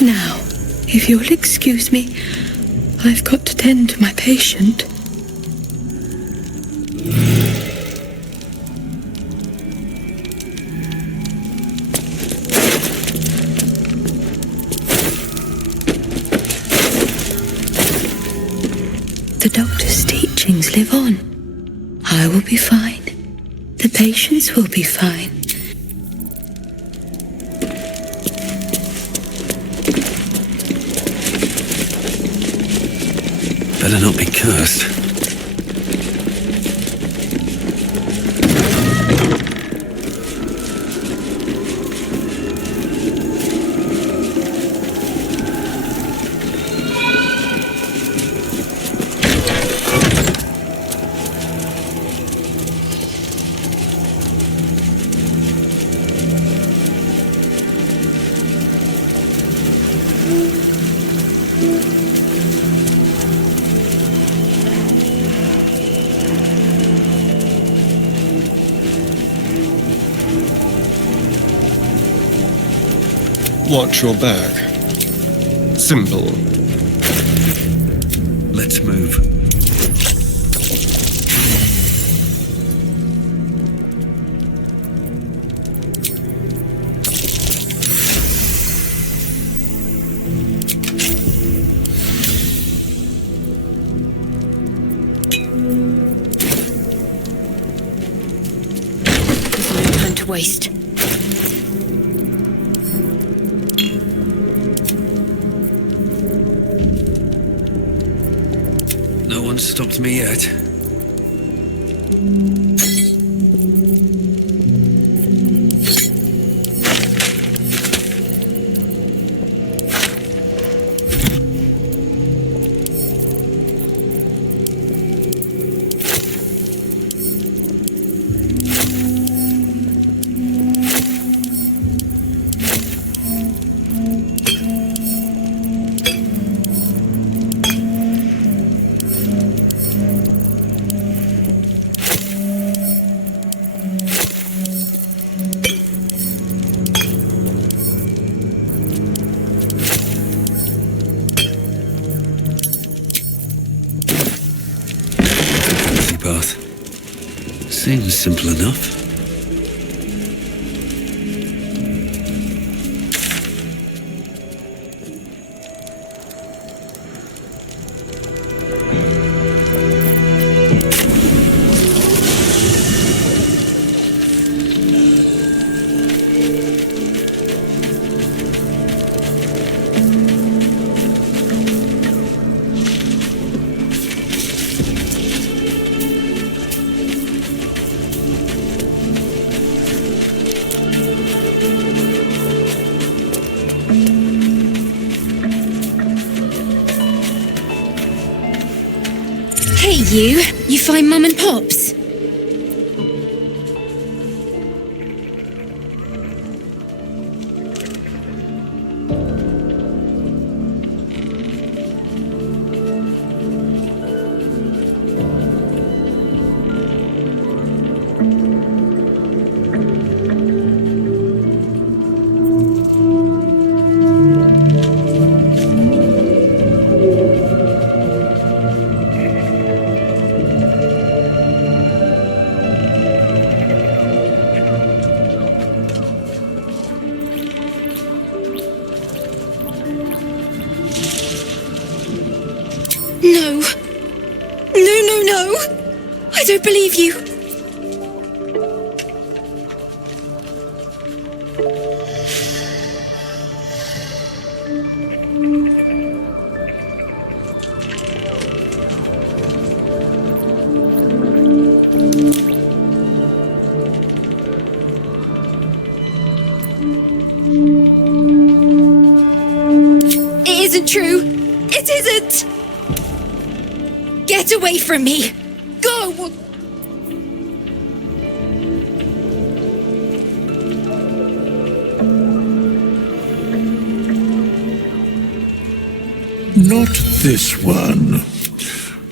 Now, if you'll excuse me, I've got to tend to my patient. The doctor's teachings live on. I will be fine. The patients will be fine. Better not be cursed. Watch your back. Simple. Let's move. waste. No one's stopped me yet. Path. Seems simple enough. Hey, you find Mum and Pops? No. No. I don't believe you. It isn't true. It isn't. Get away from me! Go! Not this one,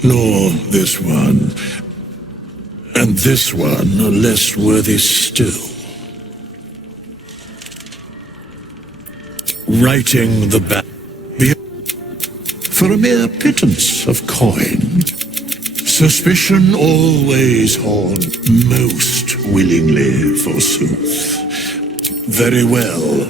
nor this one, and this one are less worthy still. Writing the for a mere pittance of coin. Suspicion always haunt most willingly, forsooth. Very well.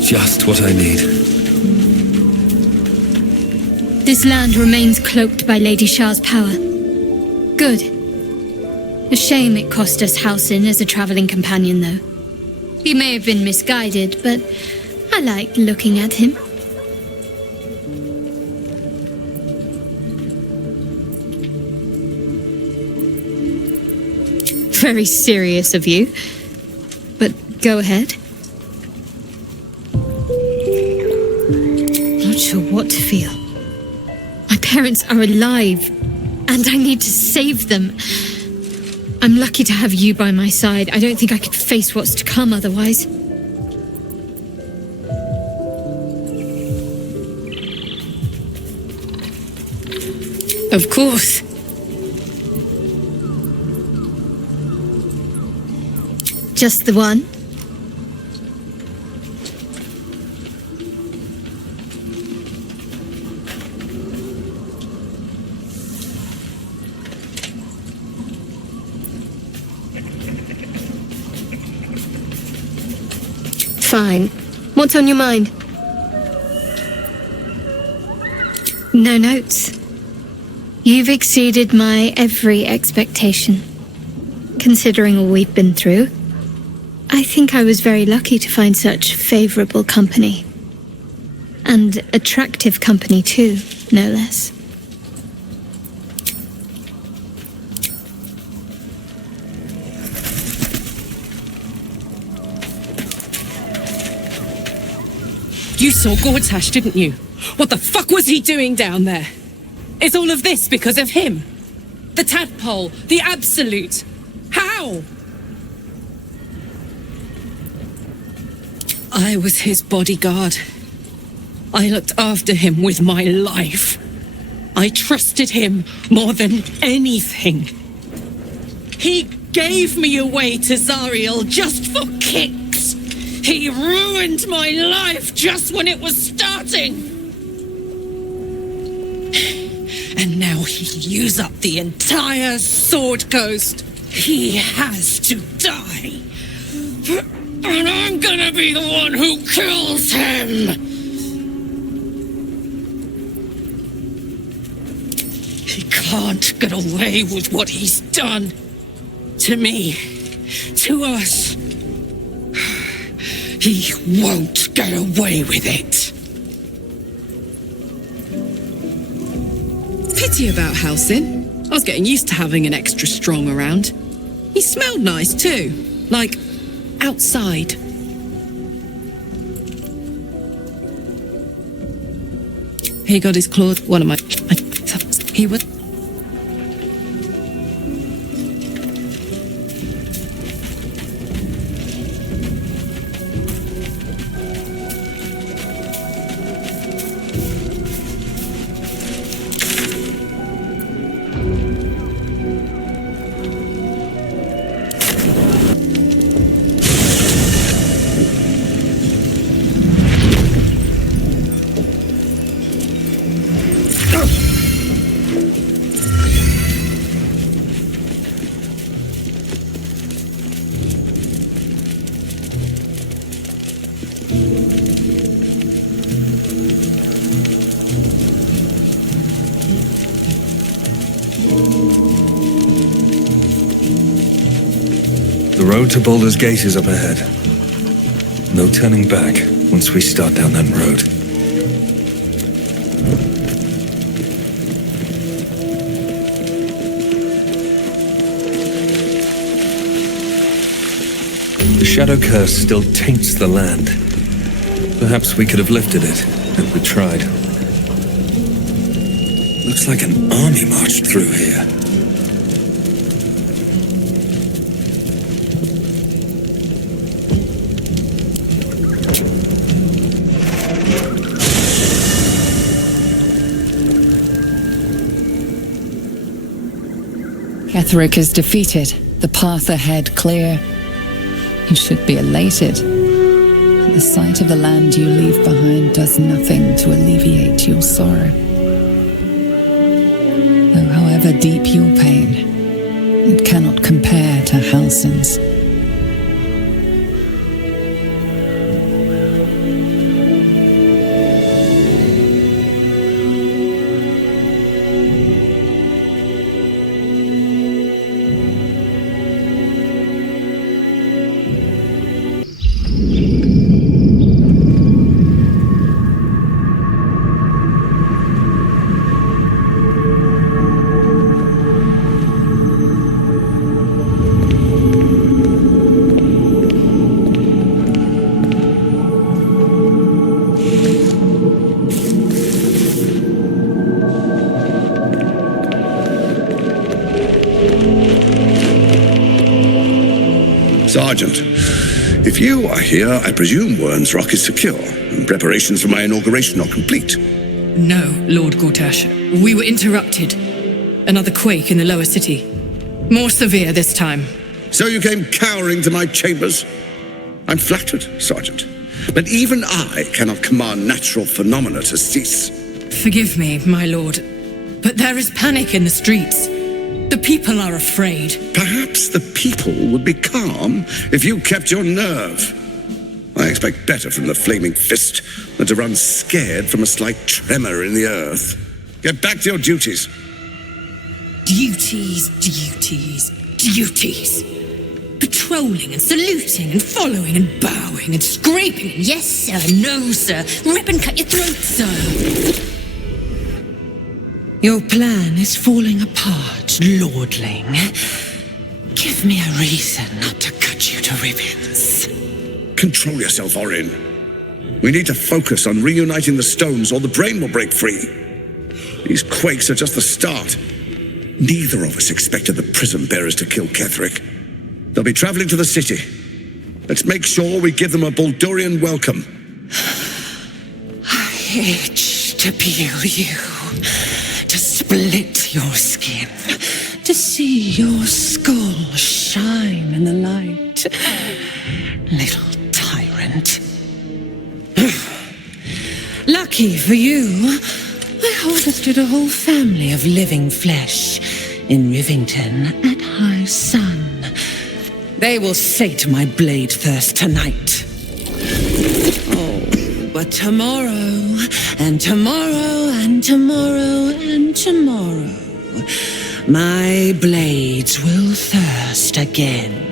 Just what I need. This land remains cloaked by Lady Shah's power. Good. A shame it cost us Halsin as a traveling companion, though. He may have been misguided, but I liked looking at him. Very serious of you. But go ahead. Not sure what to feel. My parents are alive, and I need to save them. I'm lucky to have you by my side. I don't think I could face what's to come otherwise. Of course. Just the one? Fine. What's on your mind? No notes. You've exceeded my every expectation. Considering all we've been through, I think I was very lucky to find such favorable company. And attractive company too, no less. You saw Gortash, didn't you? What the fuck was he doing down there? Is all of this because of him? The tadpole, the absolute. How? I was his bodyguard. I looked after him with my life. I trusted him more than anything. He gave me away to Zariel just for kicks. He ruined my life just when it was starting. And now he'll use up the entire Sword Coast. He has to die. And I'm gonna be the one who kills him. He can't get away with what he's done. To me. To us. He won't get away with it. Pity about Halsin. I was getting used to having an extra strong around. He smelled nice too. Like, outside. He got his claws. One of my... He was... The road to Baldur's Gate is up ahead. No turning back once we start down that road. The Shadow Curse still taints the land. Perhaps we could have lifted it if we tried. Looks like an army marched through here. Ketheric is defeated, the path ahead clear. You should be elated. The sight of the land you leave behind does nothing to alleviate your sorrow. Though however deep your pain, it cannot compare to Halsin's. Sergeant, if you are here, I presume Wern's Rock is secure, and preparations for my inauguration are complete. No, Lord Gortash. We were interrupted. Another quake in the lower city. More severe this time. So you came cowering to my chambers? I'm flattered, Sergeant. But even I cannot command natural phenomena to cease. Forgive me, my lord, but there is panic in the streets. The people are afraid. Perhaps the people would be calm if you kept your nerve. I expect better from the flaming fist than to run scared from a slight tremor in the earth. Get back to your duties. Duties, duties, duties. Patrolling and saluting and following and bowing and scraping. Yes, sir. No, sir. Rip and cut your throat, sir. Your plan is falling apart, lordling. Give me a reason not to cut you to ribbons. Control yourself, Orin. We need to focus on reuniting the stones or the brain will break free. These quakes are just the start. Neither of us expected the prison bearers to kill Ketheric. They'll be traveling to the city. Let's make sure we give them a Baldurian welcome. I itch to peel you, to split your skin, to see your skull shine in the light. Little tyrant. Lucky for you, I harvested a whole family of living flesh in Rivington at high sun. They will sate my blade thirst tonight. Oh, but tomorrow, and tomorrow, and tomorrow, and tomorrow, my blades will thirst again.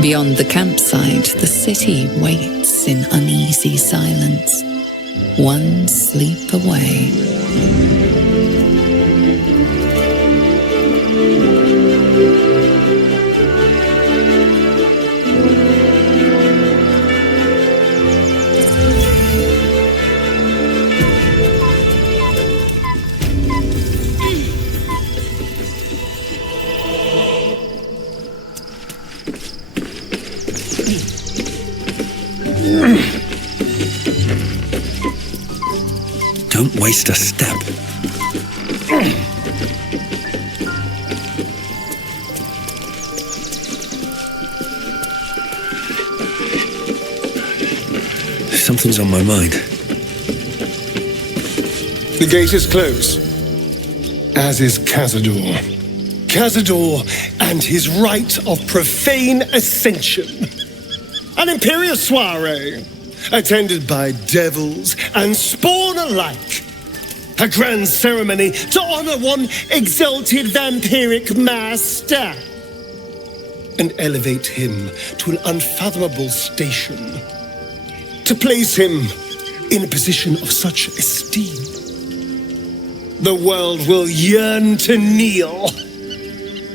Beyond the campsite, the city waits in uneasy silence, one sleep away. Don't waste a step. Something's on my mind. The gate is closed, as is Cazador. Cazador and his rite of profane ascension. An imperial soiree, attended by devils and spawn alike. A grand ceremony to honor one exalted vampiric master and elevate him to an unfathomable station. To place him in a position of such esteem, the world will yearn to kneel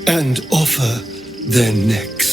and offer their necks.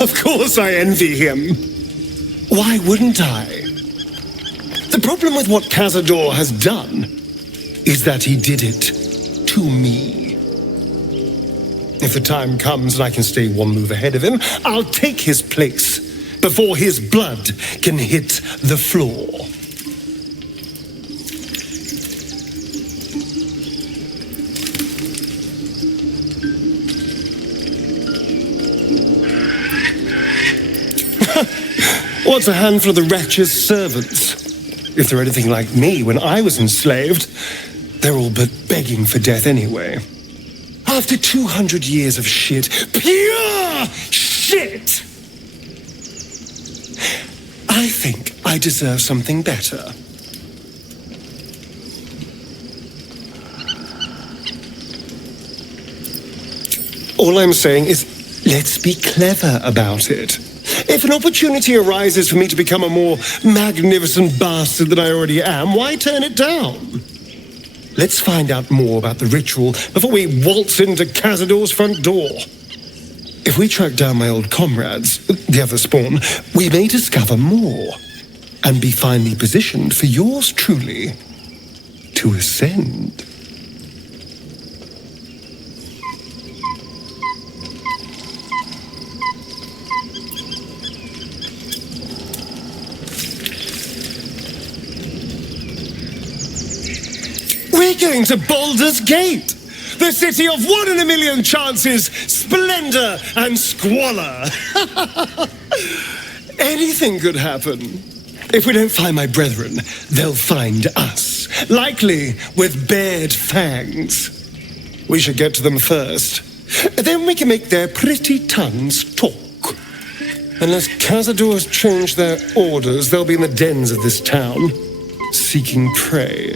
Of course I envy him. Why wouldn't I? The problem with what Cazador has done is that he did it to me. If the time comes and I can stay one move ahead of him, I'll take his place before his blood can hit the floor. What's a handful of the wretch's servants? If they're anything like me when I was enslaved, they're all but begging for death anyway. After 200 years of shit, pure shit! I think I deserve something better. All I'm saying is, let's be clever about it. If an opportunity arises for me to become a more magnificent bastard than I already am, why turn it down? Let's find out more about the ritual before we waltz into Cazador's front door. If we track down my old comrades, the other spawn, we may discover more and be finely positioned for yours truly to ascend. We're going to Baldur's Gate, the city of 1 in a million chances, splendor and squalor. Anything could happen. If we don't find my brethren, they'll find us, likely with bared fangs. We should get to them first. Then we can make their pretty tongues talk. Unless Cazador has changed their orders, they'll be in the dens of this town, seeking prey.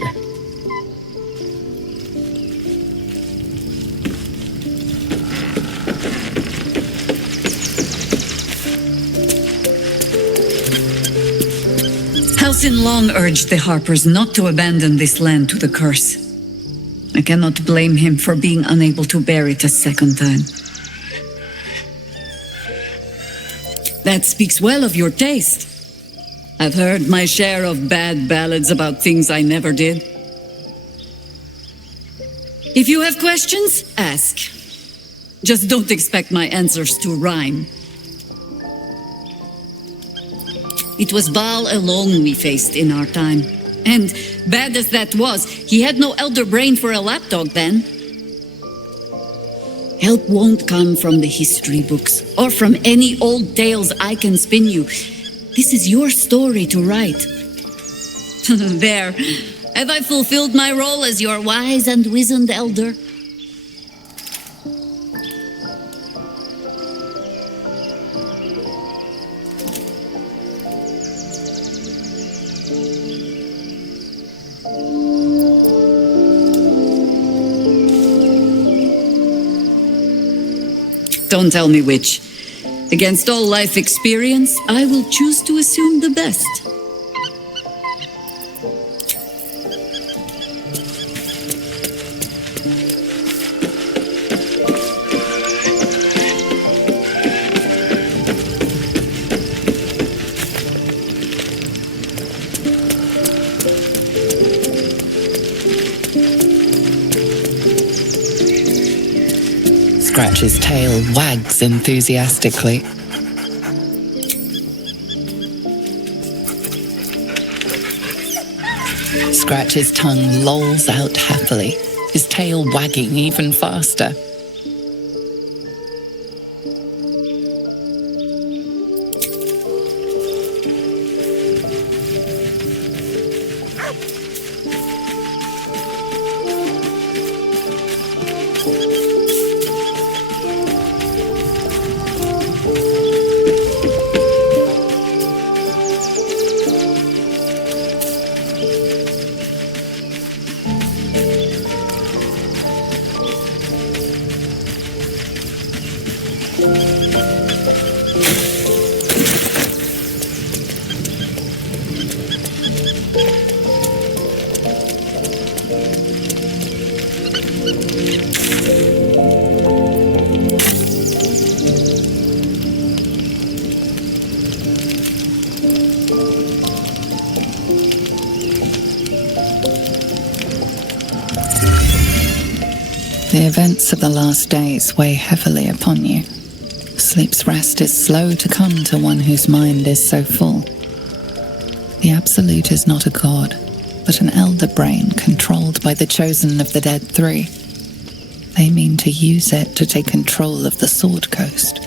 Halsin long urged the Harpers not to abandon this land to the curse. I cannot blame him for being unable to bear it a second time. That speaks well of your taste. I've heard my share of bad ballads about things I never did. If you have questions, ask. Just don't expect my answers to rhyme. It was Baal alone we faced in our time. And bad as that was, he had no elder brain for a lapdog then. Help won't come from the history books, or from any old tales I can spin you. This is your story to write. There. Have I fulfilled my role as your wise and wizened elder? Don't tell me which. Against all life experience, I will choose to assume the best. Scratch's tail wags enthusiastically. Scratch's tongue lolls out happily, his tail wagging even faster. The events of the last days weigh heavily upon you. Sleep's rest is slow to come to one whose mind is so full. The Absolute is not a god, but an elder brain controlled by the chosen of the Dead Three. They mean to use it to take control of the Sword Coast.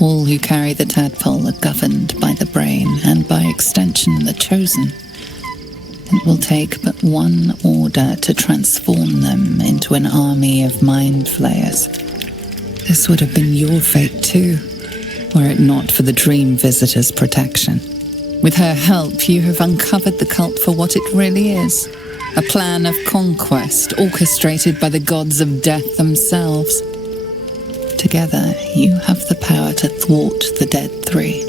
All who carry the tadpole are governed by the brain, and by extension the chosen. It will take but one order to transform them into an army of mind flayers. This would have been your fate too, were it not for the Dream Visitor's protection. With her help, you have uncovered the cult for what it really is. A plan of conquest orchestrated by the gods of death themselves. Together, you have the power to thwart the Dead Three.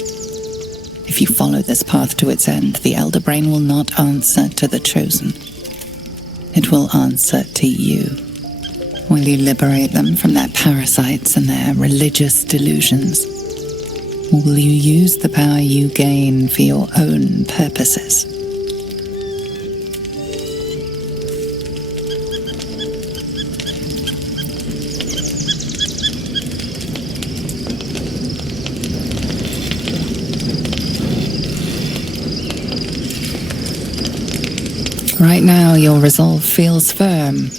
If you follow this path to its end, the Elder Brain will not answer to the Chosen. It will answer to you. Will you liberate them from their parasites and their religious delusions? Or will you use the power you gain for your own purposes? Right now, your resolve feels firm,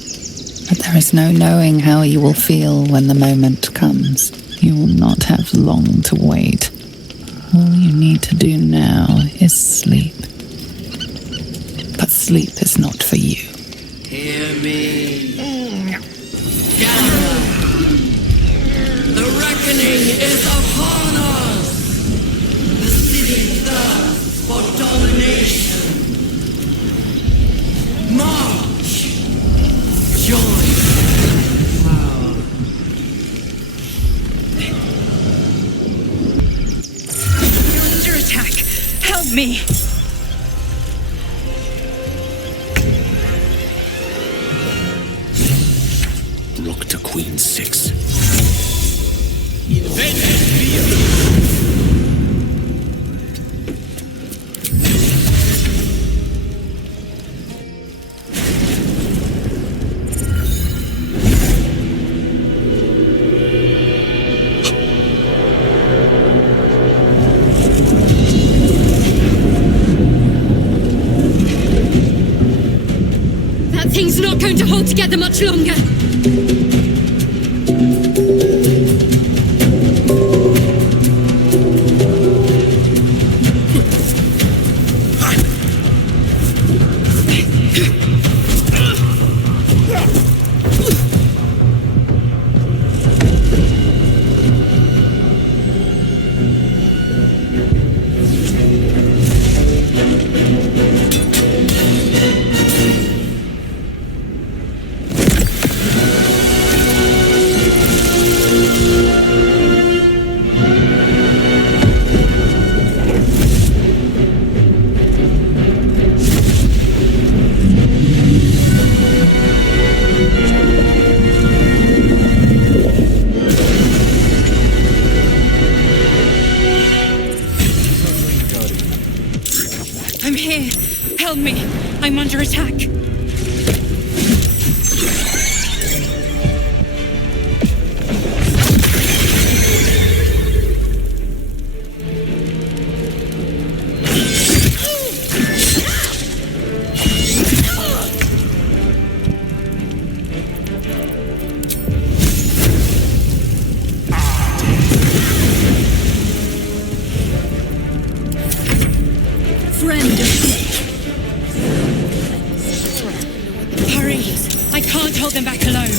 but there is no knowing how you will feel when the moment comes. You will not have long to wait. All you need to do now is sleep. But sleep is not for you. Hear me. Gather. The reckoning is upon us. The city thirsts for domination. March! Join! You're under attack! Help me! Rook to Queen 6. That thing's not going to hold together much longer. I'm here. Help me. I'm under attack. Hurry! I can't hold them back alone.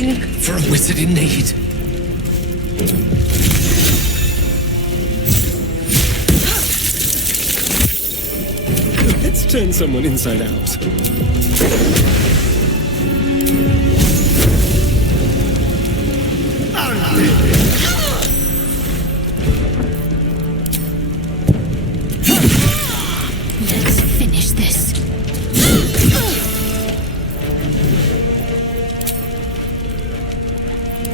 healing for a wizard in need. Let's turn someone inside out. Let's finish this.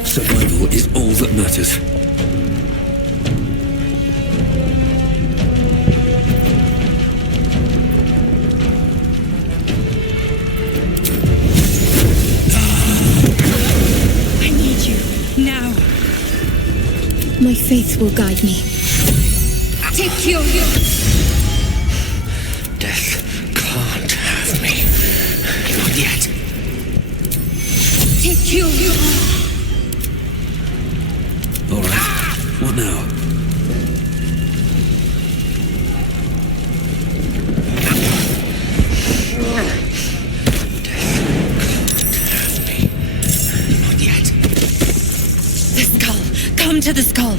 Survival is all that matters. I need you now. My faith will guide me. Take your Death can't have me. Not yet. Take your All right. What now? The skull! Come to the skull!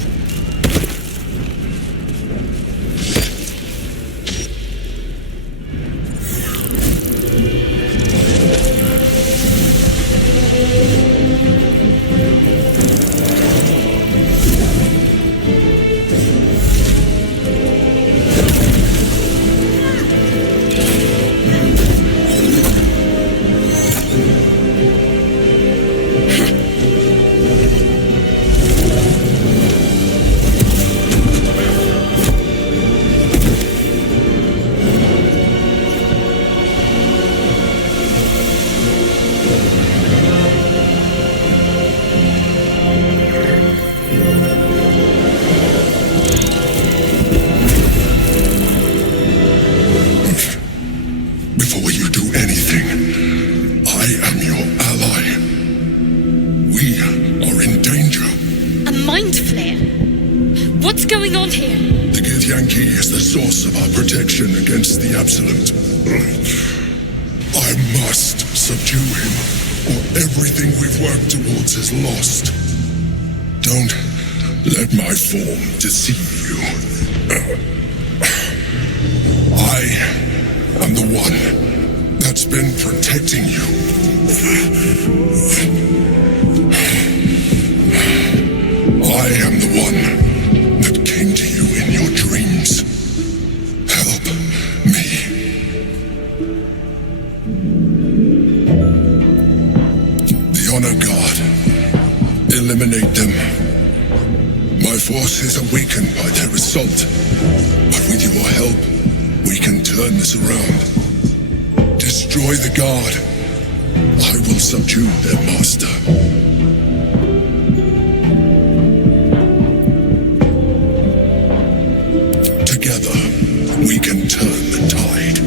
Before you do anything, I am your ally. We are in danger. A mind flare? What's going on here? The Githyanki is the source of our protection against the Absolute. I must subdue him, or everything we've worked towards is lost. Don't let my form deceive you. I am the one that's been protecting you. I am the one that came to you in your dreams. Help me. The Honor Guard. Eliminate them. My forces are weakened by their assault, but with your help, we can turn this around. Destroy the Guard. I will subdue their master. Together, we can turn the tide.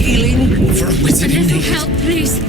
Healing for a wizard in need. Help, please.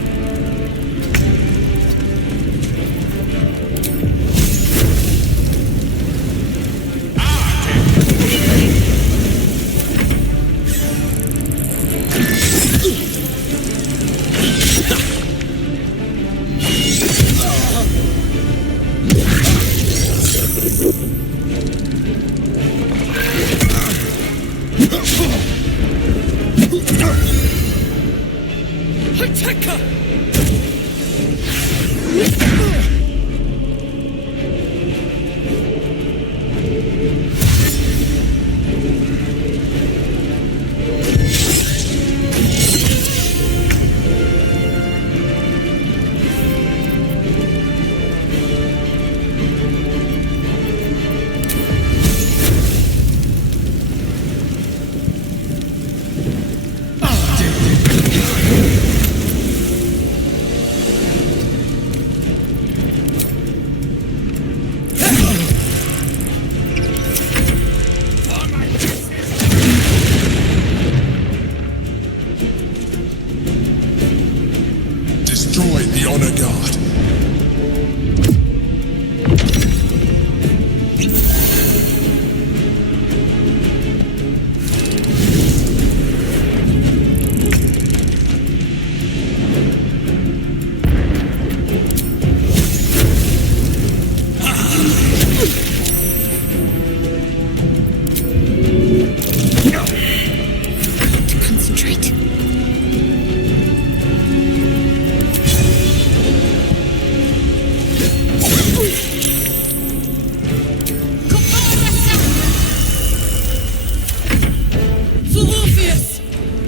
Orpheus!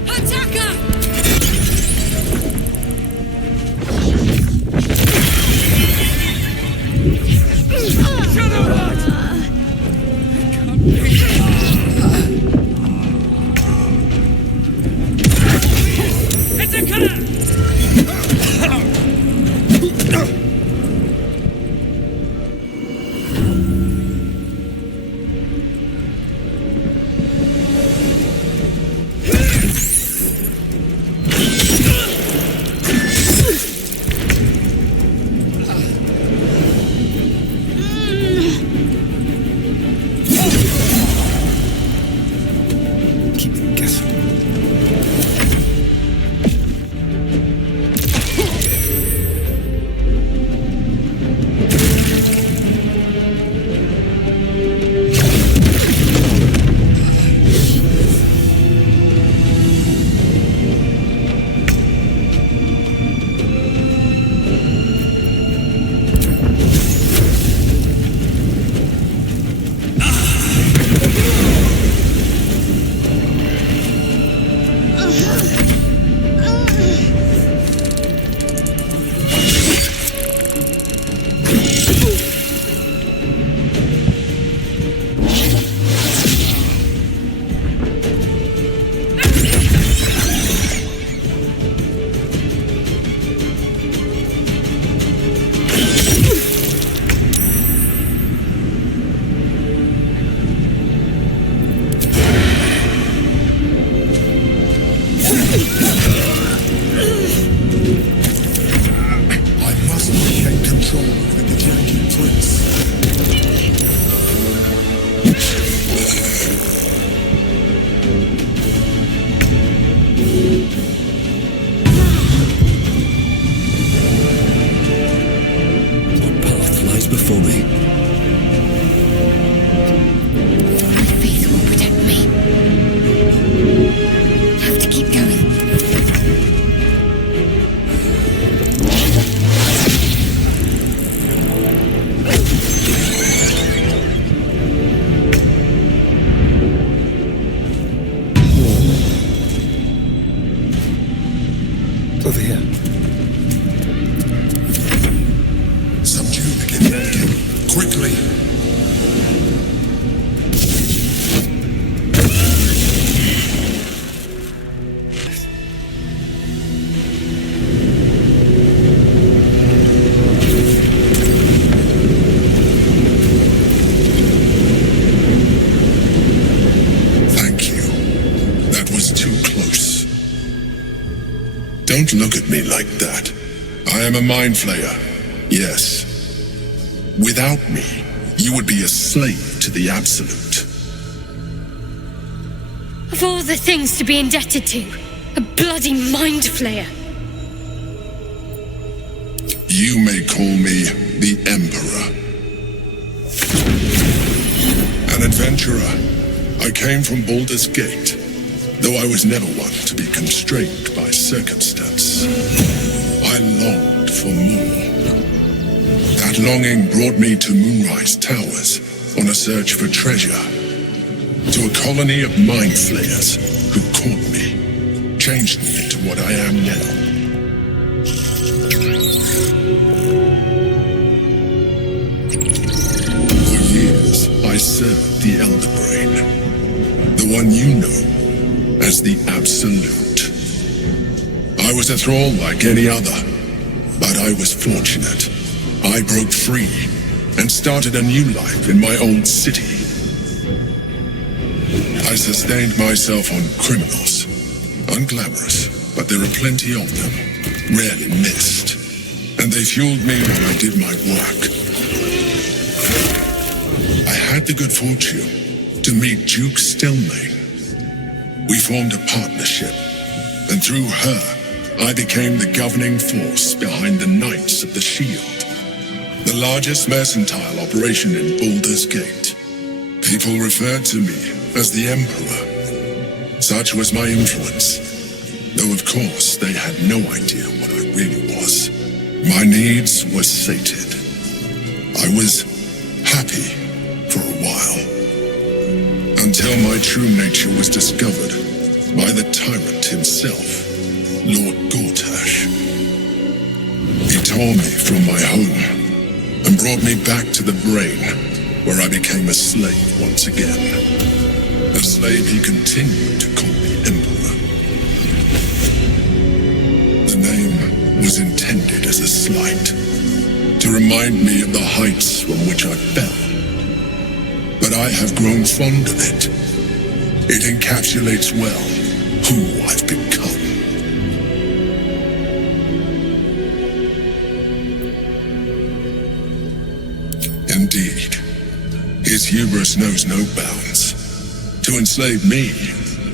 Attacker! Over here. Subdue the Githyanki. Quickly! Thank you. That was too close. Don't look at me like that. I am a mind flayer. Yes. Without me, you would be a slave to the Absolute. Of all the things to be indebted to, a bloody mind flayer. You may call me the Emperor. An adventurer. I came from Baldur's Gate, though I was never one to be constrained by circumstance. I longed for more. That longing brought me to Moonrise Towers on a search for treasure. To a colony of mind flayers who caught me, changed me into what I am now. For years, I served the Elder Brain, the one you know as the Absolute. I was a thrall like any other, but I was fortunate. I broke free and started a new life in my old city. I sustained myself on criminals. Unglamorous, but there are plenty of them, rarely missed. And they fueled me while I did my work. I had the good fortune to meet Duke Stelmane. We formed a partnership, and through her, I became the governing force behind the Knights of the Shield, the largest mercantile operation in Baldur's Gate. People referred to me as the Emperor. Such was my influence, though of course they had no idea what I really was. My needs were sated. I was happy for a while, until my true nature was discovered by the tyrant himself, Lord Gortash. He tore me from my home and brought me back to the brain, where I became a slave once again. A slave he continued to call the Emperor. The name was intended as a slight, to remind me of the heights from which I fell. But I have grown fond of it. It encapsulates well who I've become. Indeed, his hubris knows no bounds. To enslave me,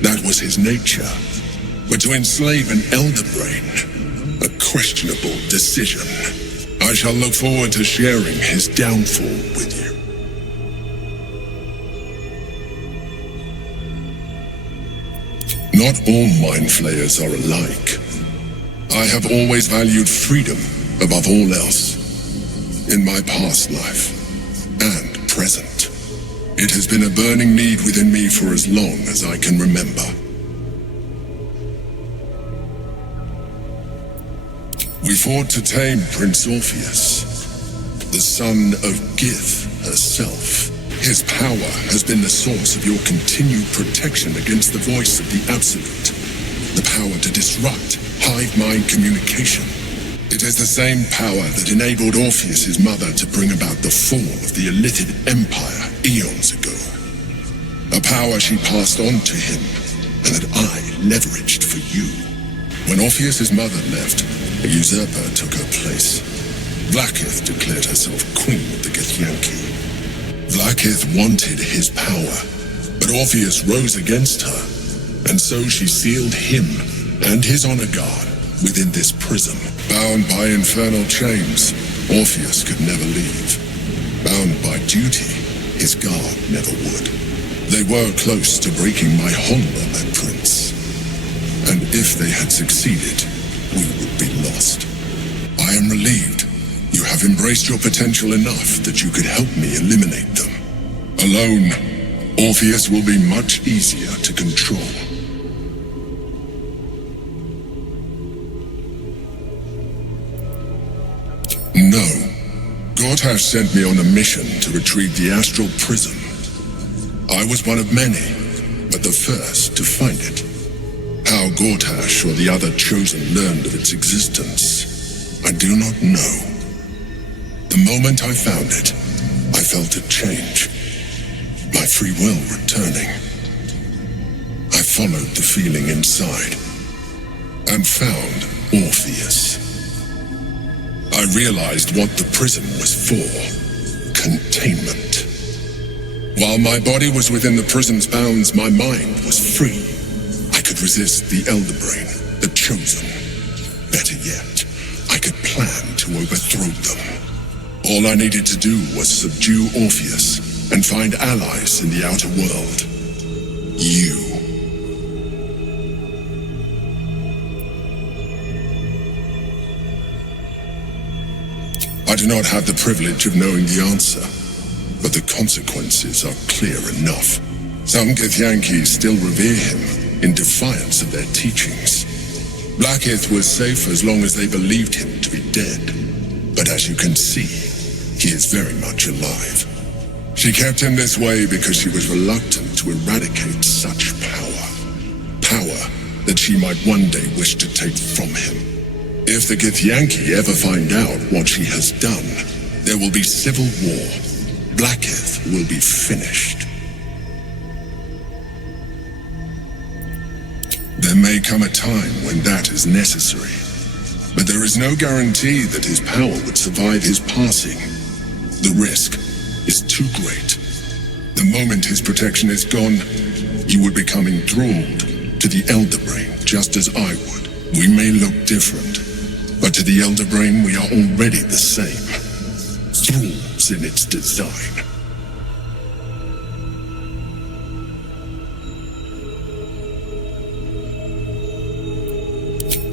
that was his nature. But to enslave an elder brain, a questionable decision. I shall look forward to sharing his downfall with you. Not all mind flayers are alike. I have always valued freedom above all else. In my past life and present, it has been a burning need within me for as long as I can remember. We fought to tame Prince Orpheus, the son of Gith herself. His power has been the source of your continued protection against the voice of the Absolute. The power to disrupt hive mind communication. It is the same power that enabled Orpheus's mother to bring about the fall of the Illithid Empire eons ago. A power she passed on to him, and that I leveraged for you. When Orpheus's mother left, a usurper took her place. Vlaakith declared herself queen of the Githyanki. Vlaakith wanted his power, but Orpheus rose against her, and so she sealed him and his honor guard within this prison. Bound by infernal chains, Orpheus could never leave. Bound by duty, his guard never would. They were close to breaking my honor, my prince. And if they had succeeded, we would be lost. I am relieved. You have embraced your potential enough that you could help me eliminate them. Alone, Orpheus will be much easier to control. No. Gortash sent me on a mission to retrieve the astral prism. I was one of many, but the first to find it. How Gortash or the other chosen learned of its existence, I do not know. The moment I found it, I felt a change. My free will returning. I followed the feeling inside and found Orpheus. I realized what the prison was for. Containment. While my body was within the prison's bounds, my mind was free. I could resist the Elder Brain, the Chosen. Better yet, I could plan to overthrow them. All I needed to do was subdue Orpheus and find allies in the outer world. You. I do not have the privilege of knowing the answer, but the consequences are clear enough. Some Githyanki still revere him in defiance of their teachings. Vlaakith was safe as long as they believed him to be dead. But as you can see, he is very much alive. She kept him this way because she was reluctant to eradicate such power. Power that she might one day wish to take from him. If the Githyanki ever find out what she has done, there will be civil war. Vlaakith will be finished. There may come a time when that is necessary, but there is no guarantee that his power would survive his passing. The risk is too great. The moment his protection is gone, you would become enthralled to the Elder Brain, just as I would. We may look different, but to the Elder Brain we are already the same. Thralls in its design.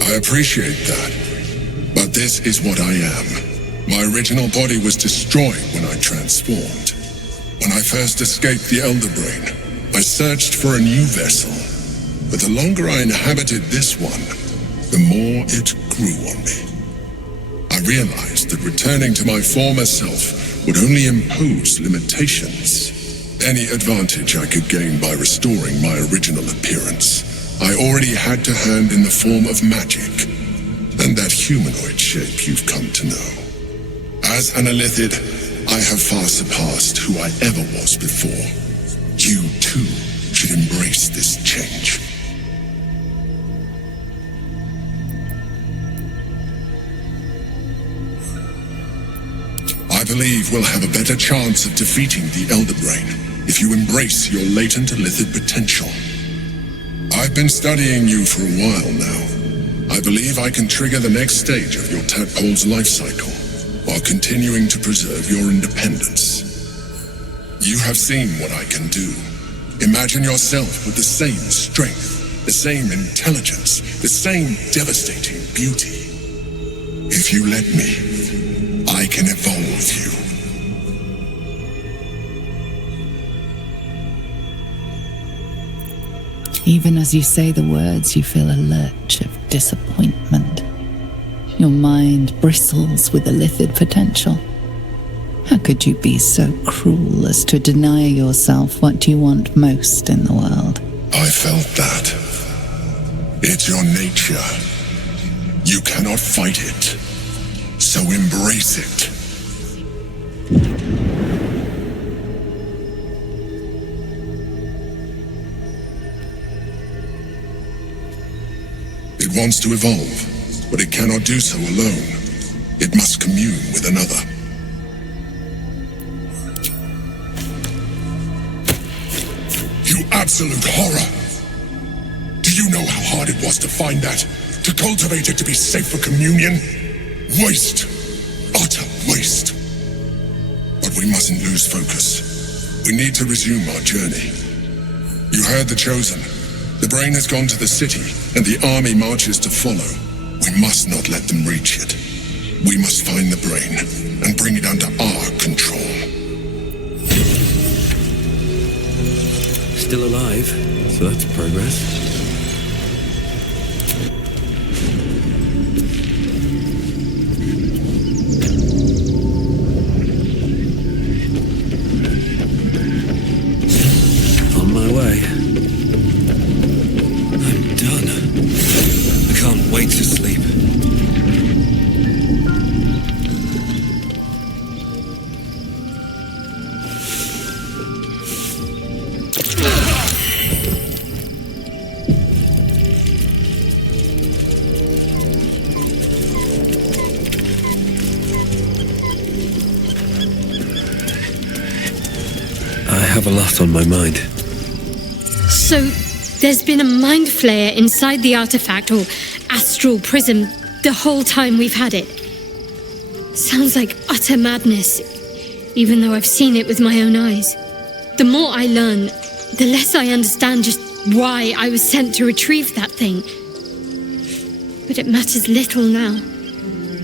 I appreciate that, but this is what I am. My original body was destroyed when I transformed. When I first escaped the Elder Brain, I searched for a new vessel. But the longer I inhabited this one, the more it grew on me. I realized that returning to my former self would only impose limitations. Any advantage I could gain by restoring my original appearance, I already had to hand in the form of magic, and that humanoid shape you've come to know. As an Illithid, I have far surpassed who I ever was before. You, too, should embrace this change. I believe we'll have a better chance of defeating the Elder Brain if you embrace your latent Illithid potential. I've been studying you for a while now. I believe I can trigger the next stage of your tadpole's life cycle, while continuing to preserve your independence. You have seen what I can do. Imagine yourself with the same strength, the same intelligence, the same devastating beauty. If you let me, I can evolve you. Even as you say the words, you feel a lurch of disappointment. Your mind bristles with Illithid potential. How could you be so cruel as to deny yourself what you want most in the world? I felt that. It's your nature. You cannot fight it. So embrace it. It wants to evolve, but it cannot do so alone. It must commune with another. You absolute horror! Do you know how hard it was to find that? To cultivate it to be safe for communion? Waste! Utter waste! But we mustn't lose focus. We need to resume our journey. You heard the Chosen. The Brain has gone to the city, and the army marches to follow. We must not let them reach it. We must find the Brain, and bring it under our control. Still alive, so that's progress. On my way. I'm done. I can't wait to sleep. I have a lot on my mind. So, there's been a mind flayer inside the artifact, or astral prism, the whole time we've had it. Sounds like utter madness, even though I've seen it with my own eyes. The more I learn, the less I understand just why I was sent to retrieve that thing. But it matters little now.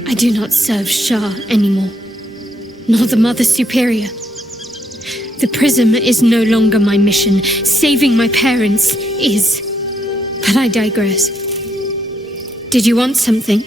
I do not serve Shah anymore, nor the Mother Superior. The prism is no longer my mission. Saving my parents is. But I digress. Did you want something?